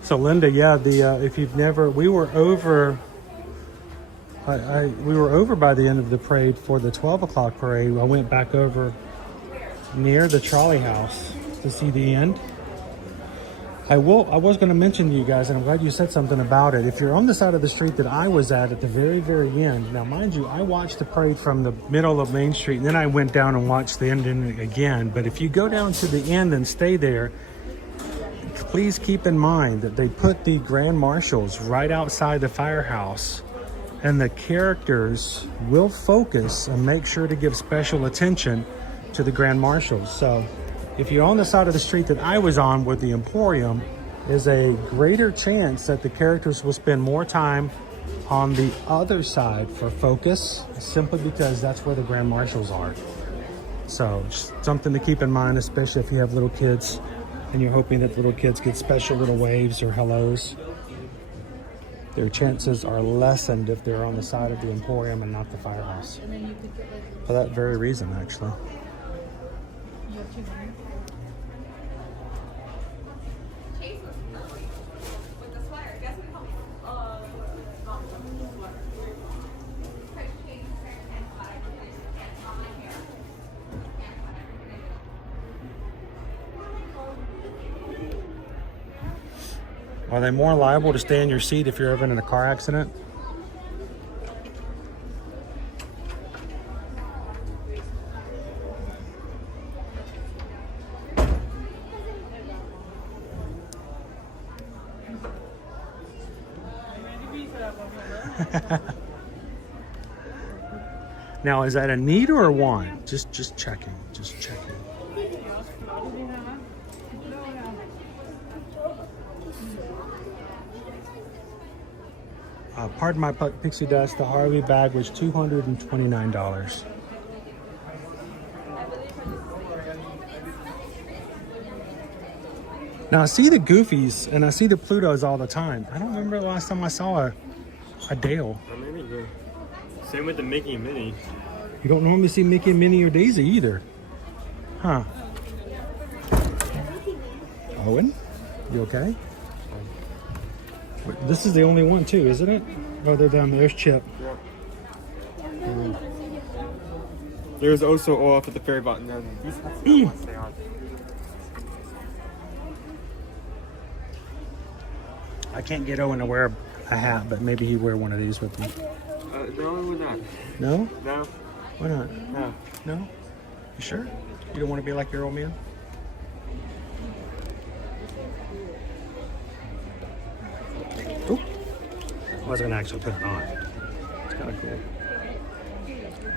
So Linda, yeah, if you've never, we were over by the end of the parade for the 12 o'clock parade. I went back over near the trolley house to see the end. I was going to mention to you guys, and I'm glad you said something about it. If you're on the side of the street that I was at the very, very end, now mind you, I watched the parade from the middle of Main Street, and then I went down and watched the ending again. But if you go down to the end and stay there, please keep in mind that they put the Grand Marshals right outside the firehouse, and the characters will focus and make sure to give special attention to the Grand Marshals. So if you're on the side of the street that I was on with the Emporium, there's a greater chance that the characters will spend more time on the other side for focus, simply because that's where the Grand Marshals are. So just something to keep in mind, especially if you have little kids and you're hoping that little kids get special little waves or hellos. Their chances are lessened if they're on the side of the Emporium and not the firehouse. For that very reason, actually. Are they more liable to stay in your seat if you're ever in a car accident? Now, is that a need or a want? Just checking. Just checking. Pardon my pixie dust, the Harvey bag was $229. Now I see the Goofies and I see the Plutos all the time. I don't remember the last time I saw a Dale. Or maybe the same with the Mickey and Minnie. You don't normally see Mickey and Minnie or Daisy either. Huh. Owen, you okay? This is the only one too, isn't it? Oh, they're down there. There's Chip. Yeah. There's also off at the ferry button. Stay on. I can't get Owen to wear a hat, but maybe you wear one of these with me. No, we're not. No? No. Why not? No. No? You sure? You don't want to be like your old man? Oop. I wasn't gonna actually put it on. It's kind of cool.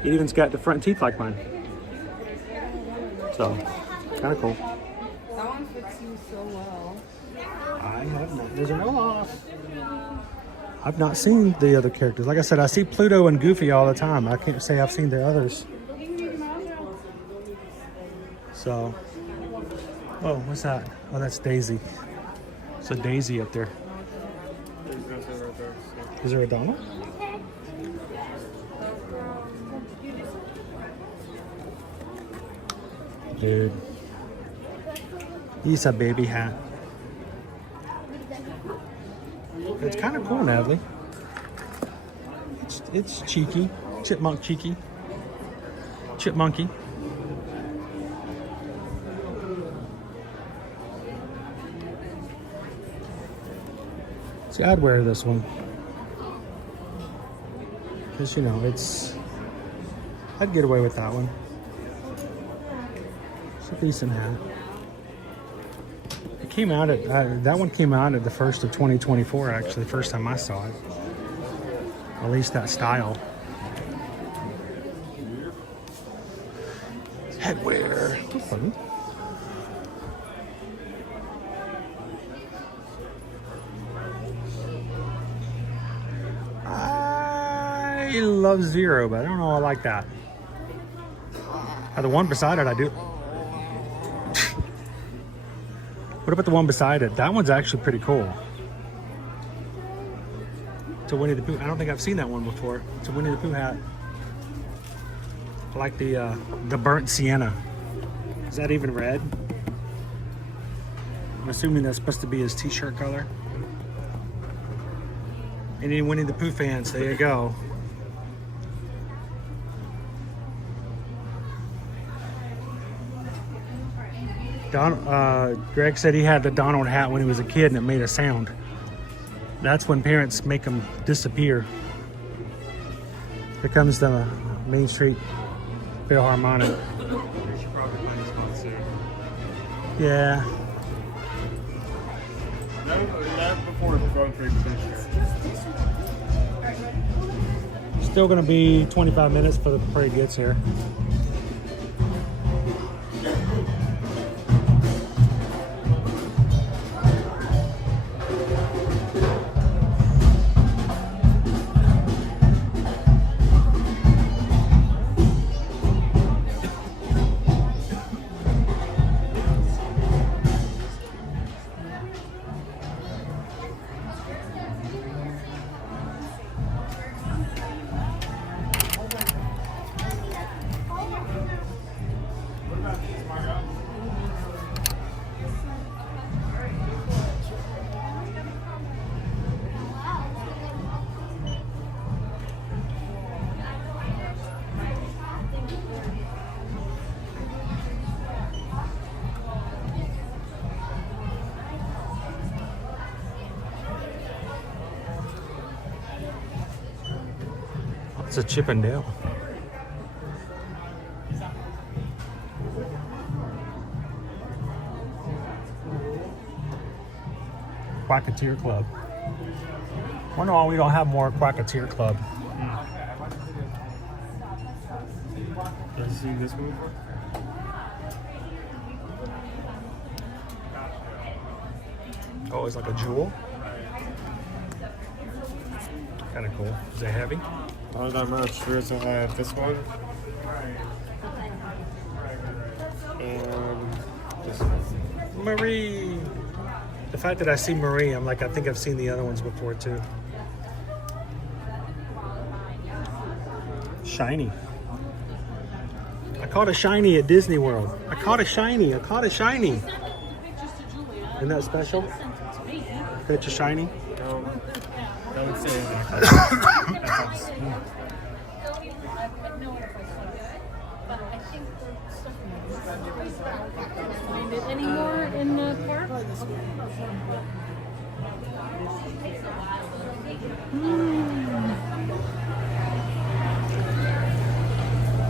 It even's got the front teeth like mine. So, kind of cool. That one fits you so well. I have not. There's no loss. I've not seen the other characters. Like I said, I see Pluto and Goofy all the time. I can't say I've seen the others. So, oh, what's that? Oh, that's Daisy. It's a Daisy up there. Is there a Donald? Dude. He's a baby hat. It's kind of cool, Natalie. It's cheeky. Chipmunk cheeky. Chipmunky. See, I'd wear this one. Because, you know, I'd get away with that one. It's a decent hat. It came out at, that one came out at the 1st of 2024, actually, first time I saw it. At least that style. Headwear. I love Zero, but I don't know I like that. The one beside it, I do. What about the one beside it? That one's actually pretty cool. It's a Winnie the Pooh. I don't think I've seen that one before. It's a Winnie the Pooh hat. I like the burnt sienna. Is that even red? I'm assuming that's supposed to be his t-shirt color. Any Winnie the Pooh fans, there you go. Greg said he had the Donald hat when he was a kid and it made a sound. That's when parents make them disappear. Here comes the Main Street Philharmonic. You should probably find a spot soon. Yeah. Not before the road trip finishes. Still gonna be 25 minutes before the parade gets here. It's a Chip and Dale. Quacketeer Club. Wonder why we don't have more Quacketeer Club. Have you seen this one before? Oh, it's like a jewel. Kind of cool. Is it heavy? Not that much. There's this one. And this one. Marie. The fact that I see Marie, I'm like, I think I've seen the other ones before too. Shiny. I caught a shiny at Disney World. I caught a shiny. I caught a shiny. Isn't that special? Catch a shiny? No. Don't say anything. Find it anymore in the park?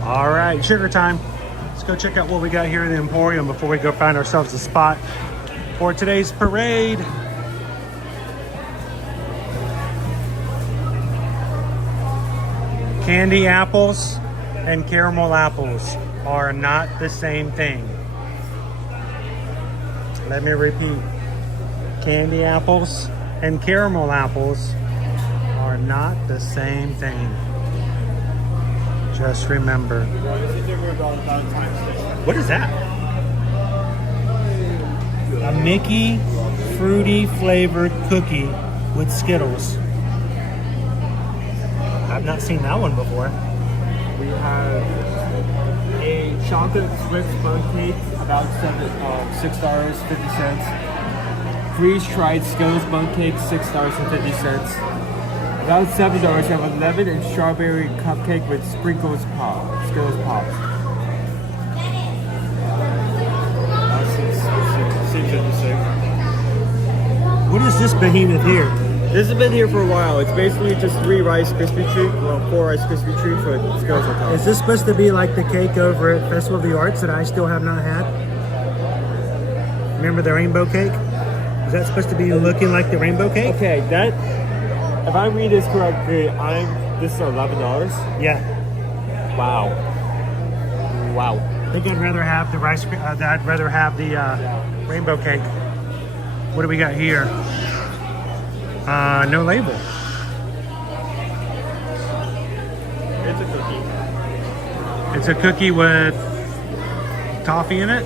All right, sugar time. Let's go check out what we got here in the Emporium before we go find ourselves a spot for today's parade. Candy apples and caramel apples are not the same thing. Let me repeat. Candy apples and caramel apples are not the same thing. Just remember. What is that? A Mickey fruity flavored cookie with Skittles. I've not seen that one before. We have a chocolate Swiss bun cake, about $6.50. Freeze-dried Skittles bun cake, $6.50. About $7, we have a lemon and strawberry cupcake with Skittles Pops. Seems interesting. What is this behemoth here? This has been here for a while. It's basically just 4 Rice Krispie treats with Skittles on top. Is this supposed to be like the cake over at Festival of the Arts that I still have not had? Remember the rainbow cake? Is that supposed to be looking like the rainbow cake? Okay, that, if I read this correctly, this is $11? Yeah. Wow. I think I'd rather have the rainbow cake. What do we got here? No label. It's a cookie. It's a cookie with toffee in it.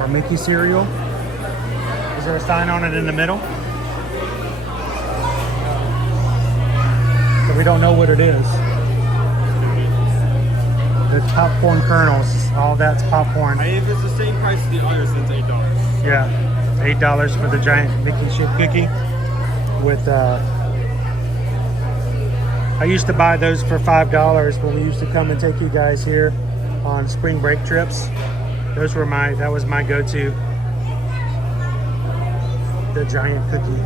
Or Mickey cereal. Is there a sign on it in the middle? So we don't know what it is. The popcorn kernels. All that's popcorn. If it's the same price as the others, then it's $8. Yeah. $8 for the giant Mickey shaped cookie with I used to buy those for $5 when we used to come and take you guys here on spring break trips. That was my go-to. The giant cookie.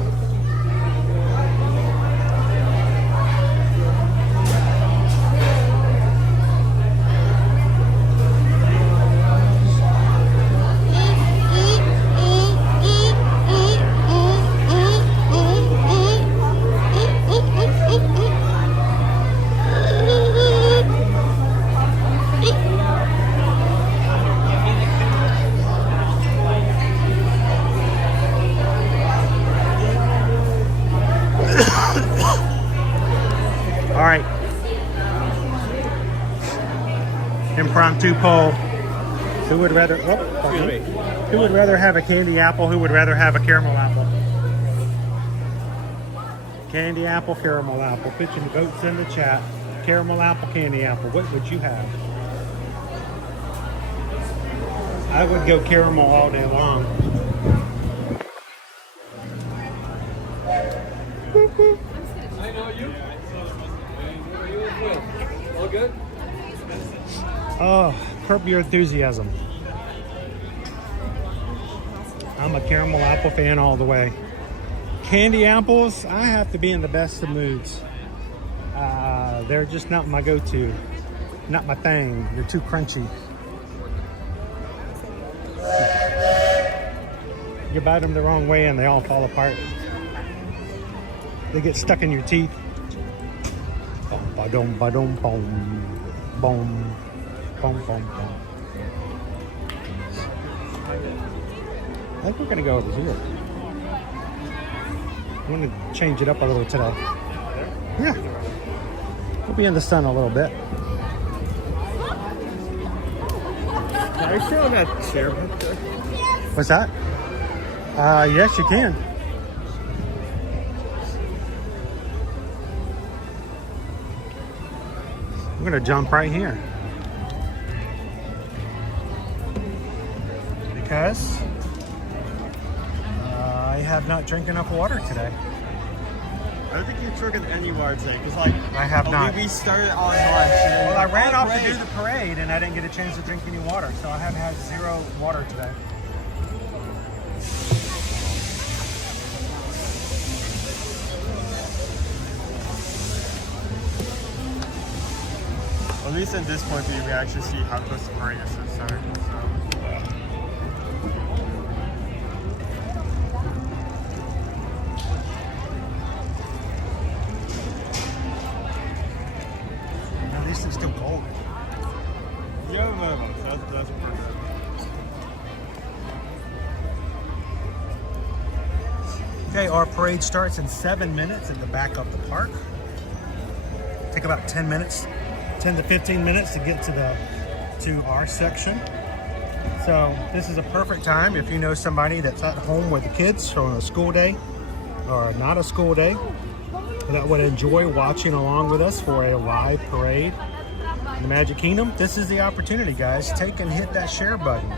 All right. Impromptu poll. Who would rather have a candy apple? Who would rather have a caramel apple? Candy apple, caramel apple. Pitching votes in the chat. Caramel apple, candy apple. What would you have? I would go caramel all day long. I know you. Who are you with? All good? Oh, Curb Your Enthusiasm. I'm a caramel apple fan all the way. Candy apples, I have to be in the best of moods. They're just not my go-to. Not my thing. They're too crunchy. You bite them the wrong way and they all fall apart. They get stuck in your teeth. Ba-dum, ba-dum, boom, boom, boom, boom, boom. I think we're gonna go over here. I'm gonna change it up a little today. Yeah. We'll be in the sun a little bit. Can I show that chair back there? What's that? Yes, you can. I'm gonna jump right here. Because I have not drank enough water today. I don't think you're drinking any water today, because like I have not. We started on lunch. And Well, I ran off to do the parade and I didn't get a chance to drink any water, so I have had 0 water today. least at this point, we actually see how close the party is to the start. So. At least it's still cold. Yeah, no, that's perfect. Okay, our parade starts in 7 minutes at the back of the park. Take about 10 minutes, 10 to 15 minutes to get to our section. So this is a perfect time if you know somebody that's at home with the kids on a school day or not a school day that would enjoy watching along with us for a live parade in the Magic Kingdom. This is the opportunity, guys. Take and hit that share button.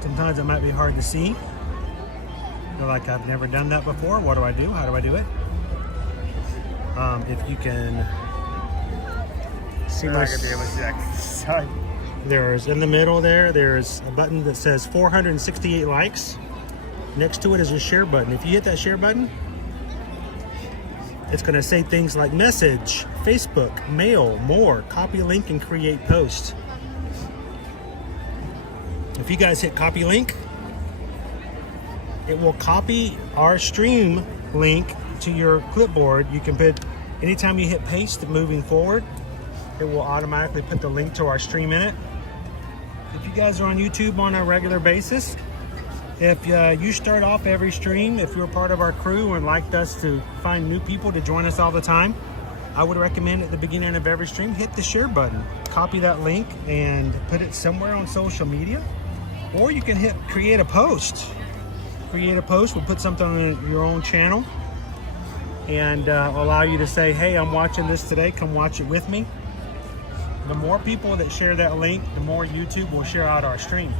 Sometimes it might be hard to see. You're like, I've never done that before. What do I do? How do I do it? If you can see my side, there's in the middle there's a button that says 468 likes. Next to it is your share button. If you hit that share button, it's going to say things like message, Facebook, mail, more, copy link, and create post. If you guys hit copy link, it will copy our stream link to your clipboard. You can put, anytime you hit paste moving forward, it will automatically put the link to our stream in it. If you guys are on YouTube on a regular basis, if you start off every stream, if you're part of our crew and like us to find new people to join us all the time, I would recommend at the beginning of every stream, hit the share button, copy that link and put it somewhere on social media. Or you can hit create a post. Create a post, we'll put something on your own channel and allow you to say, hey, I'm watching this today, come watch it with me. The more people that share that link, the more YouTube will share out our stream.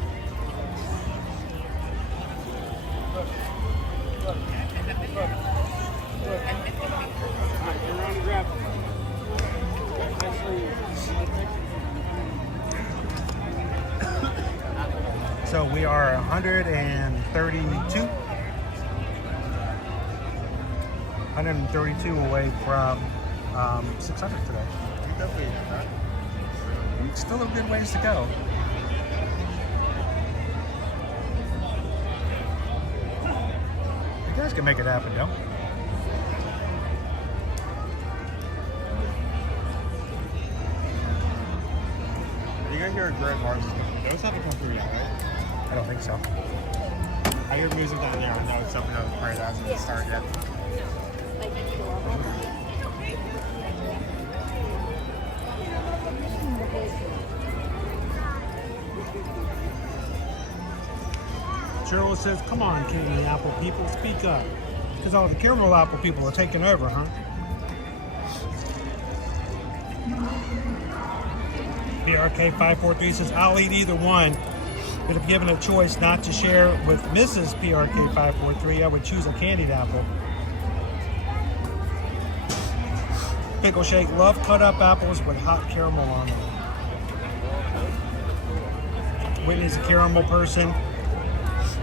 So we are 132 away from 600 today. Still a good ways to go. You guys can make it happen, though. You guys hear a great march? Those haven't come through yet, right? I don't think so. I hear music down there. I know it's something that was parade hasn't started yet. Cheryl says, come on, candy apple people, speak up. Because all the caramel apple people are taking over, huh? PRK543 says, I'll eat either one. But if given a choice not to share with Mrs. PRK543, I would choose a candied apple. Pickle Shake, love cut up apples with hot caramel on them. Whitney's a caramel person.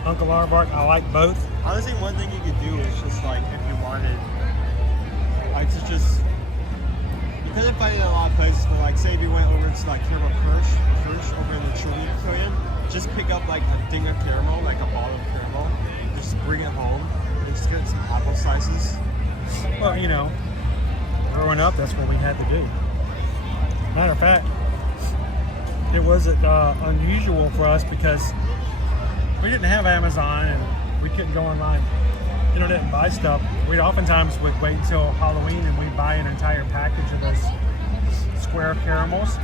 Uncle Arbart, I like both. Honestly, one thing you could do is just like, if you wanted, like to just, you couldn't find it in a lot of places, but like say if you went over to like caramel Kirsch over in the children's pavilion, just pick up like a thing of caramel, like a bottle of caramel, just bring it home, and just get some apple slices. Well, you know, growing up, that's what we had to do. Matter of fact, it wasn't unusual for us because we didn't have Amazon and we couldn't go online, internet and buy stuff. We oftentimes would wait until Halloween and we'd buy an entire package of those square caramels.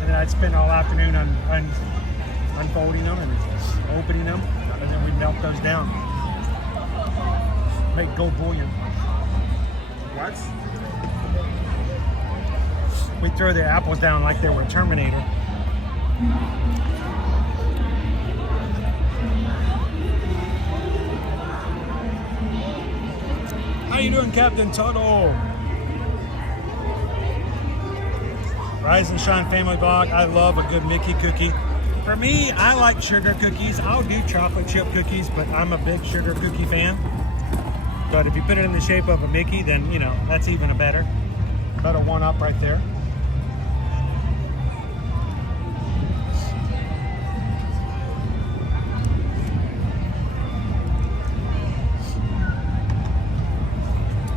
And then I'd spend all afternoon unfolding them and opening them, and then we'd melt those down. Make gold bullion. What? We'd throw the apples down like they were Terminator. How you doing, Captain Tuttle? Rise and Shine Family Vlog. I love a good Mickey cookie. For me, I like sugar cookies. I'll do chocolate chip cookies, but I'm a big sugar cookie fan. But if you put it in the shape of a Mickey, then, you know, that's even a better one-up right there.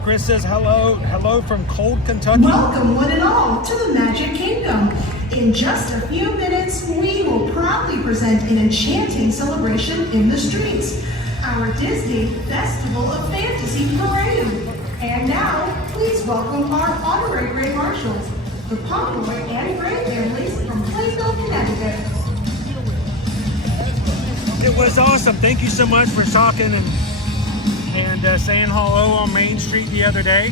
Chris says hello from cold Kentucky. Welcome one and all to the Magic Kingdom. In just a few minutes, we will proudly present an enchanting celebration in the streets, our Disney Festival of Fantasy Parade. And now, please welcome our honorary Gray Marshals, the Pomeroy and Gray families from Plainville, Connecticut. It was awesome. Thank you so much for talking and saying hello on Main Street the other day.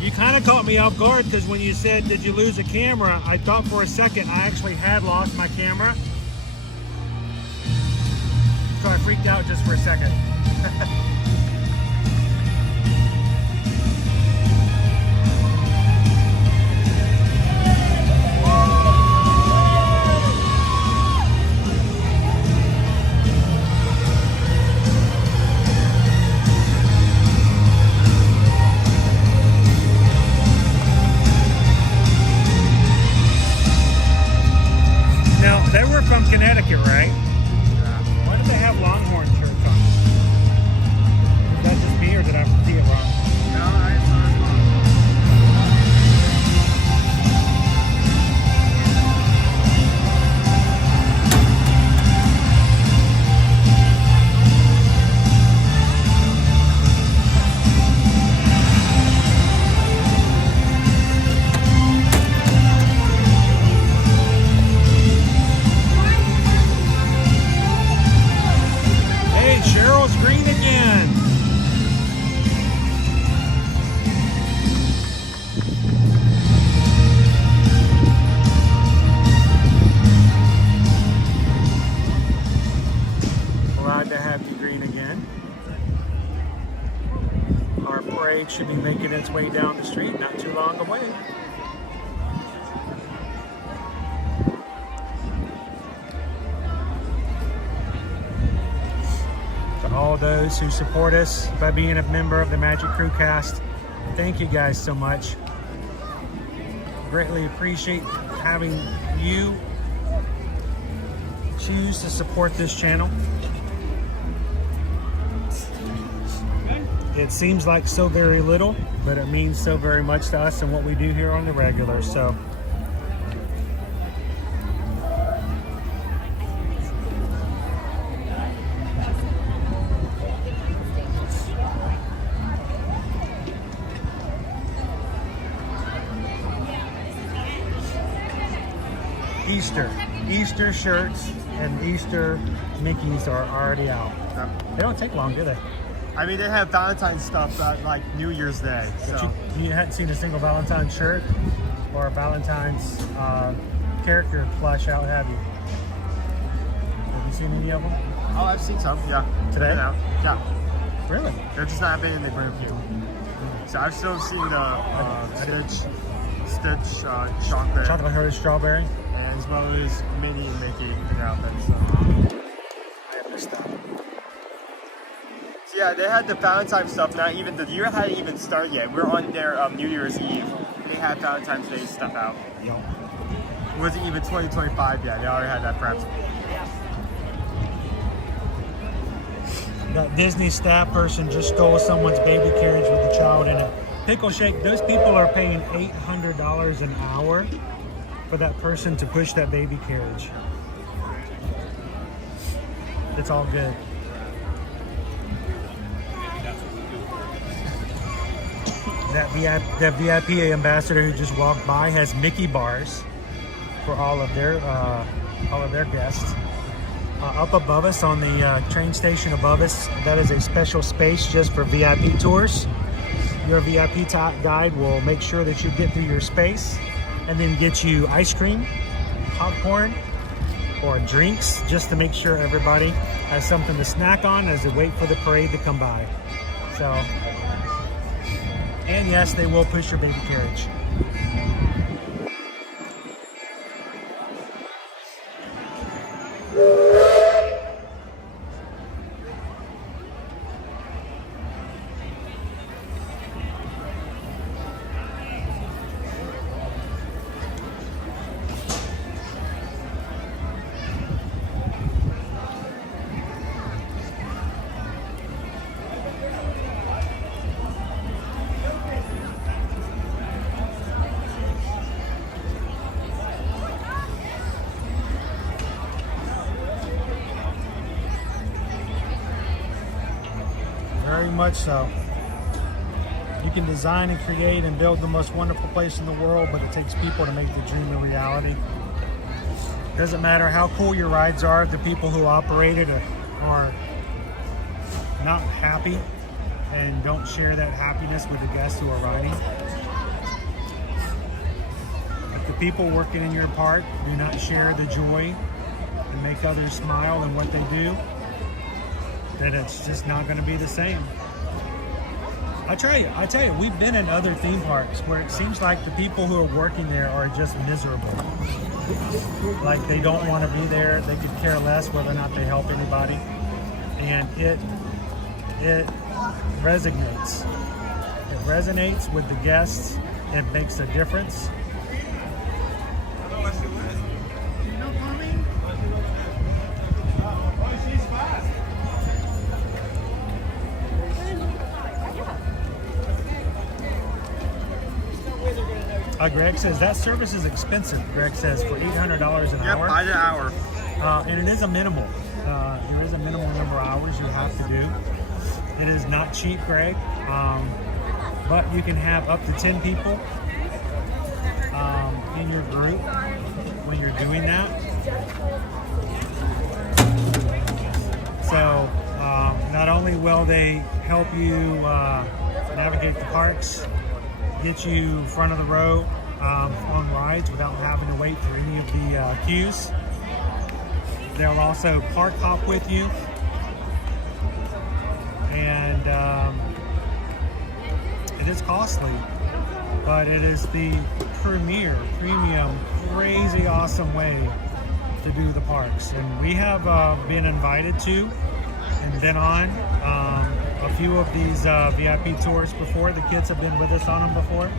You kind of caught me off guard because when you said, did you lose a camera? I thought for a second I actually had lost my camera. So I freaked out just for a second. They were from Connecticut, right? Why do they have Longhorn shirts on? Is that just me or did I see it wrong? No, I saw it wrong. Green again. Glad to have you green again. Our parade should be making its way down the street not too long away. All those who support us by being a member of the Magic Crew cast, thank you guys so much. Greatly appreciate having you choose to support this channel. It seems like so very little, but it means so very much to us and what we do here on the regular. So Easter shirts and Easter Mickeys are already out. They don't take long, do they? I mean, they have Valentine's stuff at like New Year's Day. So. You hadn't seen a single Valentine's shirt or a Valentine's character plush out, have you? Have you seen any of them? Oh, I've seen some, yeah. Today? Yeah. Really? They're just not been in the group view. So I've still seen the Stitch chocolate. Chocolate Hearted Strawberry. As well as Minnie and Mickey in their outfits. So. I missed that. So yeah, they had the Valentine's stuff. Now even the year hadn't even started yet. We're on their New Year's Eve. They had Valentine's Day stuff out. Yo. It wasn't even 2025 yet. They already had that prepped. That Disney staff person just stole someone's baby carriage with a child in it. Pickle Shake, those people are paying $800 an hour for that person to push that baby carriage. It's all good. That VIP ambassador who just walked by has Mickey bars for all of their guests. Up above us on the train station above us, that is a special space just for VIP tours. Your VIP guide will make sure that you get through your space and then get you ice cream, popcorn, or drinks just to make sure everybody has something to snack on as they wait for the parade to come by. So, and yes, they will push your baby carriage. much so. You can design and create and build the most wonderful place in the world, but it takes people to make the dream a reality. Doesn't matter how cool your rides are, the people who operate it are not happy and don't share that happiness with the guests who are riding. If the people working in your park do not share the joy and make others smile in what they do, then it's just not going to be the same. I tell you, we've been in other theme parks where it seems like the people who are working there are just miserable. Like they don't want to be there. They could care less whether or not they help anybody. And it resonates. It resonates with the guests. It makes a difference. Greg says that service is expensive. Greg says for $800 an hour. By the hour. And it is a minimal. There is a minimal number of hours you have to do. It is not cheap, Greg. But you can have up to 10 people in your group when you're doing that. So not only will they help you navigate the parks, get you front of the row on rides without having to wait for any of the queues. They'll also park hop with you, and it is costly, but it is the premium, crazy awesome way to do the parks. And we have been invited to and been on a few of these VIP tours before. The kids have been with us on them before.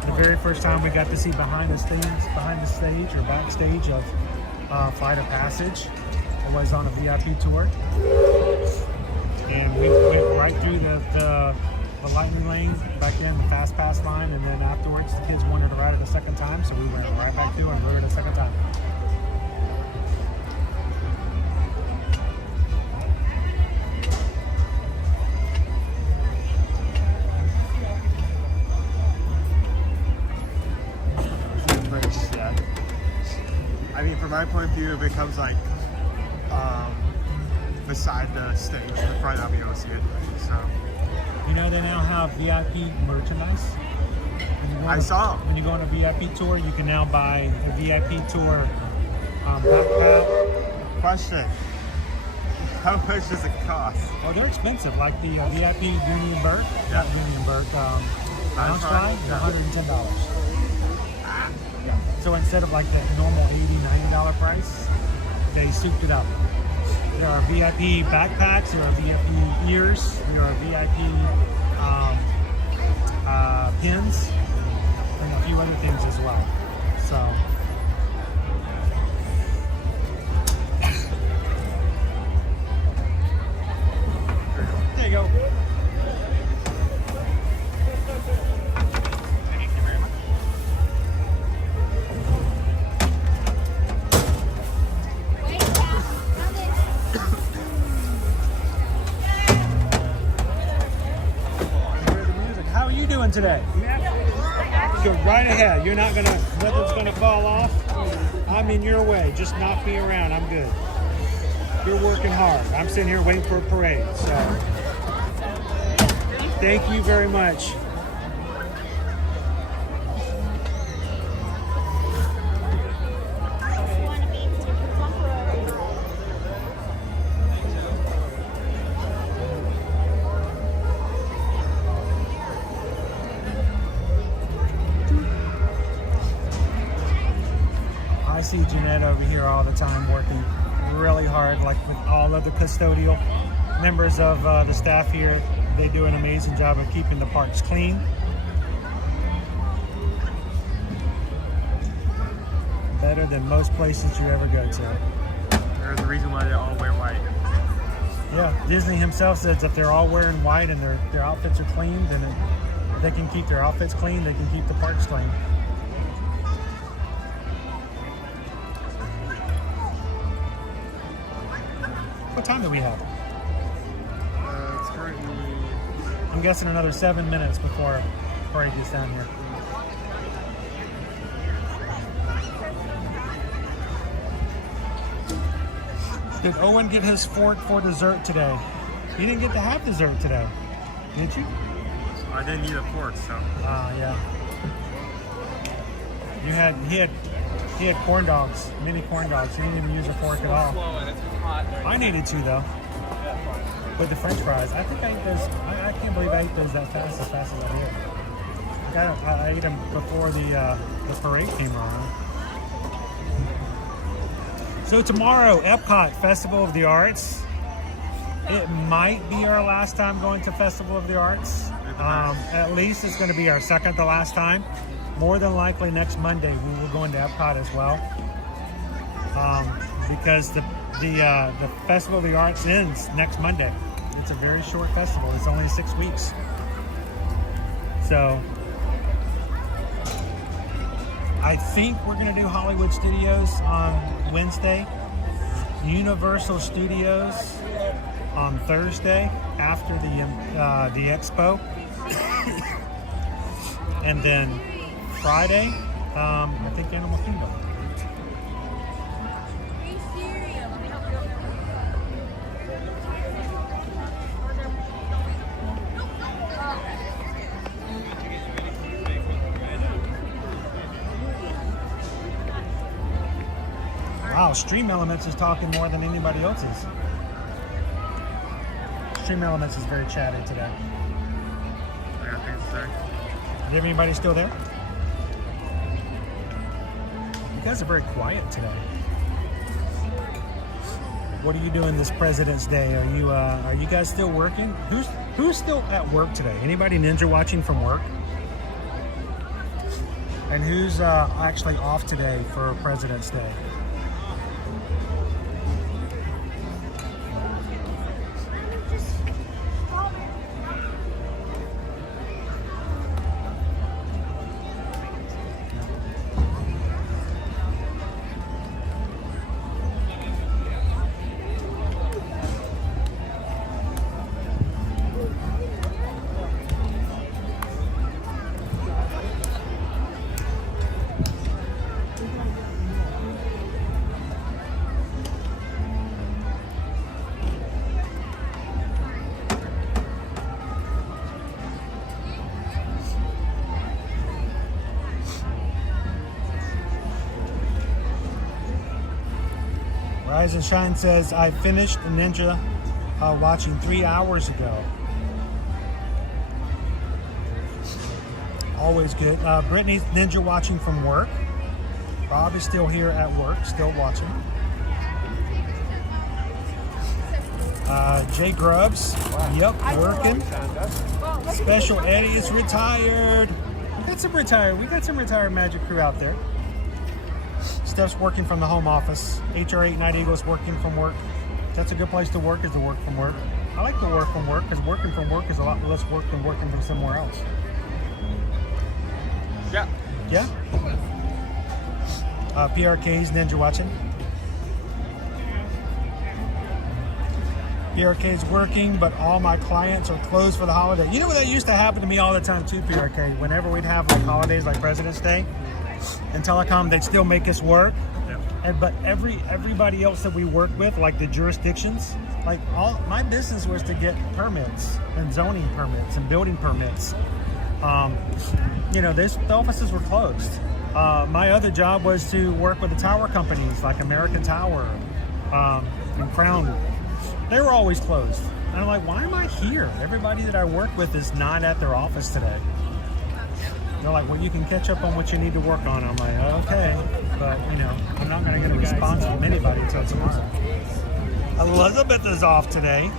The very first time we got to see behind the stage or backstage of Flight of Passage, it was on a VIP tour. And we went right through the lightning lane back there in the fast pass line, and then afterwards the kids wanted to ride it a second time, so we went right back through and rode it a second time. I mean, from my point of view, if it comes like beside the stage, the front, I'll be able to see it. So, you know, they now have VIP merchandise. I saw. When you go on a VIP tour, you can now buy a VIP tour backpack. Question: how much does it cost? Oh, they're expensive. Like the VIP Union Berg, not Union Berg, lounge ride, they're $110. So instead of like that normal $80, $90 price, they souped it up. There are VIP backpacks, there are VIP ears, there are VIP pins, and a few other things as well. So, there you go. Today. Go right ahead. You're not gonna, nothing's gonna fall off. I'm in your way. Just knock me around. I'm good. You're working hard. I'm sitting here waiting for a parade. So, thank you very much. I see Jeanette over here all the time working really hard, like with all of the custodial members of the staff here. They do an amazing job of keeping the parks clean. Better than most places you ever go to. There's a reason why they all wear white. Yeah, Disney himself says if they're all wearing white and their outfits are clean, then if they can keep their outfits clean, they can keep the parks clean. What time do we have? It's currently... I'm guessing another 7 minutes before Ferry gets down here. Did Owen get his fork for dessert today? You didn't get to have dessert today, did you? I didn't need a fork, so. Yeah. He had corn dogs, mini corn dogs. He didn't even use a fork at all. I needed to though. With the French fries, I think I ate those. I can't believe I ate those as fast as I did. I ate them before the parade came on. So tomorrow, Epcot Festival of the Arts. It might be our last time going to Festival of the Arts. At least it's going to be our second to last time. More than likely next Monday we will go into Epcot as well, because the Festival of the Arts ends next Monday. It's a very short festival. It's only 6 weeks. So I think we're going to do Hollywood Studios on Wednesday, Universal Studios on Thursday after the expo, and then Friday, I think Animal Kingdom. Wow, Stream Elements is talking more than anybody else is. Stream Elements is very chatty today. I think so. Is anybody still there? You guys are very quiet today. What are you doing this President's Day? Are you guys still working? Who's still at work today? Anybody ninja watching from work? And who's actually off today for President's Day? Rise and Shine says, I finished Ninja watching 3 hours ago. Always good. Brittany's Ninja watching from work. Bob is still here at work, still watching. Jay Grubbs, yep, working. Special Eddie is retired. We got some retired Magic Crew out there. Steph's working from the home office. HR8 Night Eagle's working from work. That's a good place to work, is to work from work. I like to work from work because working from work is a lot less work than working from somewhere else. Yeah. Yeah? PRK's Ninja watching. PRK's working, but all my clients are closed for the holiday. You know what that used to happen to me all the time too, PRK? Whenever we'd have like holidays like President's Day and Telecom, they'd still make us work. Yep. But everybody else that we work with, like the jurisdictions, like all my business was to get permits and zoning permits and building permits. You know, the offices were closed. My other job was to work with the tower companies like American Tower and Crown. They were always closed. And I'm like, why am I here? Everybody that I work with is not at their office today. They're like, well, you can catch up on what you need to work on. I'm like, okay. But, you know, I'm not going to get a response from anybody until tomorrow. Elizabeth is off today.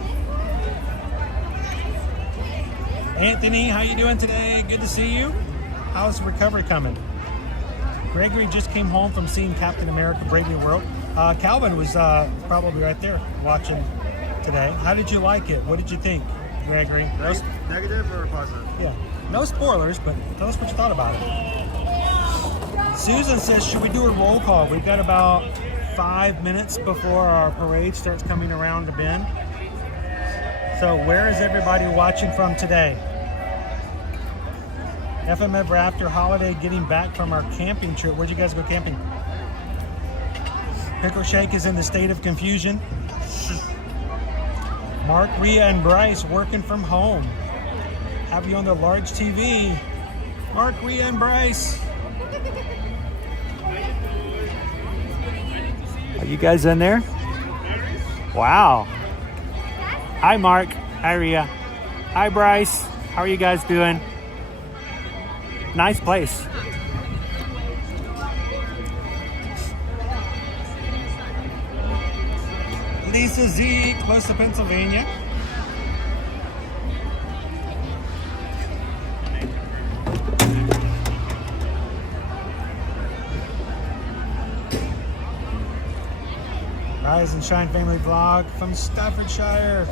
Anthony, how you doing today? Good to see you. How's recovery coming? Gregory just came home from seeing Captain America Brave New World. Calvin was probably right there watching today. How did you like it? What did you think, Gregory? Negative or positive? Yeah. No spoilers, but tell us what you thought about it. Susan says, should we do a roll call? We've got about 5 minutes before our parade starts coming around the bend. So where is everybody watching from today? FM Ever After holiday, getting back from our camping trip. Where'd you guys go camping? Pickle Shake is in the state of confusion. Mark, Rhea, and Bryce working from home. Have you on the large TV? Mark, Rhea, and Bryce. Are you guys in there? Wow. Hi, Mark. Hi, Rhea. Hi, Bryce. How are you guys doing? Nice place. Lisa Z, close to Pennsylvania. Rise and Shine Family Vlog from Staffordshire.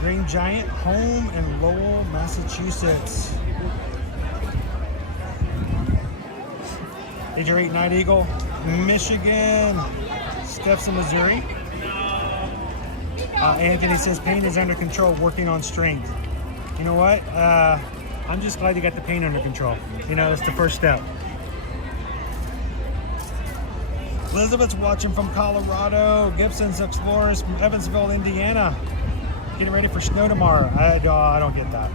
Green Giant home in Lowell, Massachusetts. Did you eat Night Eagle? Michigan. Steph's in Missouri. Anthony says pain is under control, working on strength. You know what? I'm just glad you got the pain under control. You know, that's the first step. Elizabeth's watching from Colorado. Gibson's Explorers from Evansville, Indiana. Getting ready for snow tomorrow. I don't get that.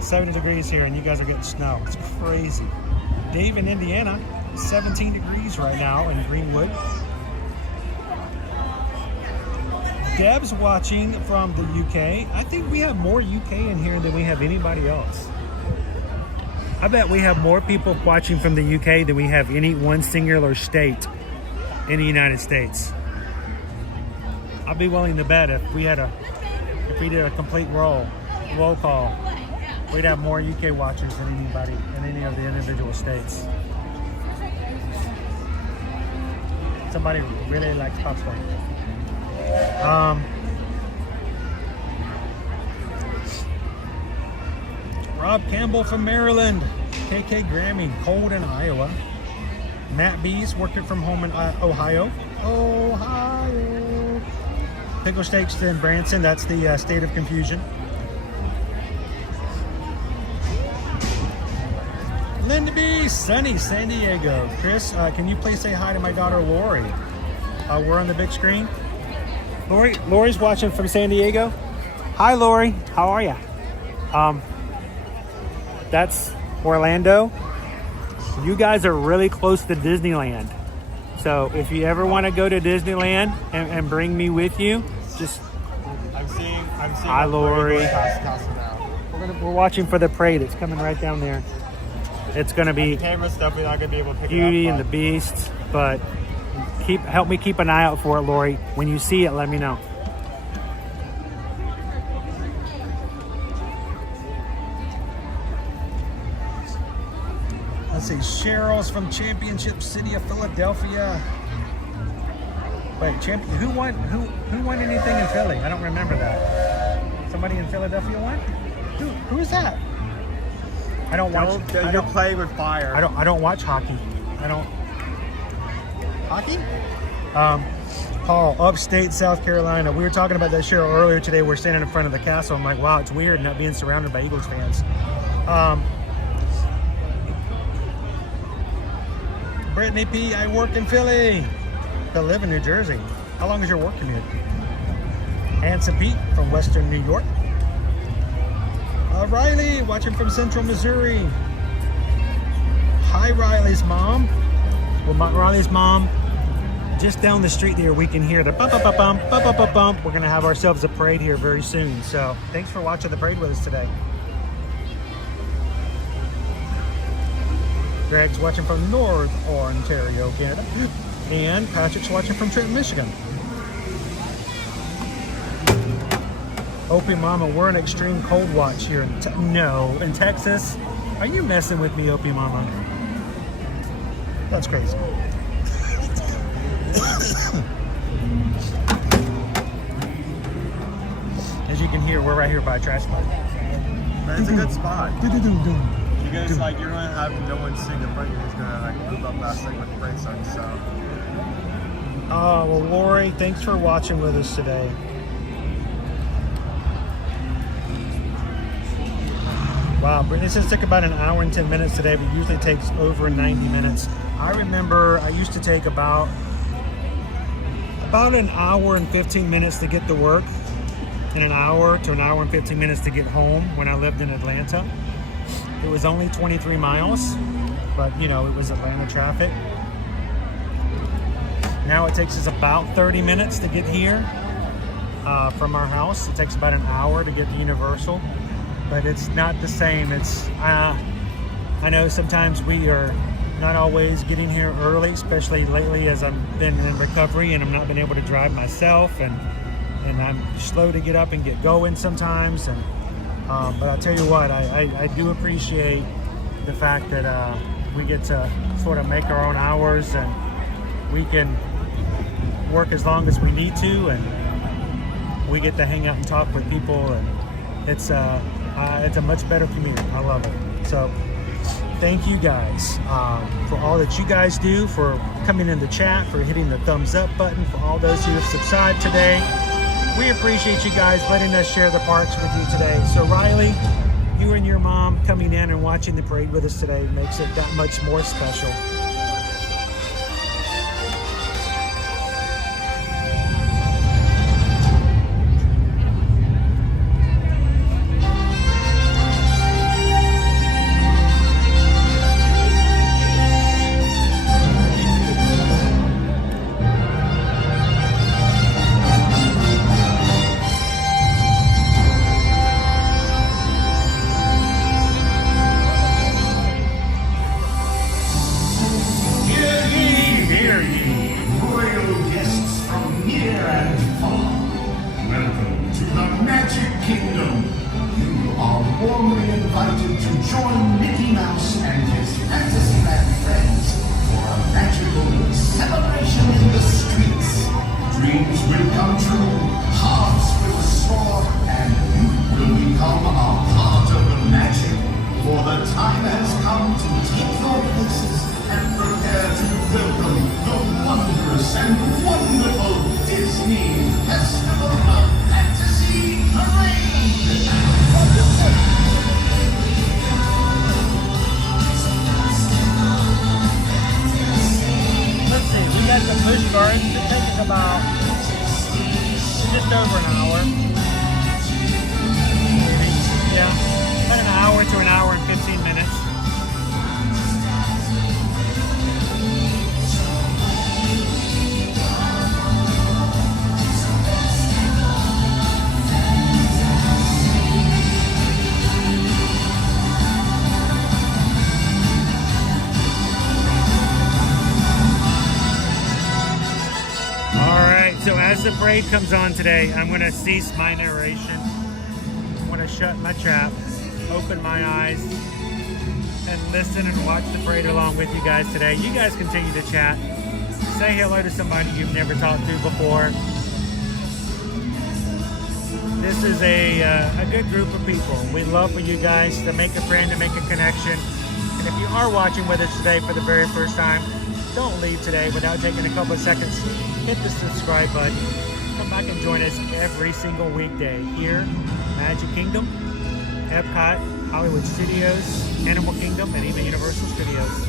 70 degrees here and you guys are getting snow. It's crazy. Dave in Indiana, 17 degrees right now in Greenwood. Deb's watching from the UK. I think we have more UK in here than we have anybody else. I bet we have more people watching from the UK than we have any one singular state in the United States. I'd be willing to bet if we did a complete roll call, we'd have more UK watchers than anybody in any of the individual states. Somebody really likes popcorn. Rob Campbell from Maryland. KK Grammy, cold in Iowa. Matt B's working from home in Ohio. Pickle Steaks in Branson, that's the state of confusion. Linda B, sunny San Diego. Chris, can you please say hi to my daughter Lori? We're on the big screen. Lori's watching from San Diego. Hi Lori, how are you? That's Orlando. You guys are really close to Disneyland. So if you ever want to go to Disneyland and bring me with you, just I'm seeing hi Lori. We're watching for the parade. It's coming right down there. It's gonna be the camera's definitely not gonna be able to pick Beauty it up, and the Beast, but help me keep an eye out for it, Lori. When you see it, let me know. Let's see, Cheryl's from Championship City of Philadelphia. Wait, who won anything in Philly? I don't remember that. Somebody in Philadelphia won? Who is that? I don't watch. Don't play with fire. I don't watch hockey. Hockey? Paul, upstate South Carolina. We were talking about that Cheryl earlier today. We're standing in front of the castle. I'm like, wow, it's weird not being surrounded by Eagles fans. Brittany P, I work in Philly. I live in New Jersey. How long is your work commute? Hanson Pete from Western New York. Riley, watching from Central Missouri. Hi, Riley's mom. Well, Riley's mom, just down the street there, we can hear the bump, bump, bump, bump, bump, bump, bump. We're going to have ourselves a parade here very soon. So thanks for watching the parade with us today. Greg's watching from North Ontario, Canada. And Patrick's watching from Trenton, Michigan. Opie Mama, we're in extreme cold watch here in in Texas. Are you messing with me, Opie Mama? That's crazy. As you can hear, we're right here by a trash pile. That's a good spot. Because like you're gonna have no one sitting in front of you who's gonna like move up last second with the brakes on. So. Oh well, Lori, thanks for watching with us today. Wow, Brittany says it took about an hour and 10 minutes today, but usually takes over 90 minutes. I remember I used to take about an hour and 15 minutes to get to work, and an hour to an hour and 15 minutes to get home when I lived in Atlanta. It was only 23 miles, but you know, it was Atlanta traffic. Now it takes us about 30 minutes to get here from our house. It takes about an hour to get to Universal, but it's not the same. It's I know sometimes we are not always getting here early, especially lately as I've been in recovery and I'm not been able to drive myself, and I'm slow to get up and get going sometimes. And but I'll tell you what, I do appreciate the fact that we get to sort of make our own hours and we can work as long as we need to, and we get to hang out and talk with people, and it's a much better community. I love it. So thank you guys for all that you guys do, for coming in the chat, for hitting the thumbs up button, for all those who have subscribed today. We appreciate you guys letting us share the parks with you today. So Riley, you and your mom coming in and watching the parade with us today makes it that much more special. Parade comes on today, I'm going to cease my narration. I'm going to shut my trap, open my eyes, and listen and watch the parade along with you guys today. You guys continue to chat. Say hello to somebody you've never talked to before. This is a good group of people. We love for you guys to make a friend, to make a connection. And if you are watching with us today for the very first time, don't leave today without taking a couple of seconds. Hit the subscribe button. Come back and join us every single weekday here, Magic Kingdom, Epcot, Hollywood Studios, Animal Kingdom, and even Universal Studios.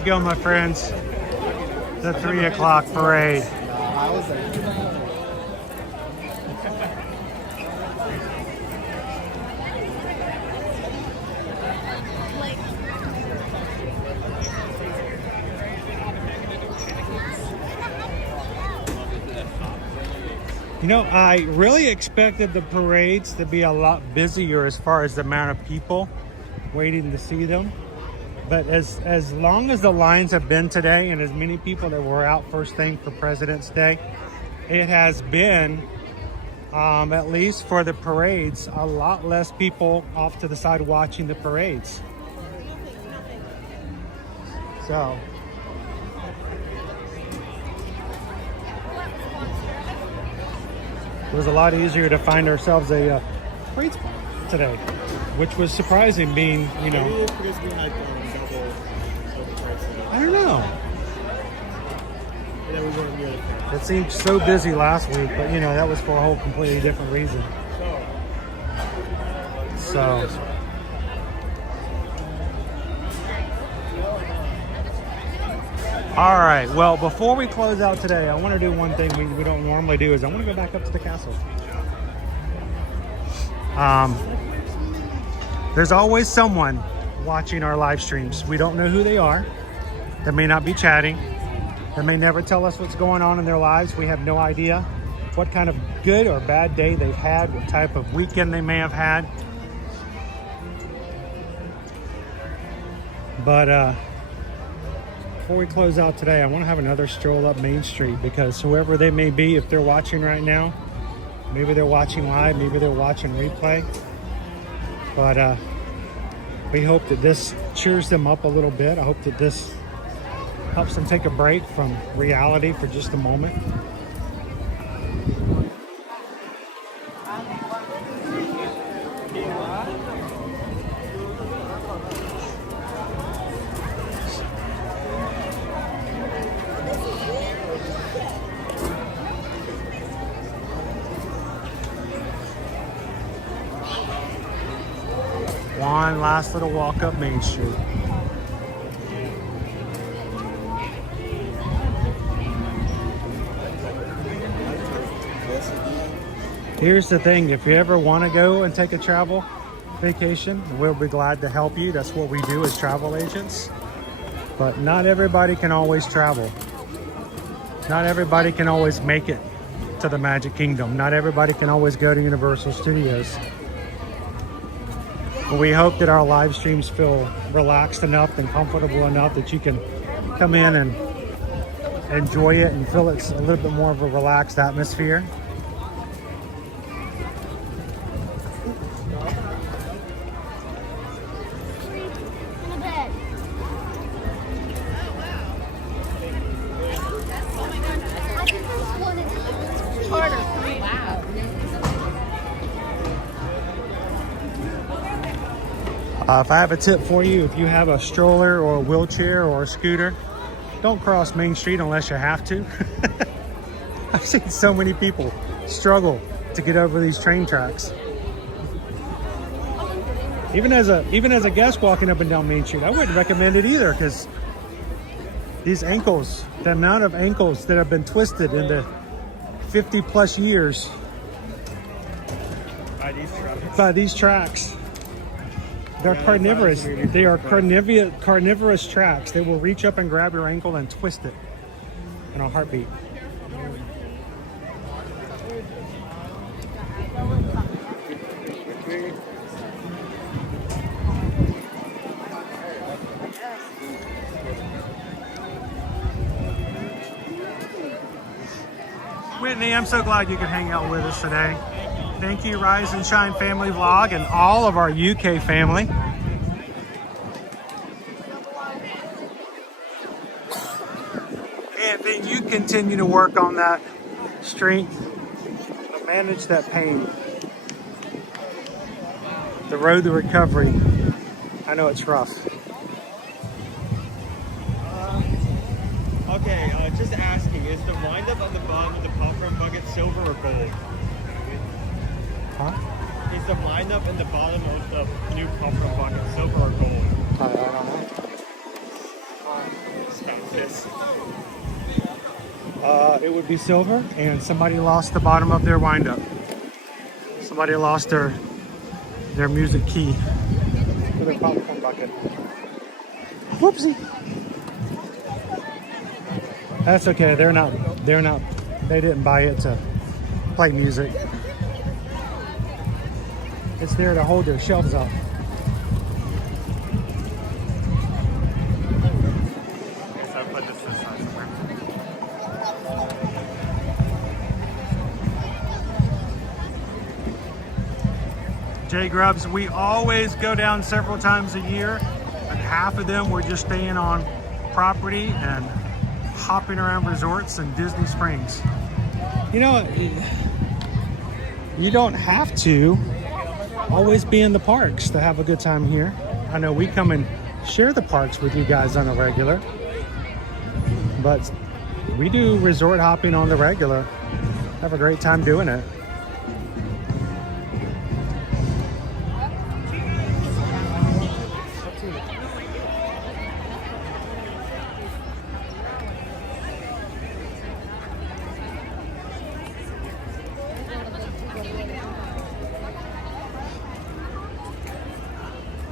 you go, my friends. The 3 o'clock parade. You know, I really expected the parades to be a lot busier as far as the amount of people waiting to see them. But as long as the lines have been today and as many people that were out first thing for President's Day, it has been, at least for the parades, a lot less people off to the side watching the parades. So. It was a lot easier to find ourselves a parade spot today, which was surprising being, you know. Maybe it's because we had double prices. I don't know. And then we weren't really. It seemed so busy last week, but you know, that was for a whole completely different reason. So. All right, well, before we close out today, I want to do one thing we don't normally do is I want to go back up to the castle. There's always someone watching our live streams. We don't know who they are. They may not be chatting. They may never tell us what's going on in their lives. We have no idea what kind of good or bad day they've had, what type of weekend they may have had. But before we close out today, I want to have another stroll up Main Street because whoever they may be, if they're watching right now, maybe they're watching live, maybe they're watching replay. But we hope that this cheers them up a little bit. I hope that this helps them take a break from reality for just a moment. One last little walk up Main Street. Here's the thing, if you ever want to go and take a travel vacation, we'll be glad to help you. That's what we do as travel agents. But not everybody can always travel. Not everybody can always make it to the Magic Kingdom. Not everybody can always go to Universal Studios. We hope that our live streams feel relaxed enough and comfortable enough that you can come in and enjoy it and feel it's a little bit more of a relaxed atmosphere. If I have a tip for you, if you have a stroller or a wheelchair or a scooter, don't cross Main Street unless you have to. I've seen so many people struggle to get over these train tracks. Even as a guest walking up and down Main Street, I wouldn't recommend it either because these ankles, the amount of ankles that have been twisted in the 50 plus years by these tracks. They're carnivorous. They are carnivorous tracks. They will reach up and grab your ankle and twist it in a heartbeat. Whitney, I'm so glad you could hang out with us today. Thank you, Rise and Shine Family Vlog and all of our UK family. And then you continue to work on that strength, to manage that pain. The road to recovery. I know it's rough. Okay, just asking, is the windup on the bottom of the popcorn bucket silver or gold? Huh? Is the lineup in the bottom of the new popcorn bucket silver or gold? I don't know. found this. It would be silver, and somebody lost the bottom of their wind-up. Somebody lost their music key for their popcorn bucket. Whoopsie. That's okay. They didn't buy it to play music. It's there to hold their shelves up. Guess I'll put this side somewhere. J Grubs, we always go down several times a year, and half of them we're just staying on property and hopping around resorts in Disney Springs. You know, you don't have to always be in the parks to have a good time here. I know we come and share the parks with you guys on a regular, but we do resort hopping on the regular. Have a great time doing it.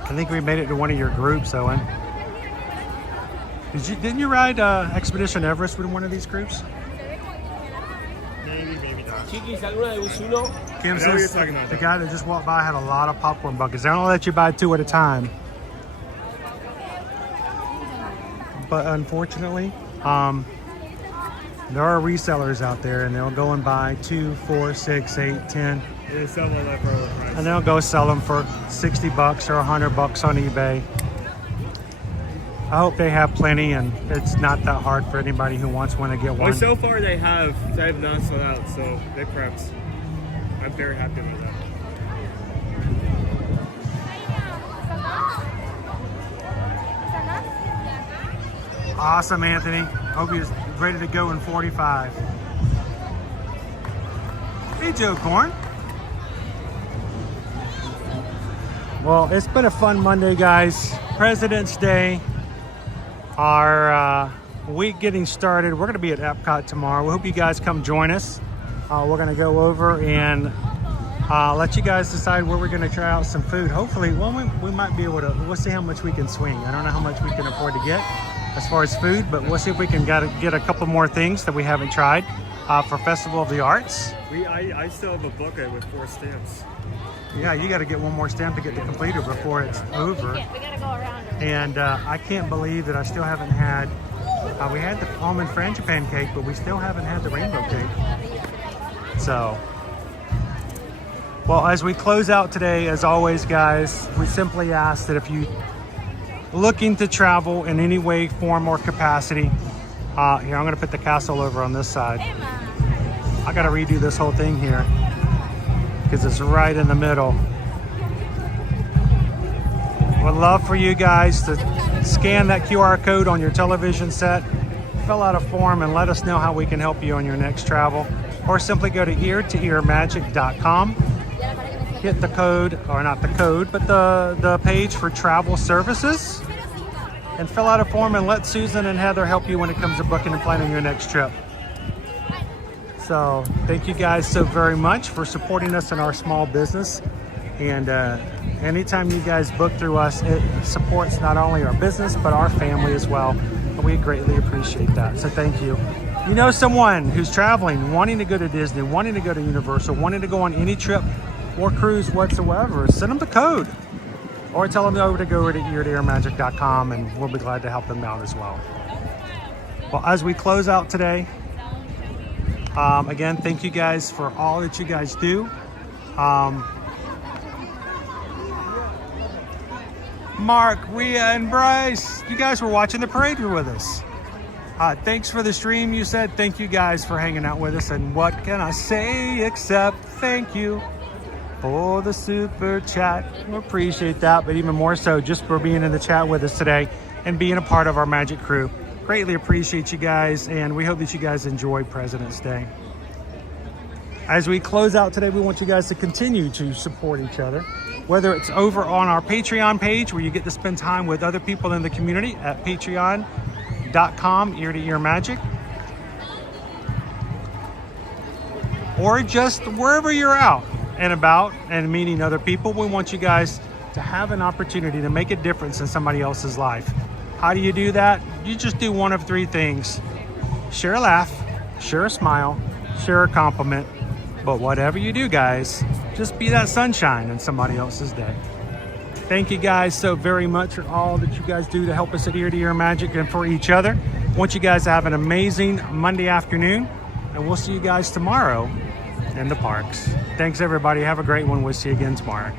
I think we made it to one of your groups, Owen. Didn't you ride Expedition Everest with one of these groups? Maybe not. Kim says the guy that just walked by had a lot of popcorn buckets. They don't let you buy 2 at a time. But unfortunately, there are resellers out there, and they'll go and buy 2, 4, 6, 8, 10. They sell them at lower price. And they'll go sell them for $60 or $100 on eBay. I hope they have plenty, and it's not that hard for anybody who wants one to get one. Well, so far they have not sold out, so they prepped. I'm very happy with that. Awesome, Anthony. Hope he's ready to go in 45. Hey, Joe Corn. Well, it's been a fun Monday, guys. President's Day. Our week getting started. We're going to be at Epcot tomorrow. We hope you guys come join us. We're going to go over and let you guys decide where we're going to try out some food. Hopefully, well, we might be able to. We'll see how much we can swing. I don't know how much we can afford to get as far as food, but we'll see if we can get a couple more things that we haven't tried for Festival of the Arts. I still have a bucket with 4 stamps. Yeah, you got to get one more stamp to get the completer before it's over. We gotta go around her. And I can't believe that I still haven't had, we had the almond frangipane cake, but we still haven't had the rainbow cake. So, well, as we close out today, as always, guys, we simply ask that if you looking to travel in any way, form, or capacity, here, I'm going to put the castle over on this side. I got to redo this whole thing here because it's right in the middle. Would love for you guys to scan that QR code on your television set, fill out a form, and let us know how we can help you on your next travel. Or simply go to eartoearmagic.com, hit the code, or not the code, but the page for travel services, and fill out a form and let Susan and Heather help you when it comes to booking and planning your next trip. So thank you guys so very much for supporting us in our small business. And anytime you guys book through us, it supports not only our business, but our family as well. And we greatly appreciate that. So thank you. You know someone who's traveling, wanting to go to Disney, wanting to go to Universal, wanting to go on any trip or cruise whatsoever, send them the code. Or tell them to go over to eartoearmagic.com, and we'll be glad to help them out as well. Well, as we close out today, again, thank you guys for all that you guys do. Mark, Rhea, and Bryce, you guys were watching the parade with us. Thanks for the stream, you said. Thank you guys for hanging out with us. And what can I say except thank you for the super chat. We appreciate that, but even more so just for being in the chat with us today and being a part of our Magic crew. Greatly appreciate you guys, and we hope that you guys enjoy President's Day. As we close out today, we want you guys to continue to support each other, whether it's over on our Patreon page where you get to spend time with other people in the community at Patreon. facebook.com, Ear to Ear Magic. Or just wherever you're out and about and meeting other people, we want you guys to have an opportunity to make a difference in somebody else's life. How do you do that? You just do one of three things. Share a laugh, share a smile, share a compliment. But whatever you do, guys, just be that sunshine in somebody else's day. Thank you guys so very much for all that you guys do to help us at Ear to Ear Magic and for each other. I want you guys to have an amazing Monday afternoon, and we'll see you guys tomorrow in the parks. Thanks, everybody. Have a great one. We'll see you again tomorrow.